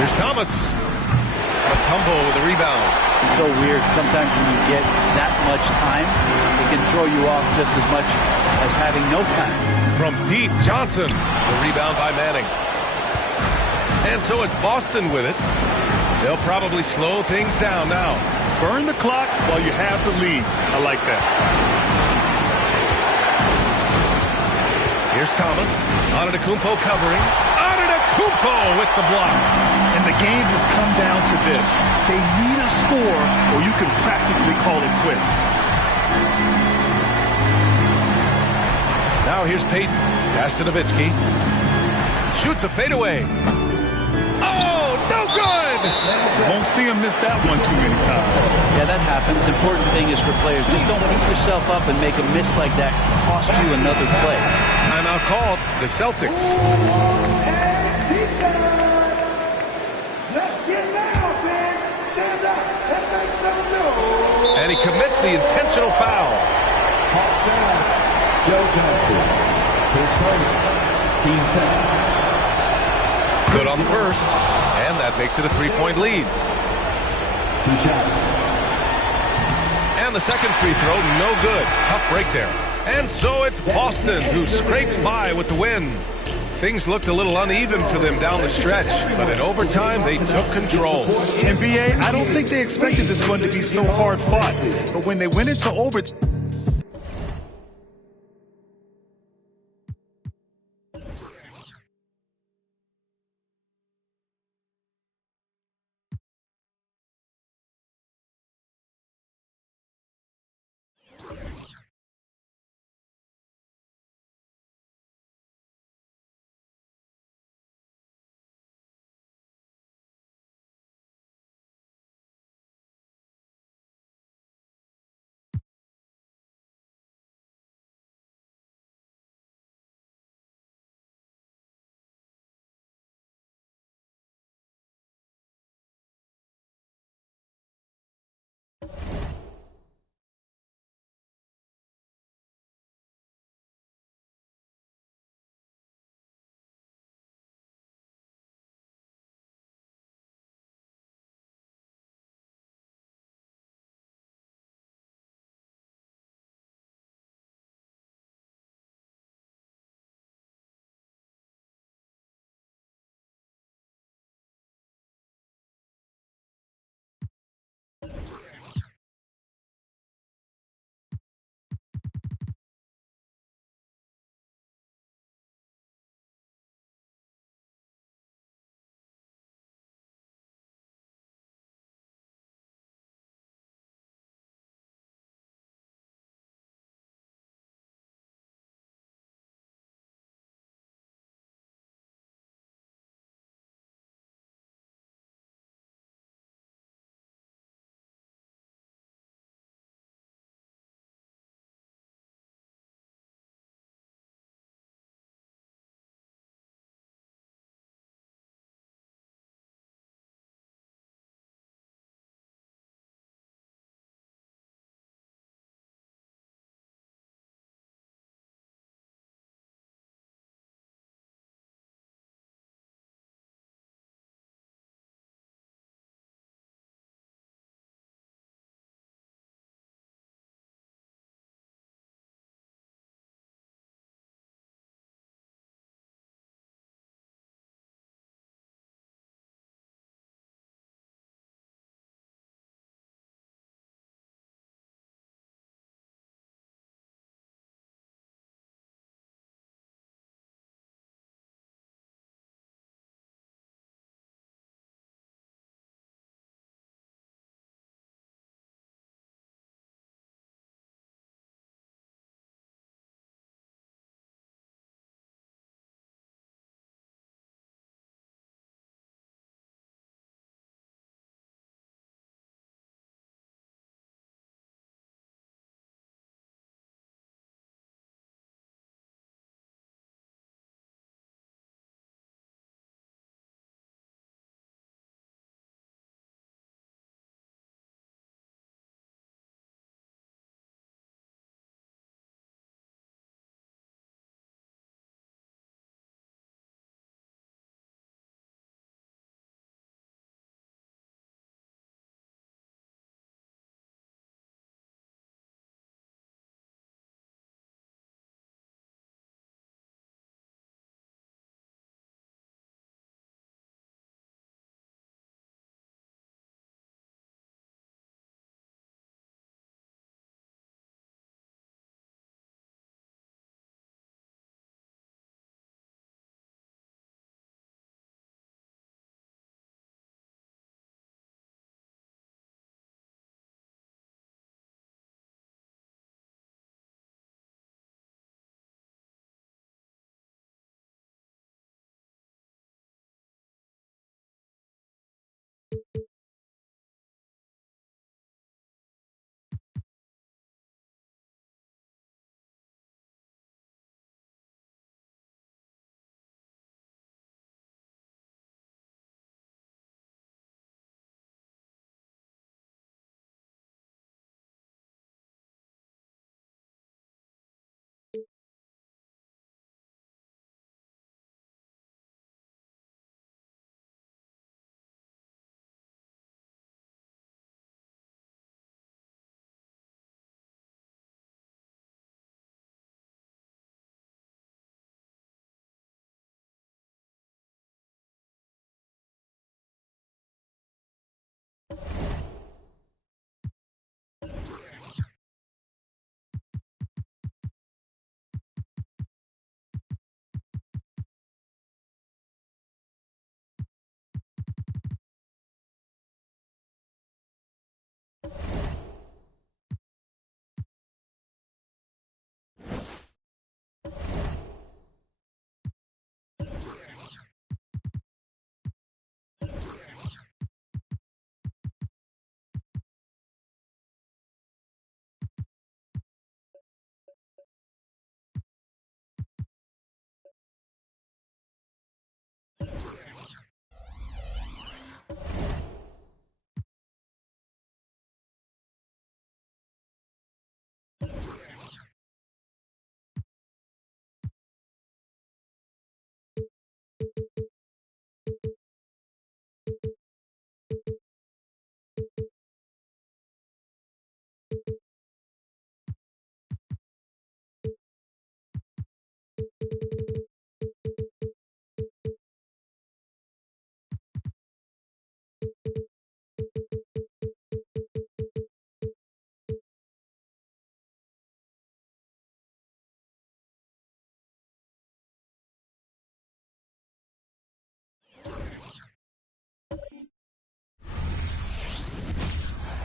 Here's Thomas. A tumble with a rebound. It's so weird. Sometimes when you get that much time, it can throw you off just as much as having no time. From deep, Johnson. The rebound by Manning. And so it's Boston with it. They'll probably slow things down now. Burn the clock while you have the lead. I like that. Here's Thomas. Antetokounmpo covering. Antetokounmpo with the block. And the game has come down to this. They need a score or you can practically call it quits. Now here's Payton. Pass to Nowitzki. Shoots a fadeaway. Oh, no good! Won't see him miss that one too many times. Yeah, that happens. Important thing is for players, just don't beat yourself up and make a miss like that cost you another play. Timeout called. The Celtics. Let's get loud, fans. Stand up and make some noise. And he commits the intentional foul. Hawks down. Joe Johnson. His first. Team second. Good on the first, and that makes it a 3-point lead. 2 shots. And the second free throw, no good. Tough break there. And so it's Boston who scraped by with the win. Things looked a little uneven for them down the stretch, but in overtime they took control. NBA, I don't think they expected this one to be so hard fought, but when they went into overtime,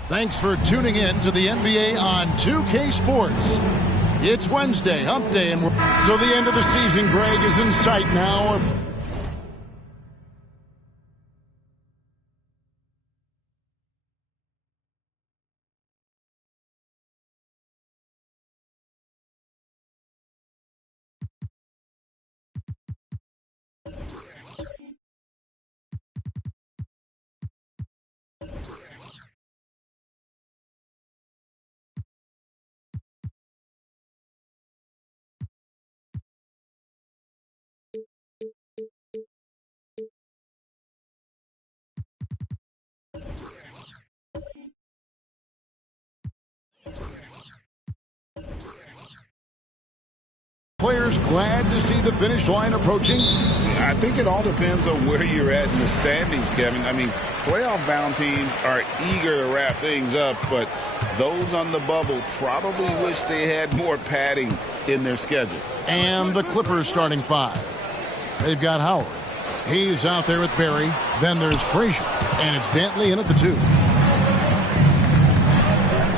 Thanks for tuning in to the NBA on 2K Sports. It's Wednesday, hump day, and so the end of the season, Greg, is in sight now. Players glad to see the finish line approaching? I think it all depends on where you're at in the standings, Kevin. I mean, playoff-bound teams are eager to wrap things up, but those on the bubble probably wish they had more padding in their schedule. And the Clippers starting five. They've got Howard. He's out there with Barry. Then there's Frazier. And it's Dantley in at the 2.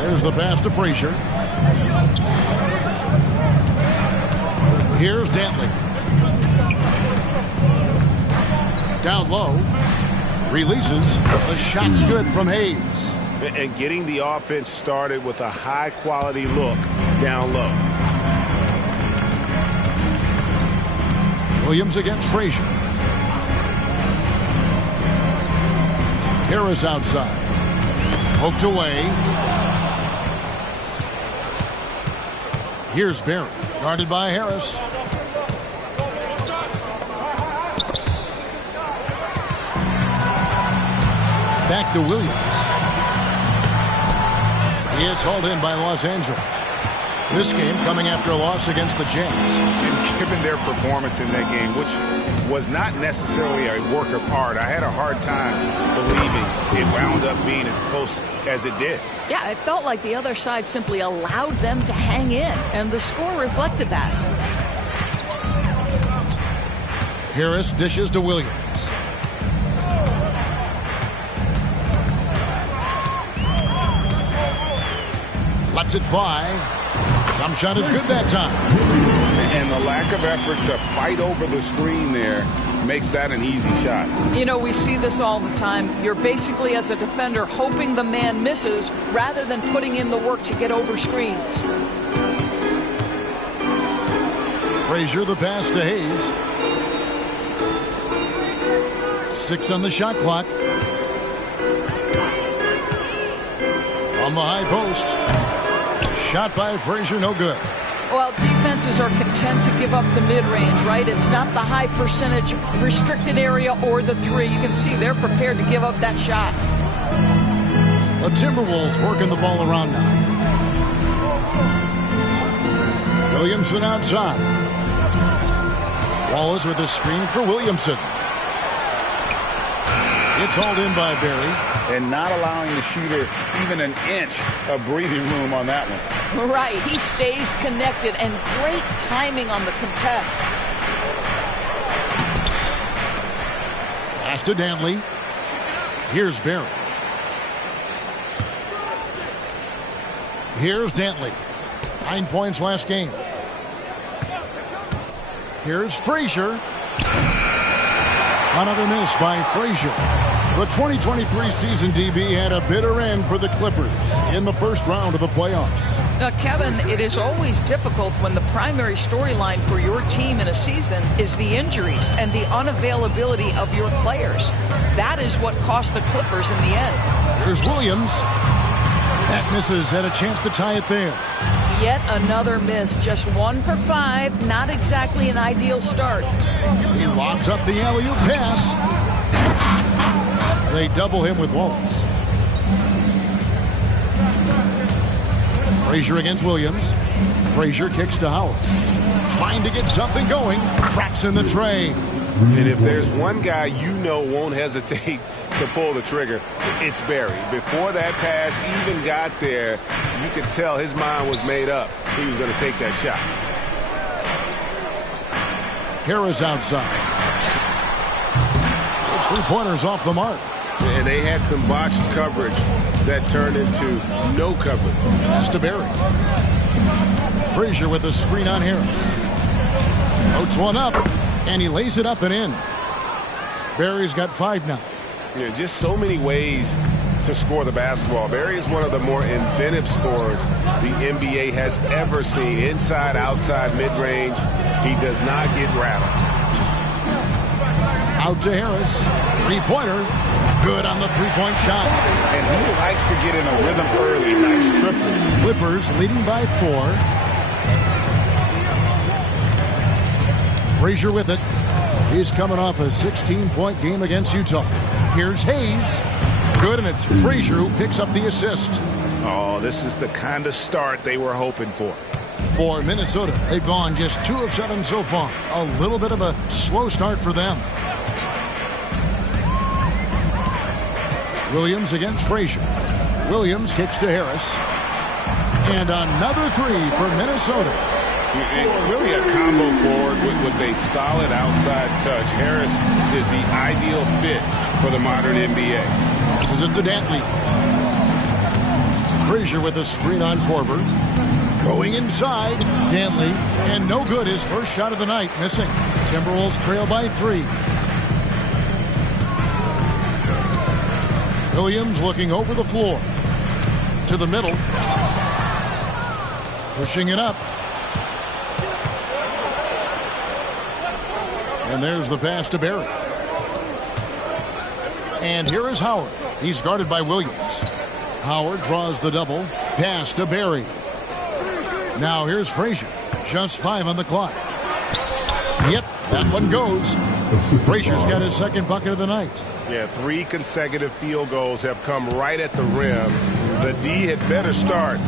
There's the pass to Frazier. Here's Dantley. Down low. Releases. The shot's good from Hayes. And getting the offense started with a high-quality look down low. Williams against Frazier. Harris outside. Poked away. Here's Barry. Guarded by Harris. Back to Williams. It's hauled in by Los Angeles. This game coming after a loss against the Jazz. And given their performance in that game, which was not necessarily a work of art, I had a hard time believing it wound up being as close as it did. Yeah, it felt like the other side simply allowed them to hang in, and the score reflected that. Harris dishes to Williams. Lets it fly. Jump shot is good that time. And the lack of effort to fight over the screen there makes that an easy shot. You know, we see this all the time. You're basically, as a defender, hoping the man misses rather than putting in the work to get over screens. Frazier, the pass to Hayes. 6 on the shot clock. From the high post. Shot by Frazier, no good. Well, defenses are content to give up the mid-range, right? It's not the high percentage restricted area or the three. You can see they're prepared to give up that shot. The Timberwolves working the ball around now. Williamson outside. Wallace with a screen for Williamson. It's hauled in by Barry. And not allowing the shooter even an inch of breathing room on that one. Right. He stays connected, and great timing on the contest. Pass to Dantley. Here's Barry. Here's Dantley. 9 points last game. Here's Frazier. Another miss by Frazier. The 2023 season, DB, had a bitter end for the Clippers in the first round of the playoffs. Now, Kevin, it is always difficult when the primary storyline for your team in a season is the injuries and the unavailability of your players. That is what cost the Clippers in the end. Here's Williams. That misses, had a chance to tie it there. Yet another miss, just 1 for 5, not exactly an ideal start. He lobs up the alley-oop pass. They double him with Wallace. Frazier against Williams. Frazier kicks to Howard. Trying to get something going. Drops in the tray. And if there's one guy you know won't hesitate to pull the trigger, it's Barry. Before that pass even got there, you could tell his mind was made up. He was going to take that shot. Harris outside. Those 3-pointers off the mark. And they had some botched coverage that turned into no coverage. Pass to Barry. Frazier with a screen on Harris. Floats one up, and he lays it up and in. Barry's got 5 now. Yeah, just so many ways to score the basketball. Barry is one of the more inventive scorers the NBA has ever seen. Inside, outside, mid-range. He does not get rattled. Out to Harris. 3-pointer. Good on the 3-point shot. And he likes to get in a rhythm early. Nice triple. Clippers leading by 4. Frazier with it. He's coming off a 16-point game against Utah. Here's Hayes. Good, and it's Frazier who picks up the assist. Oh, this is the kind of start they were hoping for. For Minnesota, they've gone just 2 of 7 so far. A little bit of a slow start for them. Williams against Frazier. Williams kicks to Harris. And another 3 for Minnesota. Really a combo forward with a solid outside touch. Harris is the ideal fit for the modern NBA. Passes it to Dantley. Frazier with a screen on Korver. Going inside. Dantley. And no good. His first shot of the night. Missing. Timberwolves trail by 3. Williams looking over the floor. To the middle. Pushing it up. And there's the pass to Barry. And here is Howard. He's guarded by Williams. Howard draws the double. Pass to Barry. Now here's Frazier. Just 5 on the clock. Yep, that one goes. Frazier's got his second bucket of the night. Yeah, 3 consecutive field goals have come right at the rim. The D had better start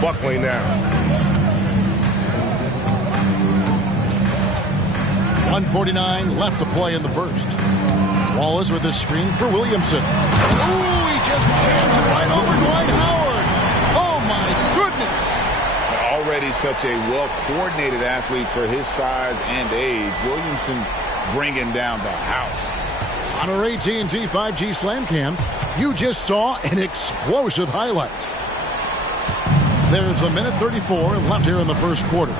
buckling now. 1:49 left to play in the first. Wallace with a screen for Williamson. Ooh, he just jams it right over Dwight Howard. Oh, my goodness. Already such a well-coordinated athlete for his size and age. Williamson bringing down the house. On our AT&T 5G Slam Cam, you just saw an explosive highlight. There's a minute 34 left here in the first quarter.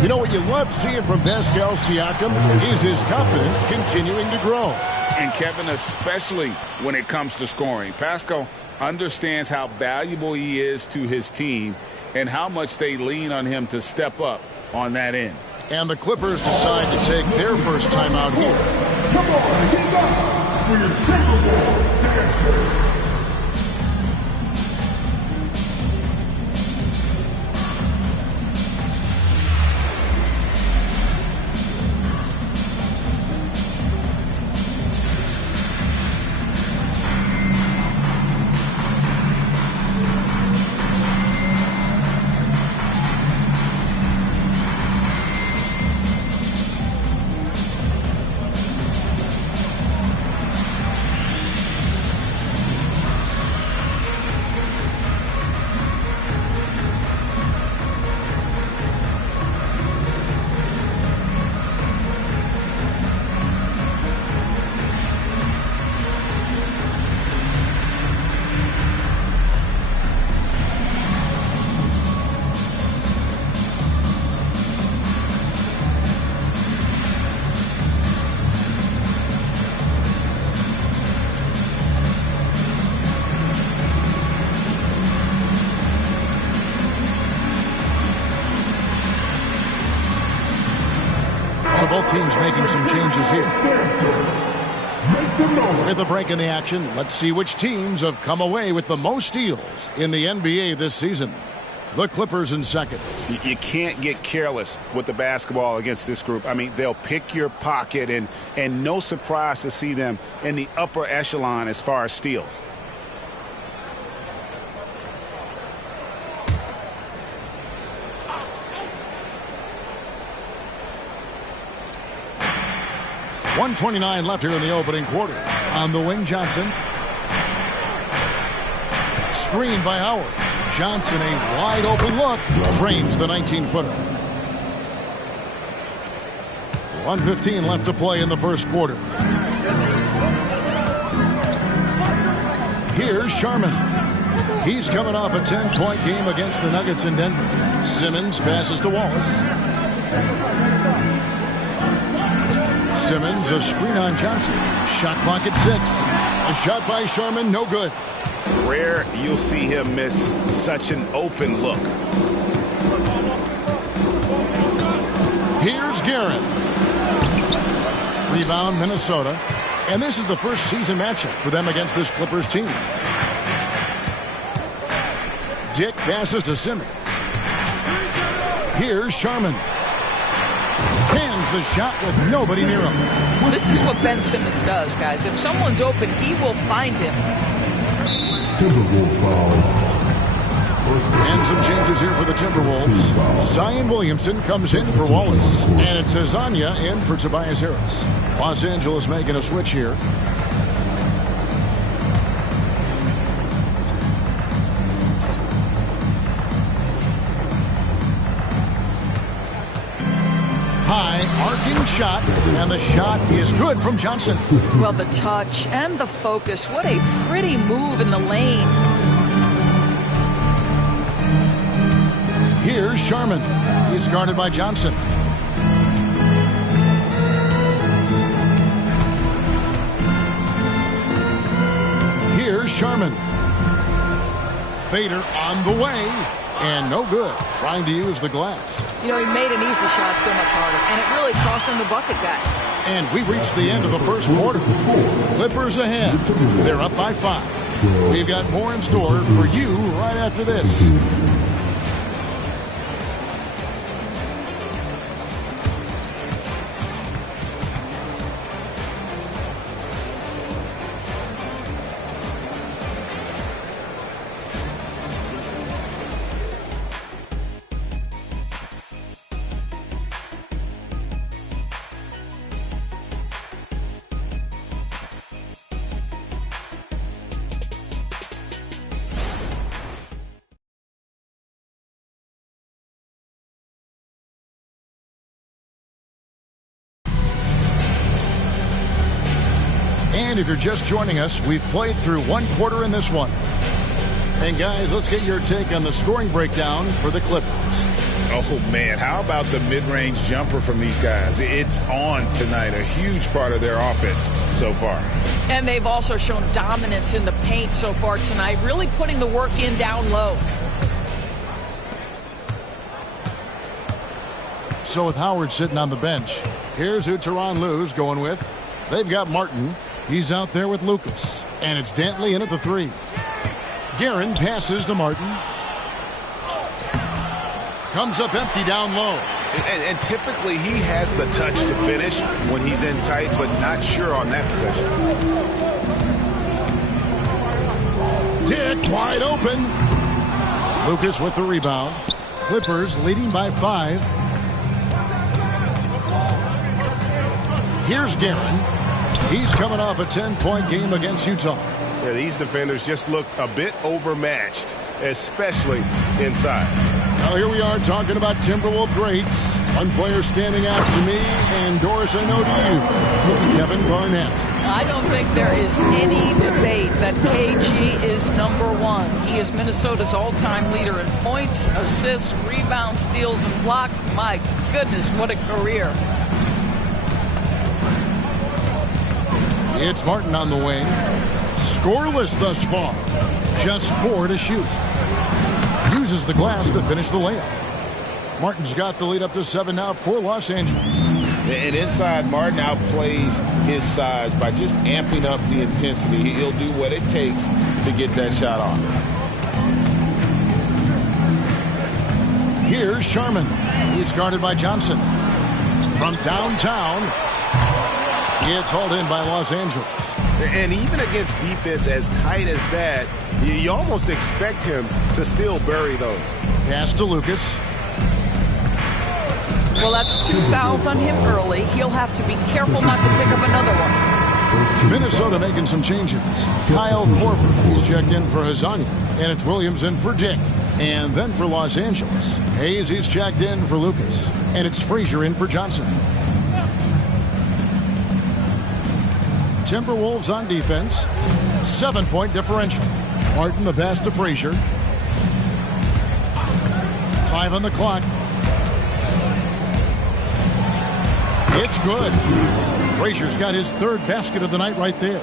You know what you love seeing from Pascal Siakam is his confidence continuing to grow. And Kevin, especially when it comes to scoring, Pascal understands how valuable he is to his team and how much they lean on him to step up on that end. And the Clippers decide to take their first timeout here. Come on, get up for your Timberwolves dancer. So both teams making some changes here. With a break in the action, let's see which teams have come away with the most steals in the NBA this season. The Clippers in second. You can't get careless with the basketball against this group. I mean, they'll pick your pocket, and no surprise to see them in the upper echelon as far as steals. .129 left here in the opening quarter. On the wing, Johnson. Screened by Howard. Johnson, a wide open look. Drains the 19-footer. 1:15 left to play in the first quarter. Here's Sharman. He's coming off a 10-point game against the Nuggets in Denver. Simmons passes to Wallace. Simmons, a screen on Johnson. Shot clock at 6. A shot by Sharman, no good. Rare you'll see him miss such an open look. Here's Guerin. Rebound, Minnesota. And this is the first season matchup for them against this Clippers team. Dick passes to Simmons. Here's Sharman. Cans the shot with nobody near him. This is what Ben Simmons does, guys. If someone's open, he will find him. Timberwolves foul. And some changes here for the Timberwolves. Zion Williamson comes in for Wallace. And it's Hezonja in for Tobias Harris. Los Angeles making a switch here. Arcing shot, and the shot is good from Johnson. Well, the touch and the focus. What a pretty move in the lane. Here's Sharman. He's guarded by Johnson. Here's Sharman. Fader on the way. And no good. Trying to use the glass. You know, he made an easy shot so much harder, and it really cost him the bucket, guys. And we reached the end of the first quarter. Clippers ahead. They're up by 5. We've got more in store for you right after this. And if you're just joining us, we've played through one quarter in this one. And guys, let's get your take on the scoring breakdown for the Clippers. Oh, man, how about the mid-range jumper from these guys? It's on tonight, a huge part of their offense so far. And they've also shown dominance in the paint so far tonight, really putting the work in down low. So with Howard sitting on the bench, here's who Tyronn Lue's going with. They've got Martin. He's out there with Lucas. And it's Dantley in at the 3. Guerin passes to Martin. Comes up empty down low. And typically he has the touch to finish when he's in tight, but not sure on that possession. Dick wide open. Lucas with the rebound. Clippers leading by 5. Here's Guerin. He's coming off a 10-point game against Utah. Yeah, these defenders just look a bit overmatched, especially inside. Now here we are talking about Timberwolves greats. One player standing out to me, and Doris, I know to you. It's Kevin Garnett. I don't think there is any debate that KG is number 1. He is Minnesota's all-time leader in points, assists, rebounds, steals, and blocks. My goodness, what a career. It's Martin on the wing. Scoreless thus far. Just 4 to shoot. Uses the glass to finish the layup. Martin's got the lead up to 7 now for Los Angeles. And inside, Martin outplays his size by just amping up the intensity. He'll do what it takes to get that shot off. Here's Sharman. He's guarded by Johnson. From downtown, it's hauled in by Los Angeles. And even against defense as tight as that, you almost expect him to still bury those. Pass to Lucas. Well, that's 2 fouls on him early. He'll have to be careful not to pick up another one. Minnesota making some changes. Kyle Korver, he's checked in for Hazanya. And it's Williams in for Dick. And then for Los Angeles, Hayes, he's checked in for Lucas. And it's Frazier in for Johnson. Timberwolves on defense. 7-point differential. Martin the pass to Frazier. 5 on the clock. It's good. Frazier's got his 3rd basket of the night right there.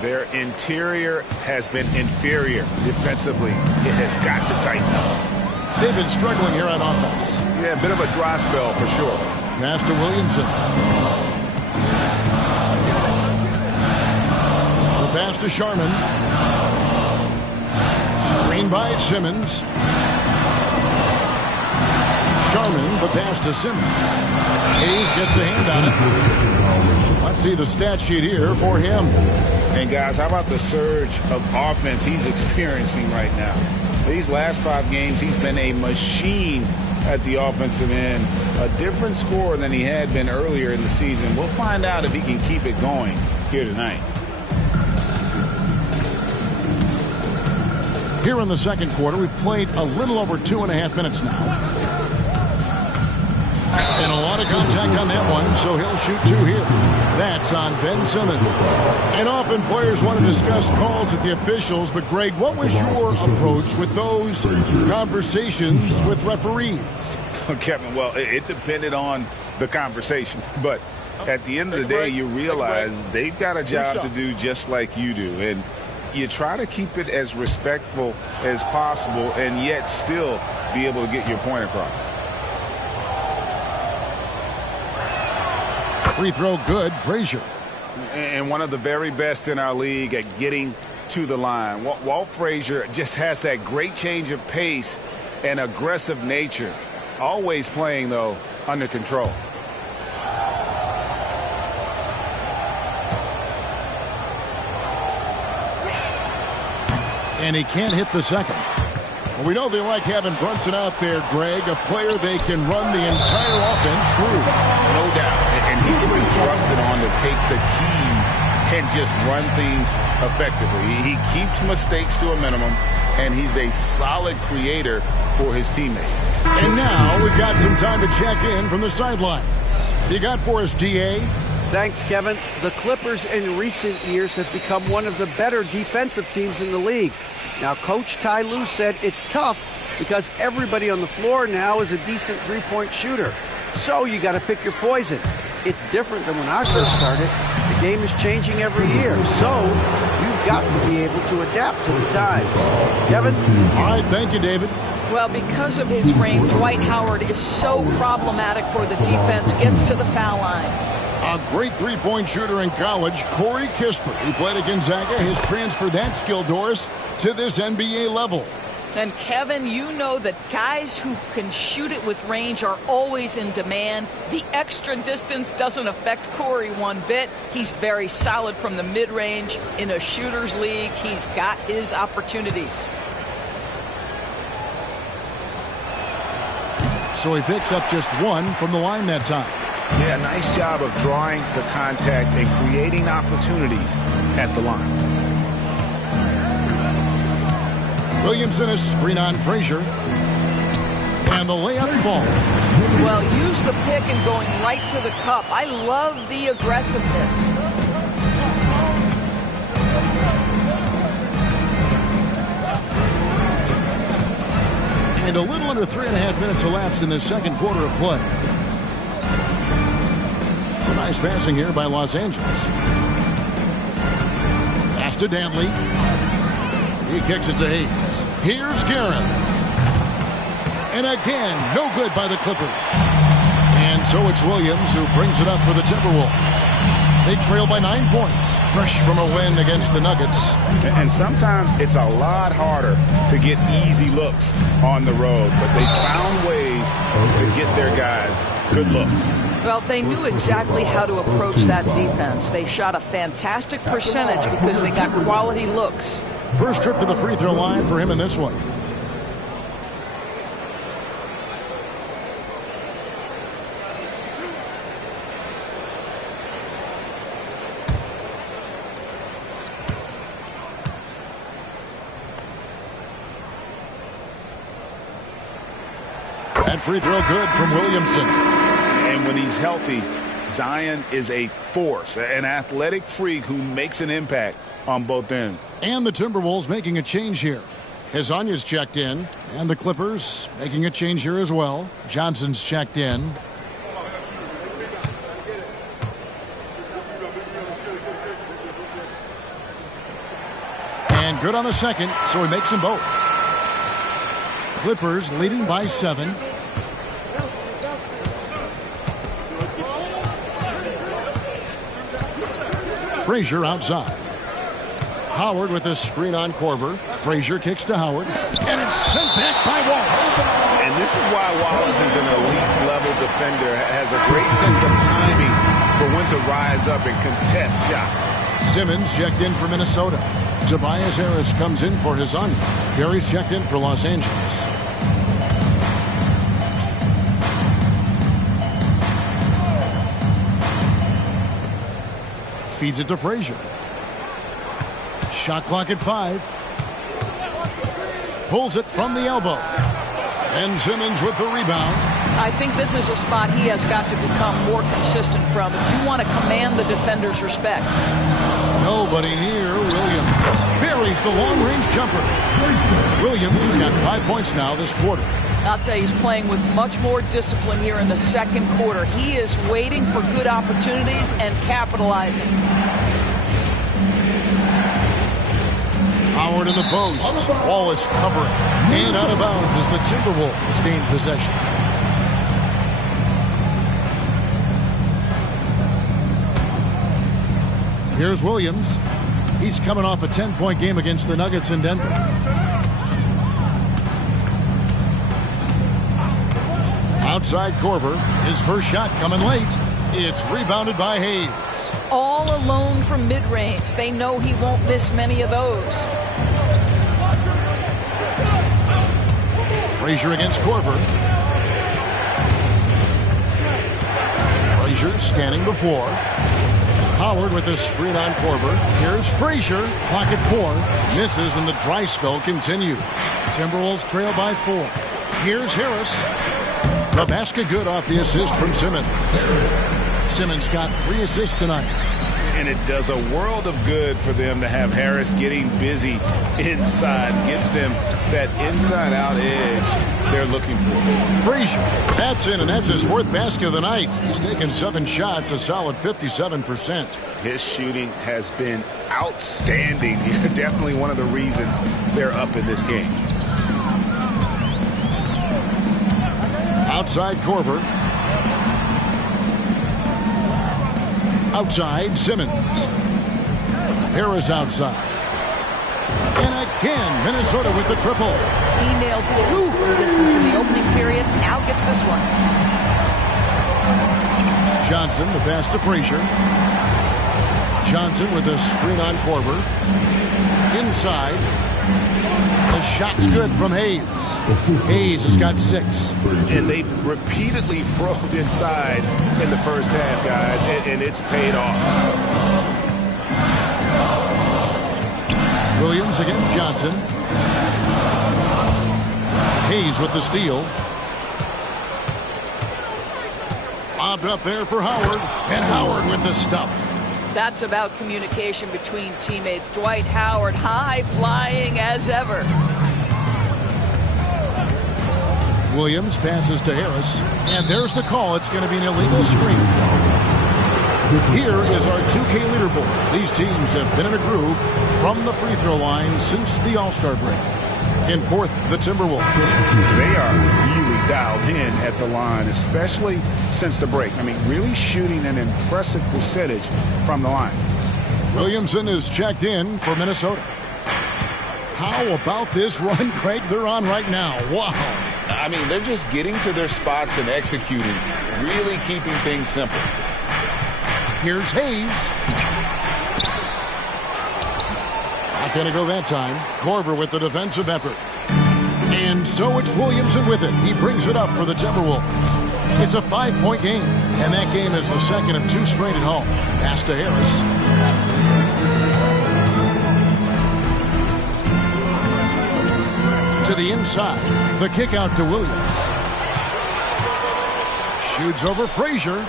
Their interior has been inferior defensively. It has got to tighten up. They've been struggling here on offense. Yeah, a bit of a dry spell for sure. Pass to Williamson. Pass to Sharman. Screen by Simmons. Sharman, the pass to Simmons. Hayes gets a hand on it. Let's see the stat sheet here for him. And guys, how about the surge of offense he's experiencing right now? These last 5 games, he's been a machine at the offensive end. A different scorer than he had been earlier in the season. We'll find out if he can keep it going here tonight. Here in the second quarter, we've played a little over 2.5 minutes now. And a lot of contact on that one, so he'll shoot 2 here. That's on Ben Simmons. And often players want to discuss calls with the officials, but Greg, what was your approach with those conversations with referees? Kevin, well, it depended on the conversation, but at the end of the day, you realize they've got a job to do just like you do. And you try to keep it as respectful as possible and yet still be able to get your point across. Free throw good, Frazier. And one of the very best in our league at getting to the line. Walt Frazier just has that great change of pace and aggressive nature. Always playing, though, under control. And he can't hit the second. Well, we know they like having Brunson out there, Greg, a player they can run the entire offense through. No doubt. And he can be trusted on to take the keys and just run things effectively. He keeps mistakes to a minimum, and he's a solid creator for his teammates. And now we've got some time to check in from the sidelines. You got for us, DA? Thanks, Kevin. The Clippers in recent years have become one of the better defensive teams in the league. Now, Coach Ty Lue said it's tough because everybody on the floor now is a decent three-point shooter. So you got to pick your poison. It's different than when I first started. The game is changing every year. So you've got to be able to adapt to the times. Kevin? All right, thank you, David. Well, because of his frame, Dwight Howard is so problematic for the defense, gets to the foul line. A great three-point shooter in college, Corey Kispert, who played at Gonzaga, has transferred that skill, Doris, to this NBA level. And Kevin, you know that guys who can shoot it with range are always in demand. The extra distance doesn't affect Corey one bit. He's very solid from the mid-range. In a shooter's league, he's got his opportunities. So he picks up just one from the line that time. Yeah, nice job of drawing the contact and creating opportunities at the line. Williamson is screen on Frazier. And the layup falls. Well, use the pick and going right to the cup. I love the aggressiveness. And a little under 3.5 minutes elapsed in the second quarter of play. So nice passing here by Los Angeles. Pass to Dantley. He kicks it to Hayes. Here's Guerin. And again, no good by the Clippers. And so it's Williams who brings it up for the Timberwolves. They trail by 9 points, fresh from a win against the Nuggets. And sometimes it's a lot harder to get easy looks on the road, but they found ways to get their guys good looks. Well, they knew exactly how to approach that defense. They shot a fantastic percentage because they got quality looks. First trip to the free throw line for him in this one. That free throw good from Williamson. And when he's healthy, Zion is a force, an athletic freak who makes an impact on both ends. And the Timberwolves making a change here. Hezonja's checked in, and the Clippers making a change here as well. Johnson's checked in. And good on the second, so he makes them both. Clippers leading by 7. Frazier outside. Howard with a screen on Korver. Frazier kicks to Howard. And it's sent back by Wallace. And this is why Wallace is an elite-level defender. Has a great sense of timing for when to rise up and contest shots. Simmons checked in for Minnesota. Tobias Harris comes in for Hezonja. Gary's checked in for Los Angeles. Feeds it to Frazier. Shot clock at 5. Pulls it from the elbow. And Simmons with the rebound. I think this is a spot he has got to become more consistent from if you want to command the defender's respect. Nobody near Williams. Buries the long-range jumper. Williams has got 5 points now this quarter. I'll tell you, he's playing with much more discipline here in the second quarter. He is waiting for good opportunities and capitalizing. Howard in the post. Wallace covering. And out of bounds as the Timberwolves gain possession. Here's Williams. He's coming off a 10-point game against the Nuggets in Denver. Outside Korver. His first shot coming late. It's rebounded by Hayes. All alone from mid-range. They know he won't miss many of those. Frazier against Korver. Frazier scanning the floor. Howard with a screen on Korver. Here's Frazier. Pocket 4. Misses and the dry spell continues. Timberwolves trail by 4. Here's Harris. The basket good off the assist from Simmons. Simmons got 3 assists tonight. And it does a world of good for them to have Harris getting busy inside. Gives them that inside-out edge they're looking for. Frazier, that's in, and that's his 4th basket of the night. He's taken 7 shots, a solid 57%. His shooting has been outstanding. Definitely one of the reasons they're up in this game. Outside Korver. Outside Simmons. Harris outside. And again, Minnesota with the triple. He nailed 2 from distance in the opening period. Now gets this one. Johnson, the pass to Frazier. Johnson with a screen on Korver. Inside. The shot's good from Hayes. Hayes has got 6. And they've repeatedly probed inside in the first half, guys, and it's paid off. Williams against Johnson. Hayes with the steal. Lobbed up there for Howard. And Howard with the stuff. That's about communication between teammates. Dwight Howard, high flying as ever. Williams passes to Harris. And there's the call. It's going to be an illegal screen. Here is our 2K leaderboard. These teams have been in a groove from the free throw line since the All-Star break. In 4th, the Timberwolves. They are really dialed in at the line, especially since the break. I mean, really shooting an impressive percentage from the line. Williamson is checked in for Minnesota. How about this run, Craig, they're on right now? Wow. I mean, they're just getting to their spots and executing, really keeping things simple. Here's Hayes. Not going to go that time. Korver with the defensive effort. And so it's Williamson with it. He brings it up for the Timberwolves. It's a 5-point game. And that game is the second of 2 straight at home. Pass to Harris. To the inside. The kick out to Williams. Shoots over Frazier.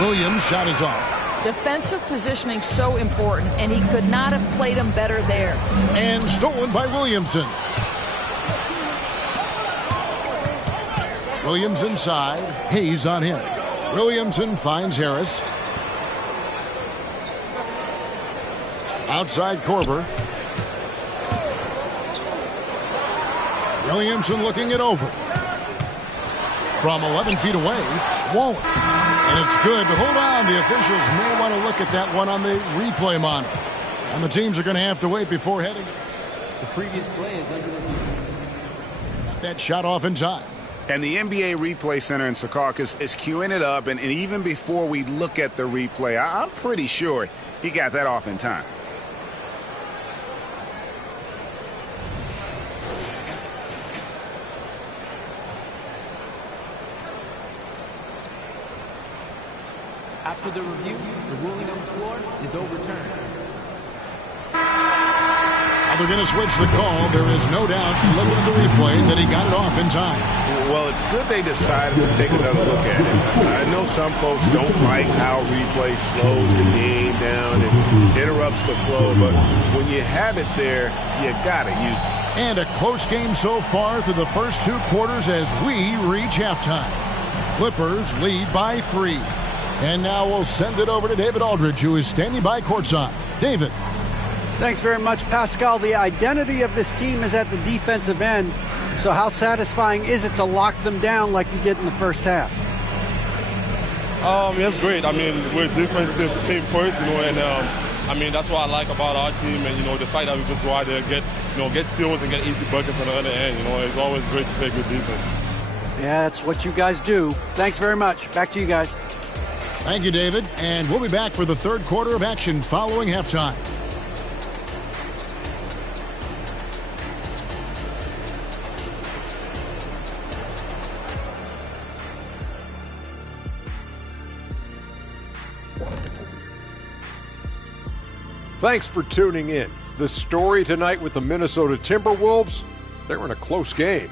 Williams' shot is off. Defensive positioning so important, and he could not have played him better there. And stolen by Williamson. Williams inside. Hayes on him. Williamson finds Harris. Outside Korver. Williamson looking it over. From 11 feet away, Wallace. And it's good, but hold on. The officials may want to look at that one on the replay monitor. And the teams are going to have to wait before heading. The previous play is under review. Got that shot off in time. And the NBA Replay Center in Secaucus is queuing it up. And even before we look at the replay, I'm pretty sure he got that off in time. After the review, the ruling on the floor is overturned. They're going to switch the call. There is no doubt, looking at the replay, that he got it off in time. Well, it's good they decided to take another look at it. I know some folks don't like how replay slows the game down and interrupts the flow, but when you have it there, you got to use it. And a close game so far through the first 2 quarters as we reach halftime. Clippers lead by 3. And now we'll send it over to David Aldridge, who is standing by courtside. David. Thanks very much, Pascal. The identity of this team is at the defensive end. So how satisfying is it to lock them down like you did in the first half? It's great. I mean, we're a defensive team first, and I mean, that's what I like about our team, and the fact that we just go out there and get steals and get easy buckets on the other end. It's always great to play good defense. Yeah, that's what you guys do. Thanks very much. Back to you guys. Thank you, David. And we'll be back for the 3rd quarter of action following halftime. Thanks for tuning in. The story tonight with the Minnesota Timberwolves, they're in a close game.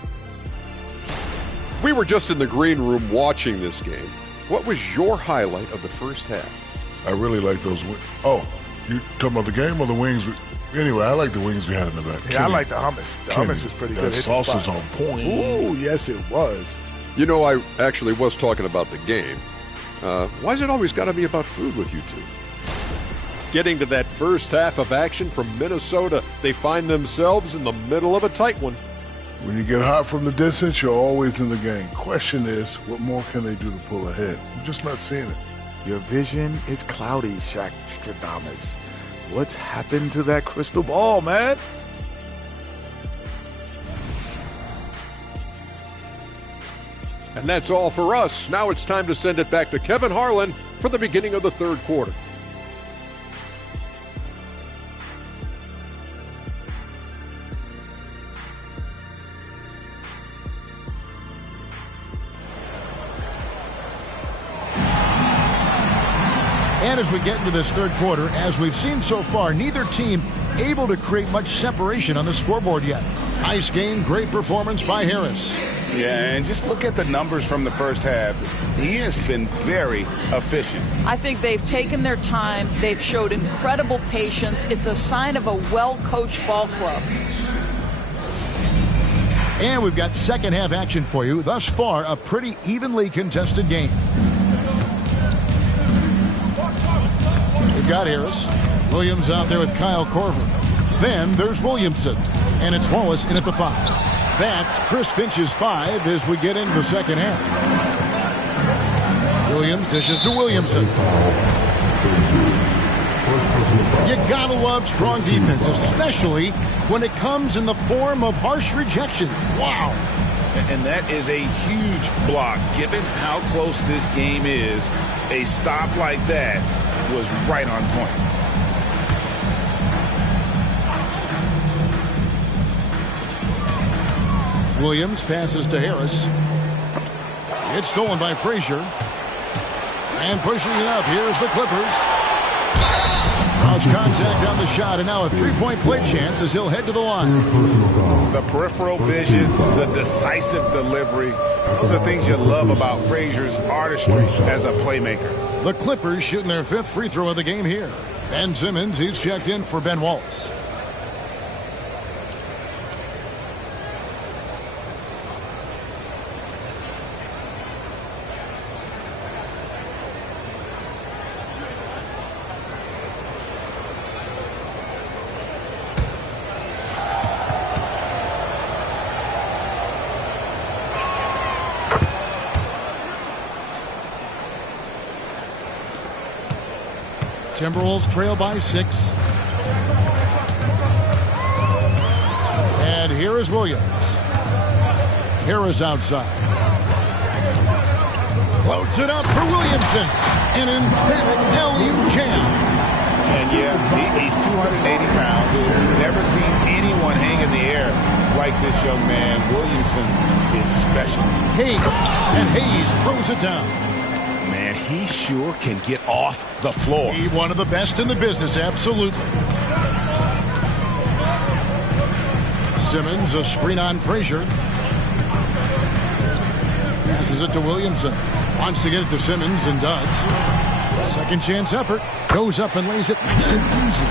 We were just in the green room watching this game. What was your highlight of the first half? I really like those wings. Oh, you talking about the game or the wings? Anyway, I like the wings we had in the back. Yeah, I like the hummus. The hummus was pretty good. That sauce was on point. Ooh, yes, it was. You know, I actually was talking about the game. Why's it always got to be about food with you two? Getting to that first half of action from Minnesota, they find themselves in the middle of a tight one. When you get hot from the distance, you're always in the game. Question is, what more can they do to pull ahead? I'm just not seeing it. Your vision is cloudy, Shaq Stradamus. What's happened to that crystal ball, man? And that's all for us. Now it's time to send it back to Kevin Harlan for the beginning of the third quarter. And as we get into this third quarter, as we've seen so far, neither team able to create much separation on the scoreboard yet. Nice game, great performance by Harris. Yeah, and just look at the numbers from the first half. He has been very efficient. I think they've taken their time. They've showed incredible patience. It's a sign of a well-coached ball club. And we've got second half action for you. Thus far, a pretty evenly contested game. We've got Harris. Williams out there with Kyle Korver. Then there's Williamson. And it's Wallace in at the 5. That's Chris Finch's 5 as we get into the second half. Williams dishes to Williamson. You gotta love strong defense, especially when it comes in the form of harsh rejections. Wow. And that is a huge block. Given how close this game is, a stop like that was right on point. Williams passes to Harris. It's stolen by Frazier. And pushing it up, here's the Clippers. Cross contact on the shot, and now a three-point play chance as he'll head to the line. The peripheral vision, the decisive delivery, those are things you love about Frazier's artistry as a playmaker. The Clippers shooting their 5th free throw of the game here. Ben Simmons, he's checked in for Ben Wallace. Timberwolves trail by 6. And here is Williams. Harris outside. Floats it up for Williamson. An emphatic LU jam. And yeah, he's 280 pounds. We've never seen anyone hang in the air like this young man. Williamson is special. Hayes. And Hayes throws it down. Man, he sure can get off the floor. He one of the best in the business, absolutely. Simmons, a screen on Frazier. Passes it to Williamson. Wants to get it to Simmons and does. Second chance effort. Goes up and lays it nice and easy.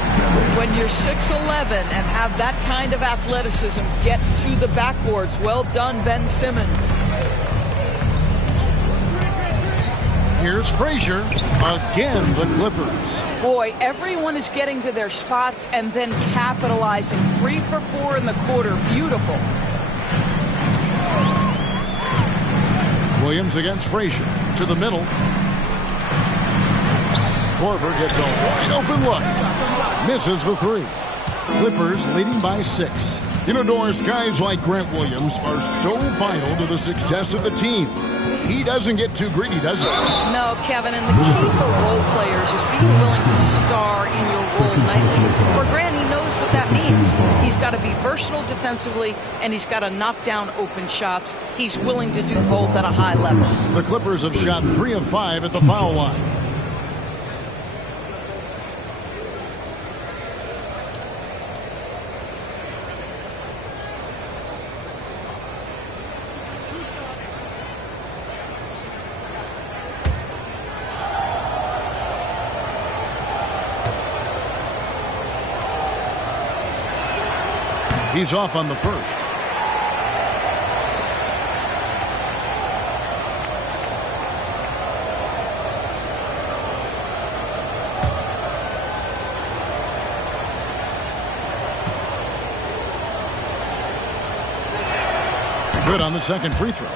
When you're 6'11 and have that kind of athleticism, get to the backboards. Well done, Ben Simmons. Here's Frazier. Again, the Clippers. Boy, everyone is getting to their spots and then capitalizing. 3 for 4 in the quarter. Beautiful. Williams against Frazier. To the middle. Korver gets a wide open look. Misses the 3. Clippers leading by 6. You know, Doris, guys like Grant Williams are so vital to the success of the team. He doesn't get too greedy, does he? No, Kevin, and the key for role players is being willing to star in your role nightly. For Grant, he knows what that means. He's got to be versatile defensively, and he's got to knock down open shots. He's willing to do both at a high level. The Clippers have shot 3 of 5 at the foul line. He's off on the first. Good on the second free throw.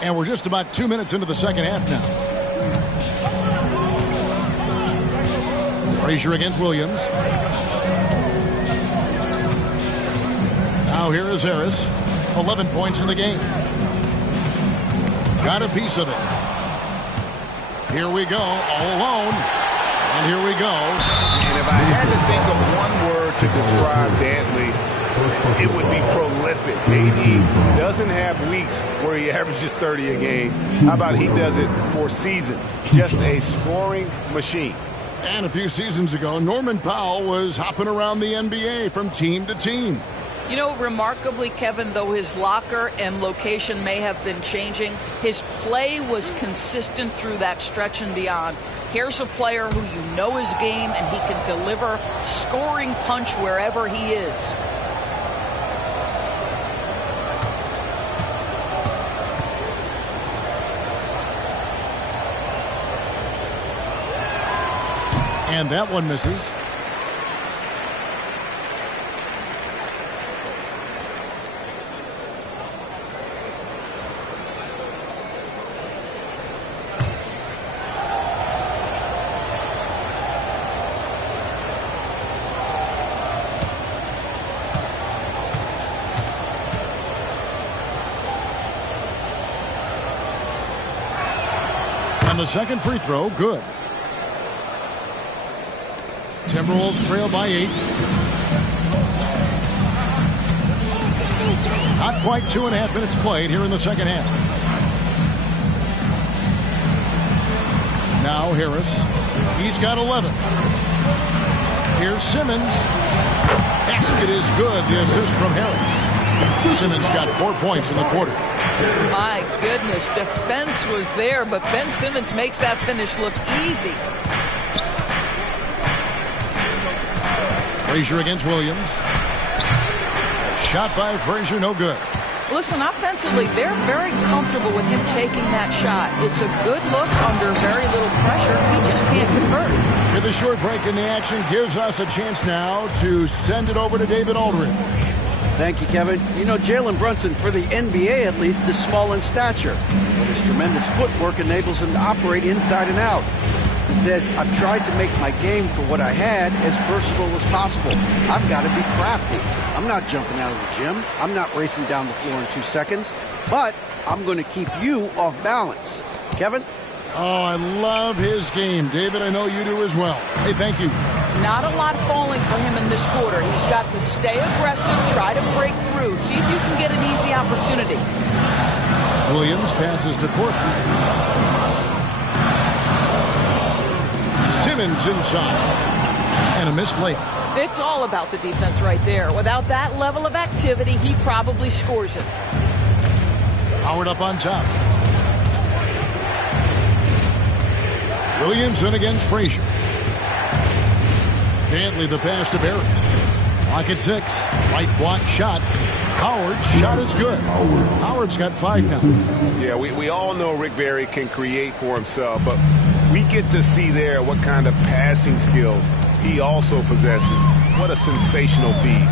And we're just about 2 minutes into the second half now. Frazier against Williams. Now here is Harris. 11 points in the game. Got a piece of it. Here we go, all alone. And here we go. And if I had to think of one word to describe Dantley, it would be prolific. AD doesn't have weeks where he averages 30 a game. How about he does it for seasons? Just a scoring machine. And a few seasons ago, Norman Powell was hopping around the NBA from team to team. You know, remarkably, Kevin, though his locker and location may have been changing, his play was consistent through that stretch and beyond. Here's a player who you know his game, and he can deliver scoring punch wherever he is. And that one misses. And the second free throw, good. Timberwolves trail by 8. Not quite 2.5 minutes played here in the second half. Now Harris. He's got 11. Here's Simmons. Basket is good. The assist from Harris. Simmons got 4 points in the quarter. My goodness, defense was there, but Ben Simmons makes that finish look easy. Frazier against Williams. Shot by Frazier, no good. Listen, offensively, they're very comfortable with him taking that shot. It's a good look under very little pressure. He just can't convert. With a short break in the action gives us a chance now to send it over to David Aldridge. Thank you, Kevin. You know, Jalen Brunson, for the NBA at least, is small in stature, but his tremendous footwork enables him to operate inside and out. He says, I've tried to make my game for what I had as versatile as possible. I've got to be crafty. I'm not jumping out of the gym. I'm not racing down the floor in 2 seconds, but I'm going to keep you off balance. Kevin? Oh, I love his game. David, I know you do as well. Hey, thank you. Not a lot falling for him in this quarter. He's got to stay aggressive, try to break through, see if you can get an easy opportunity. Williams passes to Courtney. Simmons inside. And a missed layup. It's all about the defense right there. Without that level of activity, he probably scores it. Howard up on top. Williamson against Frazier. Dantley the pass to Barry. Clock at 6. Right block shot. Howard's shot is good. Howard's got 5 now. Yeah, we all know Rick Barry can create for himself, but we get to see there what kind of passing skills he also possesses. What a sensational feed.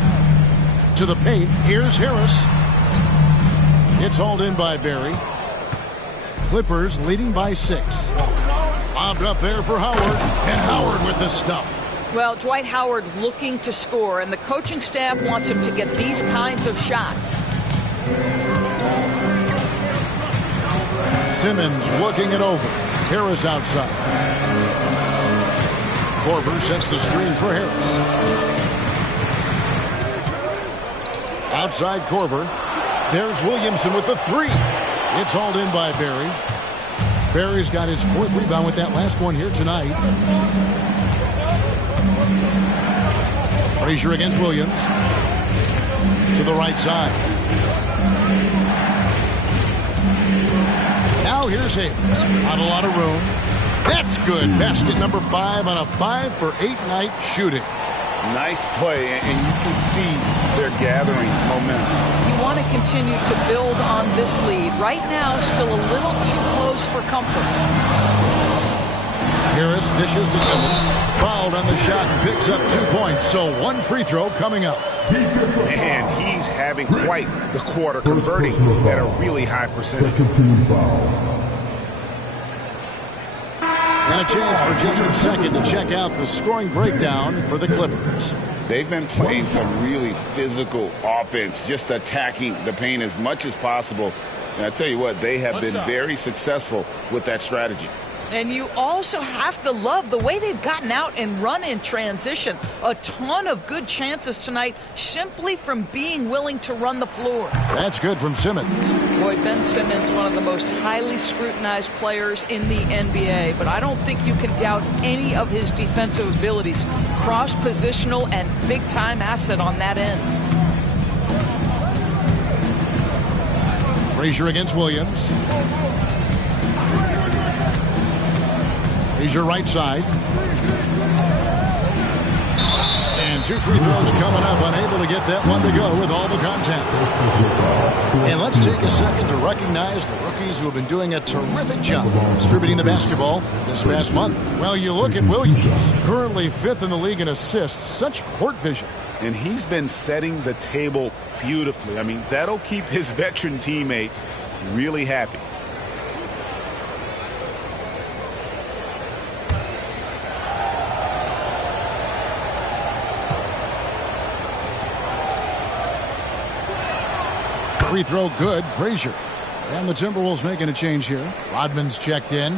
To the paint. Here's Harris. It's hauled in by Barry. Clippers leading by 6. Lobbed up there for Howard. And Howard with the stuff. Well, Dwight Howard looking to score, and the coaching staff wants him to get these kinds of shots. Simmons looking it over. Harris outside. Korver sets the screen for Harris. Outside Korver. There's Williamson with the 3. It's hauled in by Barry. Barry's got his 4th rebound with that last one here tonight. Frazier against Williams. To the right side. Now here's Hayes. Not a lot of room. That's good. Basket number 5 on a 5-for-8 night shooting. Nice play, and you can see they're gathering momentum. You want to continue to build on this lead. Right now, still a little too close for comfort. Harris dishes to Simmons. Fouled on the shot and picks up 2 points. So 1 free throw coming up. And he's having quite the quarter, converting at a really high percentage. And a chance for just a second to check out the scoring breakdown for the Clippers. They've been playing some really physical offense, just attacking the paint as much as possible. And I tell you what, they have been very successful with that strategy. And you also have to love the way they've gotten out and run in transition. A ton of good chances tonight simply from being willing to run the floor. That's good from Simmons. Boy, Ben Simmons, one of the most highly scrutinized players in the NBA, but I don't think you can doubt any of his defensive abilities. Cross-positional and big-time asset on that end. Frazier against Williams. Frazier right side. And 2 free throws coming up. Unable to get that one to go with all the contact. And let's take a second to recognize the rookies who have been doing a terrific job distributing the basketball this past month. Well, you look at Williams, currently 5th in the league in assists. Such court vision. And he's been setting the table beautifully. I mean, that'll keep his veteran teammates really happy. Free throw good, Frazier. And the Timberwolves making a change here. Rodman's checked in.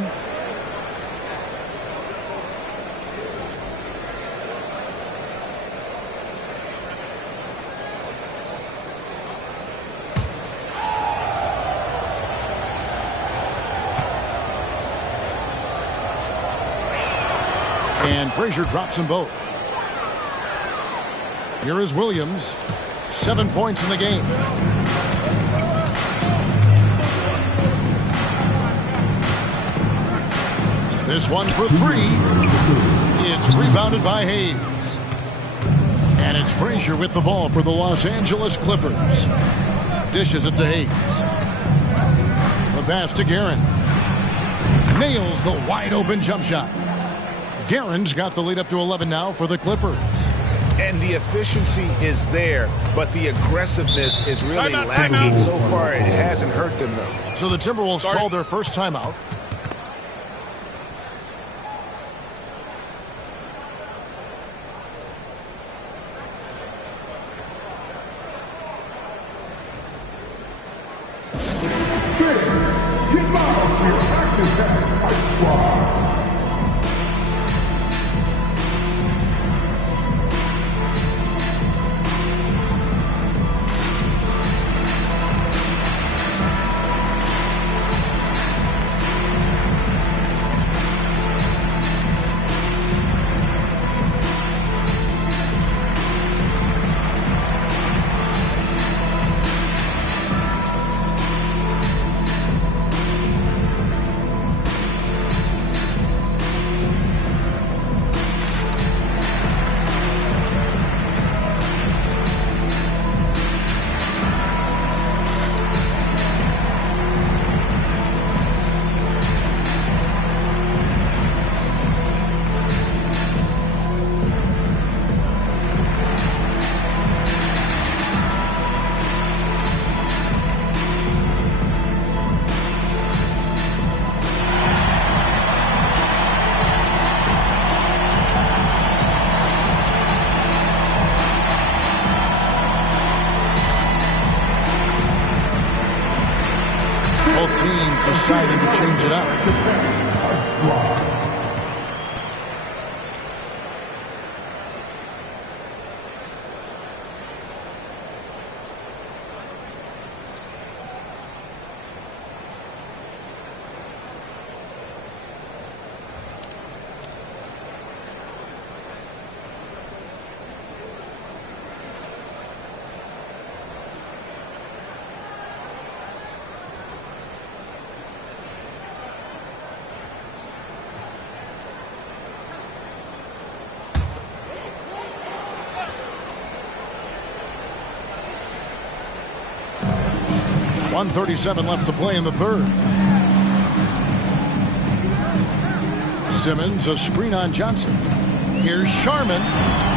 And Frazier drops them both. Here is Williams. 7 points in the game. This one for 3. It's rebounded by Hayes. And it's Frazier with the ball for the Los Angeles Clippers. Dishes it to Hayes. The pass to Guerin. Nails the wide open jump shot. Guerin's got the lead up to 11 now for the Clippers. And the efficiency is there, but the aggressiveness is really lacking. So far, it hasn't hurt them, though. So the Timberwolves called their first timeout. Both teams deciding to change it up. 1:37 left to play in the third. Simmons, a screen on Johnson. Here's Sharman.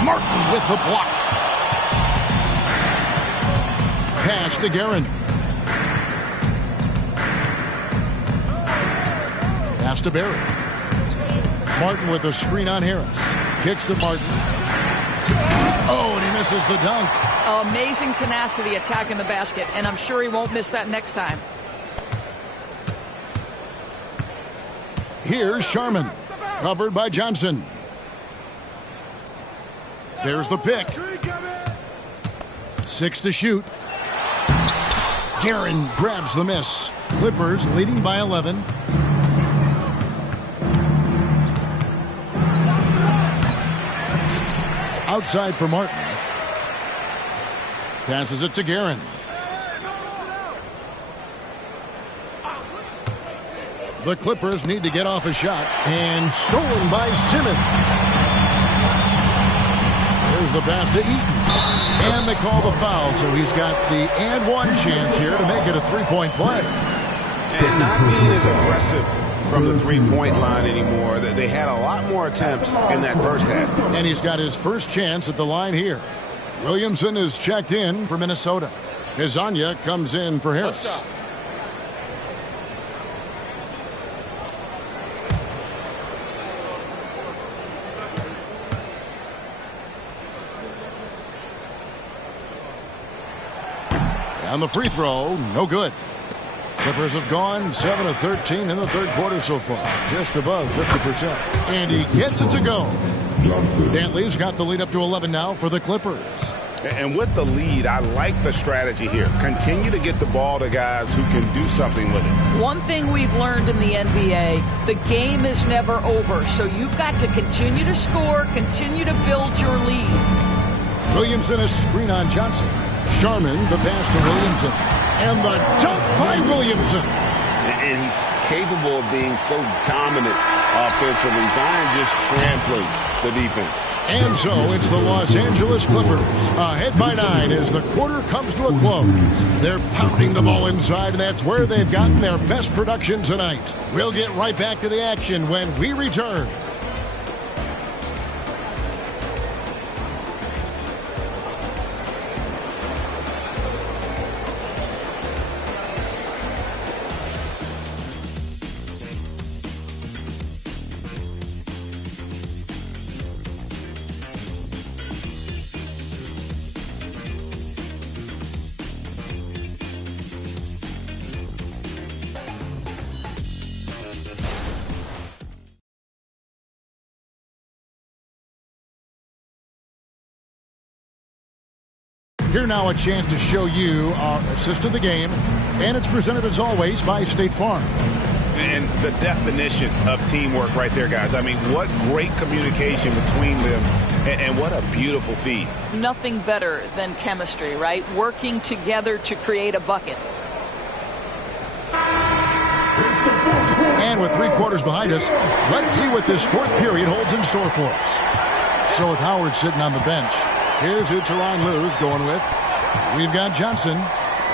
Martin with the block. Pass to Guerin. Pass to Barry. Martin with a screen on Harris. Kicks to Martin. Oh, and he misses the dunk. Amazing tenacity attacking the basket, and I'm sure he won't miss that next time. Here's Sharman. Covered by Johnson. There's the pick. 6 to shoot. Guerin grabs the miss. Clippers leading by 11. Outside for Martin. Passes it to Guerin. The Clippers need to get off a shot. And stolen by Simmons. There's the pass to Eaton. And they call the foul, so he's got the and one chance here to make it a three-point play. And not being as aggressive from the three-point line anymore. They had a lot more attempts in that first half. And he's got his first chance at the line here. Williamson is checked in for Minnesota. Hezonja comes in for Harris. And the free throw, no good. Clippers have gone 7 of 13 in the third quarter so far, just above 50%. And he gets it to go. Dantley's got the lead up to 11 now for the Clippers. And with the lead, I like the strategy here. Continue to get the ball to guys who can do something with it. One thing we've learned in the NBA, the game is never over. So you've got to continue to score, continue to build your lead. Williamson, a screen on Johnson. Sharman, the pass to Williamson. And the dunk by Williamson. And he's capable of being so dominant offensively. Zion just trampling the defense. And so it's the Los Angeles Clippers ahead by 9 as the quarter comes to a close. They're pounding the ball inside, and that's where they've gotten their best production tonight. We'll get right back to the action when we return. Here now a chance to show you our assist of the game, and it's presented as always by State Farm. And the definition of teamwork right there, guys. I mean, what great communication between them, and what a beautiful feed. Nothing better than chemistry, right? Working together to create a bucket. And with 3 quarters behind us, let's see what this fourth period holds in store for us. So with Howard sitting on the bench, here's who Tyronn Lue's going with. We've got Johnson.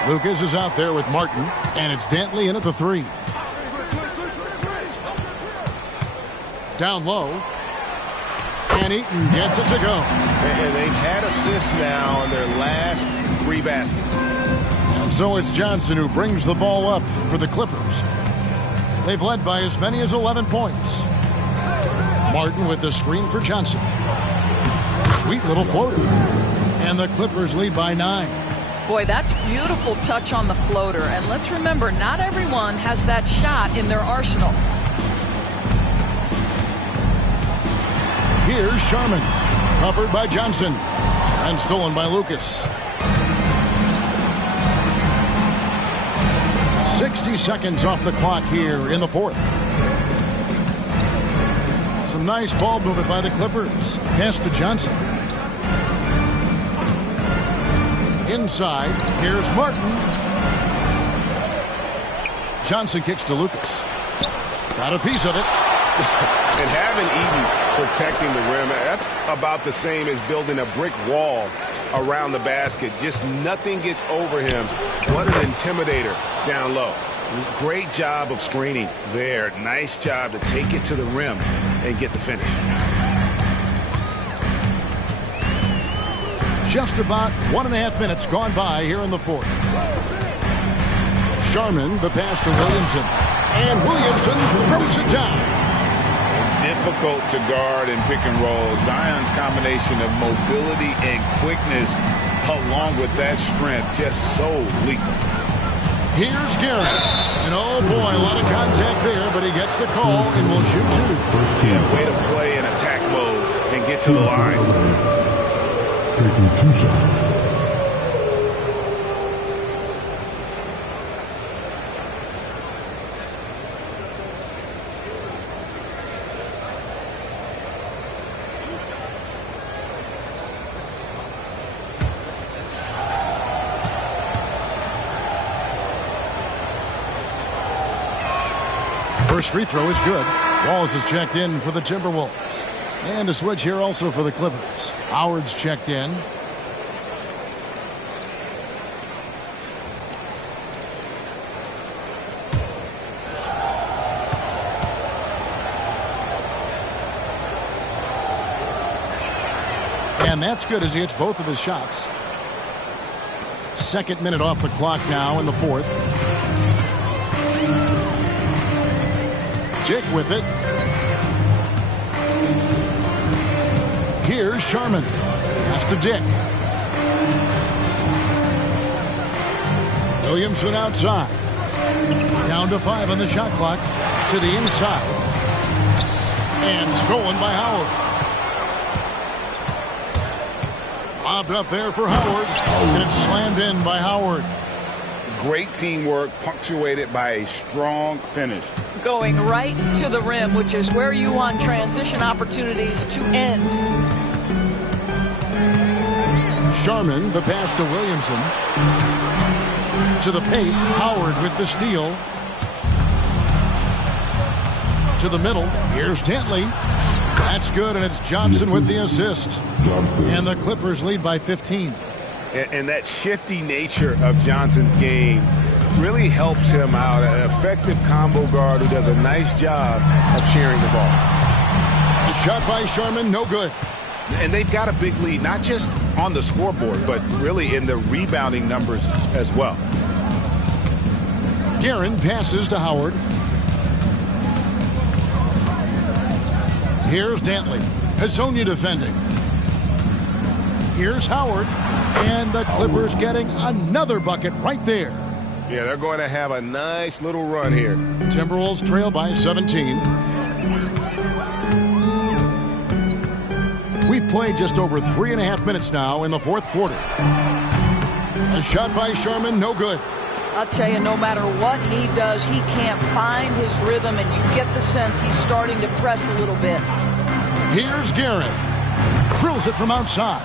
Lucas is out there with Martin, and it's Dantley in at the 3. Down low. And Eaton gets it to go. And they've had assists now in their last 3 baskets. And so it's Johnson who brings the ball up for the Clippers. They've led by as many as 11 points. Martin with the screen for Johnson. Sweet little floater. And the Clippers lead by 9. Boy, that's beautiful touch on the floater. And let's remember, not everyone has that shot in their arsenal. Here's Sharman. Covered by Johnson. And stolen by Lucas. 60 seconds off the clock here in the fourth. Some nice ball movement by the Clippers. Pass to Johnson. Inside, here's Martin. Johnson kicks to Lucas. Got a piece of it. And having Eaton protecting the rim, that's about the same as building a brick wall around the basket. Just nothing gets over him. What an intimidator down low. Great job of screening there. Nice job to take it to the rim and get the finish. Just about 1.5 minutes gone by here in the fourth. Sharman, the pass to Williamson. And Williamson throws it down. Difficult to guard and pick and roll. Zion's combination of mobility and quickness along with that strength just so lethal. Here's Garrett. And oh boy, a lot of contact there, but he gets the call and will shoot two. Yeah, way to play in attack mode and get to the line. Taking 2 shots. First free throw is good. Walls is checked in for the Timberwolves. And a switch here also for the Clippers. Howard's checked in. And that's good as he hits both of his shots. Second minute off the clock now in the fourth. Dick with it. Here's Sharman. Pass to Dick. Williamson outside. Down to 5 on the shot clock. To the inside. And stolen by Howard. Lobbed up there for Howard. And it's slammed in by Howard. Great teamwork punctuated by a strong finish. Going right to the rim, which is where you want transition opportunities to end. Sharman, the pass to Williamson. To the paint, Howard with the steal. To the middle, here's Dantley. That's good, and it's Johnson with the assist. And the Clippers lead by 15. And that shifty nature of Johnson's game really helps him out. An effective combo guard who does a nice job of sharing the ball. A shot by Sharman, no good. And they've got a big lead, not just on the scoreboard, but really in the rebounding numbers as well. Guerin passes to Howard. Here's Dantley. Hezonja defending. Here's Howard. And the Clippers getting another bucket right there. Yeah, they're going to have a nice little run here. Timberwolves trail by 17. We've played just over 3.5 minutes now in the fourth quarter. A shot by Sharman, no good. I'll tell you, no matter what he does, he can't find his rhythm, and you get the sense he's starting to press a little bit. Here's Guerin. Drills it from outside.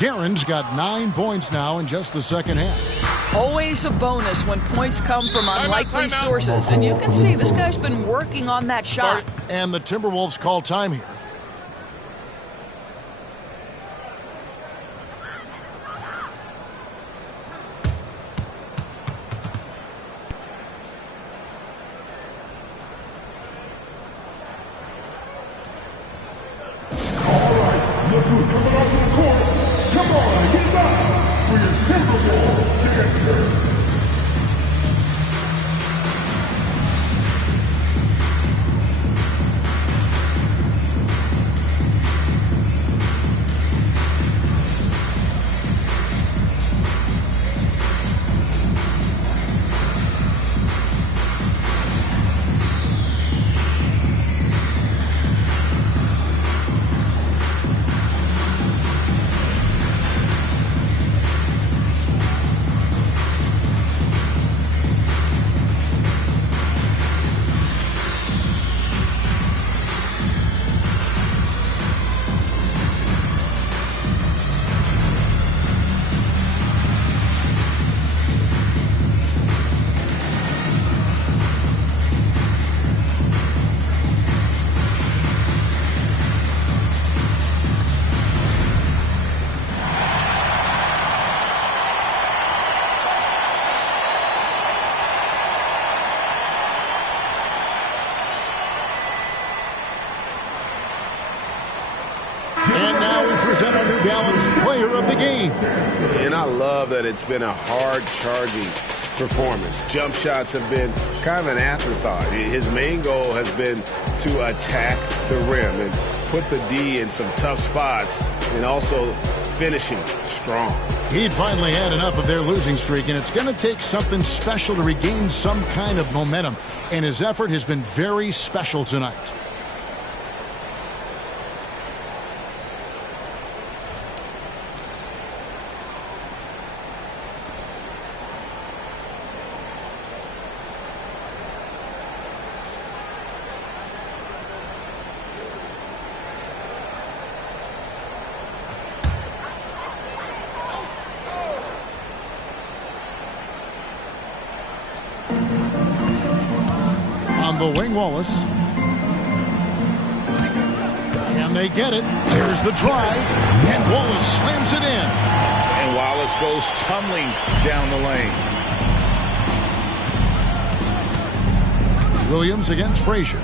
Guerin's got 9 points now in just the second half. Always a bonus when points come from unlikely sources. And you can see this guy's been working on that shot. And the Timberwolves call time here. Look who's coming out to the corner. Come on, get back for your Timberwolves dancer. New Balance Player of the Game. And I love that it's been a hard-charging performance. Jump shots have been kind of an afterthought. His main goal has been to attack the rim and put the D in some tough spots and also finishing strong. He'd finally had enough of their losing streak, and it's going to take something special to regain some kind of momentum. And his effort has been very special tonight. On the wing, Wallace. Can they get it? Here's the drive, and Wallace slams it in. And Wallace goes tumbling down the lane. Williams against Frazier.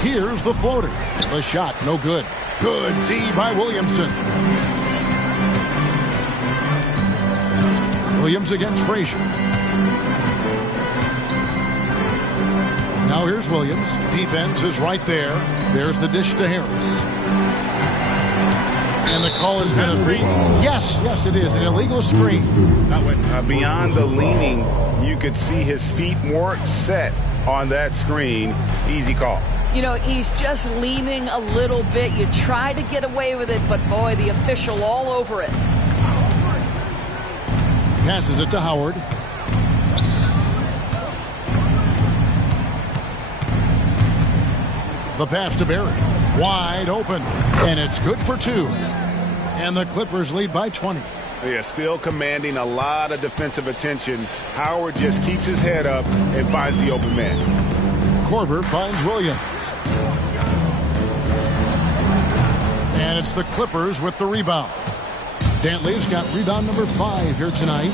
Here's the floater. The shot, no good. Good D by Williamson. Williams against Frazier. Now here's Williams. Defense is right there. There's the dish to Harris. And the call is going to be, yes, it is, an illegal screen. Beyond the leaning, you could see his feet weren't set on that screen. Easy call. You know, he's just leaning a little bit. You try to get away with it, but boy, the official all over it. Passes it to Howard. The pass to Barry. Wide open. And it's good for 2. And the Clippers lead by 20. Yeah, still commanding a lot of defensive attention. Howard just keeps his head up and finds the open man. Korver finds Williams. And it's the Clippers with the rebound. Dantley's got rebound number 5 here tonight.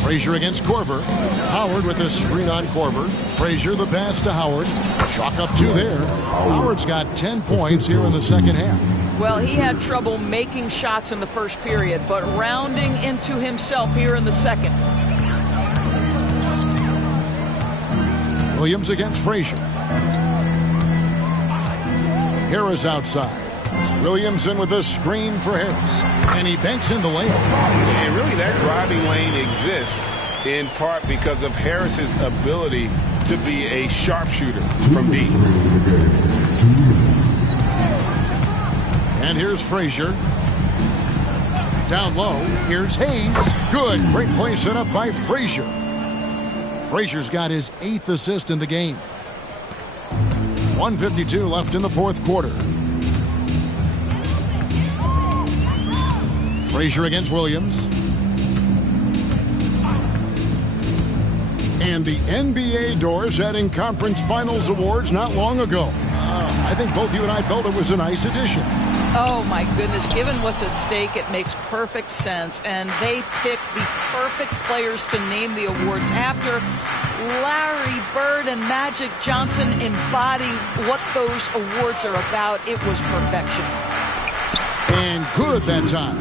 Frazier against Korver. Howard with a screen on Korver. Frazier the pass to Howard. Chalk up 2 there. Howard's got 10 points here in the second half. Well, he had trouble making shots in the first period, but rounding into himself here in the second. Williams against Frazier. Harris outside. Williamson with a screen for Harris. And he banks in the lane. And really that driving lane exists in part because of Harris's ability to be a sharpshooter from deep. And here's Frazier. Down low. Here's Hayes. Good. Great play set up by Frazier. Frazier's got his 8th assist in the game. 1:52 left in the fourth quarter. Frazier against Williams. And the NBA doors adding conference finals awards not long ago. I think both you and I felt it was a nice addition. Oh, my goodness. Given what's at stake, it makes perfect sense. And they picked the perfect players to name the awards after. Larry Bird and Magic Johnson embody what those awards are about. It was perfection. And good that time.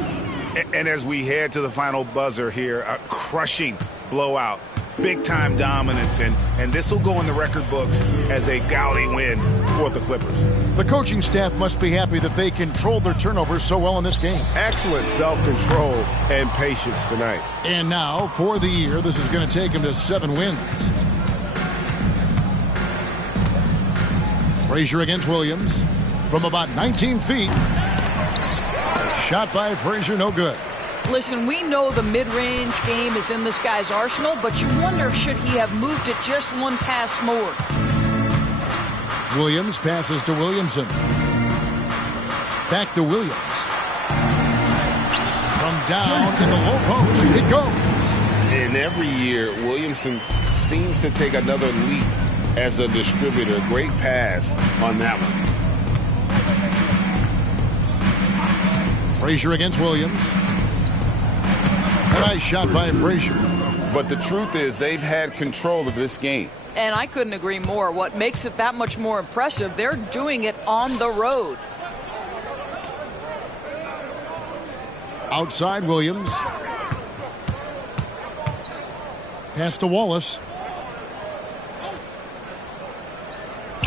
And as we head to the final buzzer here, a crushing blowout. Big-time dominance, and this will go in the record books as a gaudy win for the Clippers. The coaching staff must be happy that they controlled their turnovers so well in this game. Excellent self-control and patience tonight. And now, for the year, this is going to take them to 7 wins. Frazier against Williams from about 19 feet. A shot by Frazier, no good. Listen, we know the mid-range game is in this guy's arsenal, but you wonder should he have moved it just one pass more. Williams passes to Williamson. Back to Williams. From down in the low post, it goes. And every year, Williamson seems to take another leap as a distributor. Great pass on that one. Frazier against Williams. A nice shot by Frazier. But the truth is they've had control of this game. And I couldn't agree more. What makes it that much more impressive, they're doing it on the road. Outside Williams. Pass to Wallace.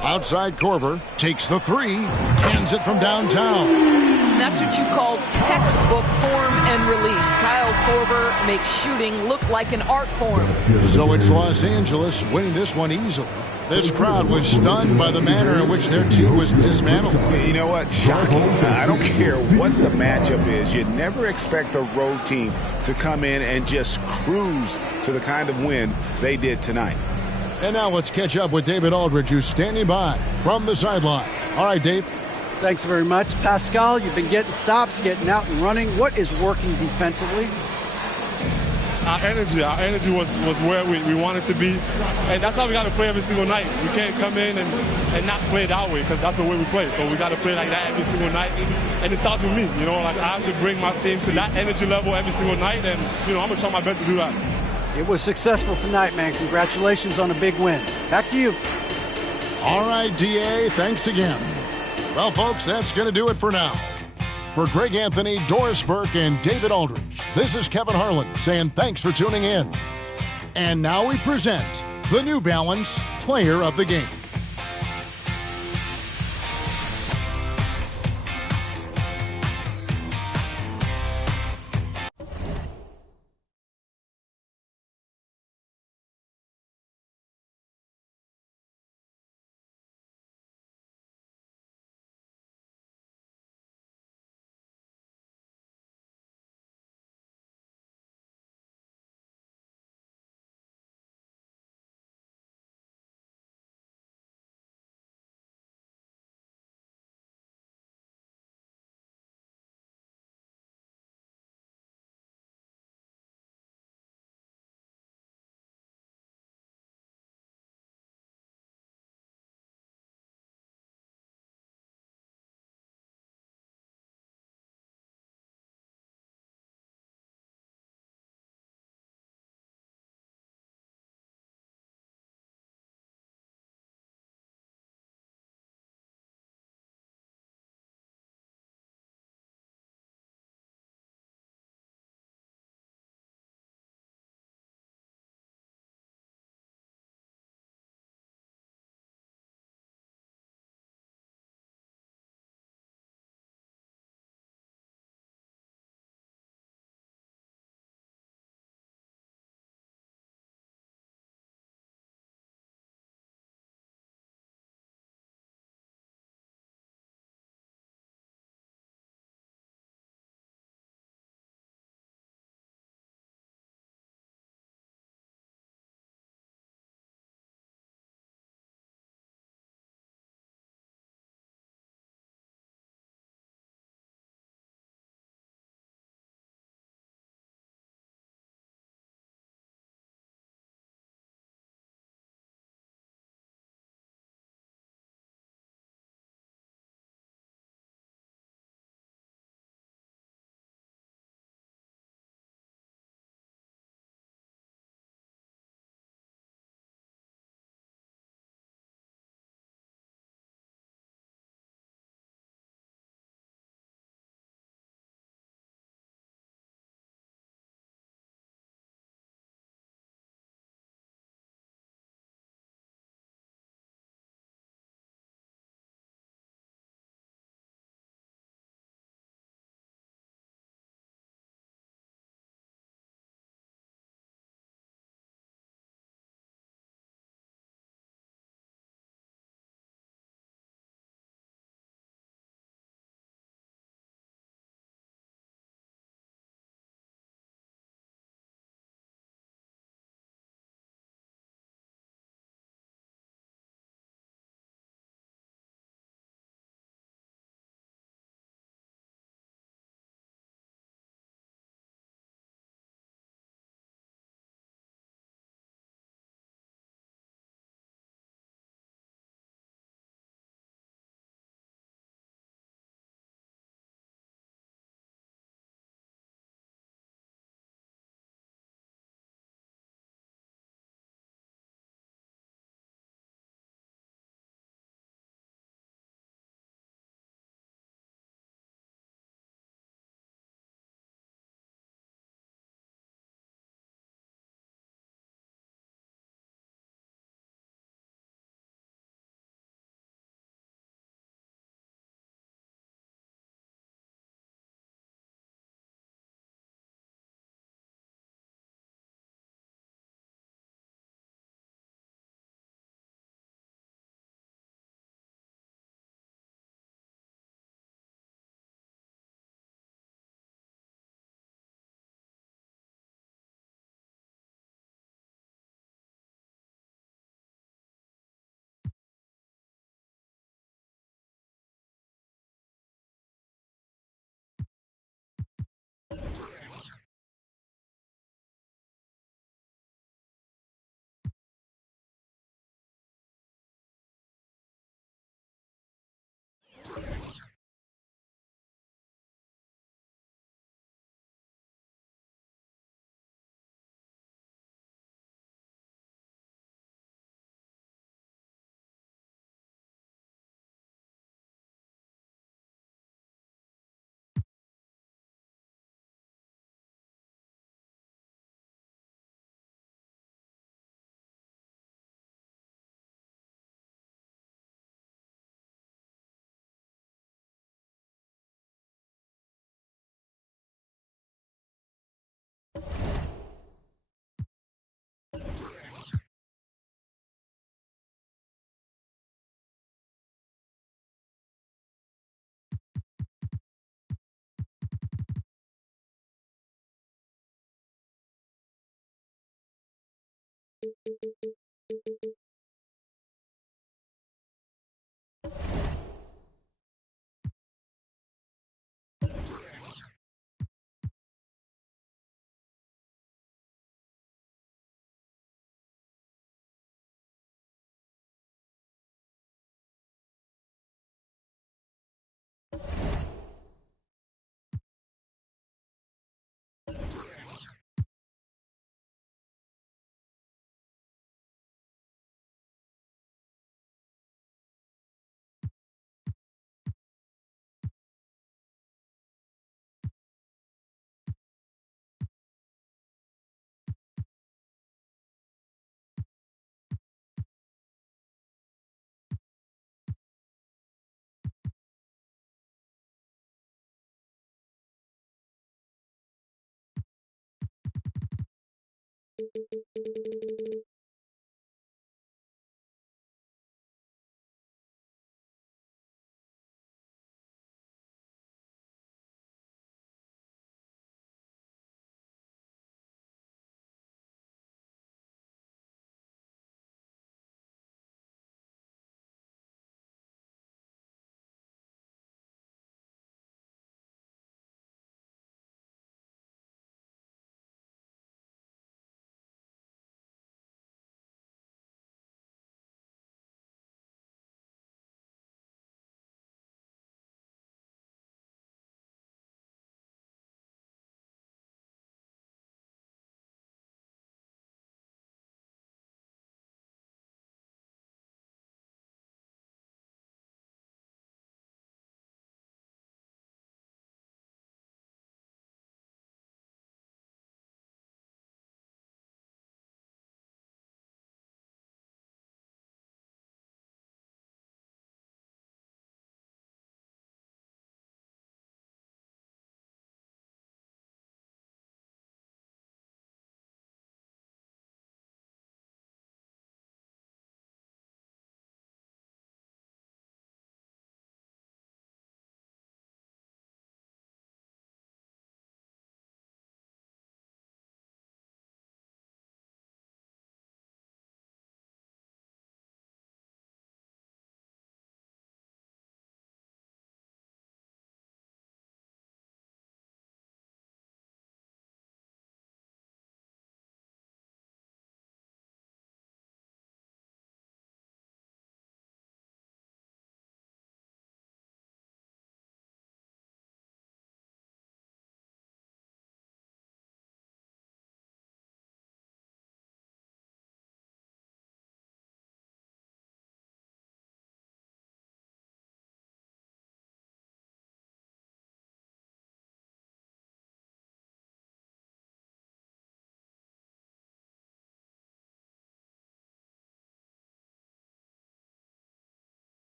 Outside Korver. Takes the three. Hands it from downtown. That's what you call textbook form and release. Kyle Korver makes shooting look like an art form. So it's Los Angeles winning this one easily. This crowd was stunned by the manner in which their team was dismantled. You know what? Shocking. I don't care what the matchup is. You never expect a road team to come in and just cruise to the kind of win they did tonight. And now let's catch up with David Aldridge, who's standing by from the sideline. All right, Dave. Thanks very much. Pascal, you've been getting stops, getting out and running. What is working defensively? Our energy was where we wanted to be, and that's how we got to play every single night. We can't come in and not play that way, because that's the way we play. So we got to play like that every single night, and it starts with me. You know, like I have to bring my team to that energy level every single night, and you know I'm gonna try my best to do that. It was successful tonight, man. Congratulations on a big win. Back to you. All right, DA, thanks again. Well, folks, that's going to do it for now. For Greg Anthony, Doris Burke, and David Aldridge, this is Kevin Harlan saying thanks for tuning in. And now we present the New Balance Player of the Game.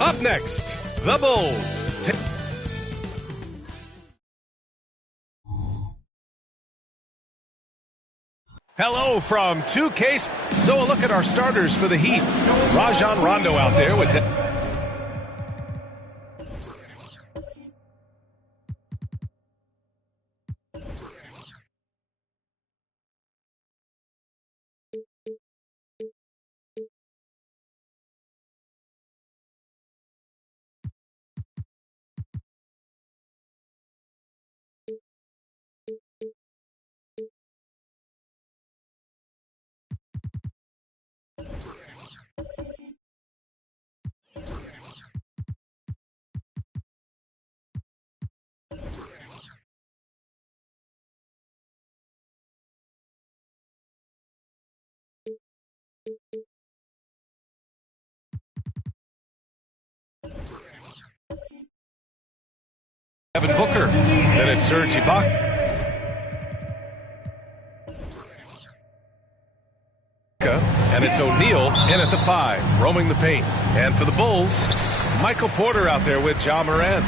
Up next, the Bulls. Hello from 2K. So a look at our starters for the Heat. Rajon Rondo out there with Devin Booker. Then it's Serge Ibaka. And it's O'Neal in at the 5, roaming the paint. And for the Bulls, Michael Porter out there with Ja Morant.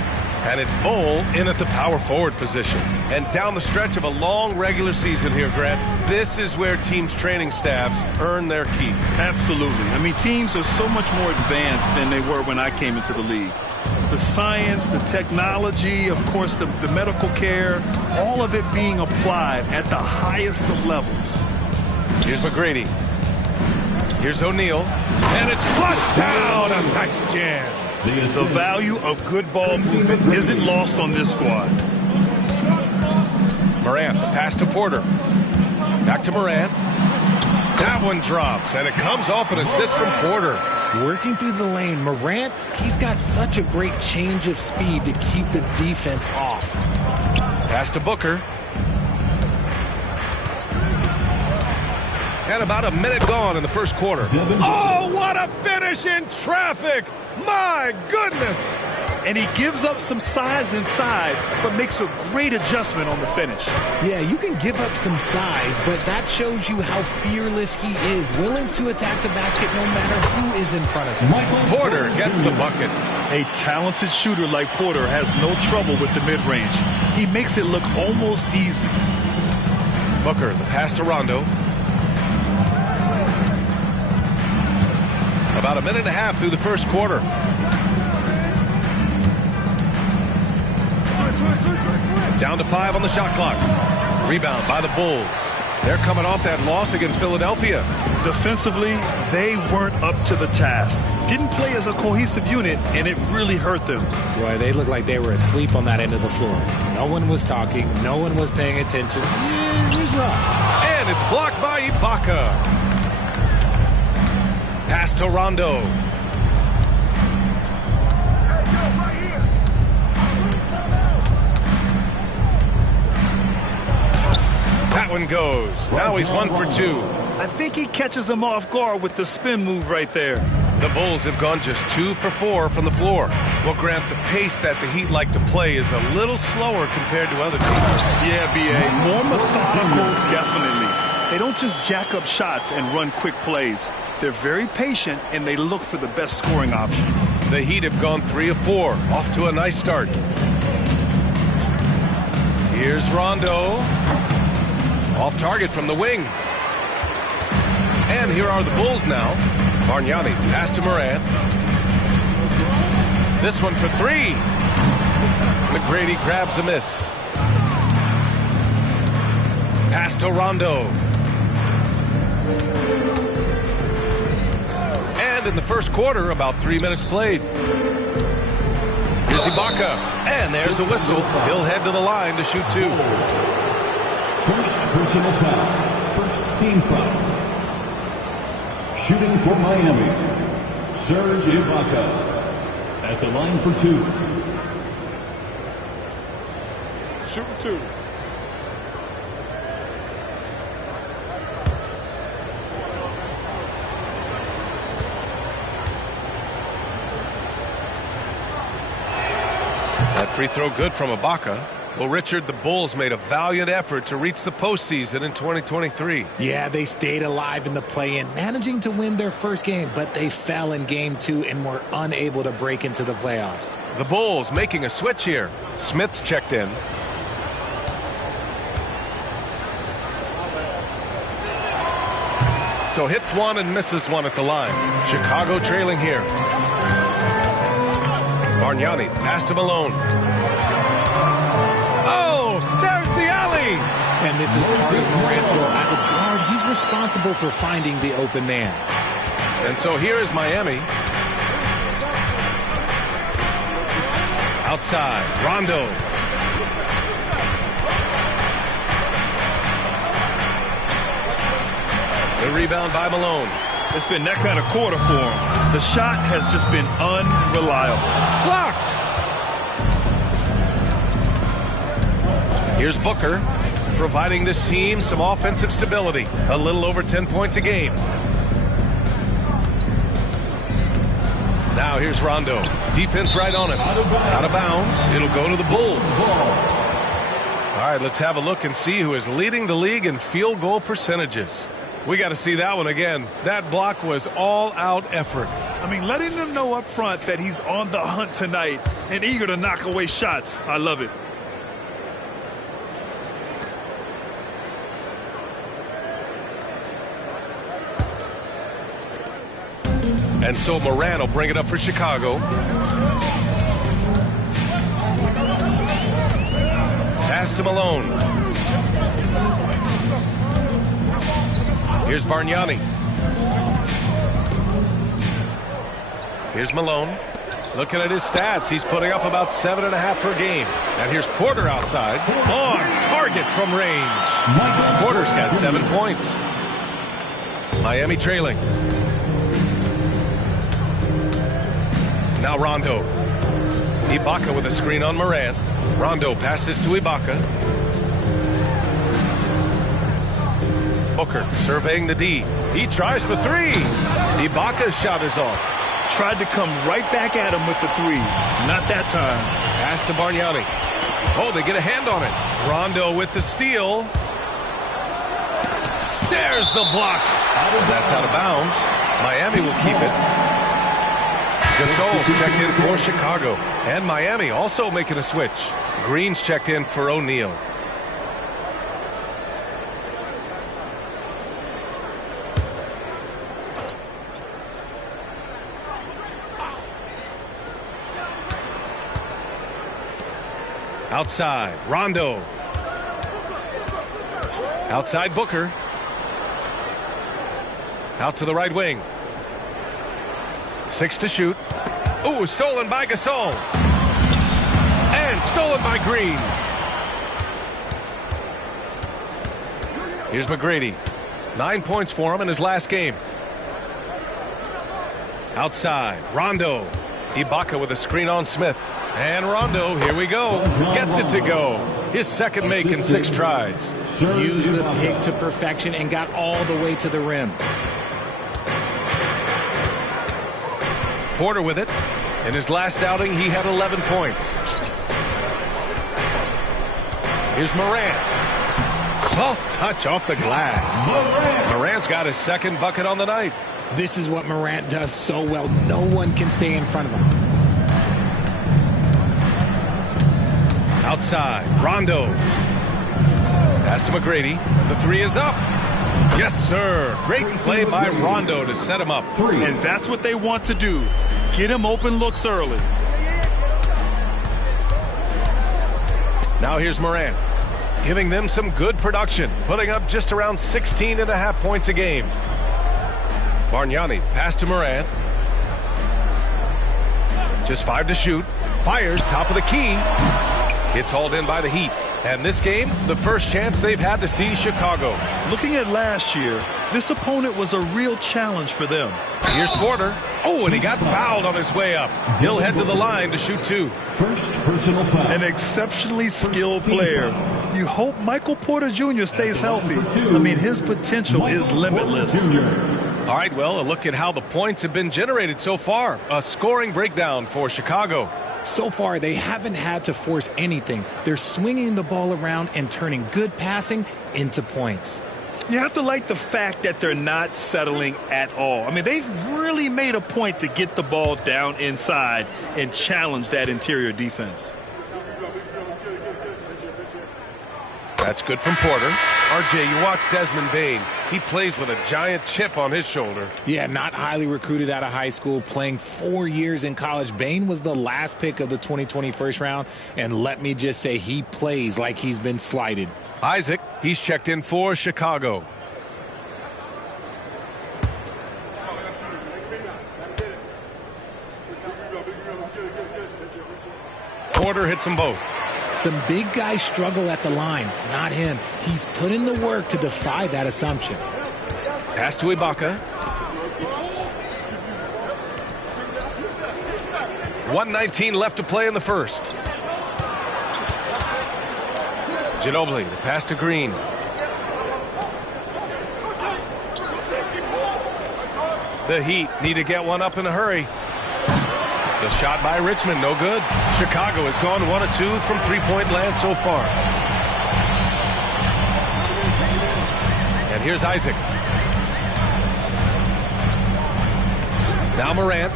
And it's Bol in at the power forward position. And down the stretch of a long regular season here, Grant, this is where teams' training staffs earn their keep. Absolutely. I mean, teams are so much more advanced than they were when I came into the league. The science, the technology, of course, the medical care, all of it being applied at the highest of levels. Here's McGrady. Here's O'Neal. And it's flushed down. A nice jam. The value of good ball movement isn't lost on this squad. Morant, the pass to Porter. Back to Morant. That one drops, and it comes off an assist from Porter. Working through the lane, Morant, he's got such a great change of speed to keep the defense off. Pass to Booker. And about a minute gone in the first quarter. Oh, what a finish in traffic! My goodness! And he gives up some size inside, but makes a great adjustment on the finish. Yeah, you can give up some size, but that shows you how fearless he is, willing to attack the basket no matter who is in front of him. Porter gets the bucket. A talented shooter like Porter has no trouble with the mid-range. He makes it look almost easy. Booker, the pass to Rondo. About a minute and a half through the first quarter. Down to 5 on the shot clock. Rebound by the Bulls. They're coming off that loss against Philadelphia. Defensively, they weren't up to the task. Didn't play as a cohesive unit, and it really hurt them. Boy, they looked like they were asleep on that end of the floor. No one was talking. No one was paying attention. Yeah, it was rough. And it's blocked by Ibaka. Pass to Rondo. That one goes. Now he's 1 for 2. I think he catches him off guard with the spin move right there. The Bulls have gone just 2 for 4 from the floor. Well, Grant, the pace that the Heat like to play is a little slower compared to other teams. Yeah, B.A. More methodical, definitely. They don't just jack up shots and run quick plays. They're very patient, and they look for the best scoring option. The Heat have gone 3 of 4. Off to a nice start. Here's Rondo. Off target from the wing. And here are the Bulls now. Bargnani, pass to Morant. This one for 3. McGrady grabs a miss. Pass to Rondo. And in the first quarter, about 3 minutes played. Here's Ibaka, and there's a whistle. He'll head to the line to shoot 2. First personal foul. First team foul. Shooting for Miami, Serge Ibaka. At the line for 2. Shooting 2. That free throw good from Ibaka. Well, Richard, the Bulls made a valiant effort to reach the postseason in 2023. Yeah, they stayed alive in the play-in, managing to win their first game, but they fell in game 2 and were unable to break into the playoffs. The Bulls making a switch here. Smith's checked in. So hits one and misses one at the line. Chicago trailing here. Bargnani pass to Malone. Oh, there's the alley. And this is part of Morant's role. As a guard, he's responsible for finding the open man. And so here is Miami. Outside, Rondo. The rebound by Malone. It's been that kind of quarter for him. The shot has just been unreliable. Blocked. Here's Booker, providing this team some offensive stability. A little over 10 points a game. Now here's Rondo. Defense right on him. Out of bounds. It'll go to the Bulls. All right, let's have a look and see who is leading the league in field goal percentages. We got to see that one again. That block was all-out effort. I mean, letting them know up front that he's on the hunt tonight and eager to knock away shots. I love it. And so Morant will bring it up for Chicago. Pass to Malone. Here's Bargnani. Here's Malone. Looking at his stats, he's putting up about 7.5 per game. And here's Porter outside. On target from range. Porter's got 7 points. Miami trailing. Now Rondo. Ibaka with a screen on Morant. Rondo passes to Ibaka. Booker surveying the D. He tries for 3. Ibaka's shot is off. Tried to come right back at him with the 3. Not that time. Pass to Bargnani. Oh, they get a hand on it. Rondo with the steal. There's the block. That's out of bounds. Miami will keep it. Gasol's checked in for Chicago. And Miami also making a switch. Green's checked in for O'Neal. Outside, Rondo. Outside, Booker. Out to the right wing. 6 to shoot. Ooh, stolen by Gasol. And stolen by Green. Here's McGrady. 9 points for him in his last game. Outside, Rondo. Ibaka with a screen on Smith. And Rondo, here we go. Gets it to go. His second make in 6 tries. Used the pick to perfection and got all the way to the rim. Porter with it. In his last outing, he had 11 points. Here's Morant. Soft touch off the glass. Morant's got his second bucket on the night. This is what Morant does so well. No one can stay in front of him. Outside, Rondo. Pass to McGrady. The 3 is up. Yes, sir. Great play by Rondo to set him up. And that's what they want to do. Get him open looks early. Now here's Morant. Giving them some good production. Putting up just around 16.5 points a game. Bargnani pass to Morant. Just 5 to shoot. Fires top of the key. It's hauled in by the Heat. And this game, the first chance they've had to see Chicago. Looking at last year, this opponent was a real challenge for them. Here's Porter. Oh, and he got fouled on his way up. He'll head to the line to shoot 2. First personal foul. An exceptionally skilled player. You hope Michael Porter Jr. stays healthy. I mean, his potential is limitless. All right, well, a look at how the points have been generated so far. A scoring breakdown for Chicago. So far, they haven't had to force anything. They're swinging the ball around and turning good passing into points. You have to like the fact that they're not settling at all. I mean, they've really made a point to get the ball down inside and challenge that interior defense. That's good from Porter. RJ, you watch Desmond Bane. He plays with a giant chip on his shoulder. Yeah, not highly recruited out of high school, playing 4 years in college. Bane was the last pick of the 2020 first round, and let me just say he plays like he's been slighted. Isaac, he's checked in for Chicago. Porter hits them both. Some big guys struggle at the line, not him. He's put in the work to defy that assumption. Pass to Ibaka. 1:19 left to play in the first. Ginobili, the pass to Green. The Heat need to get one up in a hurry. The shot by Richmond, no good. Chicago has gone 1 of 2 from three-point land so far. And here's Isaac. Now Morant.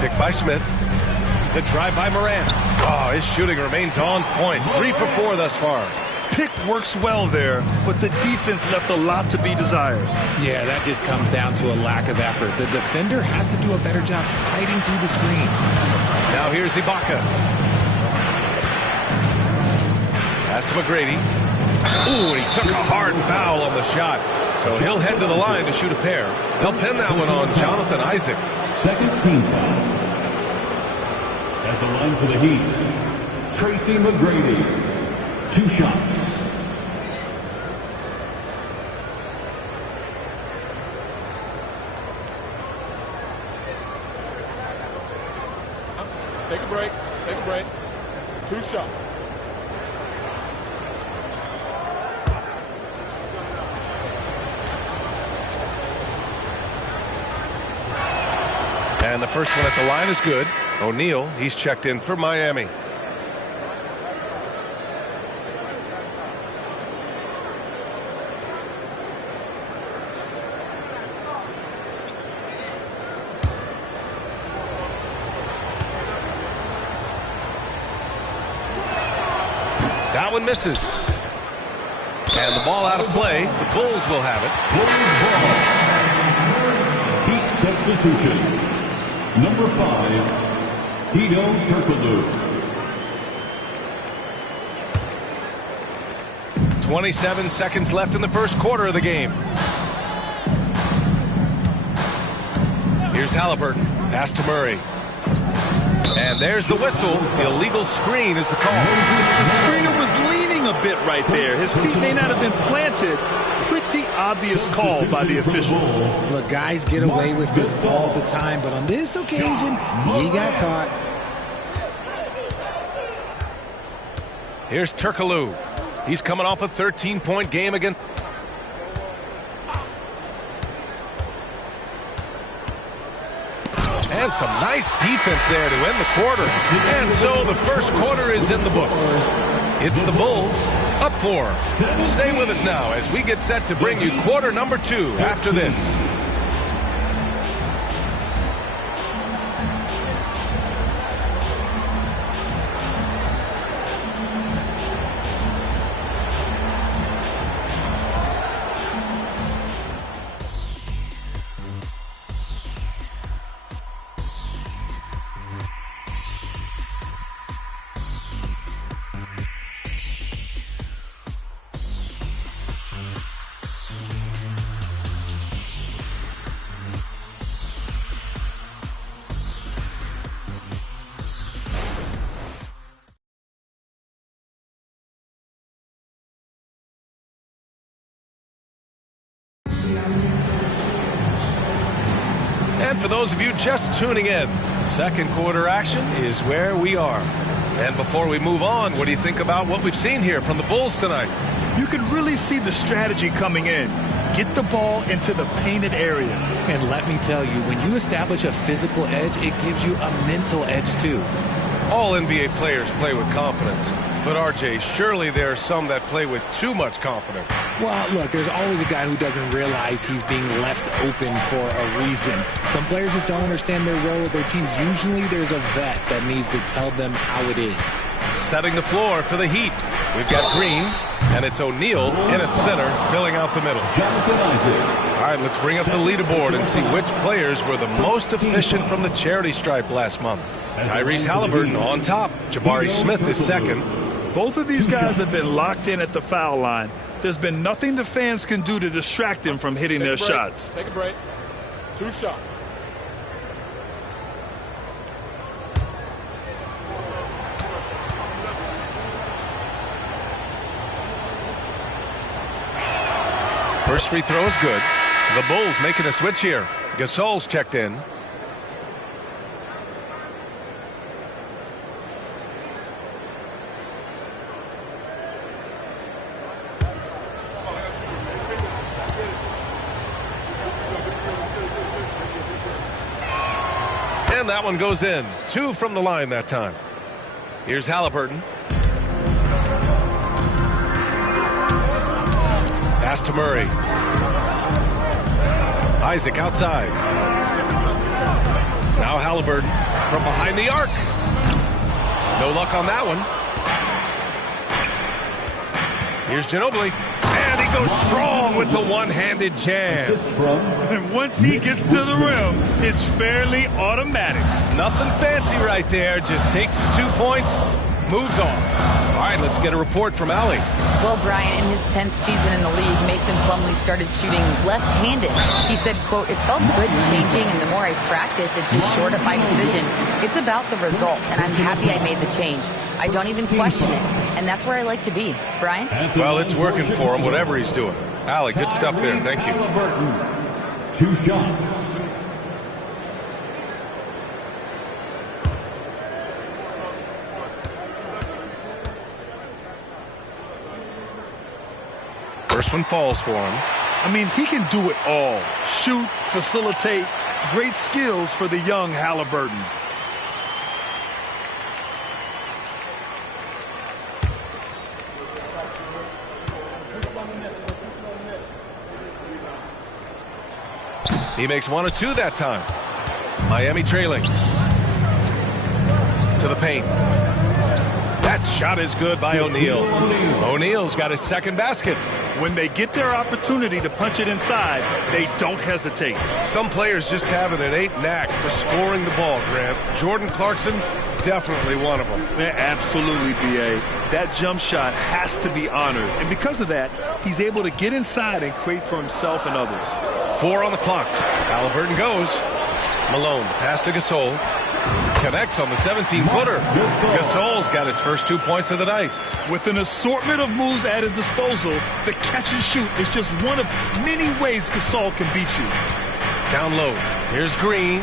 Picked by Smith. The drive by Morant. Oh, his shooting remains on point. 3 for 4 thus far. Pick works well there, but the defense left a lot to be desired. Yeah, that just comes down to a lack of effort. The defender has to do a better job fighting through the screen. Now here's Ibaka. Pass to McGrady. Ooh, and he took a hard foul on the shot. So he'll head to the line to shoot a pair. They'll pin that one on Jonathan Isaac. Second team foul. At the line for the Heat, Tracy McGrady. 2 shots. Take a break. Take a break. 2 shots. And the first one at the line is good. O'Neal, he's checked in for Miami. That one misses. And the ball out of play. The Bulls will have it. Heat substitution. Number 5, Hedo Turkoglu. 27 seconds left in the first quarter of the game. Here's Halliburton. Pass to Murray. And there's the whistle. The illegal screen is the call. The screener was leaning a bit right there. His feet may not have been planted. Pretty obvious call by the officials. Look, guys get away with this all the time, but on this occasion, he got caught. Here's Turkoglu. He's coming off a 13-point game against... And some nice defense there to end the quarter. And so the first quarter is in the books. It's the Bulls up 4. Stay with us now as we get set to bring you quarter number 2 after this. for those of you just tuning in, second quarter action is where we are. And before we move on, what do you think about what we've seen here from the Bulls tonight? You can really see the strategy coming in. Get the ball into the painted area. And let me tell you, when you establish a physical edge, it gives you a mental edge too. All NBA players play with confidence. But RJ, surely there are some that play with too much confidence. Well, look, there's always a guy who doesn't realize he's being left open for a reason. Some players just don't understand their role with their team. Usually there's a vet that needs to tell them how it is. Setting the floor for the Heat. We've got Green, and it's O'Neal in at center, filling out the middle. All right, let's bring up the leaderboard and see which players were the most efficient from the charity stripe last month. Tyrese Halliburton on top. Jabari Smith is second. Both of these guys have been locked in at the foul line. There's been nothing the fans can do to distract them from hitting their shots. Take a break. 2 shots. First free throw is good. The Bulls making a switch here. Gasol's checked in. And that one goes in. 2 from the line that time. Here's Halliburton. Pass to Murray. Isaac outside. Now Halliburton from behind the arc. No luck on that one. Here's Ginobili. And he goes strong with the one-handed jam. And once he gets to the rim, it's fairly automatic. Nothing fancy right there. Just takes his 2 points, moves on. All right, let's get a report from Allie. Well, Brian, in his 10th season in the league, Mason Plumlee started shooting left-handed. He said, quote, "It felt good changing, and the more I practice, it just shored up my decision. It's about the result, and I'm happy I made the change. I don't even question it, and that's where I like to be." Brian? Well, it's working for him, whatever he's doing. Allie, good stuff there. Thank you. 2 shots. First one falls for him. I mean, he can do it all. Shoot, facilitate. Great skills for the young Halliburton. He makes 1 of 2 that time. Miami trailing. To the paint. That shot is good by O'Neal. O'Neal's got his second basket. When they get their opportunity to punch it inside, they don't hesitate. Some players just have an innate knack for scoring the ball, Grant. Jordan Clarkson, definitely one of them. Yeah, absolutely, B.A. That jump shot has to be honored. And because of that, he's able to get inside and create for himself and others. 4 on the clock. Halliburton goes. Malone, pass to Gasol. Connects on the 17-footer. Gasol's got his first 2 points of the night. With an assortment of moves at his disposal, the catch and shoot is just one of many ways Gasol can beat you. Down low. Here's Green.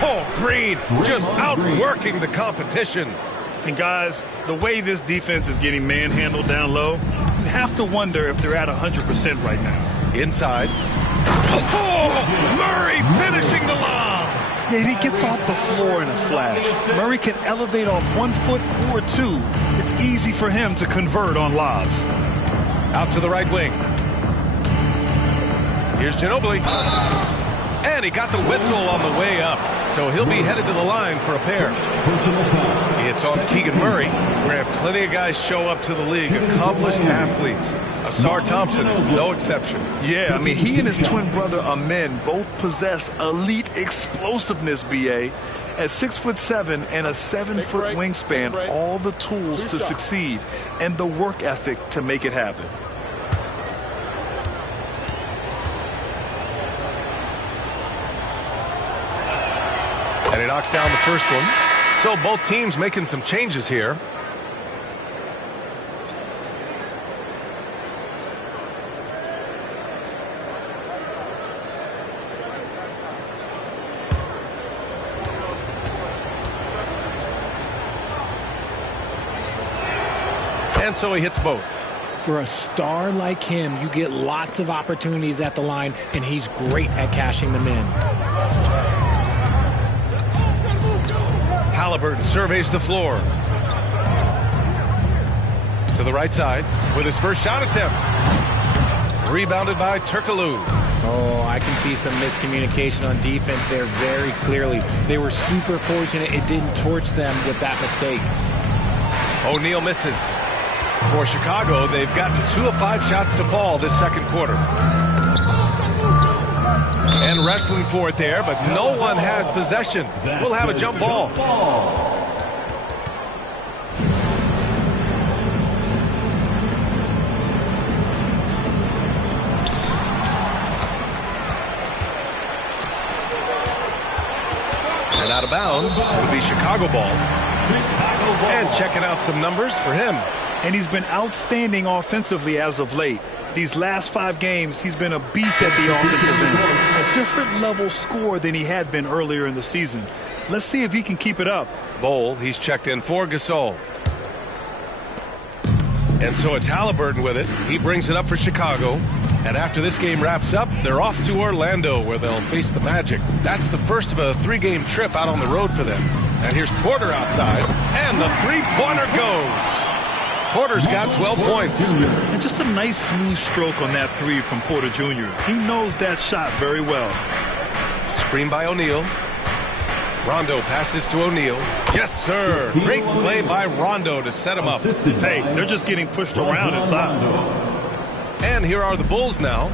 Oh, Green just outworking the competition. And guys, the way this defense is getting manhandled down low, you have to wonder if they're at 100% right now. Inside. Oh, Murray finishing the lob. Yeah, he gets off the floor in a flash. Murray can elevate off 1 foot or 2. It's easy for him to convert on lobs. Out to the right wing. Here's Ginobili. And he got the whistle on the way up. So he'll be headed to the line for a pair. It's on Keegan Murray. Grant, plenty of guys show up to the league, accomplished athletes. Asar Thompson is no exception. Yeah, I mean, he and his twin brother Amen both possess elite explosiveness, B.A. At 6'7" and a 7-foot wingspan, all the tools to succeed and the work ethic to make it happen. And he knocks down the first one. So both teams making some changes here. And so he hits both. For a star like him, you get lots of opportunities at the line, and he's great at cashing them in. Halliburton surveys the floor. To the right side with his first shot attempt. Rebounded by Turkoglu. Oh, I can see some miscommunication on defense there very clearly. They were super fortunate it didn't torch them with that mistake. O'Neal misses. For Chicago, they've gotten 2 of 5 shots to fall this second quarter. And wrestling for it there, but no one has possession. We'll have a jump ball. And out of bounds, it'll be Chicago ball. And checking out some numbers for him. And he's been outstanding offensively as of late. These last 5 games, he's been a beast at the offensive end. A different level score than he had been earlier in the season. Let's see if he can keep it up. Bol, he's checked in for Gasol. And so it's Halliburton with it. He brings it up for Chicago. And after this game wraps up, they're off to Orlando where they'll face the Magic. That's the first of a 3-game trip out on the road for them. And here's Porter outside. And the 3-pointer goes. Porter's got 12 points. And just a nice smooth stroke on that 3 from Porter Jr. He knows that shot very well. Screen by O'Neal. Rondo passes to O'Neal. Yes, sir. Great play by Rondo to set him up. Hey, they're just getting pushed around inside. And here are the Bulls now.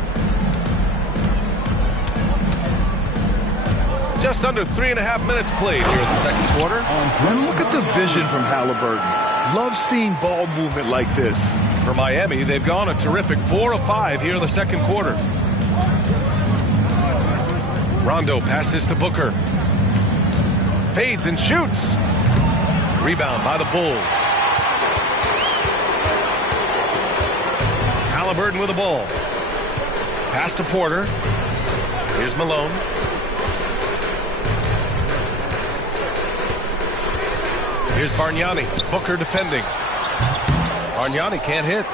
Just under 3.5 minutes played here in the second quarter. And look at the vision from Halliburton. Love seeing ball movement like this. For Miami, they've gone a terrific 4 of 5 here in the second quarter. Rondo passes to Booker. Fades and shoots. Rebound by the Bulls. Halliburton with the ball. Pass to Porter. Here's Malone. Here's Bargnani. Booker defending. Bargnani can't hit.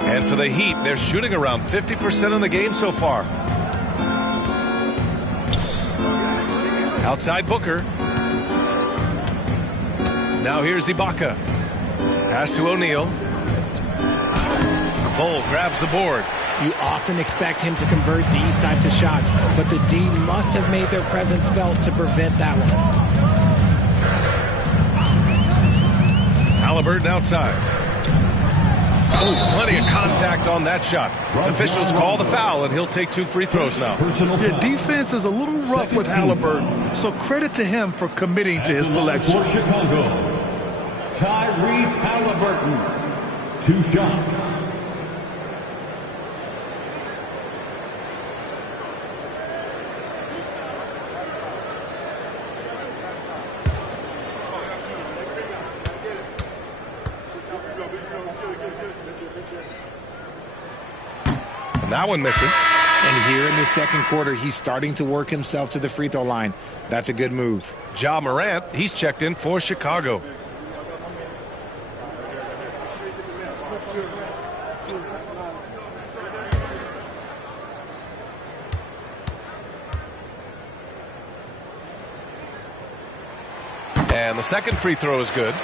And for the Heat, they're shooting around 50% in the game so far. Outside Booker. Now here's Ibaka. Pass to O'Neal. Bol grabs the board. You often expect him to convert these types of shots, but the D must have made their presence felt to prevent that one. Halliburton outside. Oh, plenty of contact on that shot. Officials call the foul, and he'll take 2 free throws now. The defense is a little rough with Halliburton, so credit to him for committing to his selection. For Chicago, Tyrese Halliburton, 2 shots. And that one misses. And here in the second quarter, he's starting to work himself to the free throw line. That's a good move. Ja Morant, he's checked in for Chicago. And the second free throw is good.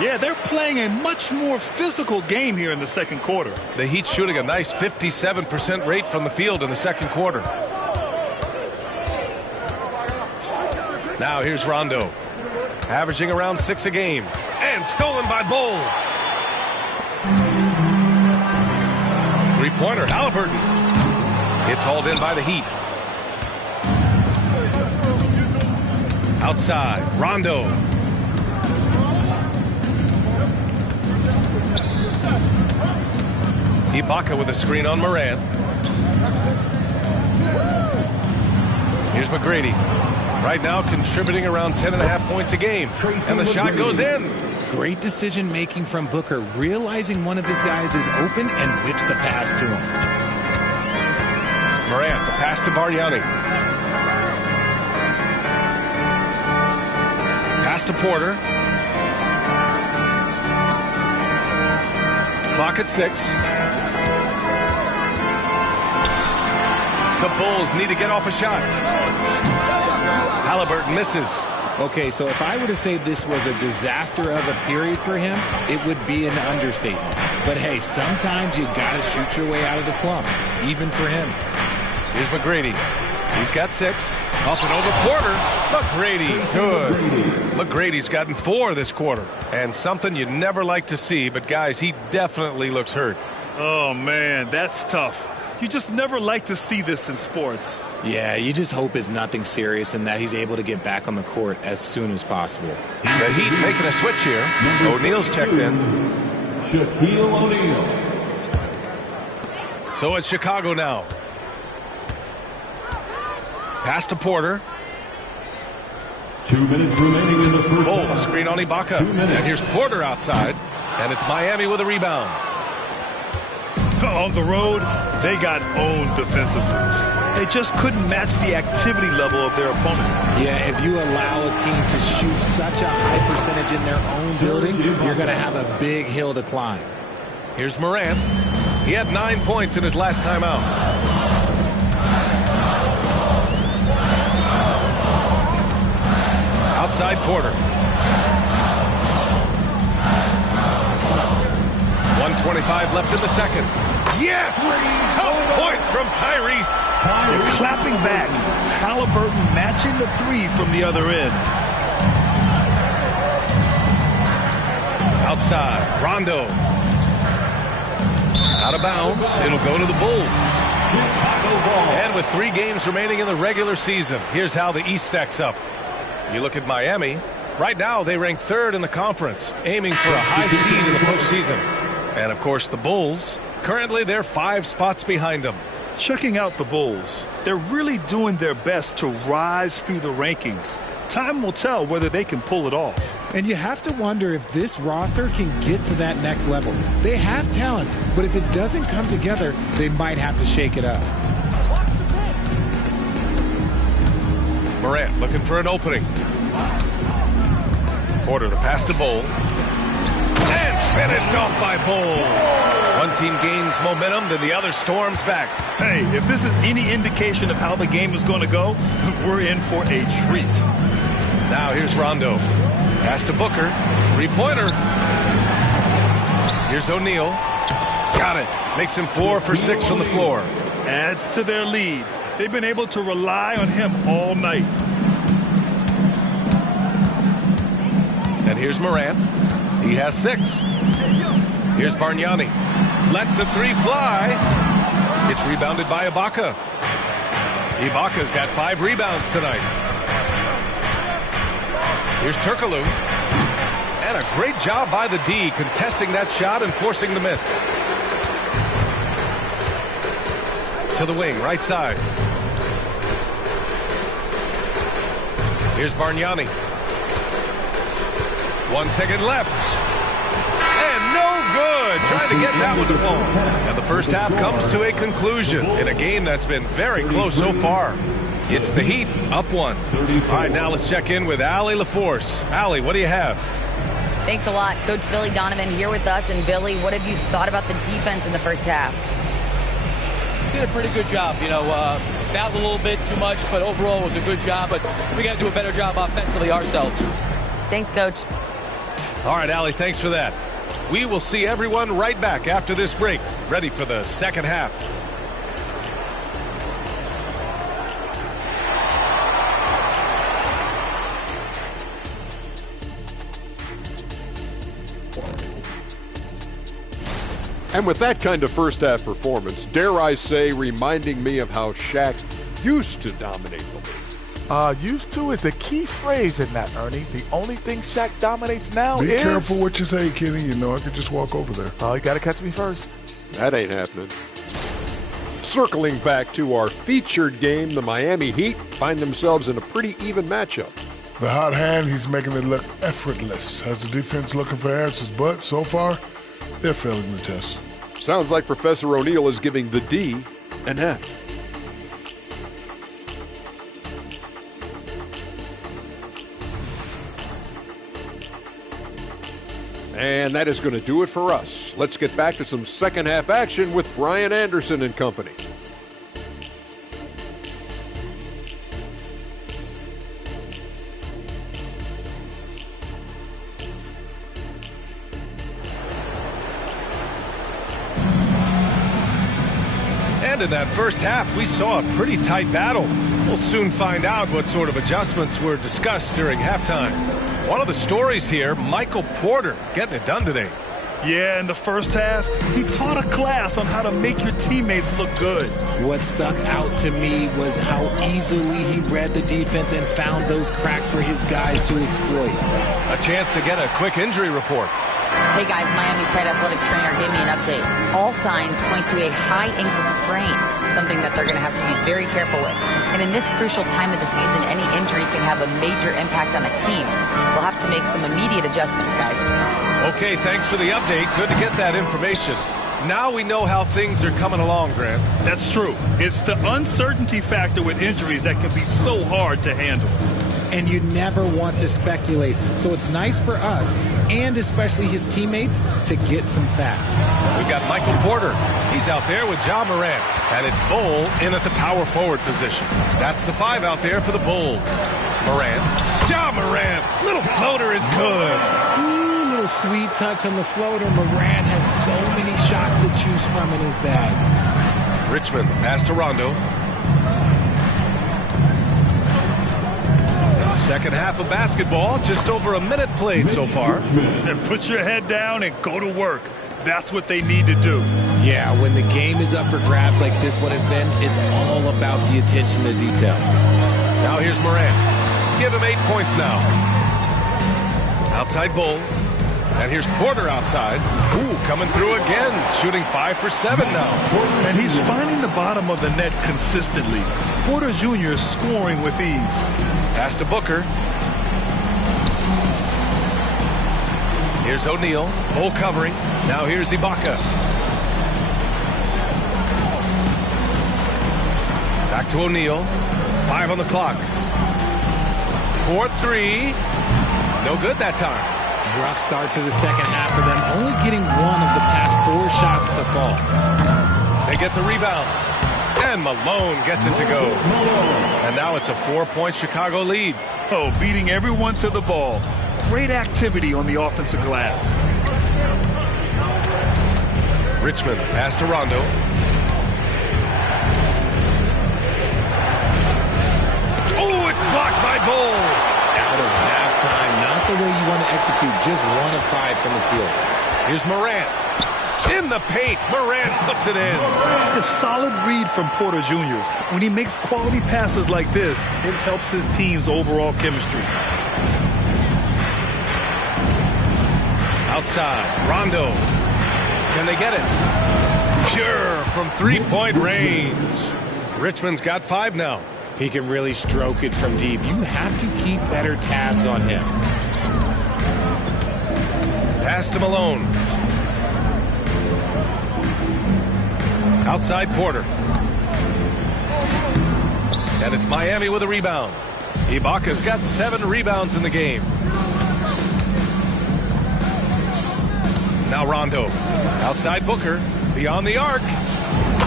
Yeah, they're playing a much more physical game here in the second quarter. The Heat shooting a nice 57% rate from the field in the second quarter. Now here's Rondo. Averaging around 6 a game. And stolen by Bol. 3-pointer, Halliburton. It's hauled in by the Heat. Outside, Rondo. Ibaka with a screen on Morant. Here's McGrady. Right now contributing around 10.5 points a game. And the shot goes in. Great decision making from Booker, realizing one of his guys is open and whips the pass to him. Morant, the pass to Bargnani. Pass to Porter. Clock at 6. The Bulls need to get off a shot. Halliburton misses. Okay, so if I were to say this was a disaster of a period for him, it would be an understatement. But hey, sometimes you got to shoot your way out of the slump, even for him. Here's McGrady. He's got 6. Up and over Porter. McGrady, good. McGrady's gotten 4 this quarter. And something you never like to see, but guys, he definitely looks hurt. Oh, man, that's tough. You just never like to see this in sports. Yeah, you just hope it's nothing serious and that he's able to get back on the court as soon as possible. The Heat making a switch here. O'Neal's checked in. Shaquille O'Neal. So it's Chicago now. Pass to Porter. 2 minutes remaining in the first Bull half. screen on Ibaka. 2 minutes. And here's Porter outside. And it's Miami with a rebound. On the road, they got owned defensively. They just couldn't match the activity level of their opponent. Yeah, if you allow a team to shoot such a high percentage in their own building, you're going to have a big hill to climb. Here's Morant. He had 9 points in his last time out. Outside Porter. 1:25 left in the second. Yes! Tough points from Tyrese. They're clapping back. Halliburton matching the 3 from the other end. Outside, Rondo. Out of bounds. It'll go to the Bulls. And with 3 games remaining in the regular season, here's how the East stacks up. You look at Miami. Right now, they rank 3rd in the conference, aiming for a high seed in the postseason. And, of course, the Bulls. Currently, they're 5 spots behind them. Checking out the Bulls. They're really doing their best to rise through the rankings. Time will tell whether they can pull it off. And you have to wonder if this roster can get to that next level. They have talent, but if it doesn't come together, they might have to shake it up. Morant looking for an opening. Porter to pass to Bull. And finished off by Bull. One team gains momentum, then the other storms back. Hey, if this is any indication of how the game is going to go, we're in for a treat. Now here's Rondo. Pass to Booker. 3-pointer. Here's O'Neal. Got it. Makes him 4 for 6 from the floor. Adds to their lead. They've been able to rely on him all night. And here's Morant. He has 6. Here's Bargnani. Lets the 3 fly. It's rebounded by Ibaka. Ibaka's got 5 rebounds tonight. Here's Turkoglu. And a great job by the D contesting that shot and forcing the miss. To the wing, right side. Here's Bargnani. 1 second left. And no good. Trying to get that one to fall. And the first half comes to a conclusion in a game that's been very close so far. It's the Heat up 1. All right, now let's check in with Allie LaForce. Allie, what do you have? Thanks a lot. Coach Billy Donovan here with us. And Billy, what have you thought about the defense in the first half? Did a pretty good job. Fouled a little bit too much, but overall it was a good job. But we got to do a better job offensively ourselves. Thanks, Coach. All right, Allie, thanks for that. We will see everyone right back after this break, ready for the second half. And with that kind of first half performance, dare I say, reminding me of how Shaq used to dominate the league. Used to is the key phrase in that, Ernie. The only thing Shaq dominates now is... Be careful what you say, Kenny. You know I could just walk over there. Oh, you got to catch me first. That ain't happening. Circling back to our featured game, the Miami Heat find themselves in a pretty even matchup. The hot hand, he's making it look effortless. Has the defense looking for answers, but so far, they're failing the test. Sounds like Professor O'Neal is giving the D an F. And that is going to do it for us. Let's get back to some second half action with Brian Anderson and company. And in that first half, we saw a pretty tight battle. We'll soon find out what sort of adjustments were discussed during halftime. One of the stories here, Michael Porter getting it done today. Yeah, in the first half, he taught a class on how to make your teammates look good. What stuck out to me was how easily he read the defense and found those cracks for his guys to exploit. A chance to get a quick injury report. Hey guys, Miami's head athletic trainer gave me an update. All signs point to a high ankle sprain, something that they're going to have to be very careful with. And in this crucial time of the season, any injury can have a major impact on a team. We'll have to make some immediate adjustments, guys. Okay, thanks for the update. Good to get that information. Now we know how things are coming along, Grant. That's true. It's the uncertainty factor with injuries that can be so hard to handle. And you never want to speculate. So it's nice for us, and especially his teammates, to get some facts. We've got Michael Porter. He's out there with Ja Morant. And it's Bull in at the power forward position. That's the 5 out there for the Bulls. Morant. Ja Morant. Little floater is good. Ooh, little sweet touch on the floater. Morant has so many shots to choose from in his bag. Richmond, pass to Rondo. Second half of basketball, just over a minute played so far. And put your head down and go to work. That's what they need to do. Yeah, when the game is up for grabs like this one has been, it's all about the attention to detail. Now here's Morant. Give him 8 points now. Outside Bull. And here's Porter outside. Ooh, coming through again. Shooting 5 for 7 now. And he's finding the bottom of the net consistently. Porter Jr. is scoring with ease. Pass to Booker. Here's O'Neal. Bull covering. Now here's Ibaka. Back to O'Neal. 5 on the clock. 4-3. No good that time. Rough start to the second half for them, only getting one of the past 4 shots to fall. They get the rebound. And Malone gets it to go. And now it's a 4-point Chicago lead. Oh, beating everyone to the ball. Great activity on the offensive glass. Richmond, pass to Rondo. Oh, it's blocked by Bull. Out of halftime, not the way you want to execute, just 1 of 5 from the field. Here's Morant. In the paint, Morant puts it in. A solid read from Porter Jr. When he makes quality passes like this, it helps his team's overall chemistry. Outside, Rondo. Can they get it? Pure from 3-point range. Richmond's got 5 now. He can really stroke it from deep. You have to keep better tabs on him. Pass to Malone. Outside Porter. And it's Miami with a rebound. Ibaka's got 7 rebounds in the game. Now Rondo. Outside Booker. Beyond the arc.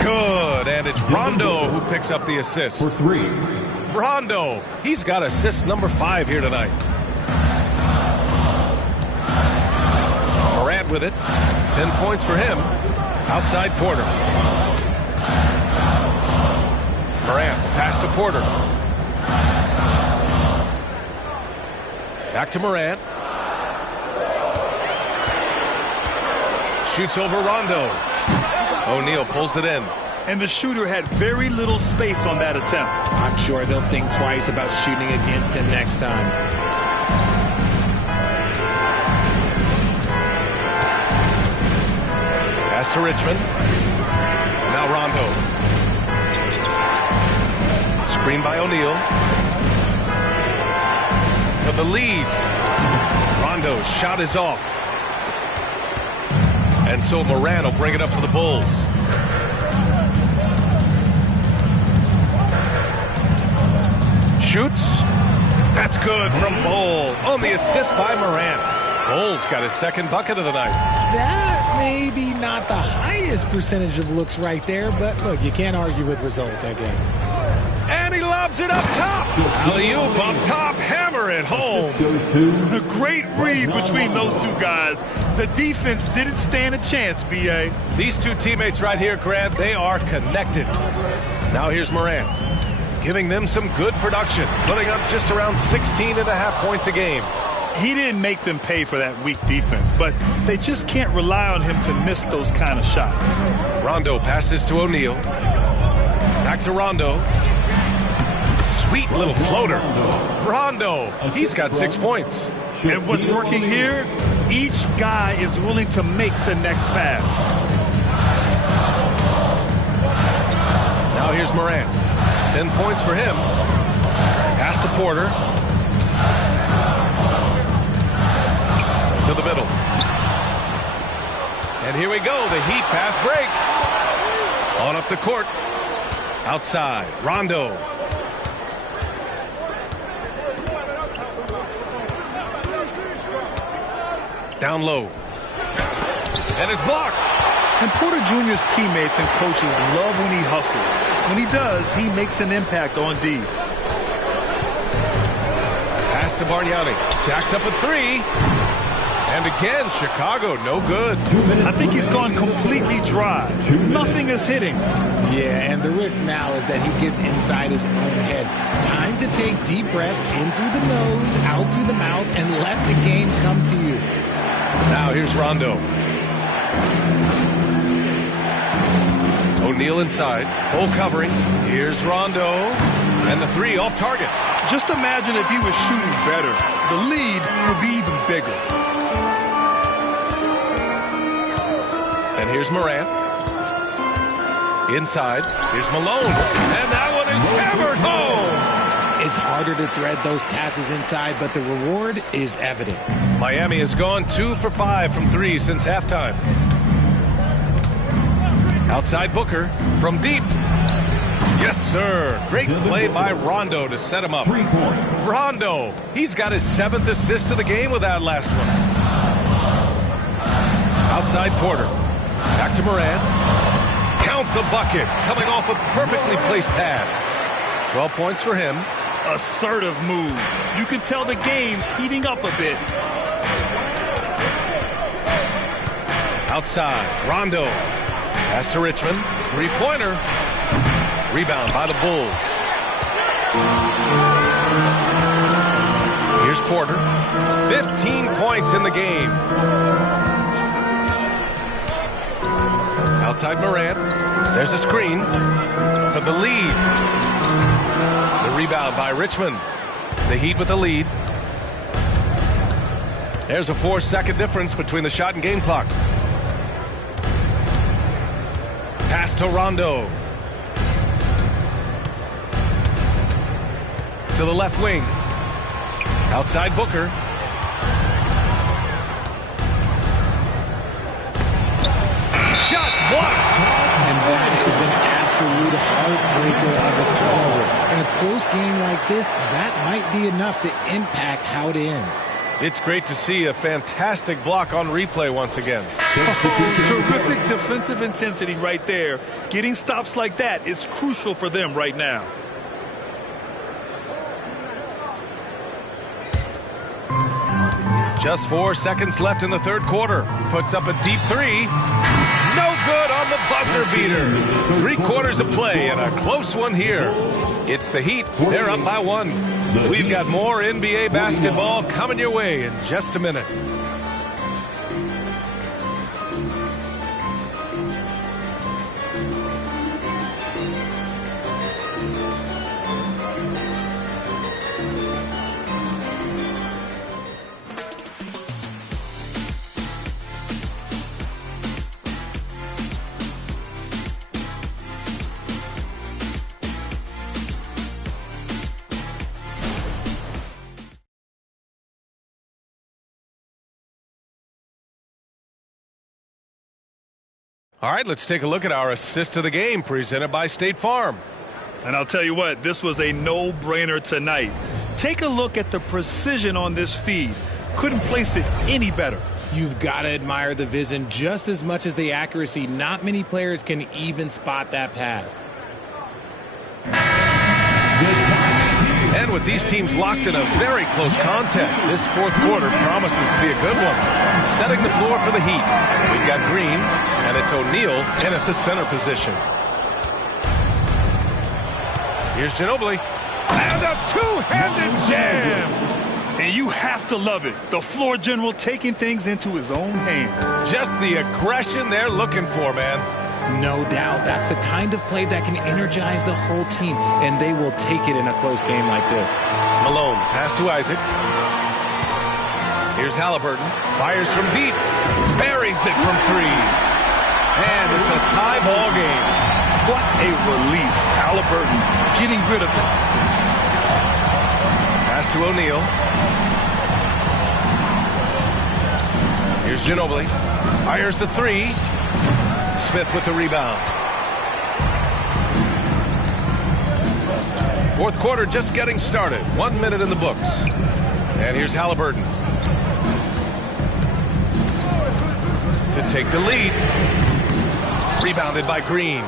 Good. And it's Rondo who picks up the assist. For 3. Rondo. He's got assist number 5 here tonight. Morant with it. 10 points for him. Outside Porter. Morant, pass to Porter. Back to Morant. Shoots over Rondo. O'Neal pulls it in. And the shooter had very little space on that attempt. I'm sure they'll think twice about shooting against him next time. Pass to Richmond. Now Rondo. Screen by O'Neal. For the lead. Rondo's shot is off. And so Morant will bring it up for the Bulls. Shoots. That's good from Bull on the assist by Morant. Cole's got his second bucket of the night. That may be not the highest percentage of looks right there, but look, you can't argue with results, I guess. And he lobs it up top. Alley-oop up top, hammer it home. A great read between those two guys. The defense didn't stand a chance, B.A. These two teammates right here, Grant, they are connected. Now here's Morant, giving them some good production, putting up just around 16.5 points a game. He didn't make them pay for that weak defense, but they just can't rely on him to miss those kind of shots. Rondo passes to O'Neal. Back to Rondo. Sweet little floater. Rondo, he's got 6 points. And what's working here, each guy is willing to make the next pass. Now here's Morant. 10 points for him. Pass to Porter. To the middle. And here we go, the Heat fast break. On up the court. Outside, Rondo. Down low. And it's blocked. And Porter Jr.'s teammates and coaches love when he hustles. When he does, he makes an impact on D. Pass to Bargnani. Jacks up a three. And again, Chicago, no good. I think he's gone completely dry. Nothing is hitting. Yeah, and the risk now is that he gets inside his own head. Time to take deep breaths in through the nose, out through the mouth, and let the game come to you. Now here's Rondo. O'Neal inside. Hole covering. Here's Rondo. And the three off target. Just imagine if he was shooting better. The lead would be even bigger. And here's Morant. Inside. Here's Malone. And that one is hammered home. It's harder to thread those passes inside, but the reward is evident. Miami has gone 2 for 5 from three since halftime. Outside Booker from deep. Yes, sir. Great play by Rondo to set him up. Rondo, he's got his 7th assist of the game with that last one. Outside Porter. Back to Morant. Count the bucket. Coming off a perfectly placed pass. 12 points for him. Assertive move. You can tell the game's heating up a bit. Outside, Rondo. Pass to Richmond. Three-pointer. Rebound by the Bulls. Here's Porter. 15 points in the game. Outside Morant. There's a screen for the lead. The rebound by Richmond. The Heat with the lead. There's a 4-second difference between the shot and game clock. Pass to Rondo. To the left wing. Outside Booker. Shots blocked. And that is an absolute heartbreaker of a turnover. In a close game like this, that might be enough to impact how it ends. It's great to see a fantastic block on replay once again. Terrific defensive intensity right there. Getting stops like that is crucial for them right now. Just 4 seconds left in the third quarter. Puts up a deep three. No good on the buzzer beater. 3 quarters of play and a close one here. It's the Heat. They're up by 1. We've got more NBA basketball coming your way in just a minute. All right, let's take a look at our assist of the game presented by State Farm. And I'll tell you what, this was a no-brainer tonight. Take a look at the precision on this feed. Couldn't place it any better. You've got to admire the vision just as much as the accuracy. Not many players can even spot that pass. And with these teams locked in a very close contest, this fourth quarter promises to be a good one. Setting the floor for the Heat, we've got Green, and it's O'Neal in at the center position. Here's Ginobili, and a two-handed jam! And you have to love it. The floor general taking things into his own hands. Just the aggression they're looking for, man. No doubt. That's the kind of play that can energize the whole team, and they will take it in a close game like this. Malone, pass to Isaac. Here's Halliburton. Fires from deep. Buries it from three. And it's a tie ball game. What a release. Halliburton getting rid of it. Pass to O'Neal. Here's Ginobili. Fires the three. Smith with the rebound. Fourth quarter just getting started. 1 minute in the books. And here's Halliburton to take the lead. Rebounded by Green.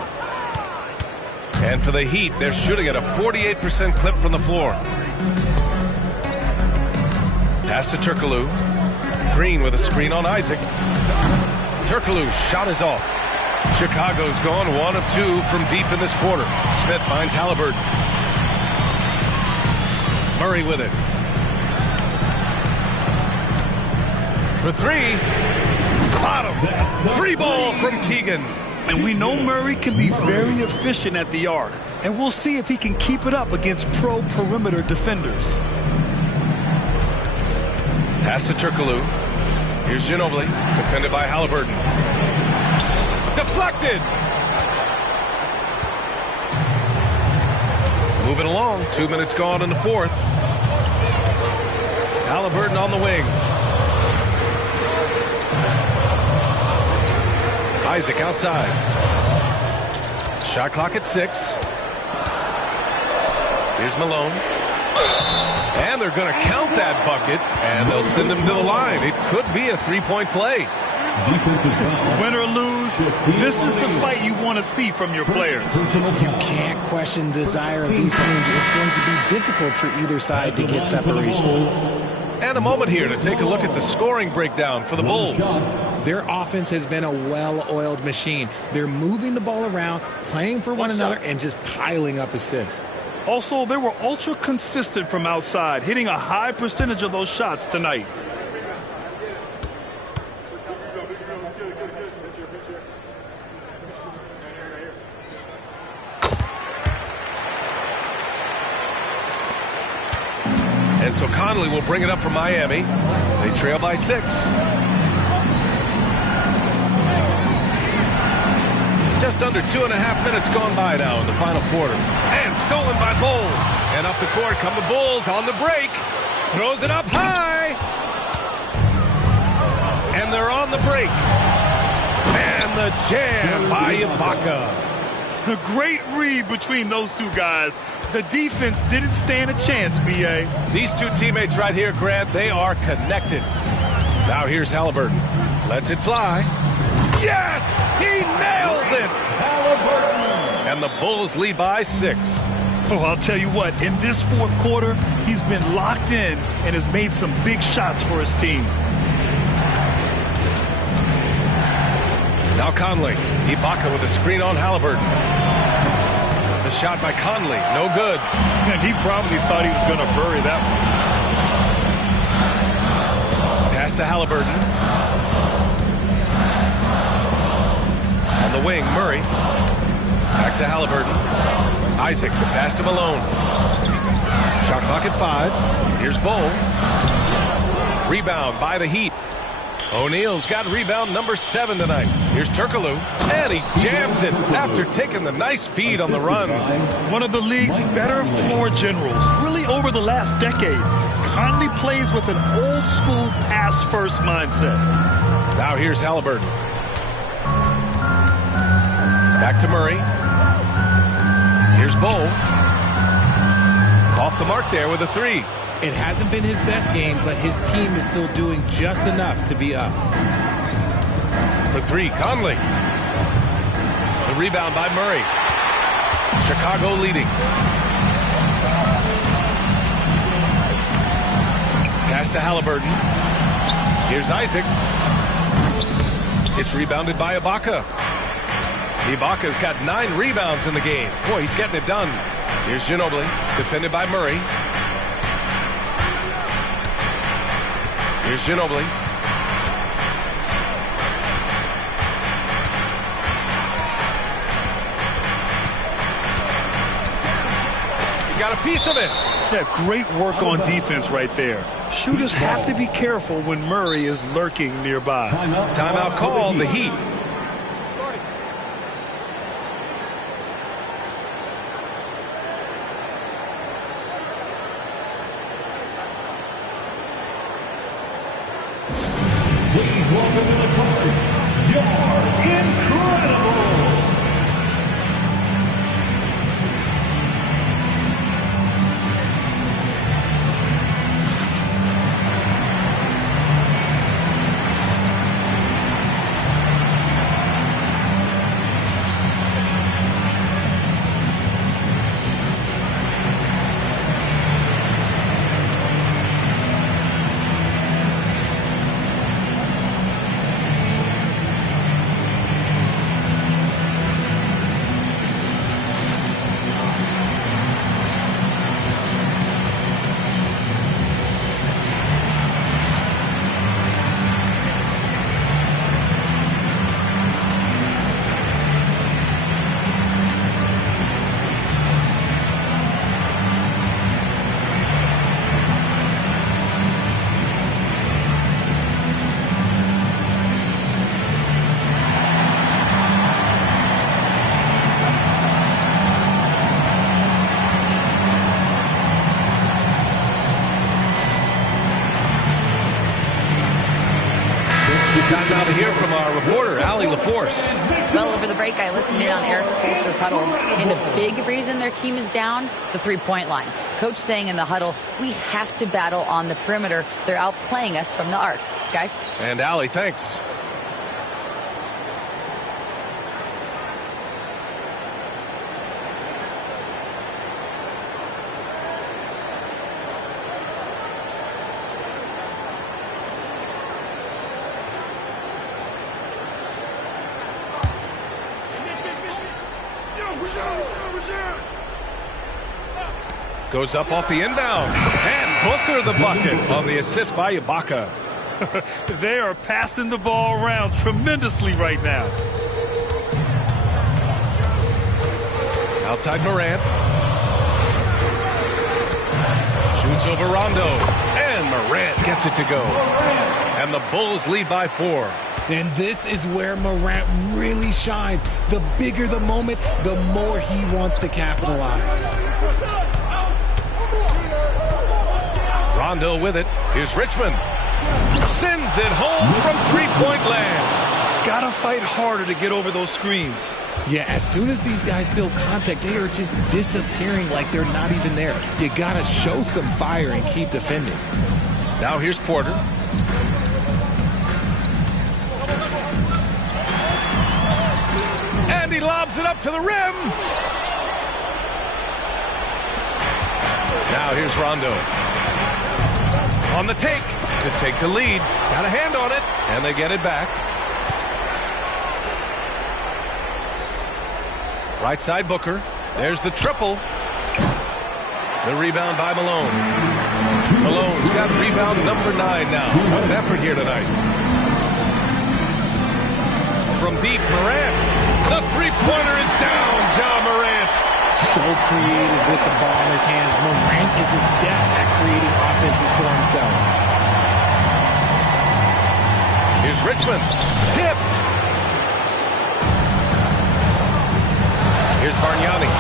And for the Heat, they're shooting at a 48% clip from the floor. Pass to Turkoglu. Green with a screen on Isaac. Turkoglu's shot is off. Chicago's gone 1 of 2 from deep in this quarter. Smith finds Halliburton. Murray with it. For three. Bottom. Free ball from Keegan. And we know Murray can be very efficient at the arc. And we'll see if he can keep it up against pro perimeter defenders. Pass to Turkoglu. Here's Ginobili. Defended by Halliburton. Deflected. Moving along. 2 minutes gone in the fourth. Halliburton on the wing. Isaac outside. Shot clock at 6. Here's Malone. And they're going to count that bucket, and they'll send him to the line. It could be a three-point play. Win or lose, this is the fight you want to see from your players. You can't question the desire of these teams. It's going to be difficult for either side to get separation. And a moment here to take a look at the scoring breakdown for the Bulls. Their offense has been a well-oiled machine. They're moving the ball around, playing for one another, and just piling up assists. Also, they were ultra consistent from outside, hitting a high percentage of those shots tonight. And so Conley will bring it up for Miami. They trail by 6. Just under 2.5 minutes gone by now in the final quarter. And stolen by Bull. And up the court come the Bulls on the break. Throws it up high. And they're on the break. And the jam by Ibaka. A great read between those two guys. The defense didn't stand a chance, B.A. These two teammates right here, Grant, they are connected. Now here's Halliburton. Lets it fly. Yes! He nails it! Halliburton! And the Bulls lead by 6. Oh, I'll tell you what, in this fourth quarter, he's been locked in and has made some big shots for his team. Now Conley. Ibaka with a screen on Halliburton. It's a shot by Conley. No good. And he probably thought he was going to bury that one. Pass to Halliburton. On the wing, Murray. Back to Halliburton. Isaac, the pass to Malone. Shot clock at 5. Here's Bull. Rebound by the Heat. O'Neal's got rebound number 7 tonight. Here's Turkoglu, and he jams it after taking the nice feed on the run. One of the league's better floor generals, really over the last decade. Conley plays with an old-school pass-first mindset. Now here's Halliburton. Back to Murray. Here's Bull. Off the mark there with a 3. It hasn't been his best game, but his team is still doing just enough to be up. For three, Conley. The rebound by Murray. Chicago leading. Pass to Halliburton. Here's Isaac. It's rebounded by Ibaka. Ibaka's got 9 rebounds in the game. Boy, he's getting it done. Here's Ginobili, defended by Murray. Here's Ginobili. He got a piece of it. Yeah, great work on defense right there. Shooters have to be careful when Murray is lurking nearby. Timeout called, the Heat. Please welcome to the court, you're incredible. Time now to hear from our reporter, Allie LaForce. Well, over the break, I listened in on Eric Spoelstra's huddle, and the big reason their team is down, the three-point line. Coach saying in the huddle, we have to battle on the perimeter. They're outplaying us from the arc. Guys? And Allie, thanks. Goes up off the inbound. And Booker the bucket on the assist by Ibaka. They are passing the ball around tremendously right now. Outside Morant. Shoots over Rondo. And Morant gets it to go. And the Bulls lead by 4. And this is where Morant really shines. The bigger the moment, the more he wants to capitalize. Rondo with it. Here's Richmond. Sends it home from three-point land. Gotta fight harder to get over those screens. Yeah, as soon as these guys feel contact, they are just disappearing like they're not even there. You gotta show some fire and keep defending. Now here's Porter. And he lobs it up to the rim. Now here's Rondo. On the take to take the lead. Got a hand on it, and they get it back. Right side Booker. There's the triple. The rebound by Malone. Malone's got rebound number 9 now. What an effort here tonight. From deep, Morant. The three-pointer is down, Ja Morant. So creative with the ball in his hands. Morant is adept at creating offenses for himself. Here's Richmond. Tipped. Here's Bargnani.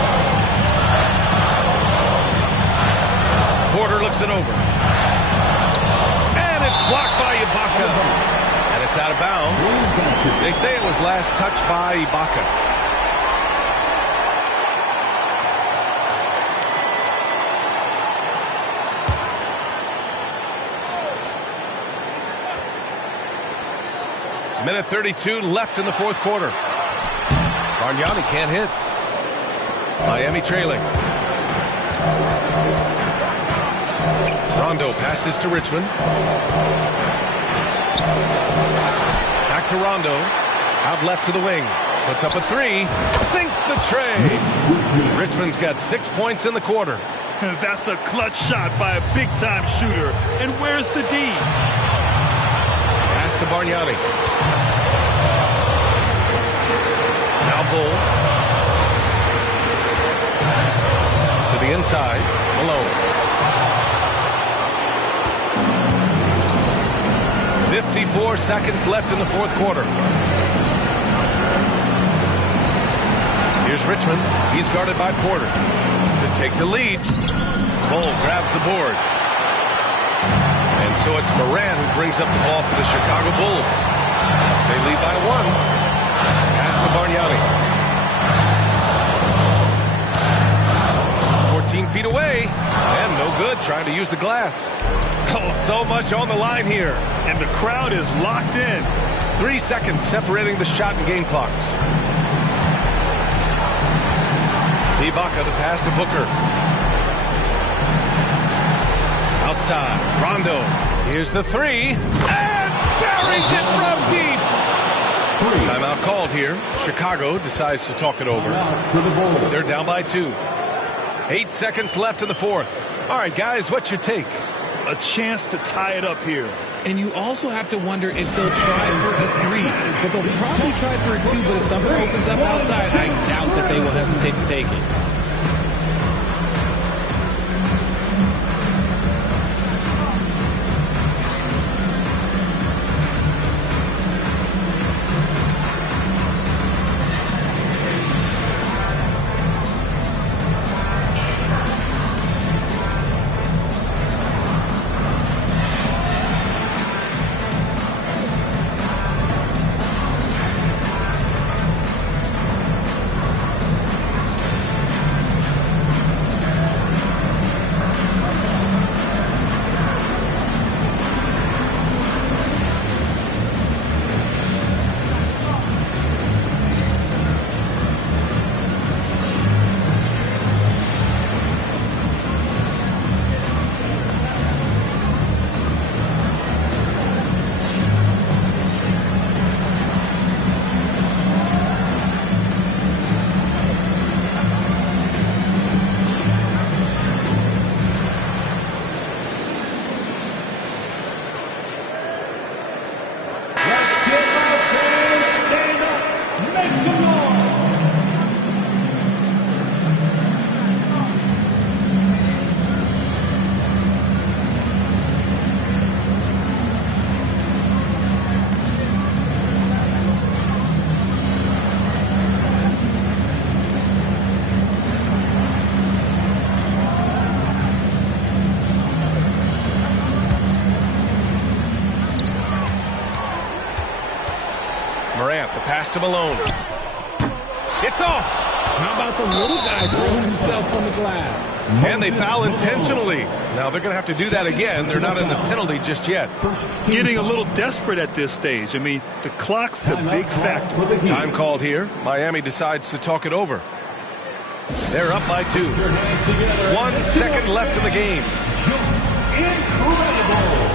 Porter looks it over. And it's blocked by Ibaka. And it's out of bounds. They say it was last touched by Ibaka. Minute 32 left in the fourth quarter. Bargnani can't hit. Miami trailing. Rondo passes to Richmond. Back to Rondo. Out left to the wing. Puts up a three. Sinks the tray. Richmond's got 6 points in the quarter. That's a clutch shot by a big-time shooter. And where's the D? Pass to Bargnani. Now Bull. To the inside. Malone. 54 seconds left in the fourth quarter. Here's Richmond. He's guarded by Porter. To take the lead. Bull grabs the board. And so it's Moran who brings up the ball for the Chicago Bulls. They lead by 1. Pass to Bargnani. 14 feet away. And no good trying to use the glass. Oh, so much on the line here. And the crowd is locked in. 3 seconds separating the shot and game clocks. Ibaka the pass to Booker. Outside. Rondo. Here's the three. And buries it from deep. Timeout called here. Chicago decides to talk it over. They're down by 2. 8 seconds left in the fourth. All right, guys, what's your take? A chance to tie it up here. And you also have to wonder if they'll try for a 3. But they'll probably try for a 2, but if something opens up outside, I doubt that they will hesitate to take it. Morant, the pass to Malone. It's off. How about the little guy throwing himself on the glass? And they foul intentionally. Now they're going to have to do that again. They're not in the penalty just yet. Getting a little desperate at this stage. I mean, the clock's the big factor. Time called here. Miami decides to talk it over. They're up by 2. 1 second left in the game. Incredible.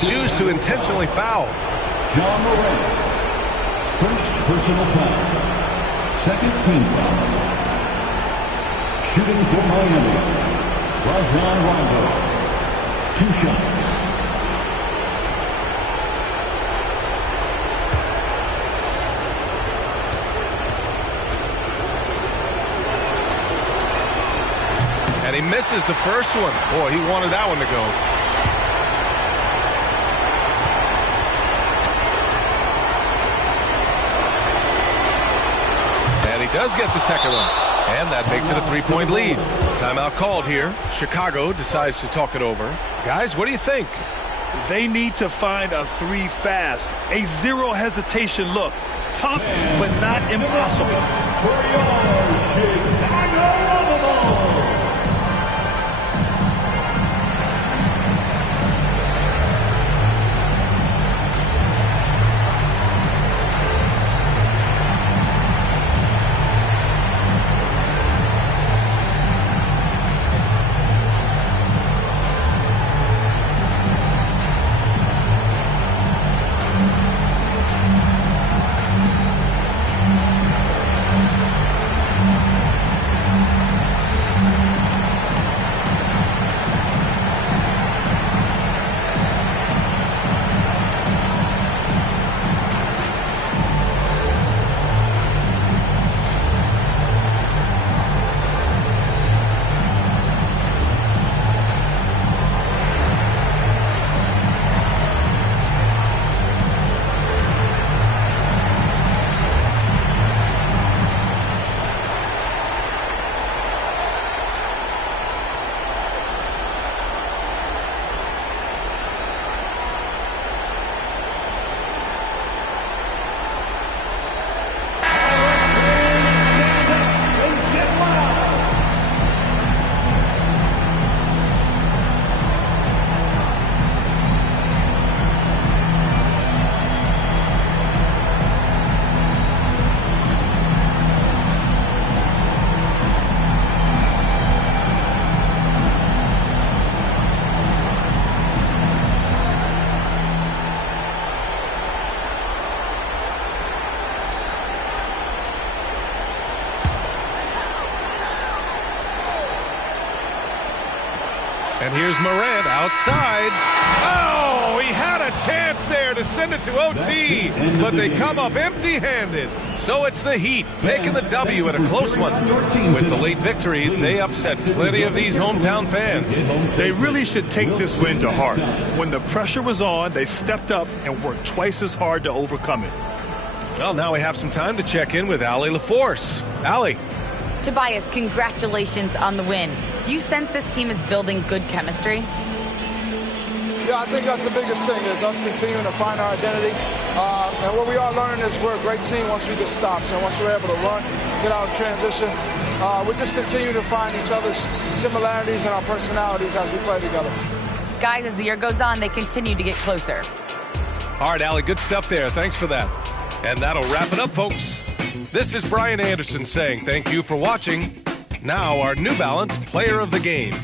they choose to intentionally foul. John Morant. First personal foul. Second team foul. Shooting for Miami. Rajon Rondo. 2 shots. And he misses the first one. Boy, he wanted that one to go. And he does get the second one. And that makes it a 3-point lead. Timeout called here. Chicago decides to talk it over. Guys, what do you think? They need to find a 3 fast. A zero hesitation look. Tough, but not impossible. For your Chicago Bulls. And here's Morant outside. Oh, he had a chance there to send it to OT, but they come up empty-handed. So it's the Heat taking the W at a close one. With the late victory, they upset plenty of these hometown fans. They really should take this win to heart. When the pressure was on, they stepped up and worked twice as hard to overcome it. Well, now we have some time to check in with Allie LaForce. Allie. Tobias, congratulations on the win. Do you sense this team is building good chemistry? Yeah, I think that's the biggest thing is us continuing to find our identity. And what we are learning is we're a great team once we get stops. And once we're able to run, get out in transition, we just continue to find each other's similarities and our personalities as we play together. Guys, as the year goes on, they continue to get closer. All right, Allie, good stuff there. Thanks for that. And that'll wrap it up, folks. This is Brian Anderson saying thank you for watching. Now our New Balance Player of the Game.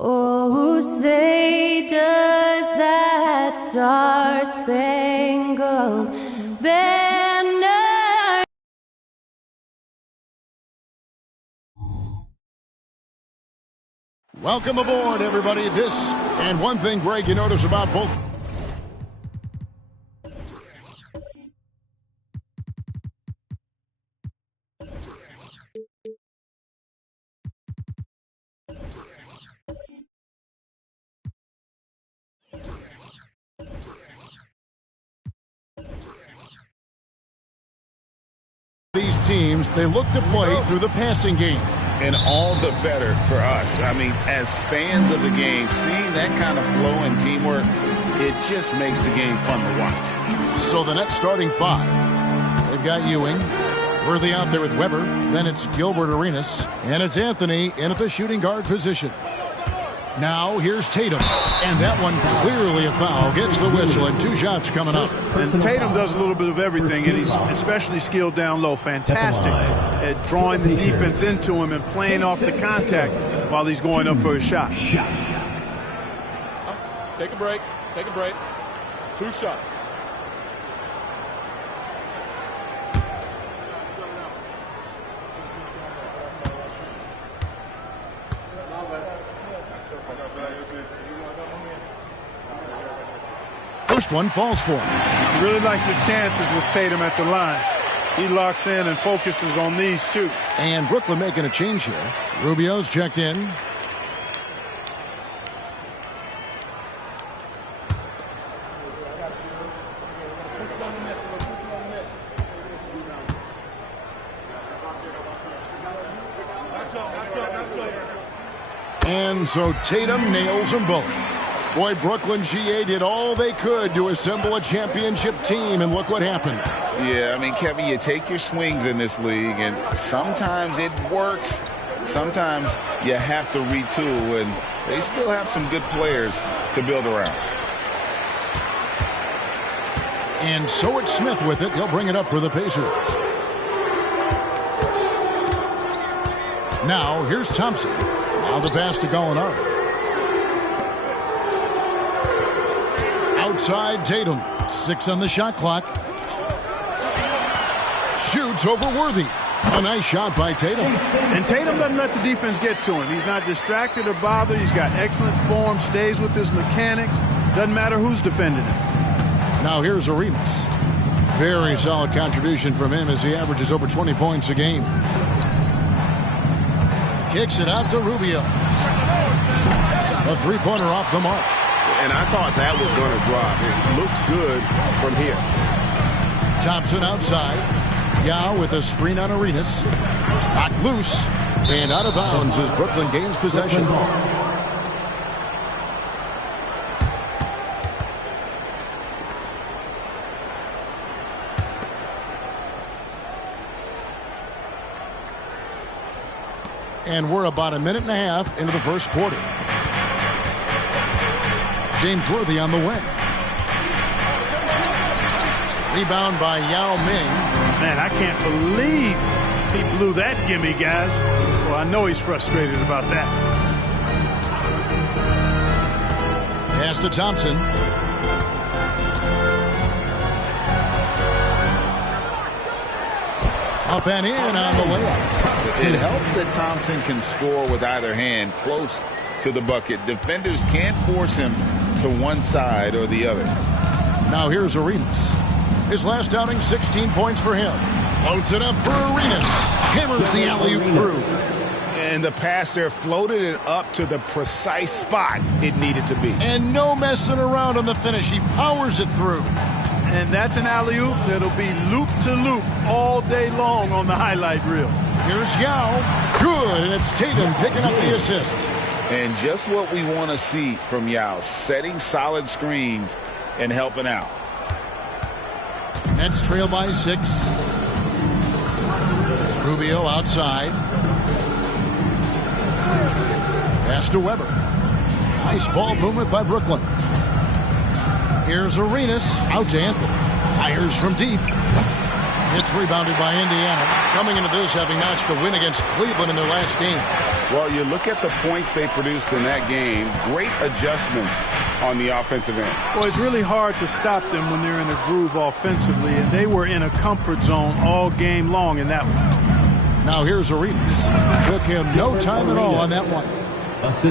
Oh, say does that star-spangled banner. Welcome aboard, everybody. This, and one thing, Greg, you notice about both. These teams, they look to play through the passing game. And all the better for us. I mean, as fans of the game, seeing that kind of flow and teamwork, it just makes the game fun to watch. So the next starting five, they've got Ewing, Worthy out there with Weber, then it's Gilbert Arenas, and it's Anthony in at the shooting guard position. Now here's Tatum, and that one clearly a foul. Gets the whistle, and 2 shots coming up. And Tatum does a little bit of everything, and he's especially skilled down low. Fantastic at drawing the defense into him and playing off the contact while he's going up for a shot. Take a break. Take a break. 2 shots. First one falls for him. Really like your chances with Tatum at the line. He locks in and focuses on these two. And Brooklyn making a change here. Rubio's checked in. And so Tatum nails them both. Boy, Brooklyn GA did all they could to assemble a championship team, and look what happened. Yeah, I mean, Kevin, you take your swings in this league, and sometimes it works. Sometimes you have to retool, and they still have some good players to build around. And so it's Smith with it. He'll bring it up for the Pacers. Now, here's Thompson. Now the pass to Gallinari. Outside Tatum. 6 on the shot clock. Shoots over Worthy. A nice shot by Tatum. And Tatum doesn't let the defense get to him. He's not distracted or bothered. He's got excellent form, stays with his mechanics. Doesn't matter who's defending him. Now here's Arenas. Very solid contribution from him as he averages over 20 points a game. Kicks it out to Rubio. A three-pointer off the mark. And I thought that was going to drop. It looked good from here. Thompson outside. Yao with a screen on Arenas. Knocked loose. And out of bounds as Brooklyn gains possession. And we're about a minute and a half into the first quarter. James Worthy on the wing. Rebound by Yao Ming. Man, I can't believe he blew that gimme, guys. Well, I know he's frustrated about that. Pass to Thompson. Up and in on the layup. It helps that Thompson can score with either hand close to the bucket. Defenders can't force him to one side or the other. Now here's Arenas. His last outing, 16 points for him. Floats it up for Arenas. Hammers the alley-oop through. And the pass there floated it up to the precise spot it needed to be. And no messing around on the finish. He powers it through. And that's an alley-oop that'll be loop-to-loop all day long on the highlight reel. Here's Yao. Good, and it's Tatum picking up the assist. And just what we want to see from Yao, setting solid screens and helping out. Nets trail by 6. Rubio outside. Pass to Weber. Nice ball movement by Brooklyn. Here's Arenas out to Anthony. Fires from deep. It's rebounded by Indiana. Coming into this having notched a win against Cleveland in their last game. Well, you look at the points they produced in that game. Great adjustments on the offensive end. Well, it's really hard to stop them when they're in a groove offensively, and they were in a comfort zone all game long in that one. Now here's Arenas. Took him no time at all on that one.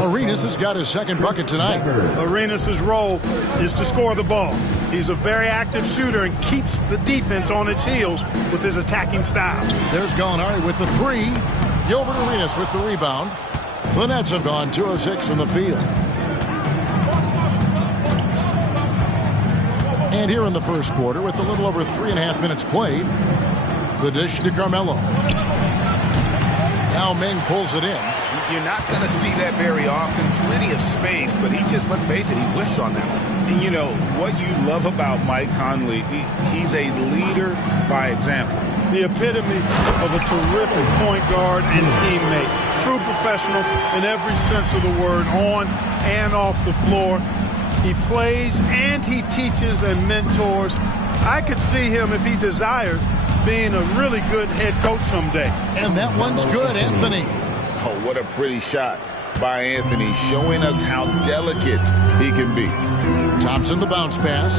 Arenas has got his second bucket tonight. Arenas' role is to score the ball. He's a very active shooter and keeps the defense on its heels with his attacking style. There's Gallinari with the three. Gilbert Arenas with the rebound. The Nets have gone 2 of 6 from the field. And here in the first quarter, with a little over 3.5 minutes played, the dish to Carmelo. Now Meng pulls it in. You're not going to see that very often. Plenty of space, but he just, let's face it, he whiffs on that one. And you know, what you love about Mike Conley, he's a leader by example. The epitome of a terrific point guard and teammate. True professional in every sense of the word, on and off the floor. He plays and he teaches and mentors. I could see him, if he desired, being a really good head coach someday. And that one's good, Anthony. Oh, what a pretty shot by Anthony, showing us how delicate he can be. Thompson the bounce pass.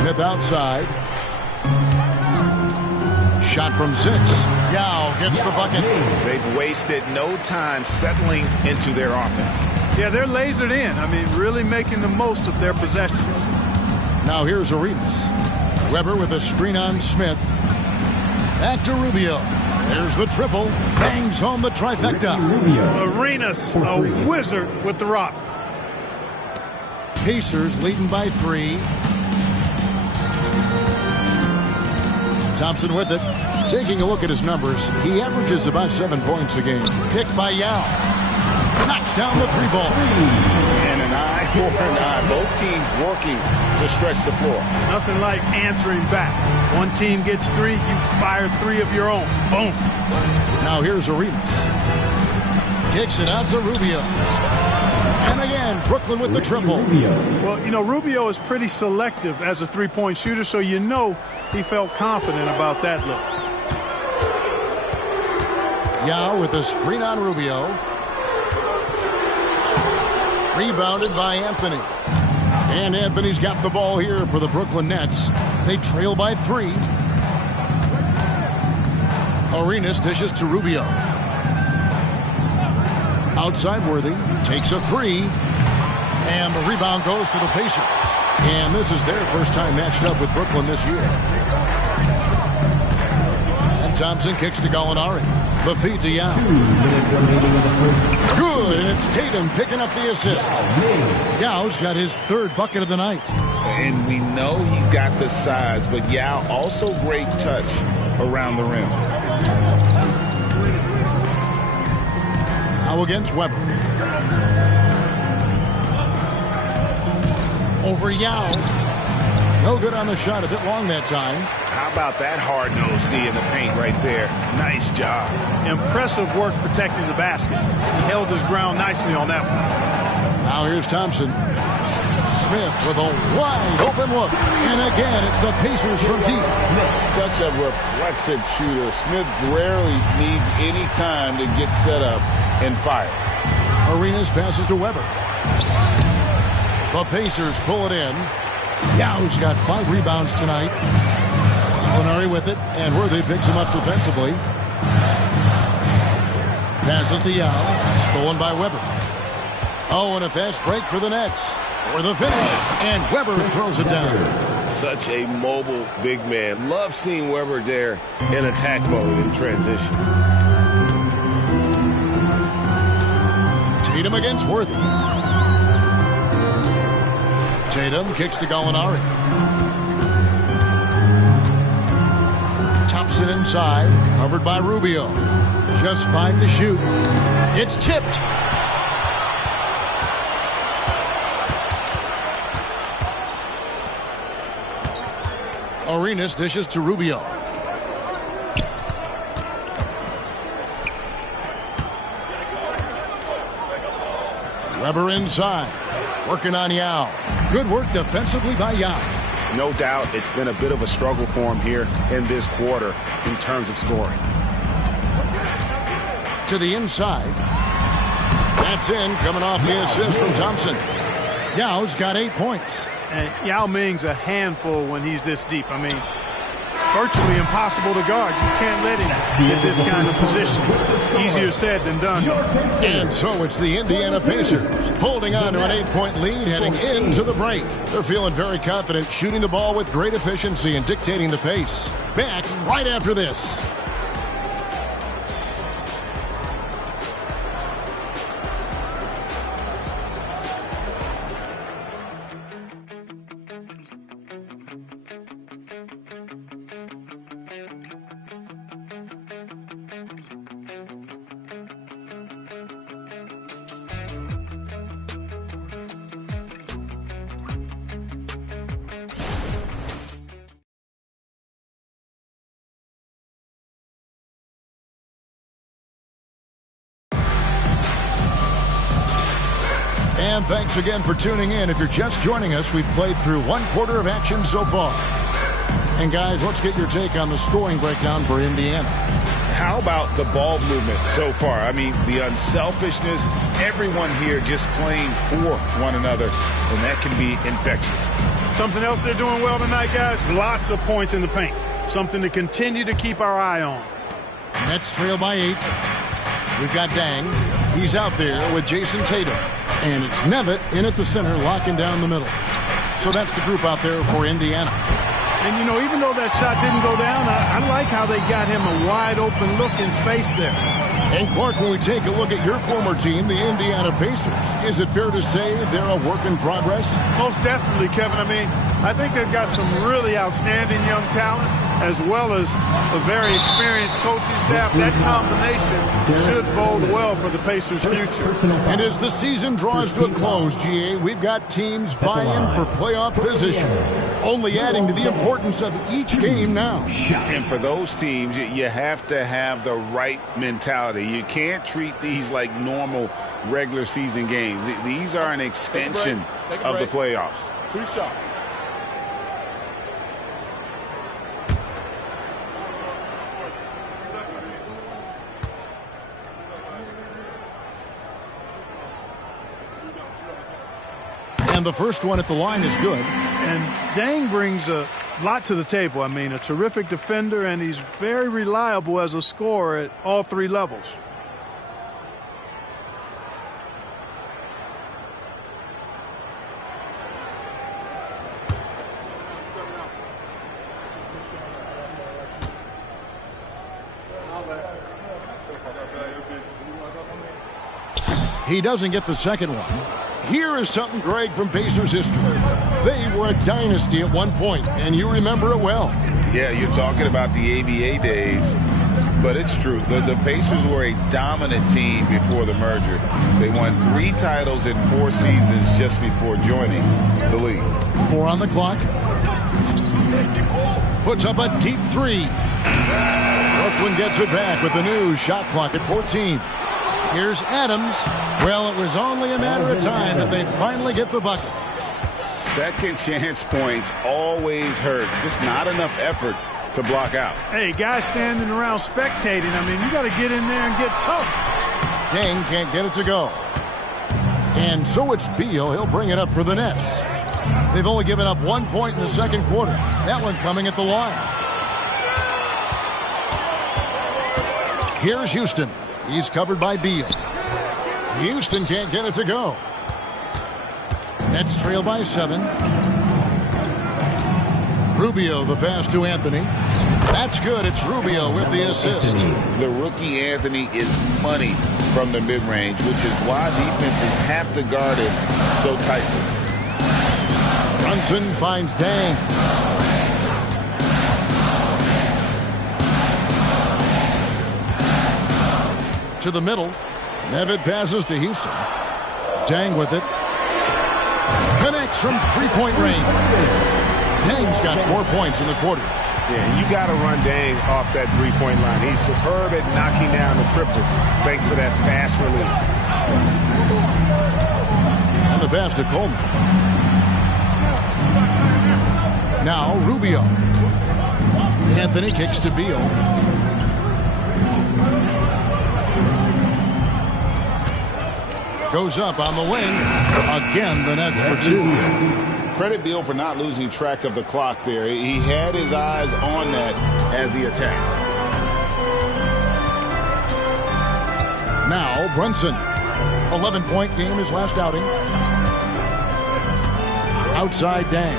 Smith outside. Shot from 6. Yao gets the bucket. They've wasted no time settling into their offense. Yeah, they're lasered in. I mean, really making the most of their possessions. Now here's Arenas. Weber with a screen on Smith. Back to Rubio. There's the triple. Bangs home the trifecta. Arenas, a wizard with the rock. Pacers leading by 3. Thompson with it. Taking a look at his numbers, he averages about 7 points a game. Picked by Yao. Knocks down the 3-ball. And an eye for an eye. Both teams working to stretch the floor. Nothing like answering back. One team gets 3, you fire 3 of your own. Boom. Now here's Arenas. Kicks it out to Rubio. And again, Brooklyn with the triple. Well, you know, Rubio is pretty selective as a three-point shooter, so you know he felt confident about that look. Yao with a screen on Rubio. Rebounded by Anthony. And Anthony's got the ball here for the Brooklyn Nets. They trail by 3. Arenas dishes to Rubio. Outside Worthy takes a 3. And the rebound goes to the Pacers. And this is their first time matched up with Brooklyn this year. And Thompson kicks to Gallinari. The feed to Yao. Good, and it's Tatum picking up the assist. Yao's got his 3rd bucket of the night. And we know he's got the size, but Yao also great touch around the rim. Now against Weber. Over Yao. No good on the shot, a bit long that time. How about that hard-nosed D in the paint right there? Nice job. Impressive work protecting the basket. He held his ground nicely on that one. Now here's Thompson. Smith with a wide open look. And again, it's the Pacers from deep. Such a reflexive shooter. Smith rarely needs any time to get set up and fire. Arenas passes to Weber. The Pacers pull it in. Yao's got 5 rebounds tonight. Gallinari with it, and Worthy picks him up defensively. Passes to Yao. Stolen by Weber. Oh, and a fast break for the Nets. For the finish, and Weber throws it down. Such a mobile big man. Love seeing Weber there in attack mode in transition. Tatum against Worthy. Tatum kicks to Gallinari. Thompson inside, covered by Rubio. Just 5 to shoot. It's tipped. Arenas dishes to Rubio. Weber inside, working on Yao. Good work defensively by Yao. No doubt it's been a bit of a struggle for him here in this quarter in terms of scoring. to the inside. That's in, coming off the assist from Thompson. Yao's got 8 points. And Yao Ming's a handful when he's this deep. I mean, virtually impossible to guard. You can't let him get this kind of position. Easier said than done. And so it's the Indiana Pacers holding on to an 8-point lead heading into the break. They're feeling very confident, shooting the ball with great efficiency and dictating the pace. Back right after this. And thanks again for tuning in. If you're just joining us, we've played through 1/4 of action so far. And guys, let's get your take on the scoring breakdown for Indiana. How about the ball movement so far? I mean, the unselfishness, everyone here just playing for one another, and that can be infectious. Something else they're doing well tonight, guys, lots of points in the paint. Something to continue to keep our eye on. Nets trail by 8. We've got Dang. He's out there with Jason Tatum. And it's Nevitt in at the center, locking down the middle. So that's the group out there for Indiana. And, you know, even though that shot didn't go down, I like how they got him a wide-open look in space there. And, Clark, when we take a look at your former team, the Indiana Pacers, is it fair to say they're a work in progress? Most definitely, Kevin. I mean, I think they've got some really outstanding young talent, as well as a very experienced coaching staff. That combination should bode well for the Pacers' future. And as the season draws to a close, GA, we've got teams vying for playoff position, only adding to the importance of each game now. And for those teams, you have to have the right mentality. You can't treat these like normal regular season games. These are an extension of the playoffs. 2 shots. And the first one at the line is good. And Dang brings a lot to the table. I mean, a terrific defender, and he's very reliable as a scorer at all 3 levels. He doesn't get the second one. Here is something, Greg, from Pacers history. They were a dynasty at one point, and you remember it well. Yeah, you're talking about the ABA days, but it's true. The Pacers were a dominant team before the merger. They won 3 titles in 4 seasons just before joining the league. 4 on the clock. Puts up a deep 3. Brooklyn gets it back with the new shot clock at 14. Here's Adams. Well, it was only a matter of time that they finally get the bucket. Second chance points always hurt. Just not enough effort to block out. Hey, guys standing around spectating. I mean, you got to get in there and get tough. Dang can't get it to go. And so it's Beal. He'll bring it up for the Nets. They've only given up 1 point in the second quarter. That one coming at the line. Here's Houston. He's covered by Beal. Houston can't get it to go. Nets trail by 7. Rubio, the pass to Anthony. That's good. It's Rubio with the assist. The rookie Anthony is money from the mid-range, which is why defenses have to guard him so tightly. Brunson finds Dang. To the middle. Nevitt passes to Houston. Dang with it. Connects from 3-point range. Dang's got 4 points in the quarter. Yeah, you got to run Dang off that 3-point line. He's superb at knocking down the triple thanks to that fast release. And the pass to Coleman. Now Rubio. Anthony kicks to Beal. Goes up on the wing. Again, the Nets for 2. Credit Beal for not losing track of the clock there. He had his eyes on that as he attacked. Now Brunson. 11-point game his last outing. Outside Dang.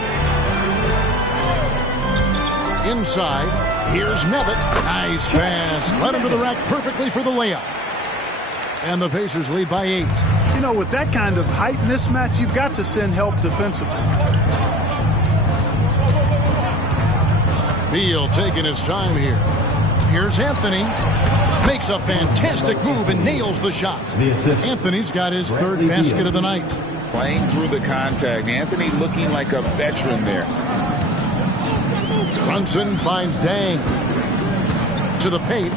Inside. Here's Nevitt. Nice pass. Led him to the rack perfectly for the layup. And the Pacers lead by 8. You know, with that kind of height mismatch, you've got to send help defensively. Beal taking his time here. Here's Anthony. Makes a fantastic move and nails the shot. Anthony's got his third basket of the night. Playing through the contact. Anthony looking like a veteran there. Brunson finds Dang. To the paint.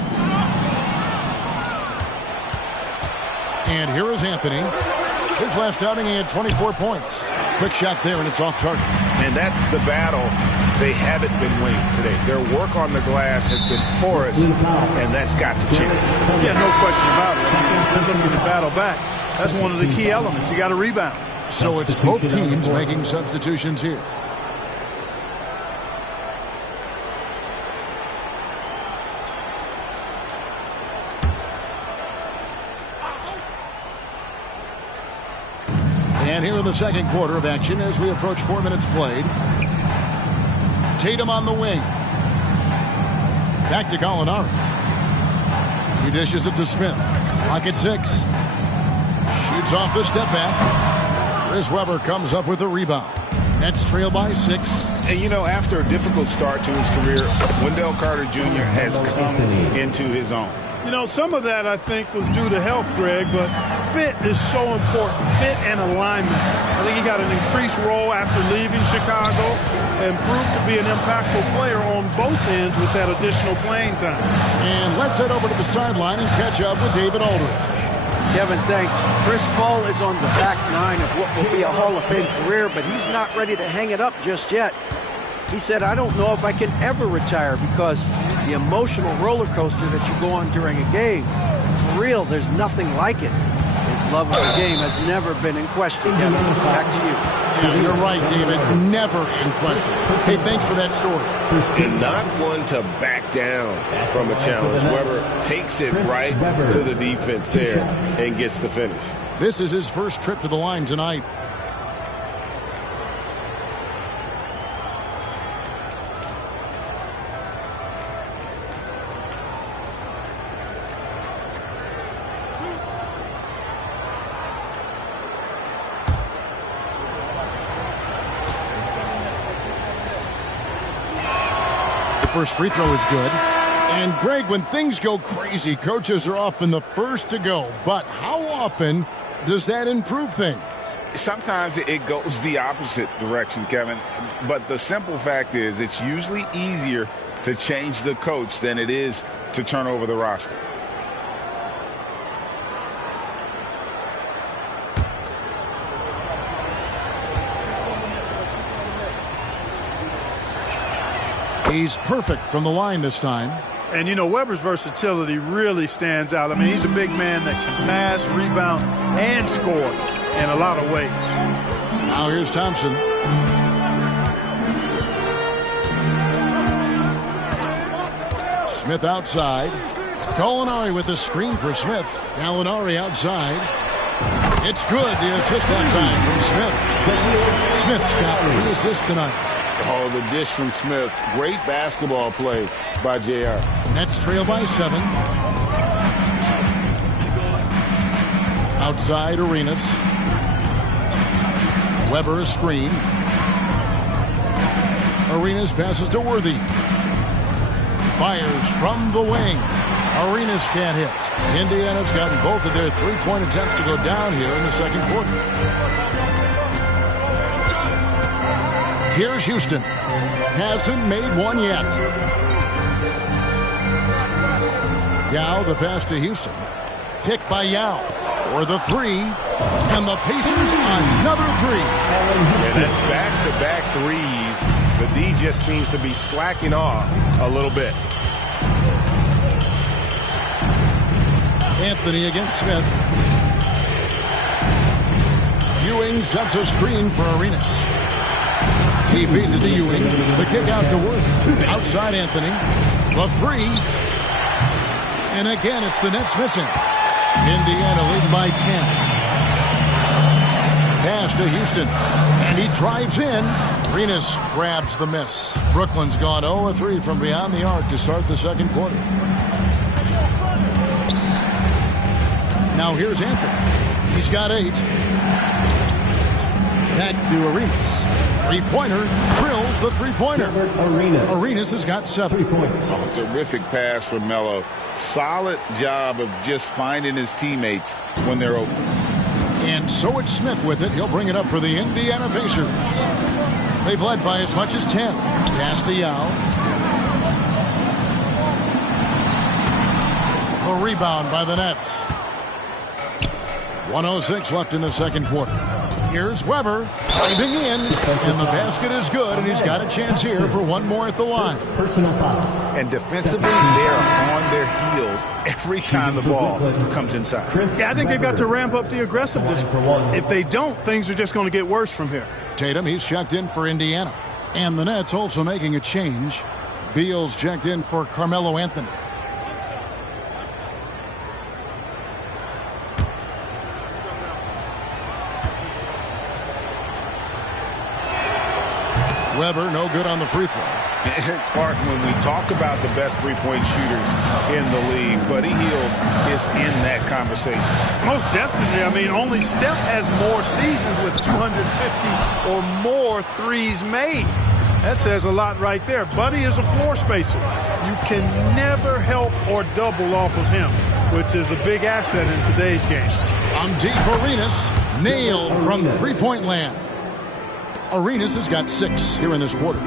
And here is Anthony. His last outing, he had 24 points. Quick shot there, and it's off target. And that's the battle they haven't been winning today. Their work on the glass has been porous, and that's got to change. Yeah, no question about it. They're looking to battle back. That's one of the key elements. You got to rebound. So it's both teams making substitutions here. And here in the second quarter of action as we approach 4 minutes played. Tatum on the wing. Back to Gallinari. He dishes it to Smith. Clock at 6. Shoots off the step back. Chris Webber comes up with a rebound. Nets trail by 6. And you know, after a difficult start to his career, Wendell Carter Jr. has come into his own. You know, some of that, I think, was due to health, Greg, but fit is so important. Fit and alignment. I think he got an increased role after leaving Chicago and proved to be an impactful player on both ends with that additional playing time. And let's head over to the sideline and catch up with David Aldridge. Kevin, thanks. Chris Paul is on the back nine of what will be a Hall of Fame career, but he's not ready to hang it up just yet. He said, I don't know if I can ever retire because the emotional roller coaster that you go on during a game, for real, there's nothing like it. His love of the game has never been in question, Kevin. Back to you. Yeah, you're right, David. Never in question. Hey, thanks for that story. And not one to back down from a challenge. Webber takes it right to the defense there and gets the finish. This is his first trip to the line tonight. First free throw is good. And Greg, when things go crazy, coaches are often the first to go. But how often does that improve things? Sometimes it goes the opposite direction, Kevin. But the simple fact is it's usually easier to change the coach than it is to turn over the roster. He's perfect from the line this time. And, you know, Webber's versatility really stands out. I mean, he's a big man that can pass, rebound, and score in a lot of ways. Now here's Thompson. Smith outside. Gallinari with a screen for Smith. Gallinari outside. It's good. The assist that time from Smith. Smith's got 3 assists tonight. Oh, the dish from Smith. Great basketball play by JR. Nets trail by 7. Outside Arenas. Webber a screen. Arenas passes to Worthy. Fires from the wing. Arenas can't hit. Indiana's gotten both of their 3-point attempts to go down here in the second quarter. Here's Houston. Hasn't made one yet. Yao, the pass to Houston. Picked by Yao. For the 3. And the Pacers another 3. And that's back-to-back threes. The D just seems to be slacking off a little bit. Anthony against Smith. Ewing sets a screen for Arenas. He feeds it to Ewing. The kick out to Worth. Outside Anthony. The three. And again, it's the Nets missing. Indiana leading by 10. Pass to Houston. And he drives in. Arenas grabs the miss. Brooklyn's gone 0-3 from beyond the arc to start the second quarter. Now here's Anthony. He's got 8. Back to Arenas. Three-pointer drills the three-pointer. Arenas has got 7 points. Oh, terrific pass from Melo. Solid job of just finding his teammates when they're open. And so it's Smith with it. He'll bring it up for the Indiana Pacers. They've led by as much as 10. Castellano. A rebound by the Nets. 1:06 left in the second quarter. Here's Weber driving in, and the basket is good, and he's got a chance here for one more at the line. And defensively, they're on their heels every time the ball comes inside. Yeah, I think they've got to ramp up the aggressiveness. If they don't, things are just going to get worse from here. Tatum, he's checked in for Indiana. And the Nets also making a change. Beal's checked in for Carmelo Anthony. Weber, no good on the free throw. Clark, when we talk about the best three-point shooters in the league, Buddy Hield is in that conversation. Most definitely. I mean, only Steph has more seasons with 250 or more threes made. That says a lot right there. Buddy is a floor spacer. You can never help or double off of him, which is a big asset in today's game. I'm deep. Arenas nailed from three-point land. Arenas has got 6 here in this quarter.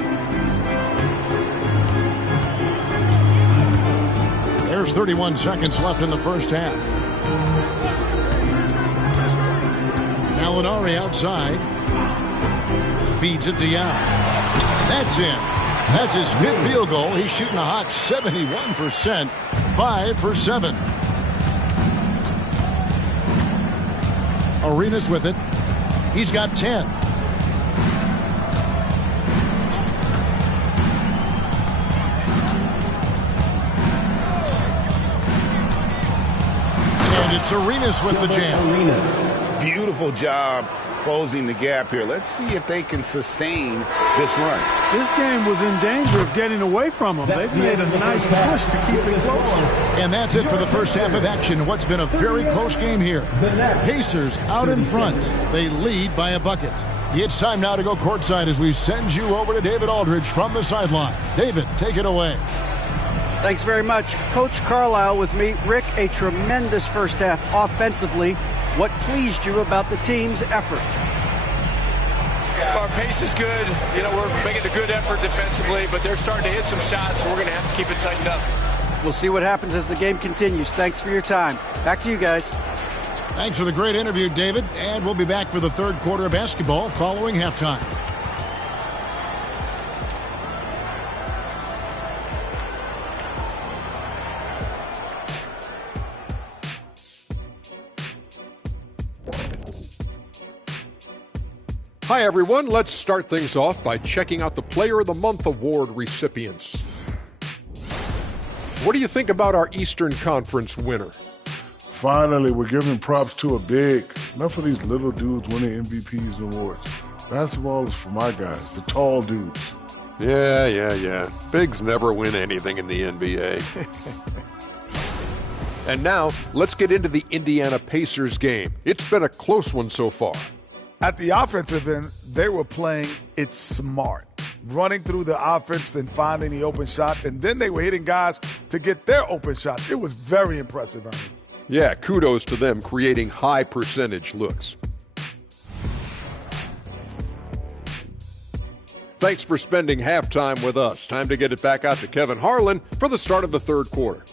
There's 31 seconds left in the first half. Gallinari outside. Feeds it to Yao. That's in. That's his 5th field goal. He's shooting a hot 71%. 5 for 7. Arenas with it. He's got 10. It's Arenas with the jam. Beautiful job closing the gap here. Let's see if they can sustain this run. This game was in danger of getting away from them. They've made a nice push to keep it close. And that's it for the first half of action. What's been a very close game here. Pacers out in front. They lead by a bucket. It's time now to go courtside as we send you over to David Aldridge from the sideline. David, take it away. Thanks very much. Coach Carlisle with me. Rick, a tremendous first half offensively. What pleased you about the team's effort? Our pace is good. You know, we're making a good effort defensively, but they're starting to hit some shots, so we're going to have to keep it tightened up. We'll see what happens as the game continues. Thanks for your time. Back to you guys. Thanks for the great interview, David. And we'll be back for the third quarter of basketball following halftime. Hi, everyone. Let's start things off by checking out the Player of the Month award recipients. What do you think about our Eastern Conference winner? Finally, we're giving props to a big. Enough of these little dudes winning MVPs and awards. Basketball is for my guys, the tall dudes. Yeah. Bigs never win anything in the NBA. And now, let's get into the Indiana Pacers game. It's been a close one so far. At the offensive end, they were playing it smart, running through the offense and finding the open shot, and then they were hitting guys to get their open shots. It was very impressive, Ernie. Yeah, kudos to them creating high percentage looks. Thanks for spending halftime with us. Time to get it back out to Kevin Harlan for the start of the third quarter.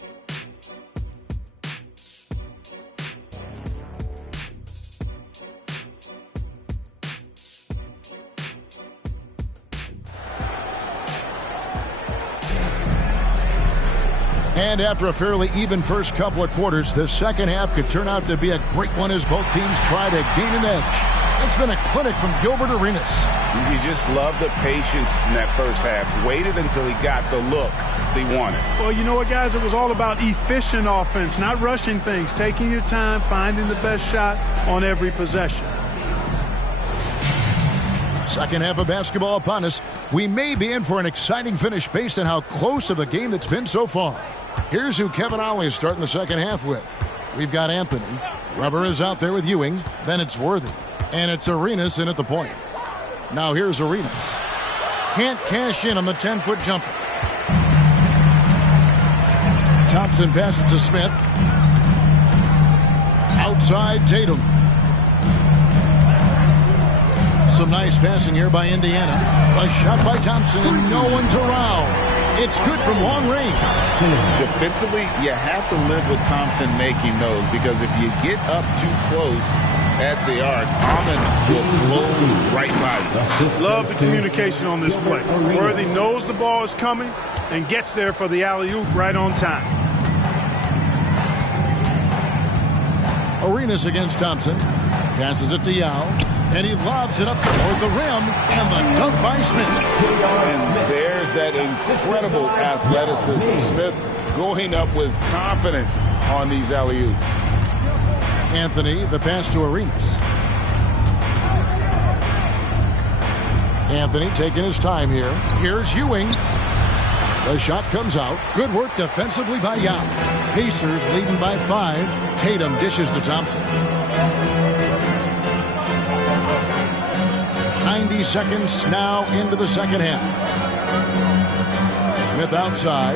And after a fairly even first couple of quarters, the second half could turn out to be a great one as both teams try to gain an edge. It's been a clinic from Gilbert Arenas. You just love the patience in that first half. Waited until he got the look he wanted. Well, you know what, guys? It was all about efficient offense, not rushing things, taking your time, finding the best shot on every possession. Second half of basketball upon us. We may be in for an exciting finish based on how close of a game that's been so far. Here's who Kevin Ollie is starting the second half with. We've got Anthony. Rubber is out there with Ewing. Then it's Worthy. And it's Arenas in at the point. Now here's Arenas. Can't cash in on the 10-foot jumper. Thompson passes to Smith. Outside Tatum. Some nice passing here by Indiana. A shot by Thompson, and no one's around. It's good from long range. Defensively, you have to live with Thompson making those, because if you get up too close at the arc, Almond will blow right by you. Love the communication on this play. Worthy knows the ball is coming and gets there for the alley-oop right on time. Arenas against Thompson. Passes it to Yao. And he lobs it up toward the rim. And the dunk by Smith. And there's that incredible athleticism. Smith going up with confidence on these alley-oops. Anthony, the pass to Arenas. Anthony taking his time here. Here's Ewing. The shot comes out. Good work defensively by Yao. Pacers leading by 5. Tatum dishes to Thompson. 90 seconds now into the second half. Smith outside.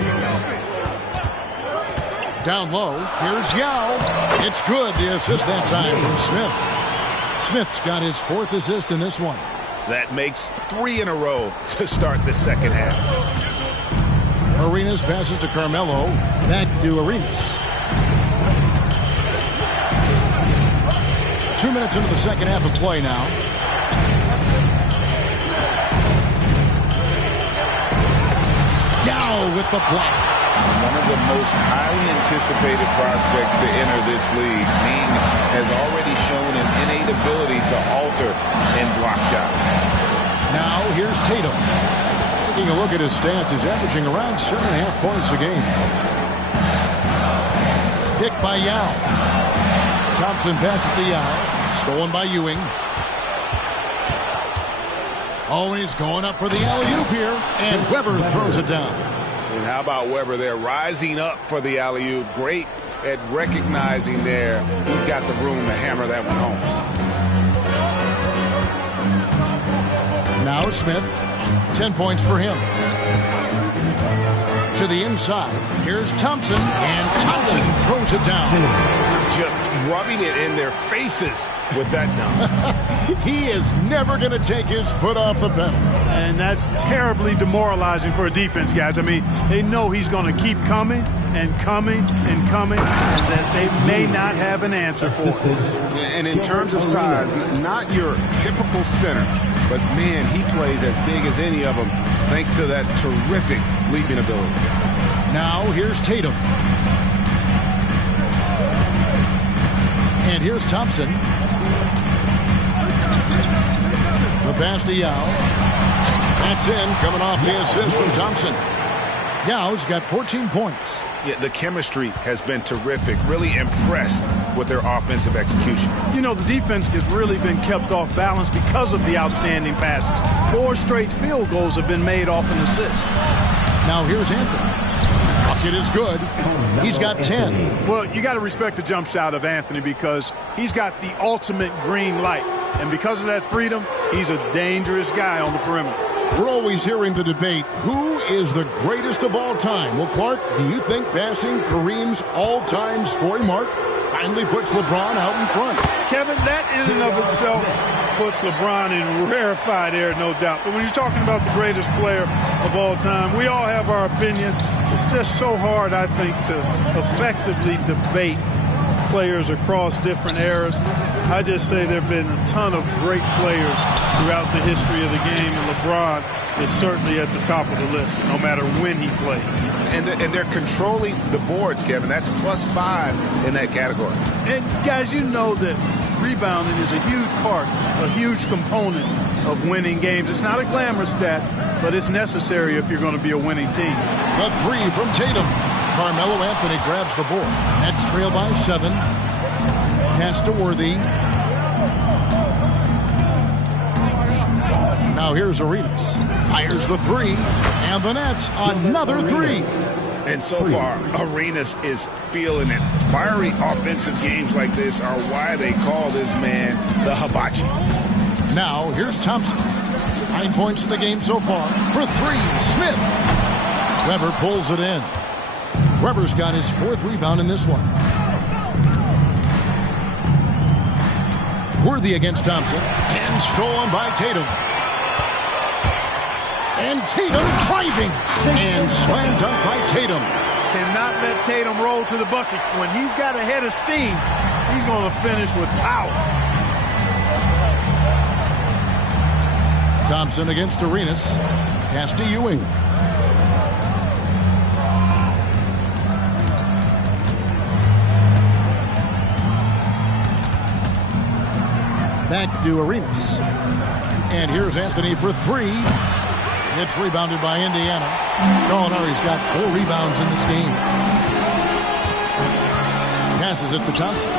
Down low. Here's Yao. It's good. The assist that time from Smith. Smith's got his 4th assist in this one. That makes 3 in a row to start the second half. Arenas passes to Carmelo. Back to Arenas. 2 minutes into the second half of play now. Yao with the block. One of the most highly anticipated prospects to enter this league. Ming has already shown an innate ability to alter in block shots. Now here's Tatum. Taking a look at his stats, he's averaging around 7.5 points a game. Kick by Yao. Thompson passes to Yao. Stolen by Ewing. Oh, he's going up for the alley-oop here, and Weber throws it down. And how about Weber there, rising up for the alley-oop. Great at recognizing there. He's got the room to hammer that one home. Now Smith, 10 points for him. To the inside, here's Thompson, and Thompson throws it down. Just rubbing it in their faces with that dunk. He is never going to take his foot off the pedal. And that's terribly demoralizing for a defense, guys. I mean, they know he's going to keep coming and coming and coming, and that they may not have an answer for it. And in terms of size, not your typical center, but man, he plays as big as any of them thanks to that terrific leaping ability. Now here's Tatum. And here's Thompson. The pass to Yao. That's in, coming off the assist from Thompson. Yao's got 14 points. Yeah, the chemistry has been terrific. Really impressed with their offensive execution. You know, the defense has really been kept off balance because of the outstanding passes. 4 straight field goals have been made off an assist. Now here's Anthony. Bucket is good. He's got 10. Well, you got to respect the jump shot of Anthony because he's got the ultimate green light. And because of that freedom, he's a dangerous guy on the perimeter. We're always hearing the debate, who is the greatest of all time? Well, Clark, do you think passing Kareem's all-time scoring mark finally puts LeBron out in front? Kevin, that in and of itself puts LeBron in rarefied air, no doubt. But when you're talking about the greatest player of all time, we all have our opinion. It's just so hard, I think, to effectively debate players across different eras. I just say there have been a ton of great players throughout the history of the game, and LeBron is certainly at the top of the list, no matter when he played. And they're controlling the boards, Kevin. That's +5 in that category. And, guys, you know that rebounding is a huge part, a huge component of winning games. It's not a glamorous stat, but it's necessary if you're going to be a winning team. The three from Tatum. Carmelo Anthony grabs the board. Nets trail by 7. Pass to Worthy. Now here's Arenas. Fires the 3. And the Nets, another 3. And so far, Arenas is feeling it. Fiery offensive games like this are why they call this man the Hibachi. Now, here's Thompson. 9 points in the game so far. For 3, Smith. Weber pulls it in. Weber's got his 4th rebound in this one. Worthy against Thompson. And stolen by Tatum. And Tatum driving. And slam dunk by Tatum. Cannot let Tatum roll to the bucket. When he's got a head of steam, he's going to finish with power. Thompson against Arenas. Pass to Ewing. Back to Arenas. And here's Anthony for 3. It's rebounded by Indiana. Gallinari's got 4 rebounds in this game. Passes it to Thompson.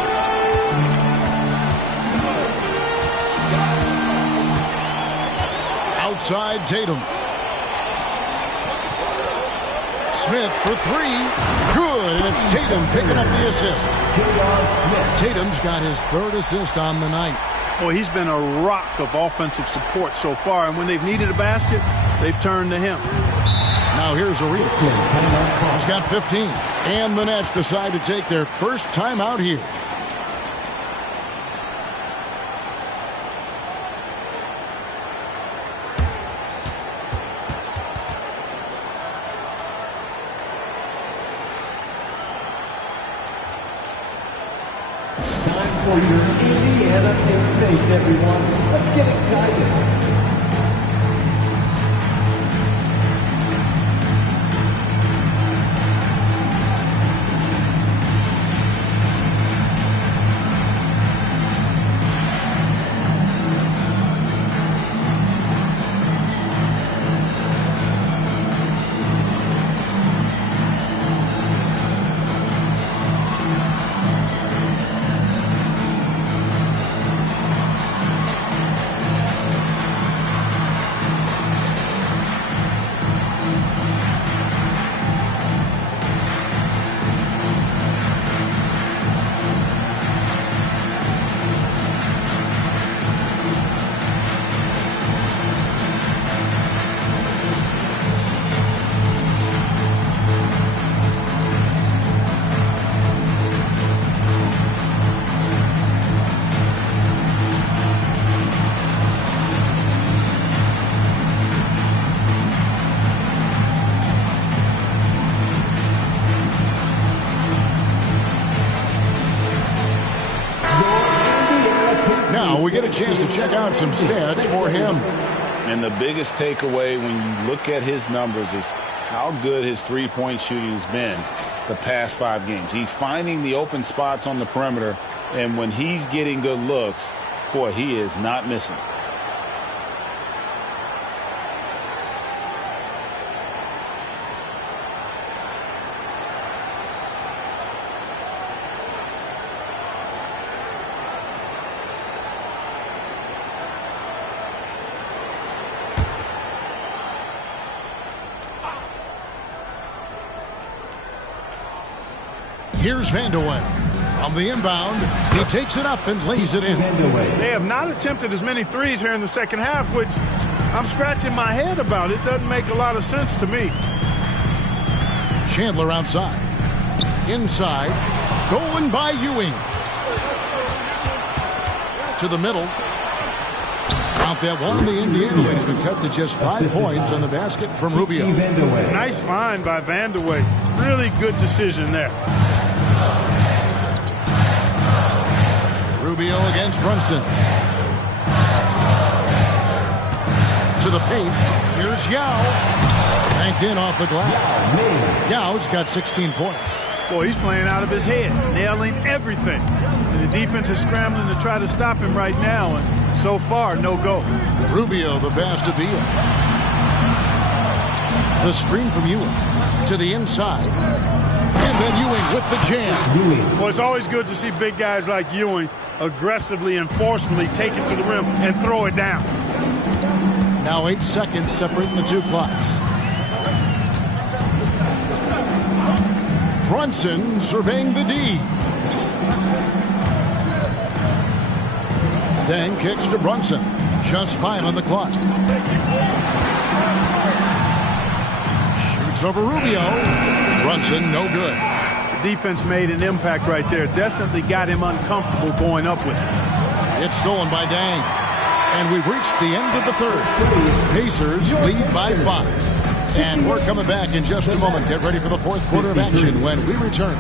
Outside Tatum. Smith for 3. Good, and it's Tatum picking up the assist. Tatum's got his 3rd assist on the night. Well, he's been a rock of offensive support so far, and when they've needed a basket, they've turned to him. Now here's Arenas. He's got 15. And the Nets decide to take their first time out here. Time for your Indiana K-States, everyone. Let's get excited. Now we get a chance to check out some stats for him. And the biggest takeaway when you look at his numbers is how good his three-point shooting has been the past 5 games. He's finding the open spots on the perimeter, and when he's getting good looks, boy, he is not missing. Here's Vandeweghe. From the inbound, he takes it up and lays it in. They have not attempted as many threes here in the second half, which I'm scratching my head about. It doesn't make a lot of sense to me. Chandler outside. Inside. Stolen by Ewing. To the middle. Out that one, the Indiana lead has been cut to just 5 points on the basket from Rubio. Nice find by Vandeweghe. Really good decision there. Rubio against Brunson. To the paint. Here's Yao. Banked in off the glass. Yao's got 16 points. Boy, he's playing out of his head, nailing everything. And the defense is scrambling to try to stop him right now, and so far, no go. Rubio, the pass to Beal. The screen from Ewing to the inside. And then Ewing with the jam. Well, it's always good to see big guys like Ewing aggressively and forcefully take it to the rim and throw it down. Now 8 seconds separating the two clocks. Brunson surveying the D. Deng kicks to Brunson. Just 5 on the clock. Shoots over Rubio. Brunson, no good. The defense made an impact right there. Definitely got him uncomfortable going up with it. It's stolen by Deng. And we've reached the end of the third. Pacers lead by 5. And we're coming back in just a moment. Get ready for the fourth quarter of action when we return.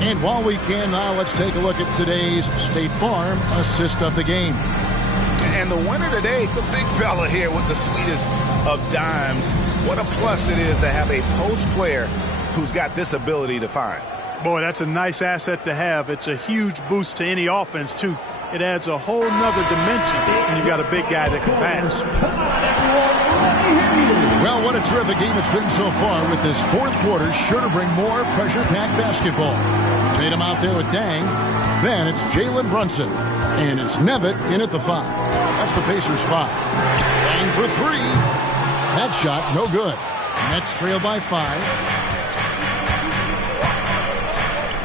And while we can now, let's take a look at today's State Farm assist of the game. And the winner today, the big fella here with the sweetest of dimes. What a plus it is to have a post player who's got this ability to find. Boy, that's a nice asset to have. It's a huge boost to any offense, too. It adds a whole nother dimension when you've got a big guy that can pass. Well, what a terrific game it's been so far with this fourth quarter. Sure to bring more pressure-packed basketball. Tatum out there with Deng. Then it's Jalen Brunson. And it's Nevitt in at the 5. That's the Pacers 5. Deng for 3. That shot, no good. Nets trail by 5.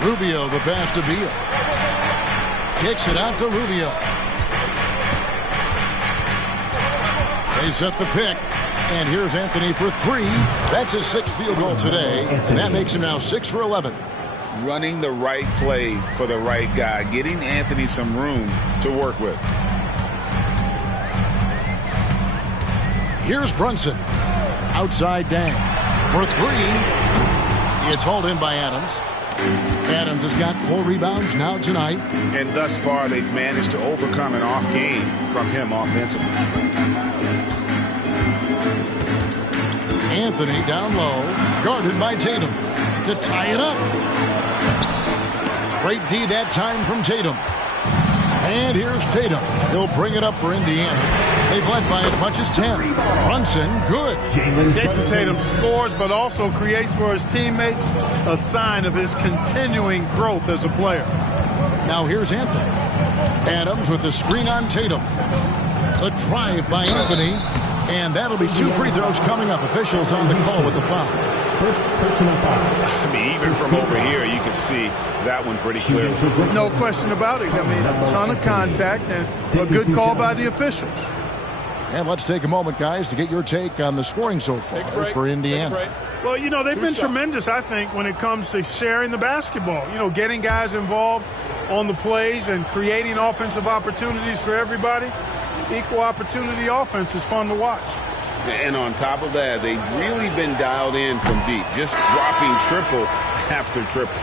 Rubio, the pass to Beal. Kicks it out to Rubio. They set the pick. And here's Anthony for 3. That's his 6th field goal today. And that makes him now 6 for 11. Running the right play for the right guy. Getting Anthony some room to work with. Here's Brunson. Outside Deng. For 3. It's hauled in by Adams. Adams has got 4 rebounds now tonight. And thus far, they've managed to overcome an off game from him offensively. Anthony down low, guarded by Tatum to tie it up. Great D that time from Tatum. And here's Tatum. He'll bring it up for Indiana. They've led by as much as 10. Brunson, good. Jason Tatum scores, but also creates for his teammates a sign of his continuing growth as a player. Now here's Anthony. Adams with the screen on Tatum. The drive by Anthony. And that'll be 2 free throws coming up. Officials on the call with the foul. First personal foul. I mean, even from over here, you can see that one pretty clearly. No question about it. I mean, a ton of contact and a good call by the officials. And let's take a moment, guys, to get your take on the scoring so far for Indiana. Well, you know, they've been tremendous, I think, when it comes to sharing the basketball. You know, getting guys involved on the plays and creating offensive opportunities for everybody. Equal opportunity offense is fun to watch. And on top of that, they've really been dialed in from deep, just dropping triple after triple.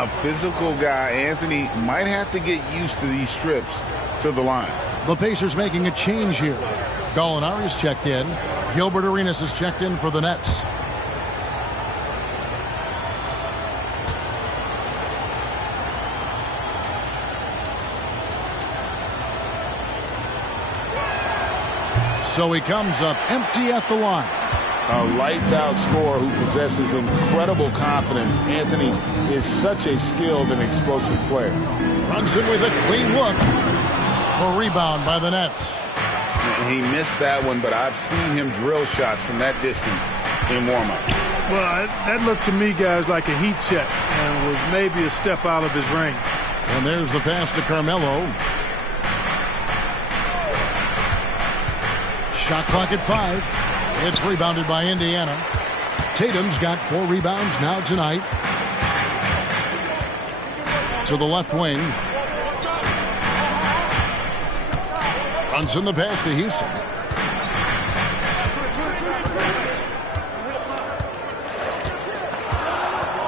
A physical guy, Anthony, might have to get used to these strips to the line. The Pacers making a change here. Gallinari's checked in. Gilbert Arenas has checked in for the Nets. So he comes up empty at the line. A lights-out scorer who possesses incredible confidence. Anthony is such a skilled and explosive player. Brunson with a clean look. A rebound by the Nets. He missed that one, but I've seen him drill shots from that distance in warm-up. Well, that looked to me, guys, like a heat check and was maybe a step out of his range. And there's the pass to Carmelo. Shot clock at 5. It's rebounded by Indiana. Tatum's got 4 rebounds now tonight. To the left wing. Brunson the pass to Houston.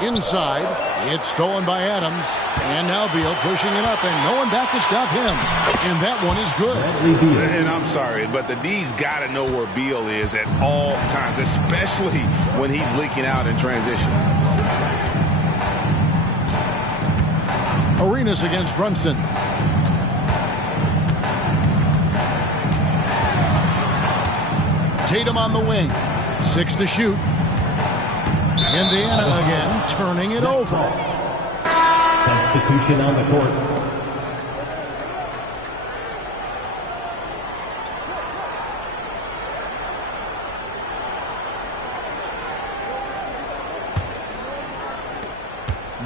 Inside, it's stolen by Adams. And now Beal pushing it up, and no one back to stop him. And that one is good. And I'm sorry, but the D's got to know where Beal is at all times, especially when he's leaking out in transition. Arenas against Brunson. Tatum on the wing. 6 to shoot. Indiana again, turning it over. Substitution on the court.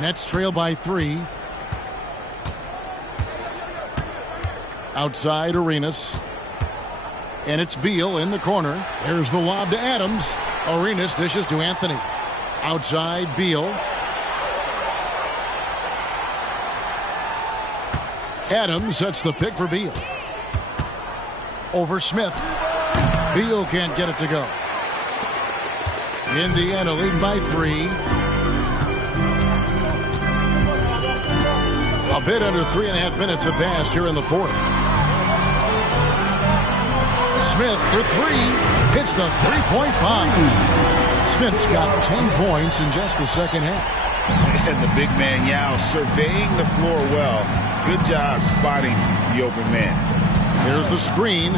Nets trail by 3. Outside Arenas. And it's Beal in the corner. There's the lob to Adams. Arenas dishes to Anthony. Outside Beal. Adams sets the pick for Beal. Over Smith. Beal can't get it to go. Indiana leading by 3. A bit under 3.5 minutes have passed here in the fourth. Smith for 3. Hits the three-point bomb. Smith's got 10 points in just the second half. And the big man Yao surveying the floor well. Good job spotting the open man. There's the screen.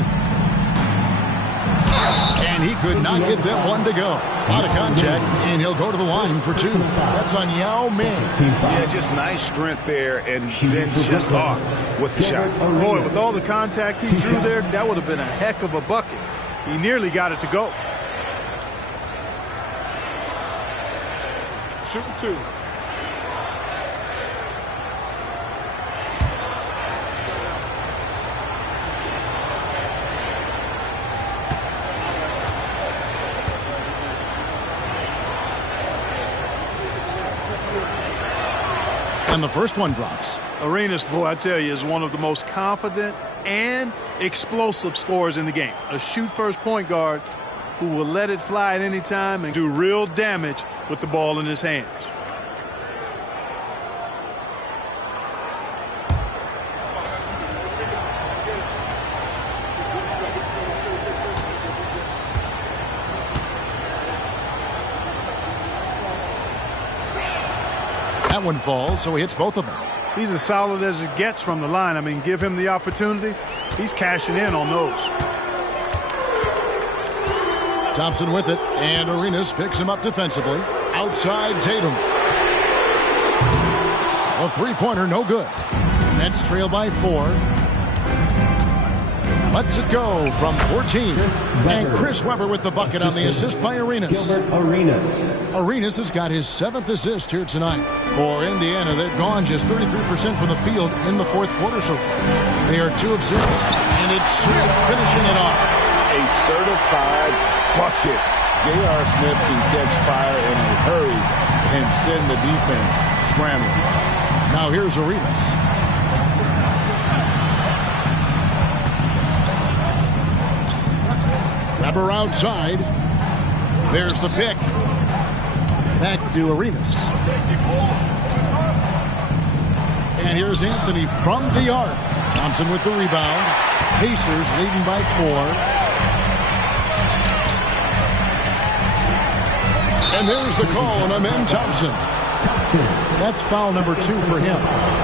And he could not get that one to go. Out of contact, and he'll go to the line for 2. That's on Yao Ming. Yeah, just nice strength there, and then just off with the shot. Boy, with all the contact he drew there, that would have been a heck of a bucket. He nearly got it to go. Shooting 2. And the first one drops. Arenas, boy, I tell you, is one of the most confident and explosive scorers in the game. A shoot-first point guard who will let it fly at any time and do real damage with the ball in his hands. That one falls, so he hits both of them. He's as solid as it gets from the line. I mean, give him the opportunity. He's cashing in on those. Thompson with it, and Arenas picks him up defensively. Outside Tatum. A three-pointer, no good. Nets trail by 4. Lets it go from 14. And Chris Webber with the bucket on the assist by Arenas. Arenas has got his 7th assist here tonight. For Indiana, they've gone just 33% from the field in the fourth quarter so far. They are 2 of 6. And it's Smith finishing it off. A certified bucket. J.R. Smith can catch fire in a hurry and send the defense scrambling. Now here's Arenas. Webber outside. There's the pick. Back to Arenas. And here's Anthony from the arc. Thompson with the rebound. Pacers leading by 4. And there's the call on Amen Thompson. That's foul number 2 for him.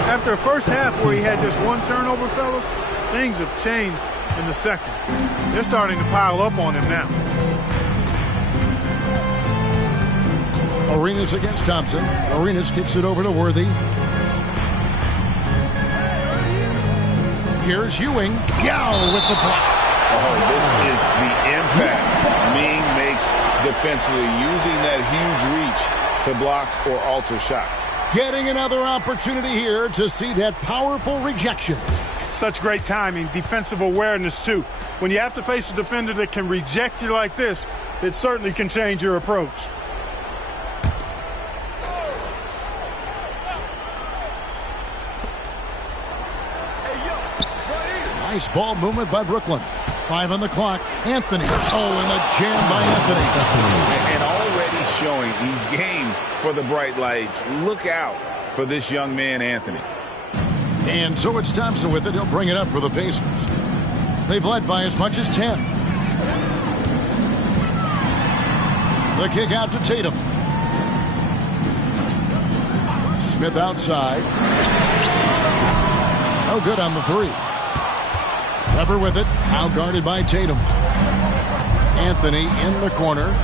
After a first half where he had just 1 turnover, fellas, things have changed in the second. They're starting to pile up on him now. Arenas against Thompson. Arenas kicks it over to Worthy. Here's Ewing. Yao with the block. Oh, this is the impact Ming makes defensively, using that huge reach to block or alter shots. Getting another opportunity here to see that powerful rejection. Such great timing, defensive awareness, too. When you have to face a defender that can reject you like this, it certainly can change your approach. Nice ball movement by Brooklyn. 5 on the clock. Anthony. Oh, and the jam by Anthony. And already showing he's game for the bright lights. Look out for this young man, Anthony. And so it's Thompson with it. He'll bring it up for the Pacers. They've led by as much as 10. The kick out to Tatum. Smith outside. No good on the 3. Weber with it. Now guarded by Tatum. Anthony in the corner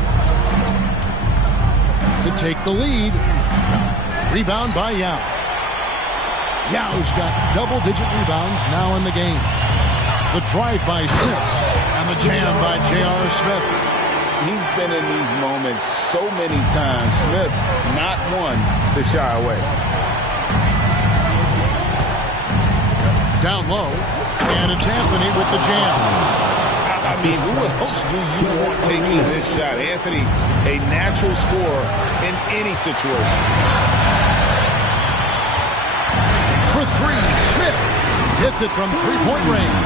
to take the lead. Rebound by Yao. Yao's got double-digit rebounds now in the game. The drive by Smith and the jam by J.R. Smith. He's been in these moments so many times. Smith, not one to shy away. Down low, and it's Anthony with the jam. I mean, who else do you want taking this shot? Anthony, a natural scorer in any situation. For 3, Smith hits it from three-point range.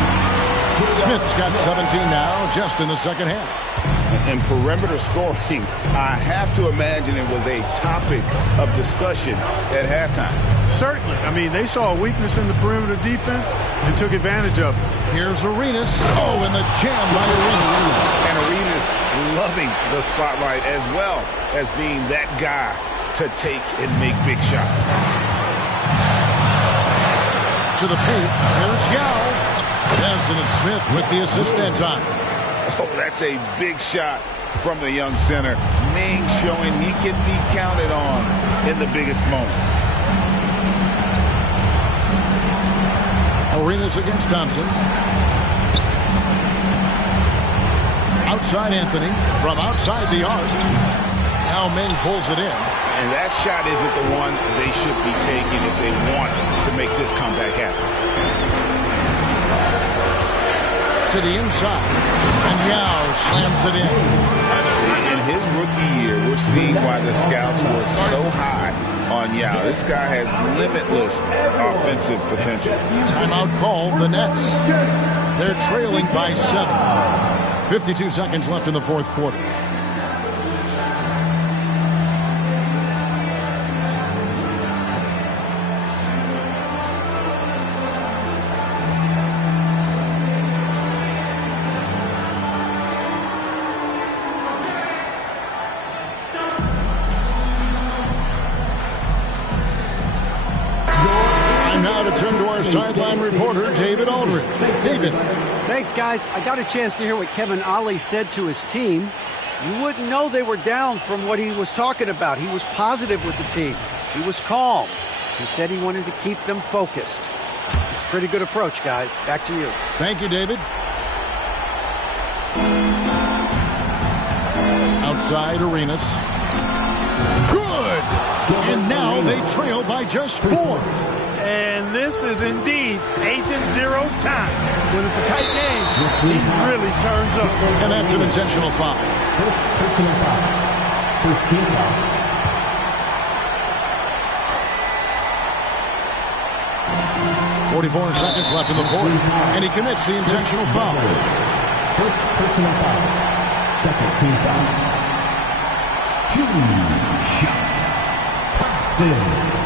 Smith's got 17 now, just in the second half. And perimeter scoring, I have to imagine it was a topic of discussion at halftime. Certainly. I mean, they saw a weakness in the perimeter defense and took advantage of it. Here's Arenas. Oh, and the jam by Arenas. And Arenas loving the spotlight as well as being that guy to take and make big shots. To the paint. Here's Yao. Yes, and it's Smith with the assist that time. Oh, that's a big shot from the young center. Ming showing he can be counted on in the biggest moments. Arenas against Thompson. Outside Anthony. From outside the arc. Now Ming pulls it in. And that shot isn't the one they should be taking if they want to make this comeback happen. To the inside, and Yao slams it in. In his rookie year, we're seeing why the scouts were so high on Yao. This guy has limitless offensive potential. Timeout called, the Nets. They're trailing by 7. 52 seconds left in the fourth quarter. Sideline reporter David Aldridge. David. Thanks, guys. I got a chance to hear what Kevin Ollie said to his team. You wouldn't know they were down from what he was talking about. He was positive with the team. He was calm. He said he wanted to keep them focused. It's a pretty good approach, guys. Back to you. Thank you, David. Outside Arenas. Good! And now they trail by just 4. And this is indeed Agent Zero's time. When it's a tight game, he really turns up. And that's an intentional foul. First personal foul. First team foul. .44 seconds left in the fourth. And he commits the intentional foul. First personal foul. Second team foul. 2 shots. Thompson.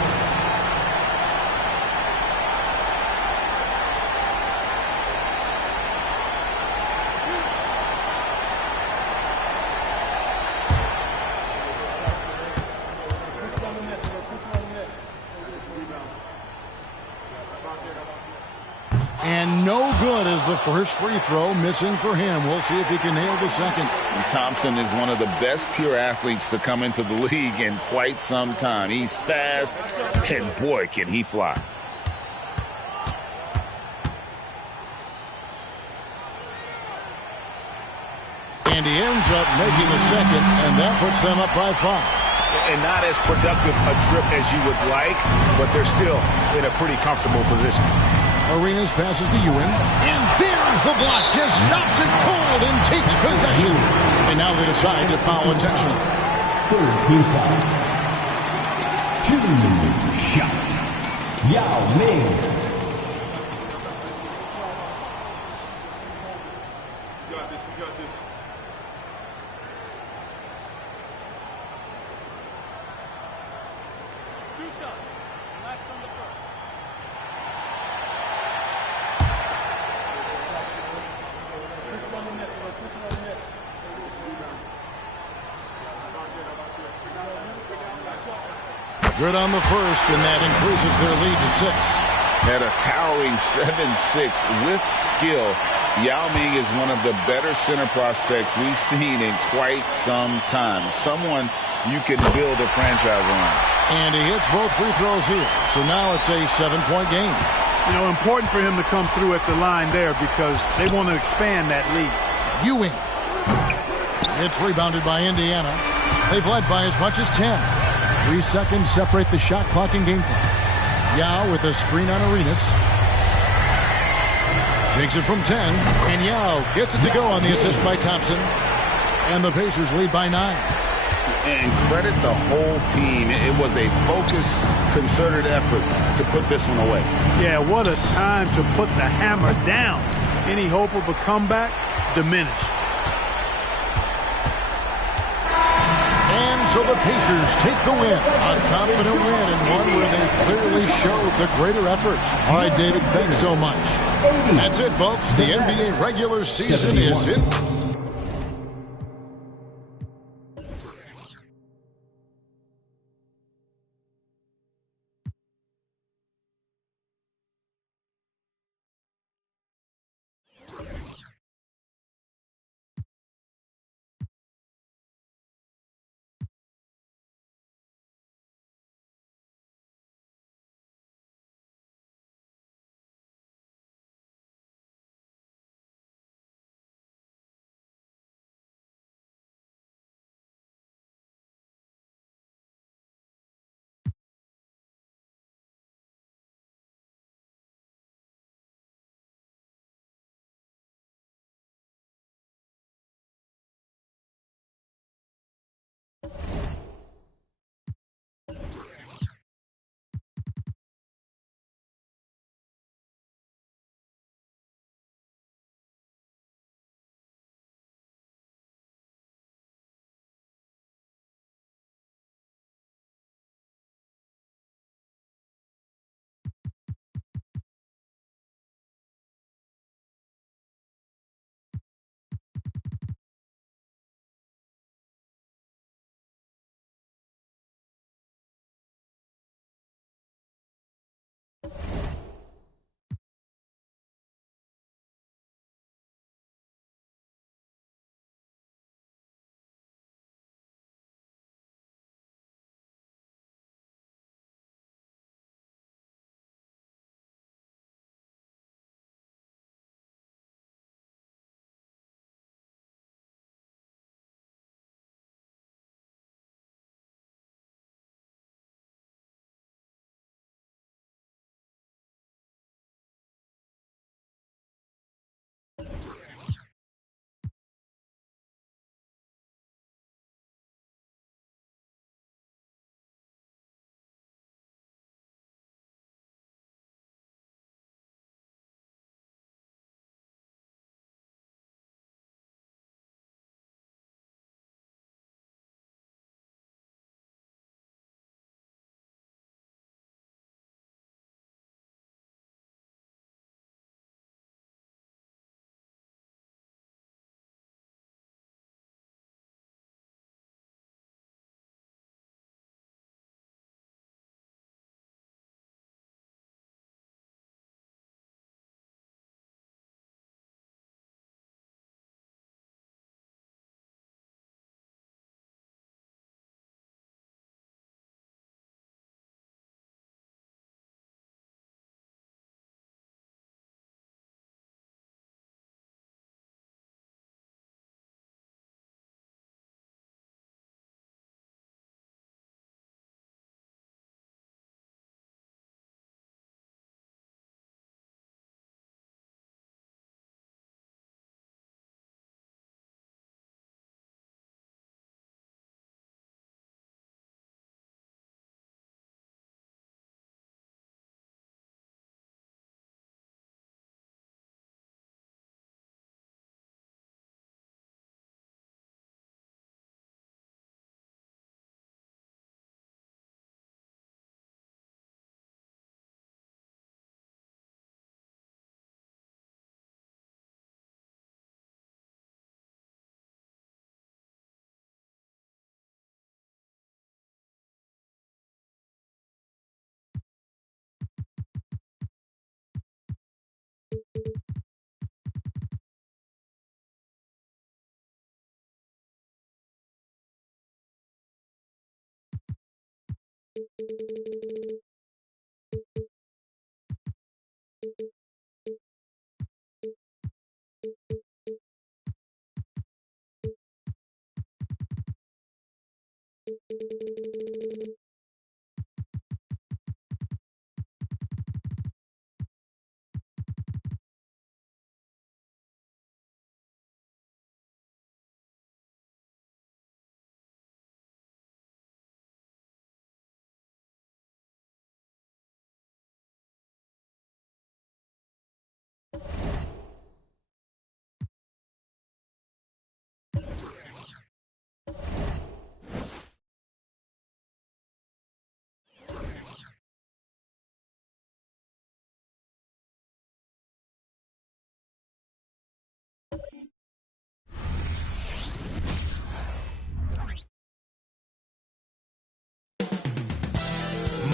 And no good as the first free throw missing for him. We'll see if he can nail the second. And Thompson is one of the best pure athletes to come into the league in quite some time. He's fast, and boy, can he fly. And he ends up making the second, and that puts them up by 5. And not as productive a trip as you would like, but they're still in a pretty comfortable position. Arenas passes to Ewing. And there's the block. Just stops it cold and takes possession. And now they decide to foul intentionally. Third team foul. 2 shot. Yao Ming. Good on the first, and that increases their lead to 6. At a towering 7-6 with skill, Yao Ming is one of the better center prospects we've seen in quite some time. Someone you can build a franchise around. And he hits both free throws here. So now it's a 7-point game. You know, important for him to come through at the line there because they want to expand that lead. Ewing. It's rebounded by Indiana. They've led by as much as 10. 3 seconds separate the shot clock and game clock. Yao with a screen on Arenas. Takes it from 10. And Yao gets it to go on the assist by Thompson. And the Pacers lead by 9. And credit the whole team. It was a focused, concerted effort to put this one away. Yeah, what a time to put the hammer down. Any hope of a comeback diminished. So the Pacers take the win. A confident win and one where they clearly showed the greater effort. All right, David, thanks so much. That's it, folks. The NBA regular season is in.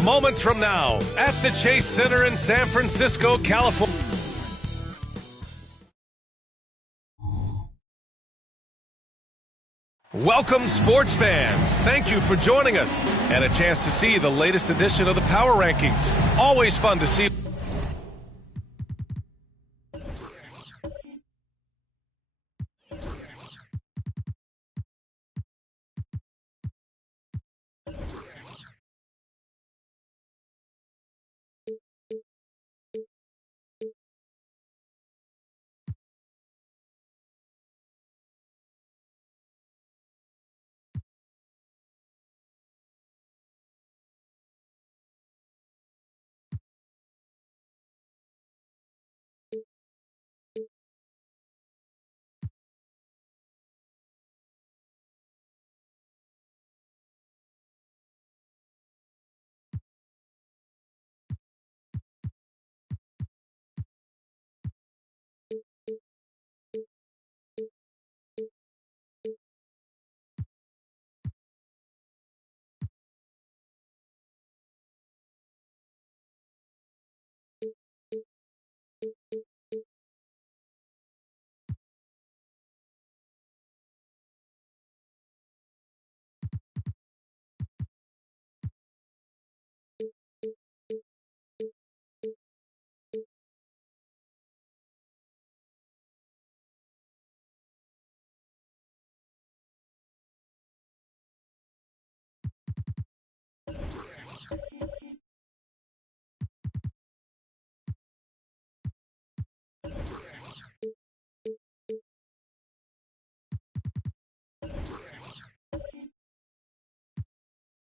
Moments from now at the Chase Center in San Francisco, California. Welcome, sports fans. Thank you for joining us and a chance to see the latest edition of the Power Rankings. Always fun to see.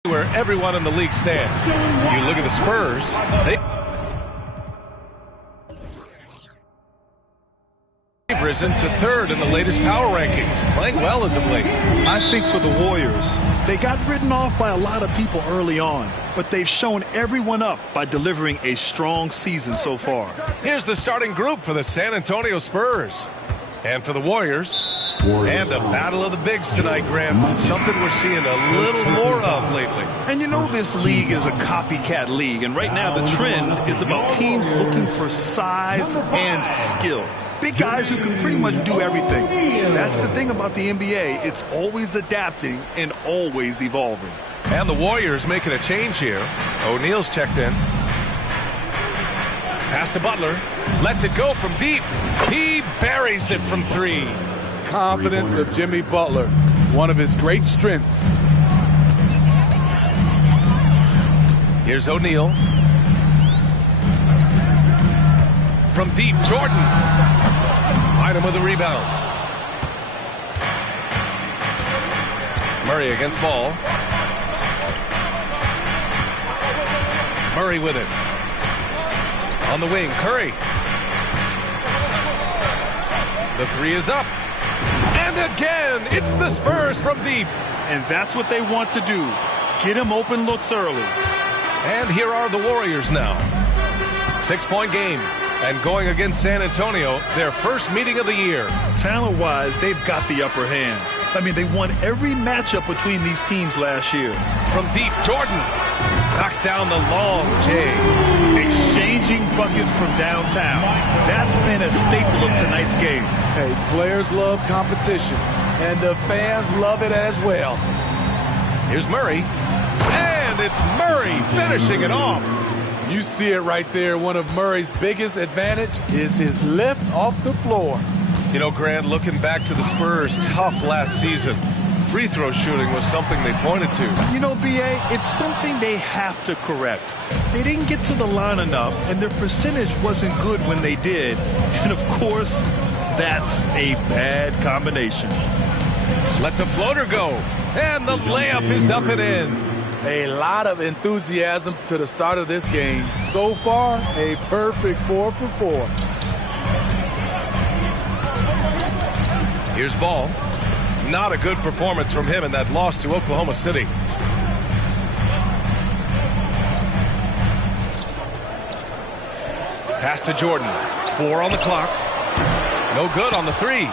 Where everyone in the league stands. You look at the Spurs, they've risen to third in the latest power rankings, playing well as of late. I think for the Warriors, they got written off by a lot of people early on, but they've shown everyone up by delivering a strong season so far. Here's the starting group for the San Antonio Spurs. And for the Warriors, and the battle of the bigs tonight, Graham. Something we're seeing a little more of lately. And you know this league is a copycat league, and right now the trend is about teams looking for size and skill. Big guys who can pretty much do everything. That's the thing about the NBA. It's always adapting and always evolving. And the Warriors making a change here. O'Neal's checked in. Pass to Butler. Lets it go from deep. He buries it from three. Confidence of Jimmy Butler, one of his great strengths. Here's O'Neal. From deep, Jordan. Bynum with the rebound. Murray against Ball. Murray with it. On the wing, Curry. The three is up. And again, it's the Spurs from deep. And that's what they want to do. Get him open looks early. And here are the Warriors now. 6-point game. And going against San Antonio, their first meeting of the year. Talent-wise, they've got the upper hand. I mean, they won every matchup between these teams last year. From deep, Jordan knocks down the long J. Exchange managing buckets from downtown. That's been a staple of tonight's game. Hey, players love competition, and the fans love it as well. Here's Murray, and it's Murray finishing it off. You see it right there. One of Murray's biggest advantage is his lift off the floor. You know, Grant, looking back to the Spurs' tough last season, free throw shooting was something they pointed to. You know, B.A., it's something they have to correct. They didn't get to the line enough, and their percentage wasn't good when they did. And, of course, that's a bad combination. Lets a floater go, and the layup is up and in. A lot of enthusiasm to the start of this game. So far, a perfect 4 for 4. Here's Ball. Not a good performance from him in that loss to Oklahoma City. Pass to Jordan. 4 on the clock. No good on the 3.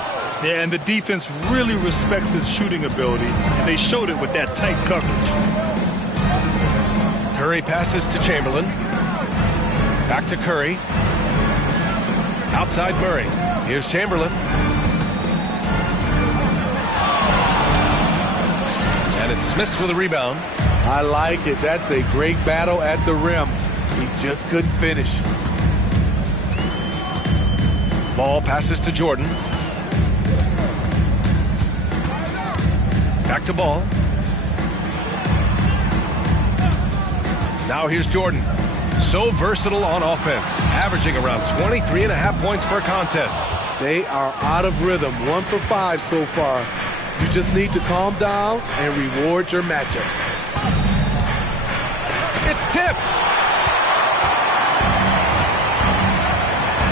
Yeah, and the defense really respects his shooting ability, and they showed it with that tight coverage. Curry passes to Chamberlain. Back to Curry. Outside Murray. Here's Chamberlain. And it's Smits with a rebound. I like it. That's a great battle at the rim. He just couldn't finish. Ball passes to Jordan. Back to Ball. Now here's Jordan. So versatile on offense, averaging around 23.5 points per contest. They are out of rhythm, 1 for 5 so far. You just need to calm down and reward your matchups. It's tipped.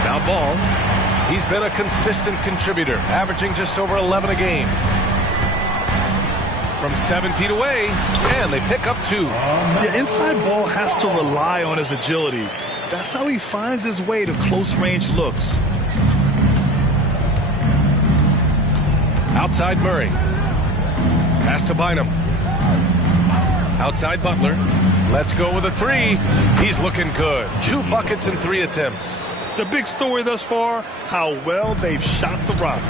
Now Ball. He's been a consistent contributor, averaging just over 11 a game. From 7 feet away, and they pick up 2. The inside Ball has to rely on his agility. That's how he finds his way to close-range looks. Outside Murray. Pass to Bynum. Outside Butler. Let's go with a 3. He's looking good. 2 buckets in 3 attempts. The big story thus far, how well they've shot the rock.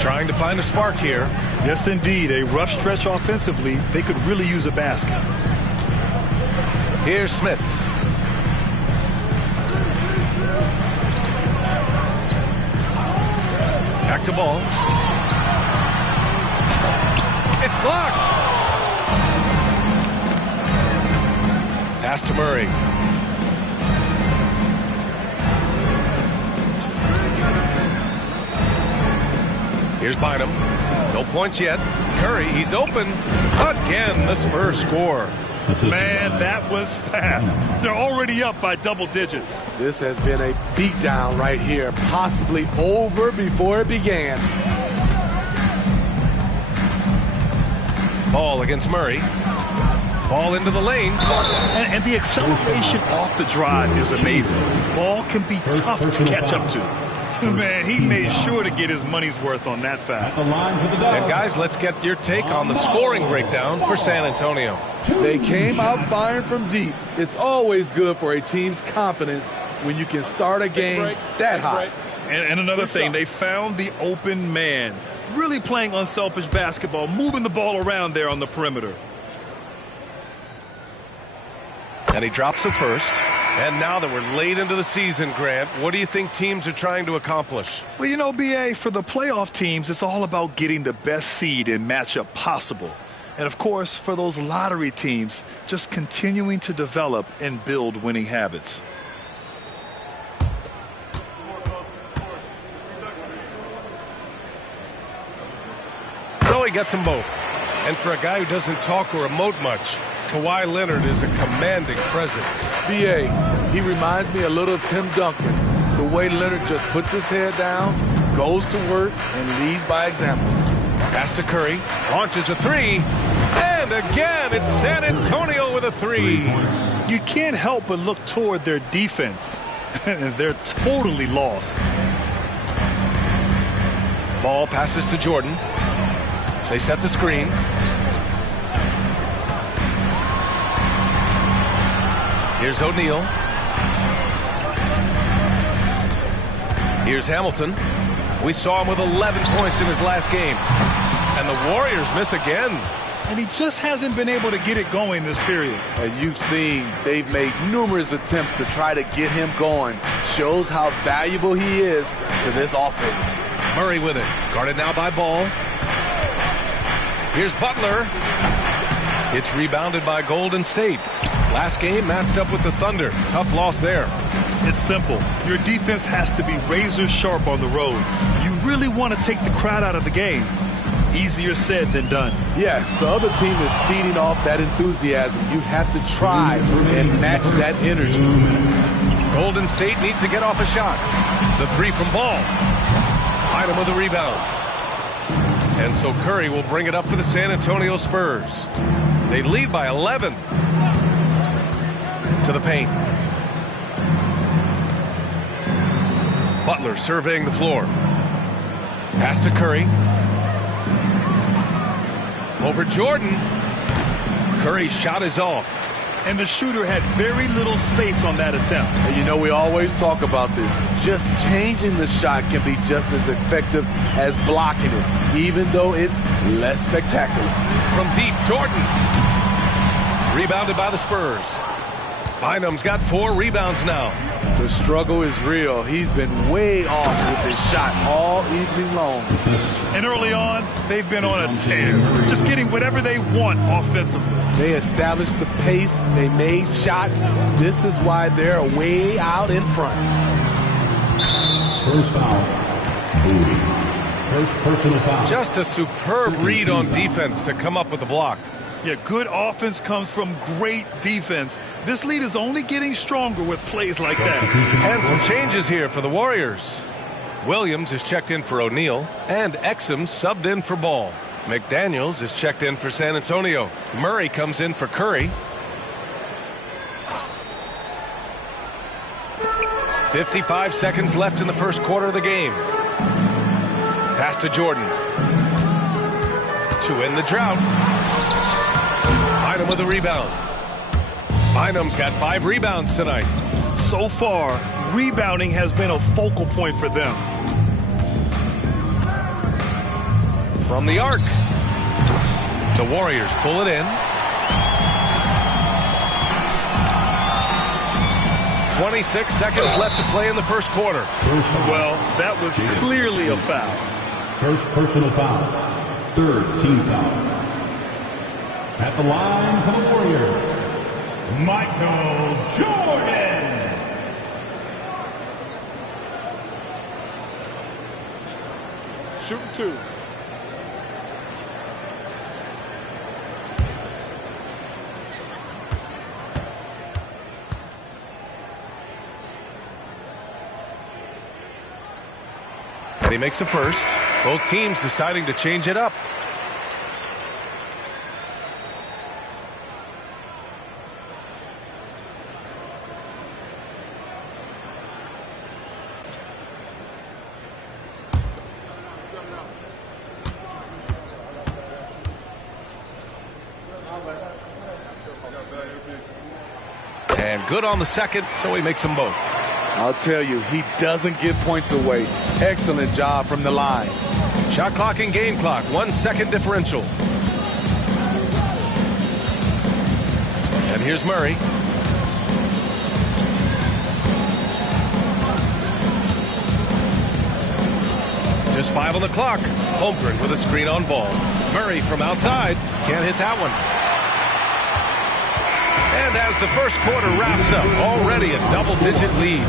Trying to find a spark here. Yes, indeed. A rough stretch offensively. They could really use a basket. Here's Smits. Back to Ball. It's blocked. Pass to Murray. Here's Bynum. No points yet. Curry, he's open. Again, the Spurs score. Man, that was fast. They're already up by double digits. This has been a beatdown right here, possibly over before it began. Ball against Murray. Ball into the lane. And the acceleration off the drive is amazing. Ball can be tough to catch up to. Man, he made sure to get his money's worth on that foul. And guys, let's get your take on the scoring breakdown for San Antonio. They came out firing from deep. It's always good for a team's confidence when you can start a game that hot. And another thing, they found the open man. Really playing unselfish basketball, moving the ball around there on the perimeter. And he drops it first. And now that we're late into the season, Grant, what do you think teams are trying to accomplish? Well, you know, B.A., for the playoff teams, it's all about getting the best seed and matchup possible. And, of course, for those lottery teams, just continuing to develop and build winning habits. So he gets them both. And for a guy who doesn't talk or emote much, Kawhi Leonard is a commanding presence. B.A., he reminds me a little of Tim Duncan. The way Leonard just puts his head down, goes to work, and leads by example. Pass to Curry, launches a 3, and again it's San Antonio with a 3. You can't help but look toward their defense. They're totally lost. Ball passes to Jordan. They set the screen. Here's O'Neal. Here's Hamilton. We saw him with 11 points in his last game. And the Warriors miss again. And he just hasn't been able to get it going this period. And you've seen they've made numerous attempts to try to get him going. Shows how valuable he is to this offense. Murray with it. Guarded now by Ball. Here's Butler. It's rebounded by Golden State. Last game matched up with the Thunder. Tough loss there. It's simple. Your defense has to be razor sharp on the road. You really want to take the crowd out of the game. Easier said than done. Yes, the other team is feeding off that enthusiasm. You have to try and match that energy. Golden State needs to get off a shot. The three from Ball. Bynum with the rebound. And so Curry will bring it up for the San Antonio Spurs. They lead by 11. To the paint. Butler surveying the floor. Pass to Curry. Over Jordan. Curry's shot is off. And the shooter had very little space on that attempt. And you know, we always talk about this. Just changing the shot can be just as effective as blocking it, even though it's less spectacular. From deep, Jordan. Rebounded by the Spurs. Bynum's got 4 rebounds now. The struggle is real. He's been way off with his shot all evening long. And early on, they've been on a tear, just getting whatever they want offensively. They established the pace. They made shots. This is why they're way out in front. First foul. Bowie. First personal foul. Just a superb read on defense to come up with the block. Yeah, good offense comes from great defense. This lead is only getting stronger with plays like that. And some changes here for the Warriors. Williams is checked in for O'Neal, and Exum subbed in for Ball. McDaniels is checked in for San Antonio. Murray comes in for Curry. 55 seconds left in the first quarter of the game. Pass to Jordan. To end the drought. Bynum with a rebound. Bynum's got 5 rebounds tonight. So far, rebounding has been a focal point for them. From the arc. The Warriors pull it in. 26 seconds left to play in the first quarter. Well, that was clearly a foul. First personal foul. Third team foul. At the line for the Warriors, Michael Jordan. Shooting 2. And he makes a first. Both teams deciding to change it up. And good on the second, so he makes them both. I'll tell you, he doesn't give points away. Excellent job from the line. Shot clock and game clock, 1 second differential. And here's Murray. Just 5 on the clock. Holmgren with a screen on Ball. Murray from outside. Can't hit that one. And as the first quarter wraps up, already a double-digit lead.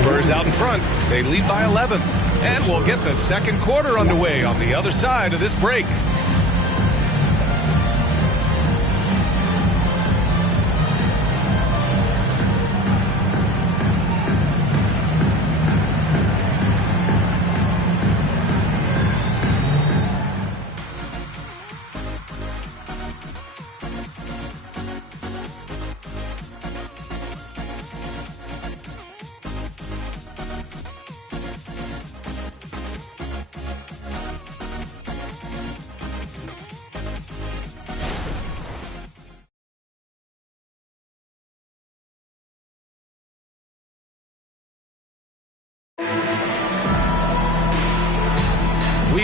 Spurs out in front. They lead by 11. And we'll get the second quarter underway on the other side of this break.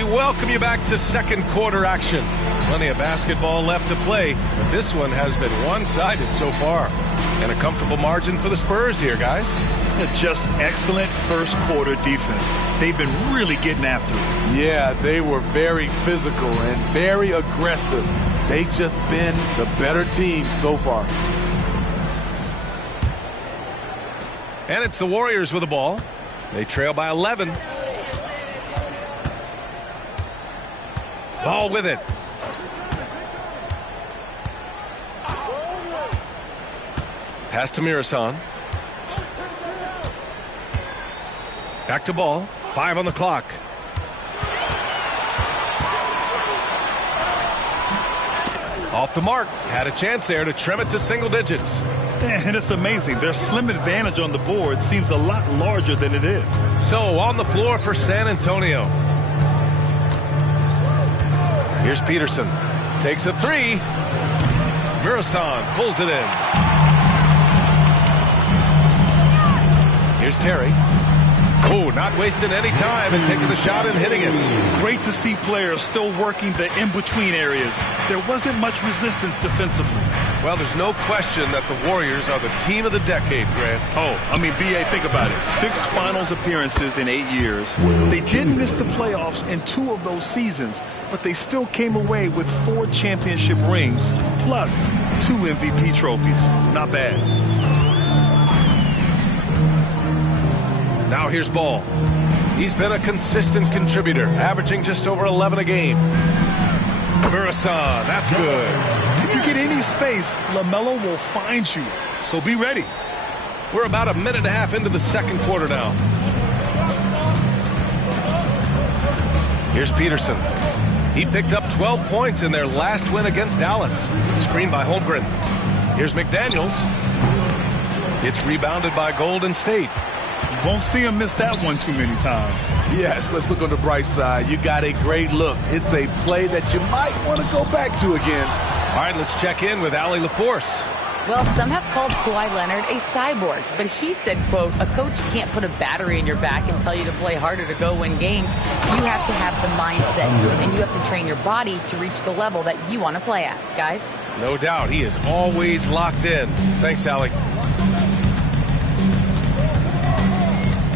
welcome you back to second quarter action. Plenty of basketball left to play, but this one has been one-sided so far. And a comfortable margin for the Spurs here, guys. Just excellent first quarter defense. They've been really getting after it. Yeah, they were very physical and very aggressive. They've just been the better team so far. And it's the Warriors with the ball. They trail by 11. Ball with it. Pass to Mirasan. Back to ball. 5 on the clock. Off the mark. Had a chance there to trim it to single digits. And it's amazing. Their slim advantage on the board seems a lot larger than it is. So on the floor for San Antonio. Here's Peterson. Takes a 3. Mirasan pulls it in. Here's Terry. Oh, not wasting any time and taking the shot and hitting it. Great to see players still working the in-between areas. There wasn't much resistance defensively. Well, there's no question that the Warriors are the team of the decade, Grant. Oh, I mean, B.A., think about it. 6 finals appearances in 8 years. They did miss the playoffs in 2 of those seasons, but they still came away with 4 championship rings, plus 2 MVP trophies. Not bad. Now here's Ball. He's been a consistent contributor, averaging just over 11 a game. Mirasan, that's good. If you get any space, LaMelo will find you, so be ready. We're about a minute and a half into the second quarter now. Here's Peterson. He picked up 12 points in their last win against Dallas. Screened by Holmgren. Here's McDaniels. It's rebounded by Golden State. You won't see him miss that one too many times. Yes, let's look on the bright side. You got a great look. It's a play that you might want to go back to again. All right, let's check in with Allie LaForce. Well, some have called Kawhi Leonard a cyborg, but he said, quote, a coach can't put a battery in your back and tell you to play harder to go win games. You have to have the mindset, and you have to train your body to reach the level that you want to play at. Guys? No doubt. He is always locked in. Thanks, Allie.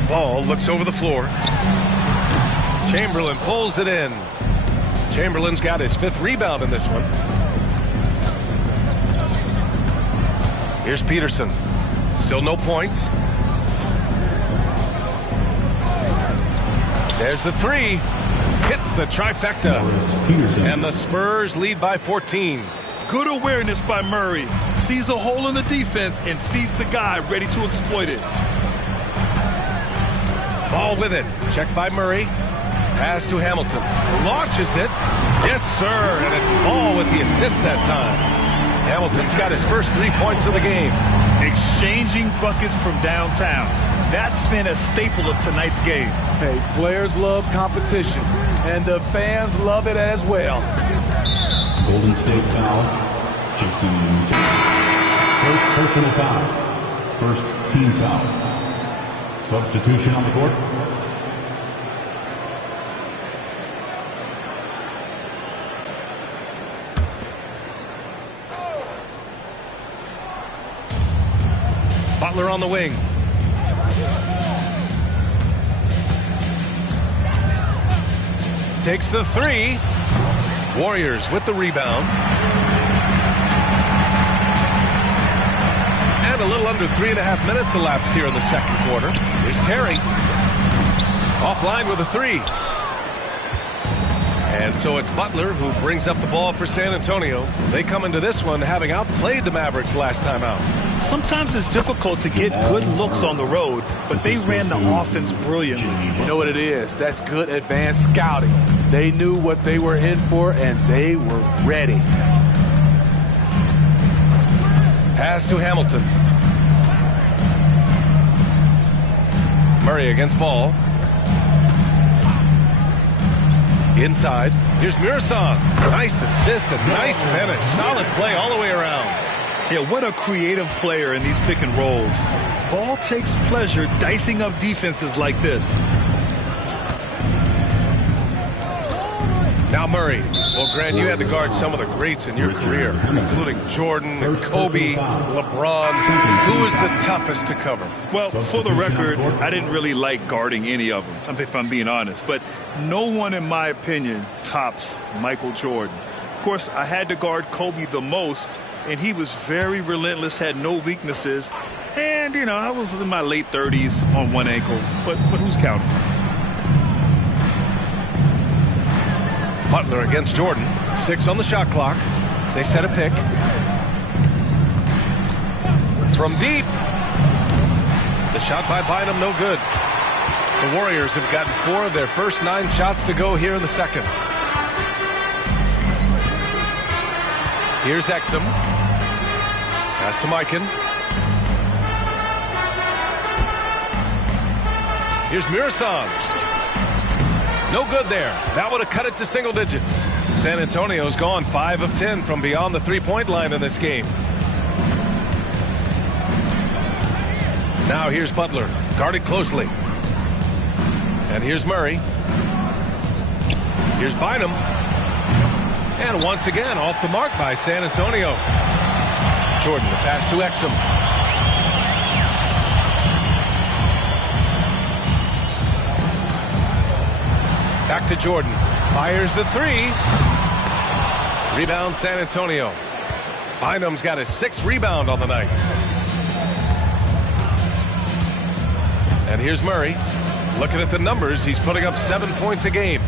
Ball looks over the floor. Chamberlain pulls it in. Chamberlain's got his 5th rebound in this one. Here's Peterson. Still no points. There's the 3. Hits the trifecta. And the Spurs lead by 14. Good awareness by Murray. Sees a hole in the defense and feeds the guy ready to exploit it. Ball with it. Checked by Murray. Pass to Hamilton. Launches it. Yes, sir. And it's Ball with the assist that time. Hamilton's got his first 3 points of the game. Exchanging buckets from downtown. That's been a staple of tonight's game. Hey, players love competition, and the fans love it as well. Golden State foul. Jason Newton. First personal foul. First team foul. Substitution on the court. Butler on the wing. Takes the 3. Warriors with the rebound. And a little under 3.5 minutes elapsed here in the second quarter. Here's Terry. Offline with a 3. And so it's Butler who brings up the ball for San Antonio. They come into this one having outplayed the Mavericks last time out. Sometimes it's difficult to get good looks on the road, but they ran the offense brilliantly. You know what it is? That's good advanced scouting. They knew what they were in for, and they were ready. Pass to Hamilton. Murray against Ball. Inside. Here's Mirasan. Nice assist and nice finish. Solid play all the way around. Yeah, what a creative player in these pick and rolls. Ball takes pleasure dicing up defenses like this. Now Murray. Well, Grant, you had to guard some of the greats in your career, including Jordan, and Kobe, LeBron. Who was the toughest to cover? Well, for the record, I didn't really like guarding any of them, if I'm being honest. But no one, in my opinion, tops Michael Jordan. Of course, I had to guard Kobe the most, and he was very relentless, had no weaknesses. And, you know, I was in my late 30s on one ankle, but who's counting? Butler against Jordan. 6 on the shot clock. They set a pick. From deep. The shot by Bynum, no good. The Warriors have gotten 4 of their first 9 shots to go here in the second. Here's Exum. Pass to Mikan. Here's Mirasan. No good there. That would have cut it to single digits. San Antonio's gone 5 of 10 from beyond the three-point line in this game. Now here's Butler, guarded closely. And here's Murray. Here's Bynum. And once again, off the mark by San Antonio. Jordan, the pass to Exum. Back to Jordan. Fires the 3. Rebound San Antonio. Bynum's got his 6th rebound on the night. And here's Murray. Looking at the numbers, he's putting up 7 points a game.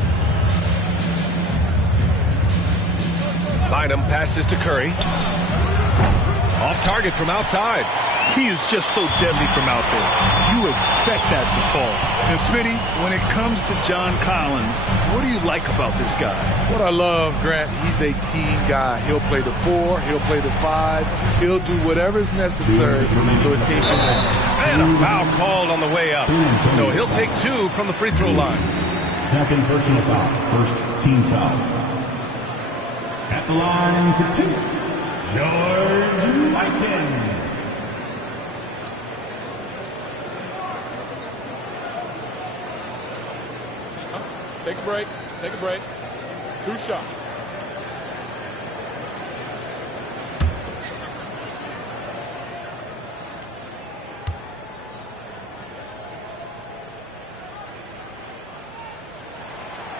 Bynum passes to Curry. Off target from outside. He is just so deadly from out there. You expect that to fall. And Smitty, when it comes to John Collins, what do you like about this guy? What I love, Grant, he's a team guy. He'll play the 4, he'll play the 5, he'll do whatever is necessary so his team can win. And a foul called on the way up. So he'll take 2 from the free throw line. Second personal foul. First team foul. At the line for 2, George Mikan. Take a break. Take a break. 2 shots.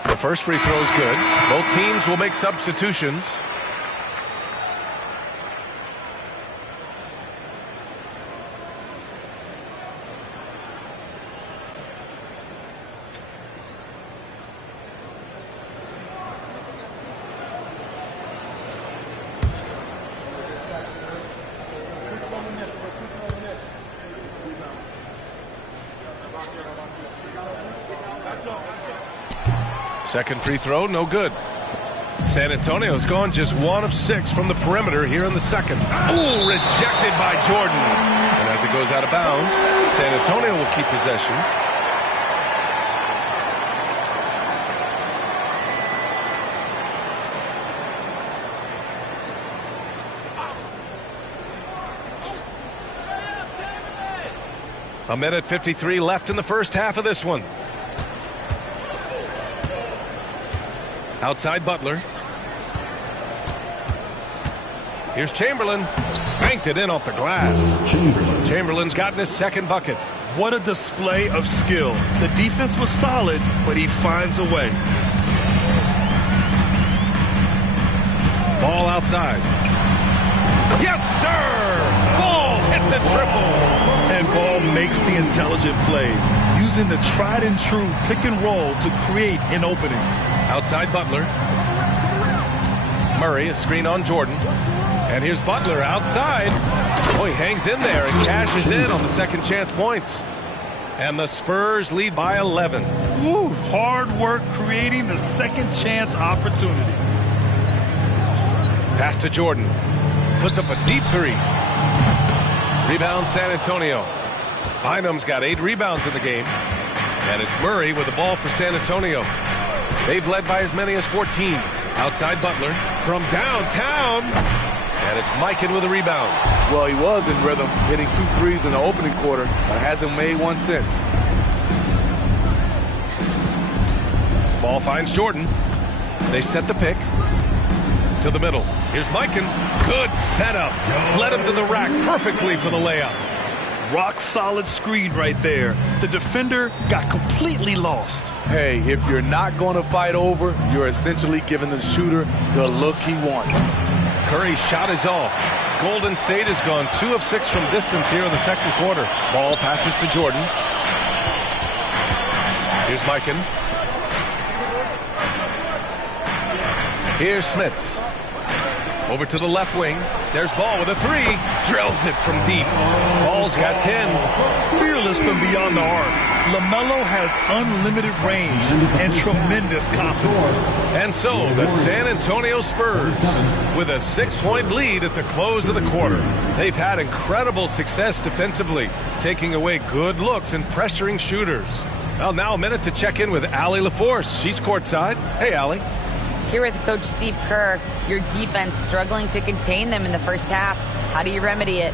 The first free throw is good. Both teams will make substitutions. Second free throw, no good. San Antonio's gone just 1 of 6 from the perimeter here in the second. Ooh, rejected by Jordan. And as it goes out of bounds, San Antonio will keep possession. A minute 53 left in the first half of this one. Outside Butler. Here's Chamberlain. Banked it in off the glass. Chamberlain's gotten his 2nd bucket. What a display of skill. The defense was solid, but he finds a way. Ball outside. Yes, sir! Ball hits a triple. And Ball makes the intelligent play, using the tried and true pick and roll to create an opening. Outside Butler. Murray, a screen on Jordan. And here's Butler outside. Oh, he hangs in there and cashes in on the second chance points. And the Spurs lead by 11. Woo, hard work creating the second chance opportunity. Pass to Jordan. Puts up a deep 3. Rebound San Antonio. Bynum's got 8 rebounds in the game. And it's Murray with the ball for San Antonio. They've led by as many as 14. Outside Butler from downtown. And it's Mikan with a rebound. Well, he was in rhythm, hitting 2 threes in the opening quarter, but hasn't made one since. Ball finds Jordan. They set the pick to the middle. Here's Mikan. Good setup. Led him to the rack perfectly for the layup. Rock solid screen right there. The defender got completely lost. Hey, if you're not going to fight over, you're essentially giving the shooter the look he wants. Curry's shot is off. Golden State has gone 2 of 6 from distance here in the second quarter. Ball passes to Jordan. Here's Mikan. Here's Smits. Over to the left wing. There's Ball with a 3. Drills it from deep. Ball's got 10. Fearless from beyond the arc. LaMelo has unlimited range and tremendous confidence. And so the San Antonio Spurs with a 6-point lead at the close of the quarter. They've had incredible success defensively, taking away good looks and pressuring shooters. Well, now a minute to check in with Allie LaForce. She's courtside. Hey, Allie. Here with Coach Steve Kerr, your defense struggling to contain them in the first half. How do you remedy it?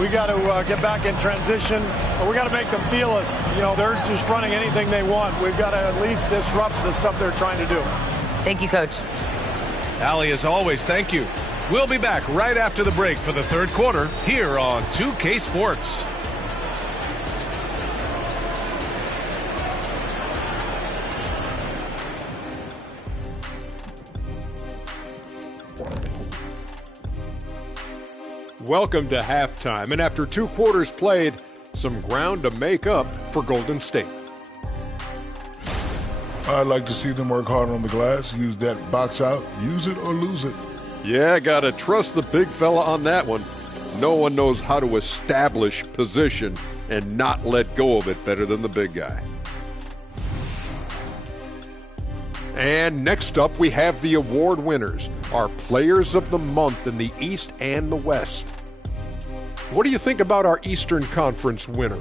We got to get back in transition. We got to make them feel us. You know, they're just running anything they want. We've got to at least disrupt the stuff they're trying to do. Thank you, Coach. Allie, as always, thank you. We'll be back right after the break for the third quarter here on 2K Sports. Welcome to halftime, and after 2 quarters played, some ground to make up for Golden State. I'd like to see them work hard on the glass, use that box out, use it or lose it. Yeah, gotta trust the big fella on that one. No one knows how to establish position and not let go of it better than the big guy. And next up, we have the award winners, our Players of the Month in the East and the West. What do you think about our Eastern Conference winner?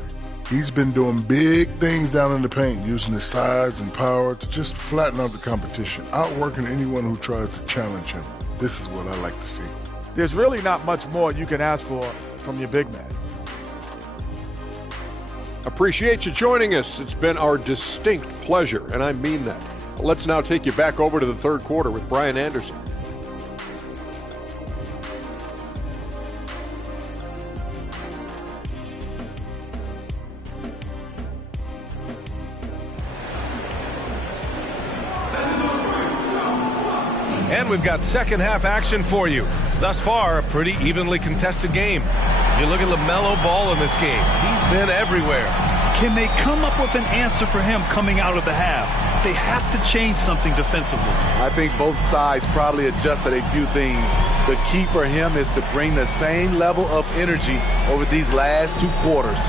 He's been doing big things down in the paint, using his size and power to just flatten out the competition, outworking anyone who tries to challenge him. This is what I like to see. There's really not much more you can ask for from your big man. Appreciate you joining us. It's been our distinct pleasure, and I mean that. Let's now take you back over to the third quarter with Brian Anderson. And we've got second half action for you. Thus far, a pretty evenly contested game. You look at LaMelo Ball in this game. He's been everywhere. Can they come up with an answer for him coming out of the half? They have to change something defensively. I think both sides probably adjusted a few things. The key for him is to bring the same level of energy over these last 2 quarters.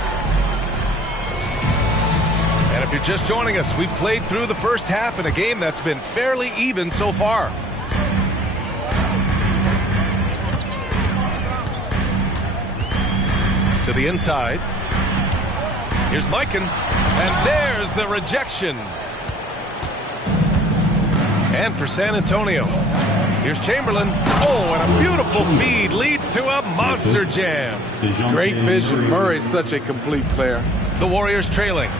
And if you're just joining us, we've played through the first half in a game that's been fairly even so far. To the inside. Here's Mikan, and there's the rejection. And for San Antonio, here's Chamberlain. Oh, and a beautiful feed leads to a monster jam. Great vision. Murray's such a complete player. The Warriors trailing.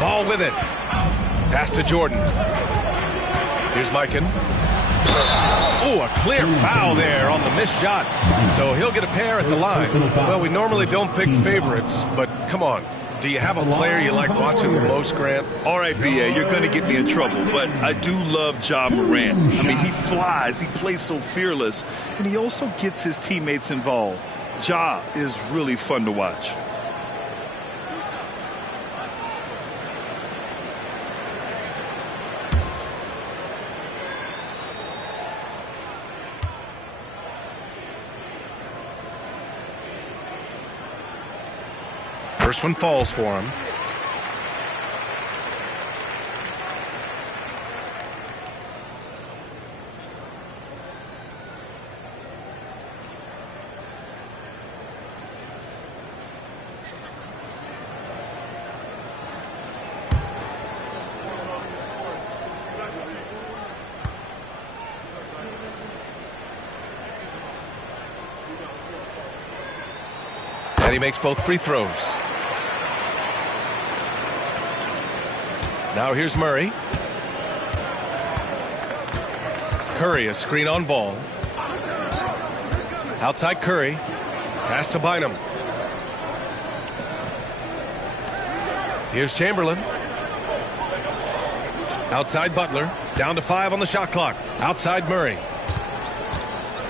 Ball with it. Pass to Jordan. Here's Mikan. Oh, a clear foul there on the missed shot. So he'll get a pair at the line. Well, we normally don't pick favorites, but come on. Do you have a player you like watching the most, Grant? All right, B.A., you're going to get me in trouble, but I do love Ja Morant. I mean, he flies, he plays so fearless, and he also gets his teammates involved. Ja is really fun to watch. First one falls for him. And he makes both free throws. Now here's Murray. Curry, a screen on ball. Outside Curry. Pass to Bynum. Here's Chamberlain. Outside Butler. Down to 5 on the shot clock. Outside Murray.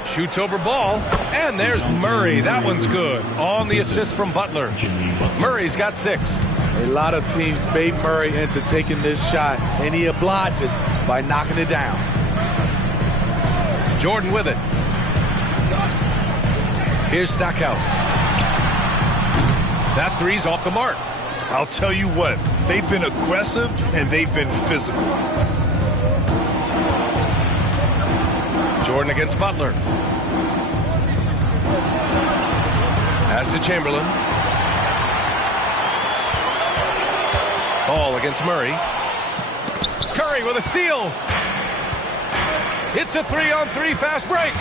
Shoots over ball. And there's Murray. That one's good. On the assist from Butler. Murray's got 6. A lot of teams bait Murray into taking this shot, and he obliges by knocking it down. Jordan with it. Here's Stackhouse. That three's off the mark. I'll tell you what, they've been aggressive and they've been physical. Jordan against Butler. Pass to Chamberlain. Ball against Murray. Curry with a steal. It's a 3-on-3 fast break.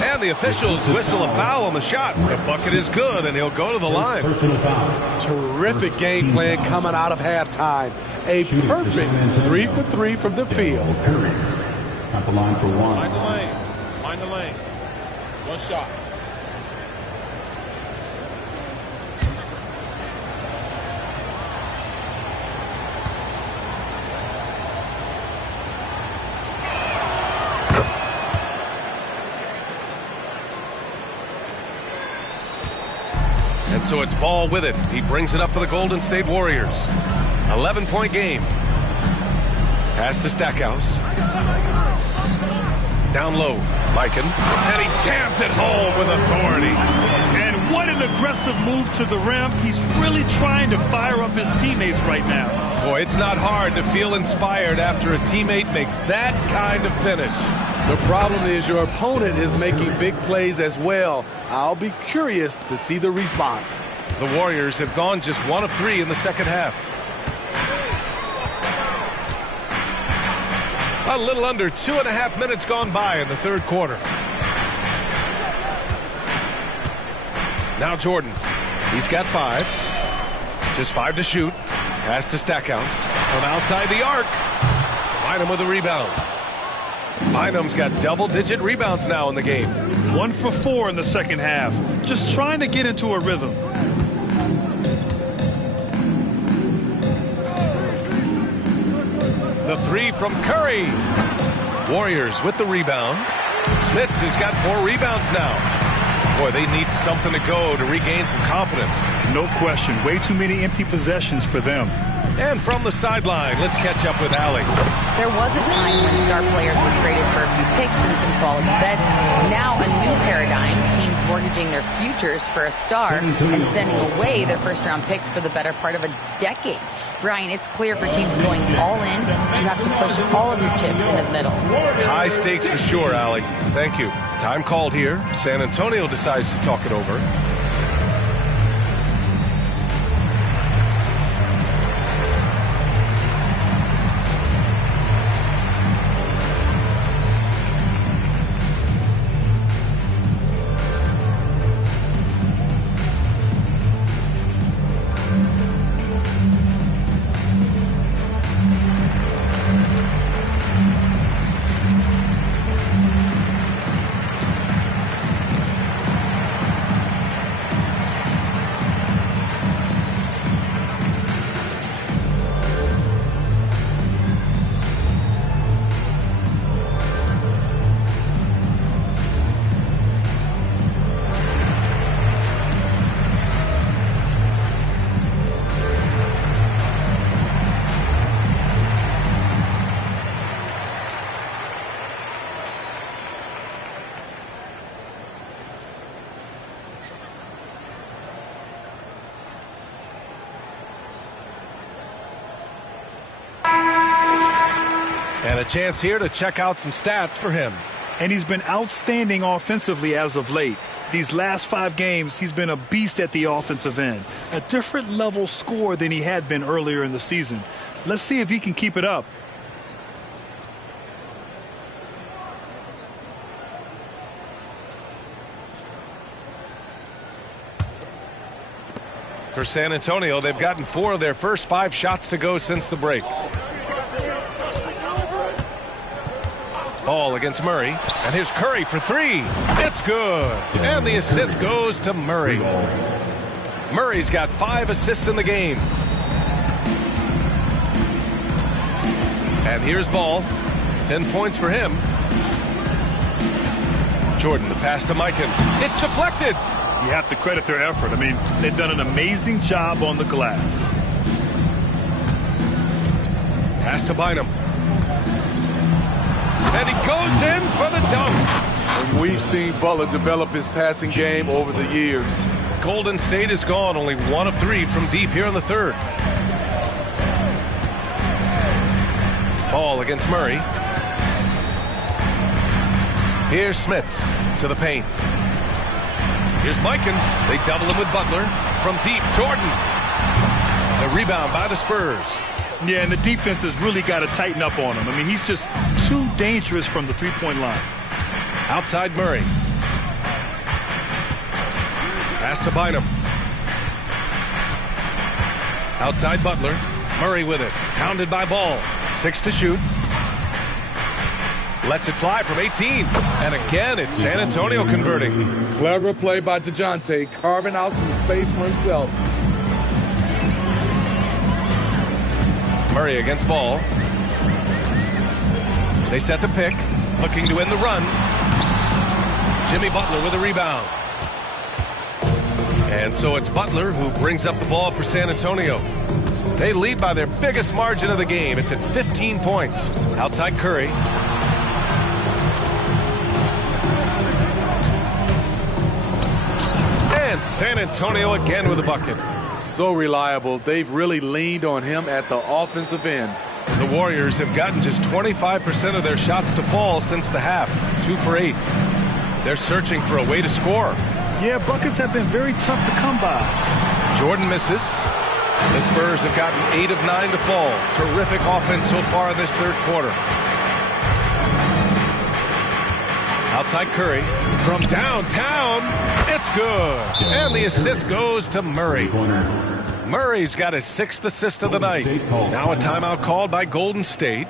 And the officials whistle a foul on the shot. The bucket is good, and he'll go to the line. Terrific game plan coming out of halftime. A perfect 3 for 3 from the field. At the line for 1. Mind the lanes. Mind the lanes. One shot. And so it's Ball with it. He brings it up for the Golden State Warriors. 11-point game. Pass to Stackhouse. Down low. Lycan. And he jams it home with authority. And what an aggressive move to the rim. He's really trying to fire up his teammates right now. Boy, it's not hard to feel inspired after a teammate makes that kind of finish. The problem is your opponent is making big plays as well. I'll be curious to see the response. The Warriors have gone just 1 of 3 in the second half. A little under 2.5 minutes gone by in the third quarter. Now Jordan. He's got 5. Just 5 to shoot. Pass to Stackhouse. From outside the arc. Bynum with a rebound. Bynum's got double-digit rebounds now in the game. 1 for 4 in the second half. Just trying to get into a rhythm. The 3 from Curry. Warriors with the rebound. Smith has got 4 rebounds now. Boy, they need something to go to regain some confidence. No question. Way too many empty possessions for them. And from the sideline, let's catch up with Allie. There was a time when star players were traded for a few picks and some quality bets. Now a new paradigm, teams mortgaging their futures for a star and sending away their first-round picks for the better part of a decade. Brian, it's clear for teams going all in, you have to push all of your chips into the middle. High stakes for sure, Allie. Thank you. Time called here. San Antonio decides to talk it over. And a chance here to check out some stats for him. And he's been outstanding offensively as of late. These last 5 games, he's been a beast at the offensive end. A different level score than he had been earlier in the season. Let's see if he can keep it up. For San Antonio, they've gotten 4 of their first 5 shots to go since the break. Ball against Murray, and here's Curry for 3. It's good, and the assist goes to Murray. Murray's got 5 assists in the game. And here's Ball, 10 points for him. Jordan, the pass to Mikan. It's deflected. You have to credit their effort. I mean, they've done an amazing job on the glass. Pass to Bynum. And he goes in for the dunk. And we've seen Butler develop his passing game over the years. Golden State is gone, only 1 of 3 from deep here in the third. Ball against Murray. Here's Smits to the paint. Here's Mikan. They double him with Butler. From deep, Jordan. The rebound by the Spurs. Yeah, and the defense has really got to tighten up on him. I mean, he's just too dangerous from the three-point line. Outside Murray. Pass to Bynum. Outside Butler. Murray with it. Pounded by Ball. 6 to shoot. Lets it fly from 18. And again, it's San Antonio converting. Clever play by DeJounte, carving out some space for himself. Murray against Ball. They set the pick. Looking to end the run. Jimmy Butler with a rebound. And so it's Butler who brings up the ball for San Antonio. They lead by their biggest margin of the game. It's at 15 points. Outside Curry. And San Antonio again with a bucket. So reliable. They've really leaned on him at the offensive end. The Warriors have gotten just 25% of their shots to fall since the half. 2 for 8. They're searching for a way to score. Yeah, buckets have been very tough to come by. Jordan misses. The Spurs have gotten 8 of 9 to fall. Terrific offense so far in this third quarter. Outside Curry. From downtown, it's good. And the assist goes to Murray. Murray's got his 6th assist of the night. Now a timeout called by Golden State.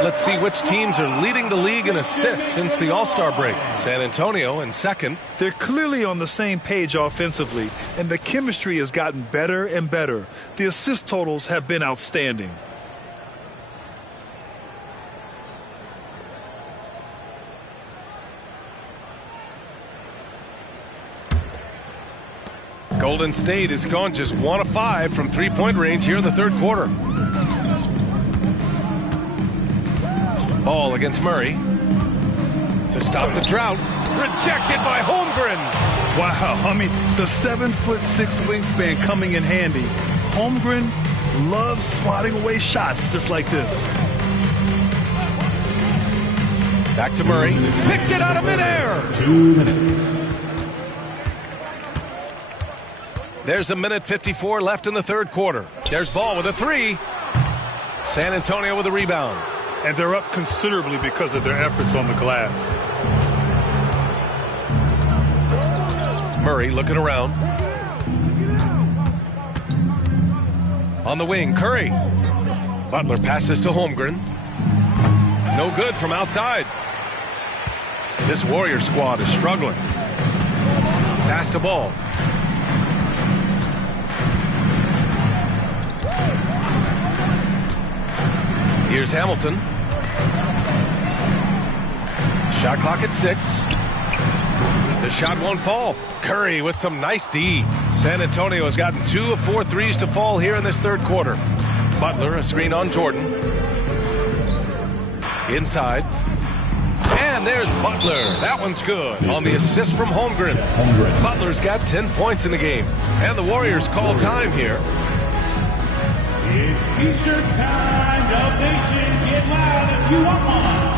Let's see which teams are leading the league in assists since the All-Star break. San Antonio in second. They're clearly on the same page offensively, and the chemistry has gotten better and better. The assist totals have been outstanding. Golden State has gone just 1 of 5 from three-point range here in the third quarter. Ball against Murray. To stop the drought. Rejected by Holmgren. Wow, I mean, the 7'6" wingspan coming in handy. Holmgren loves swatting away shots just like this. Back to Murray. Picked it out of midair. 2 minutes. There's a minute 54 left in the third quarter. There's Ball with a 3. San Antonio with a rebound. And they're up considerably because of their efforts on the glass. Murray looking around. On the wing, Curry. Butler passes to Holmgren. No good from outside. This Warrior squad is struggling. Pass the ball. Here's Hamilton. Shot clock at 6. The shot won't fall. Curry with some nice D. San Antonio has gotten 2 of 4 threes to fall here in this third quarter. Butler, a screen on Jordan. Inside. And there's Butler. That one's good on the assist from Holmgren. Butler's got 10 points in the game. And the Warriors call time here. It's T-shirt time. Dub Nation, get loud if you want one.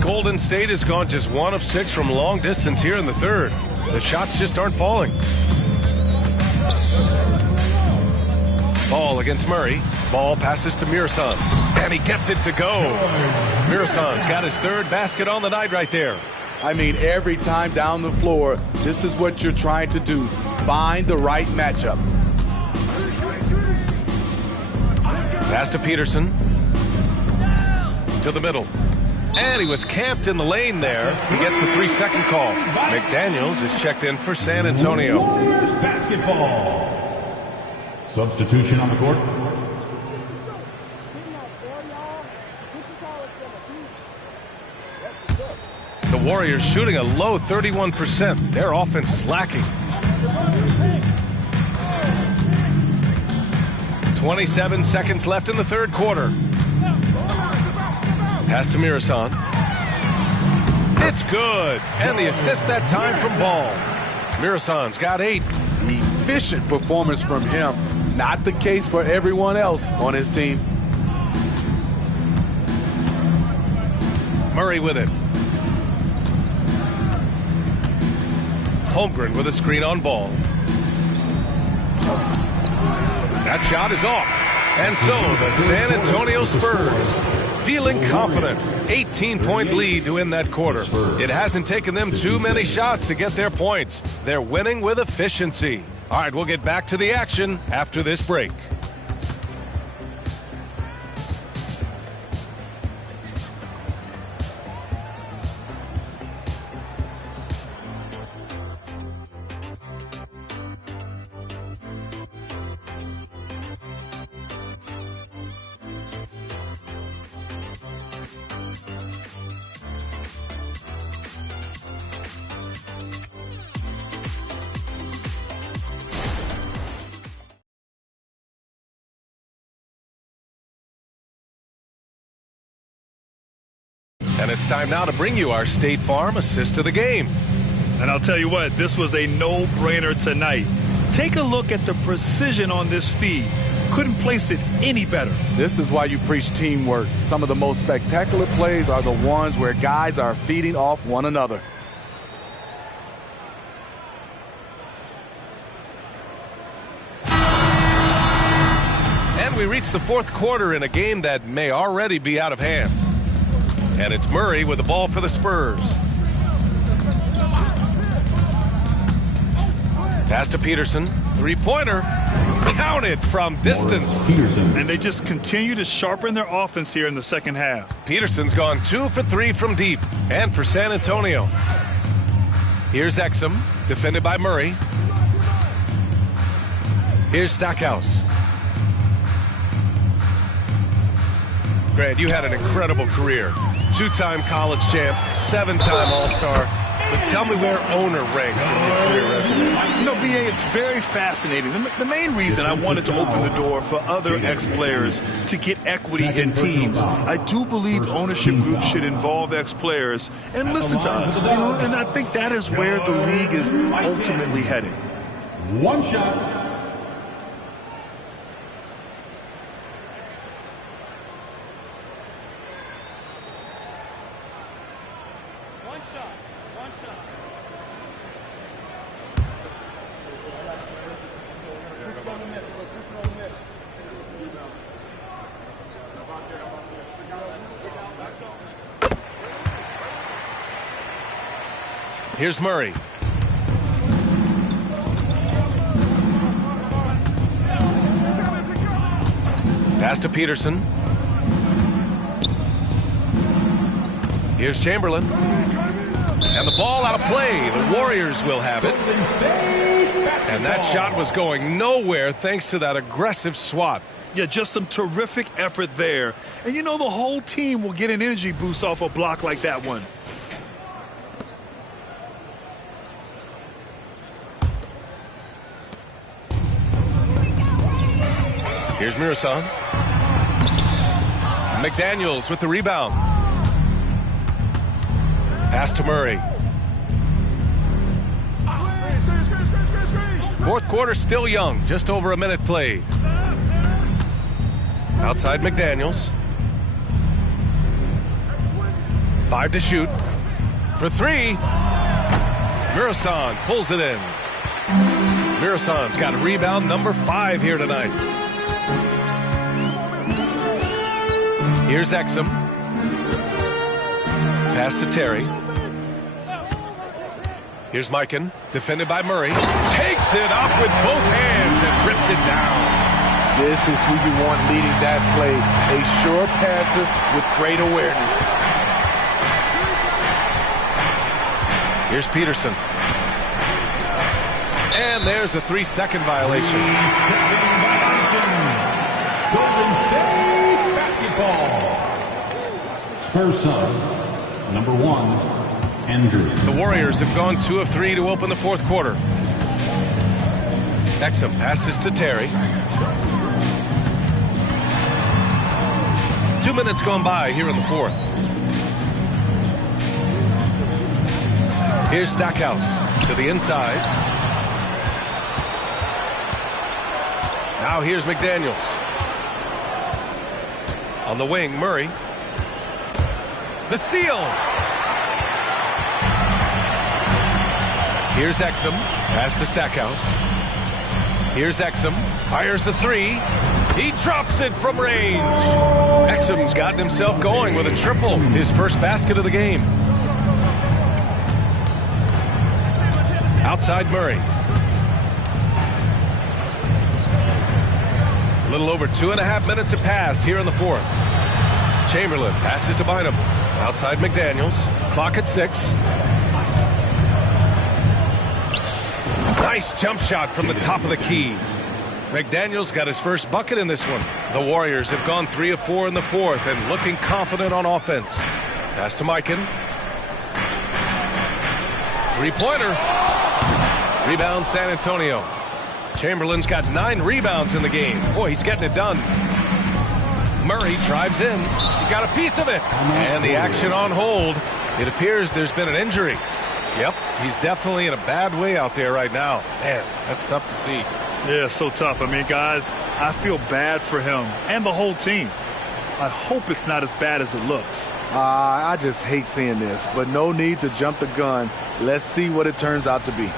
Golden State has gone just 1 of 6 from long distance here in the third. The shots just aren't falling. Ball against Murray. Ball passes to Mirasan. And he gets it to go. Mirasan's got his third basket on the night right there. I mean, every time down the floor, this is what you're trying to do. Find the right matchup. Pass to Peterson. To the middle. And he was camped in the lane there. He gets a 3-second call. McDaniels is checked in for San Antonio. Warriors basketball. Substitution on the court. The Warriors shooting a low 31%. Their offense is lacking. 27 seconds left in the third quarter. Pass to Mirasan. It's good. And the assist that time from Ball. Mirasan's got 8. Efficient performance from him. Not the case for everyone else on his team. Murray with it. Holmgren with a screen on Ball. That shot is off. And so the San Antonio Spurs feeling confident. 18-point lead to win that quarter. It hasn't taken them too many shots to get their points. They're winning with efficiency. All right, we'll get back to the action after this break. And it's time now to bring you our State Farm assist of the game. And I'll tell you what, this was a no-brainer tonight. Take a look at the precision on this feed. Couldn't place it any better. This is why you preach teamwork. Some of the most spectacular plays are the ones where guys are feeding off one another. And we reach the fourth quarter in a game that may already be out of hand. And it's Murray with the ball for the Spurs. Pass to Peterson. Three-pointer. Counted from distance. And they just continue to sharpen their offense here in the second half. Peterson's gone 2 for 3 from deep. And for San Antonio. Here's Exum, defended by Murray. Here's Stackhouse. Grant, you had an incredible career. 2-time college champ, 7-time All-Star. But tell me where owner ranks in your career resume. You know, B.A., it's very fascinating. The main reason I wanted to open the door for other ex-players to get equity in teams, I do believe ownership groups should involve ex-players and listen to us. And I think that is where the league is ultimately heading. One shot. Here's Murray. Pass to Peterson. Here's Chamberlain. And the ball out of play. The Warriors will have it. And that shot was going nowhere thanks to that aggressive swat. Yeah, just some terrific effort there. And you know the whole team will get an energy boost off a block like that one. Here's Mirasan. McDaniels with the rebound. Pass to Murray. Fourth quarter still young, just over a minute played. Outside McDaniels. 5 to shoot. For 3. Mirasan pulls it in. Mirasan's got rebound number 5 here tonight. Here's Exum. Pass to Terry. Here's Mikan, defended by Murray. Takes it up with both hands and rips it down. This is who you want leading that play. A sure passer with great awareness. Here's Peterson. And there's a 3-second violation. Golden State basketball. Spurs sub, number 1, Andrew. The Warriors have gone 2 of 3 to open the fourth quarter. Exum passes to Terry. 2 minutes gone by here in the fourth. Here's Stackhouse to the inside. Now here's McDaniels. On the wing, Murray. The steal. Here's Exum. Pass to Stackhouse. Here's Exum. Fires the 3. He drops it from range. Exum's gotten himself going with a triple. His first basket of the game. Outside Murray. A little over 2.5 minutes have passed here in the fourth. Chamberlain passes to Bynum. Outside McDaniels. Clock at 6. Nice jump shot from the top of the key. McDaniels got his first bucket in this one. The Warriors have gone 3 of 4 in the fourth and looking confident on offense. Pass to Mikan. 3-pointer. Rebound San Antonio. Chamberlain's got 9 rebounds in the game. Boy, he's getting it done. Murray drives in. He got a piece of it. And the action on hold. It appears there's been an injury. Yep, he's definitely in a bad way out there right now. Man, that's tough to see. Yeah, so tough. I mean, guys, I feel bad for him and the whole team. I hope it's not as bad as it looks. I just hate seeing this, but no need to jump the gun. Let's see what it turns out to be.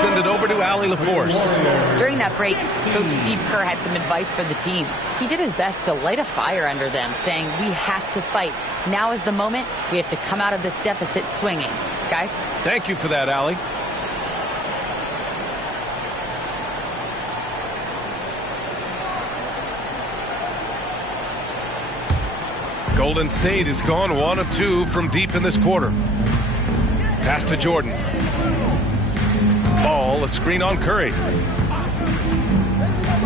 Send it over to Allie LaForce. During that break, Coach Steve Kerr had some advice for the team. He did his best to light a fire under them, saying, we have to fight. Now is the moment. We have to come out of this deficit swinging. Guys? Thank you for that, Allie. Golden State has gone 1 of 2 from deep in this quarter. Pass to Jordan. Ball, a screen on Curry.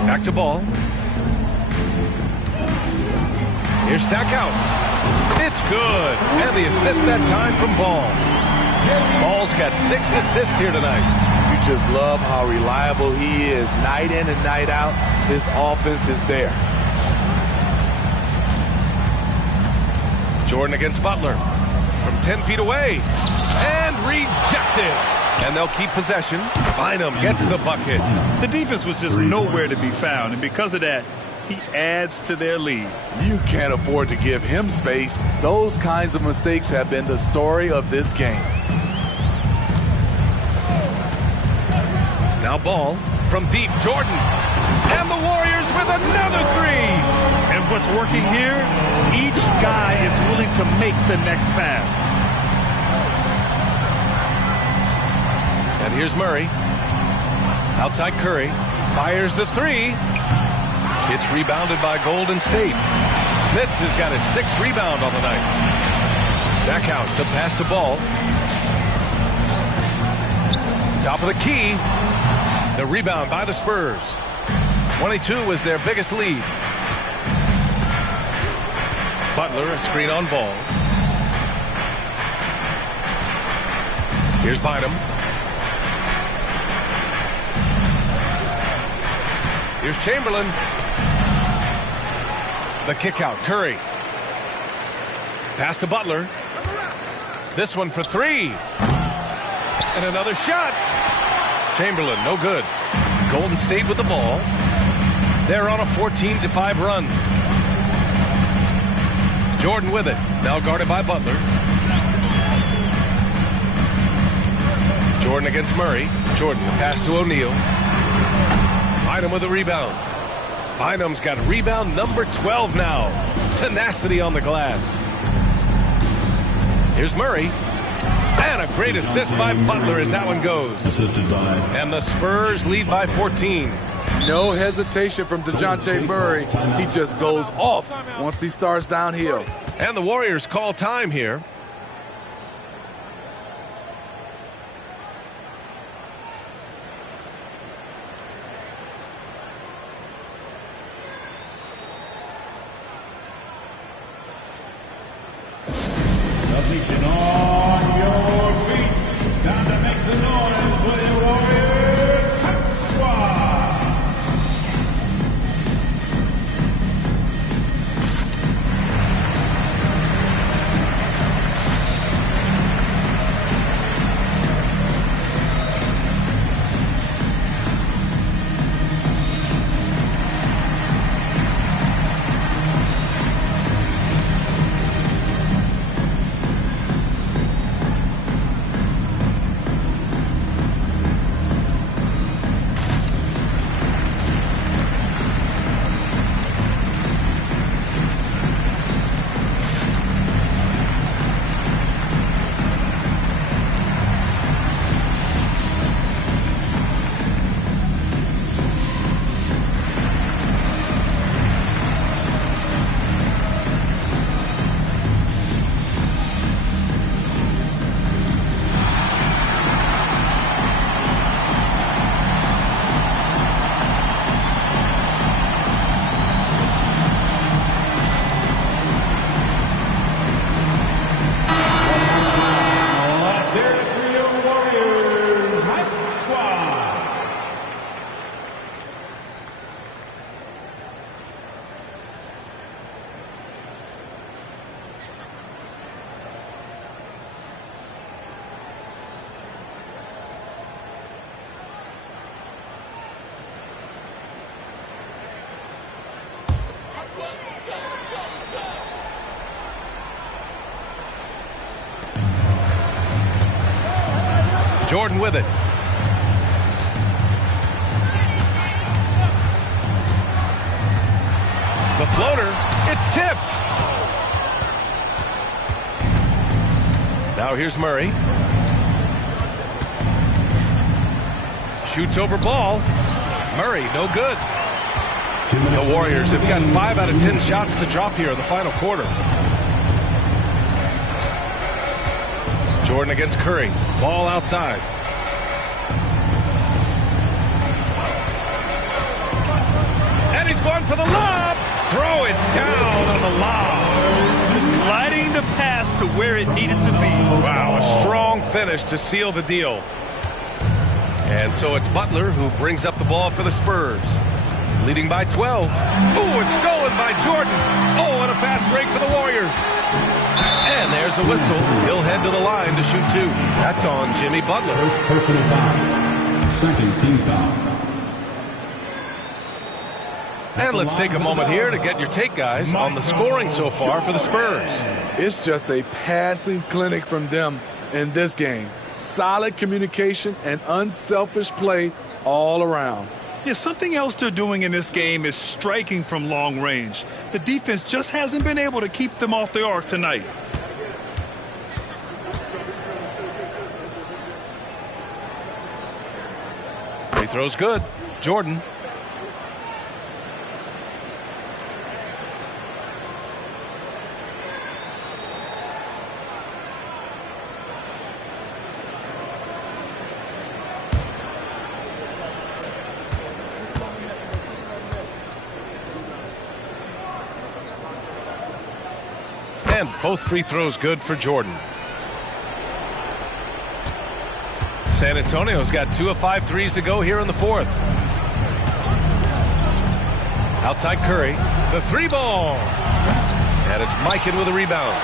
Back to Ball. Here's Stackhouse. It's good. And the assist that time from Ball. Ball's got 6 assists here tonight. You just love how reliable he is night in and night out. This offense is there. Jordan against Butler. From 10 feet away. And rejected. And they'll keep possession. Bynum gets the bucket. The defense was just nowhere to be found, and because of that, he adds to their lead. You can't afford to give him space. Those kinds of mistakes have been the story of this game. Now Ball from deep. Jordan. And the Warriors with another 3. And what's working here, each guy is willing to make the next pass. And here's Murray. Outside Curry. Fires the 3. It's rebounded by Golden State. Smith has got his 6th rebound on the night. Stackhouse, the pass to Ball. Top of the key. The rebound by the Spurs. 22 was their biggest lead. Butler, a screen on Ball. Here's Bynum. Here's Chamberlain. The kick out. Curry. Pass to Butler. This one for 3. And another shot. Chamberlain, no good. Golden State with the ball. They're on a 14-5 run. Jordan with it. Now guarded by Butler. Jordan against Murray. Jordan, the pass to O'Neal. Bynum with a rebound. Bynum's got rebound number 12 now. Tenacity on the glass. Here's Murray. And a great assist by Butler as that one goes. Assisted by. And the Spurs lead by 14. No hesitation from DeJounte Murray. He just goes off once he starts downhill. And the Warriors call time here. On your feet. Time to make some noise, Jordan with it. The floater, it's tipped. Now here's Murray. Shoots over ball. Murray, no good. The Warriors have got 5 out of 10 shots to drop here in the final quarter. Jordan against Curry. Ball outside. And he's going for the lob. Throw it down on the lob. Gliding the pass to where it needed to be. Wow, a strong finish to seal the deal. And so it's Butler who brings up the ball for the Spurs. Leading by 12. Oh, it's stolen by Jordan. Oh, and a fast break for the Warriors. And there's the whistle. He'll head to the line to shoot 2. That's on Jimmy Butler. Personal foul. Second team foul. And let's take a moment here to get your take, guys, on the scoring so far for the Spurs. It's just a passing clinic from them in this game. Solid communication and unselfish play all around. Yeah, something else they're doing in this game is striking from long range. The defense just hasn't been able to keep them off the arc tonight. Free throw's good. Jordan. And both free throws good for Jordan. San Antonio's got 2 of 5 threes to go here in the 4th. Outside Curry. The 3-ball. And it's Mikan with a rebound.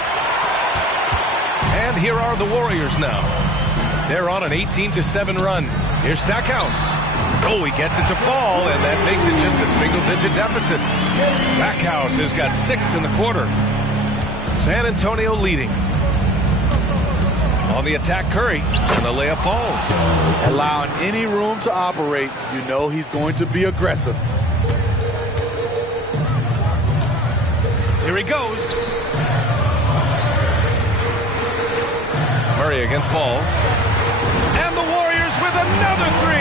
And here are the Warriors now. They're on an 18-7 run. Here's Stackhouse. Oh, he gets it to fall, and that makes it just a single-digit deficit. Stackhouse has got 6 in the quarter. San Antonio leading. On the attack, Curry, and the layup falls. Allowing any room to operate, you know he's going to be aggressive. Here he goes. Murray against Ball. And the Warriors with another 3.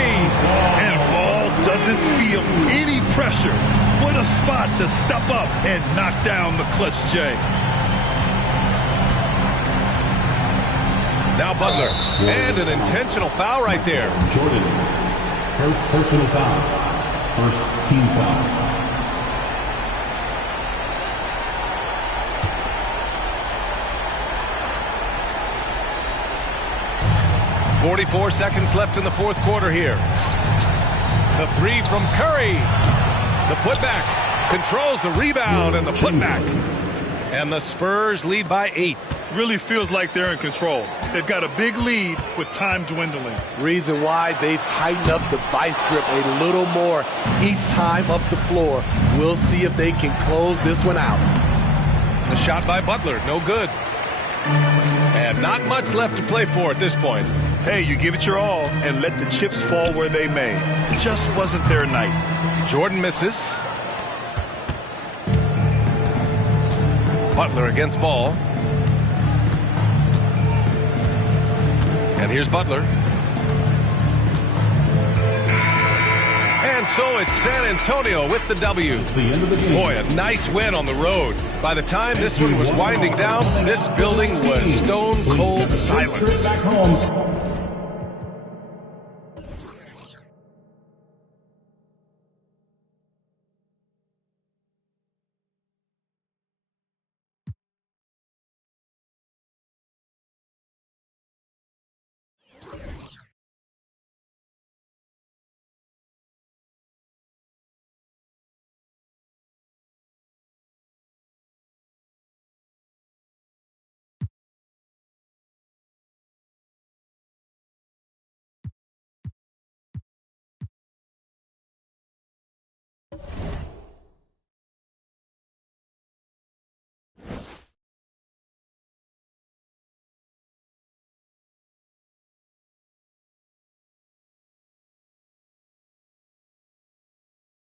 And Ball doesn't feel any pressure. What a spot to step up and knock down the clutch J. Now Butler, and an intentional foul right there. Jordan, first personal foul, first team foul. 44 seconds left in the 4th quarter here. The 3 from Curry. The putback controls the rebound and the putback. And the Spurs lead by 8. Really feels like they're in control. They've got a big lead with time dwindling. Reason why they've tightened up the vice grip a little more each time up the floor. We'll see if they can close this one out. The shot by Butler, no good. And not much left to play for at this point. Hey, you give it your all and let the chips fall where they may. Just wasn't their night. Jordan misses. Butler against Ball. And here's Butler. And so it's San Antonio with the W. Boy, a nice win on the road. By the time this one was winding down, this building was stone cold silent. Back home.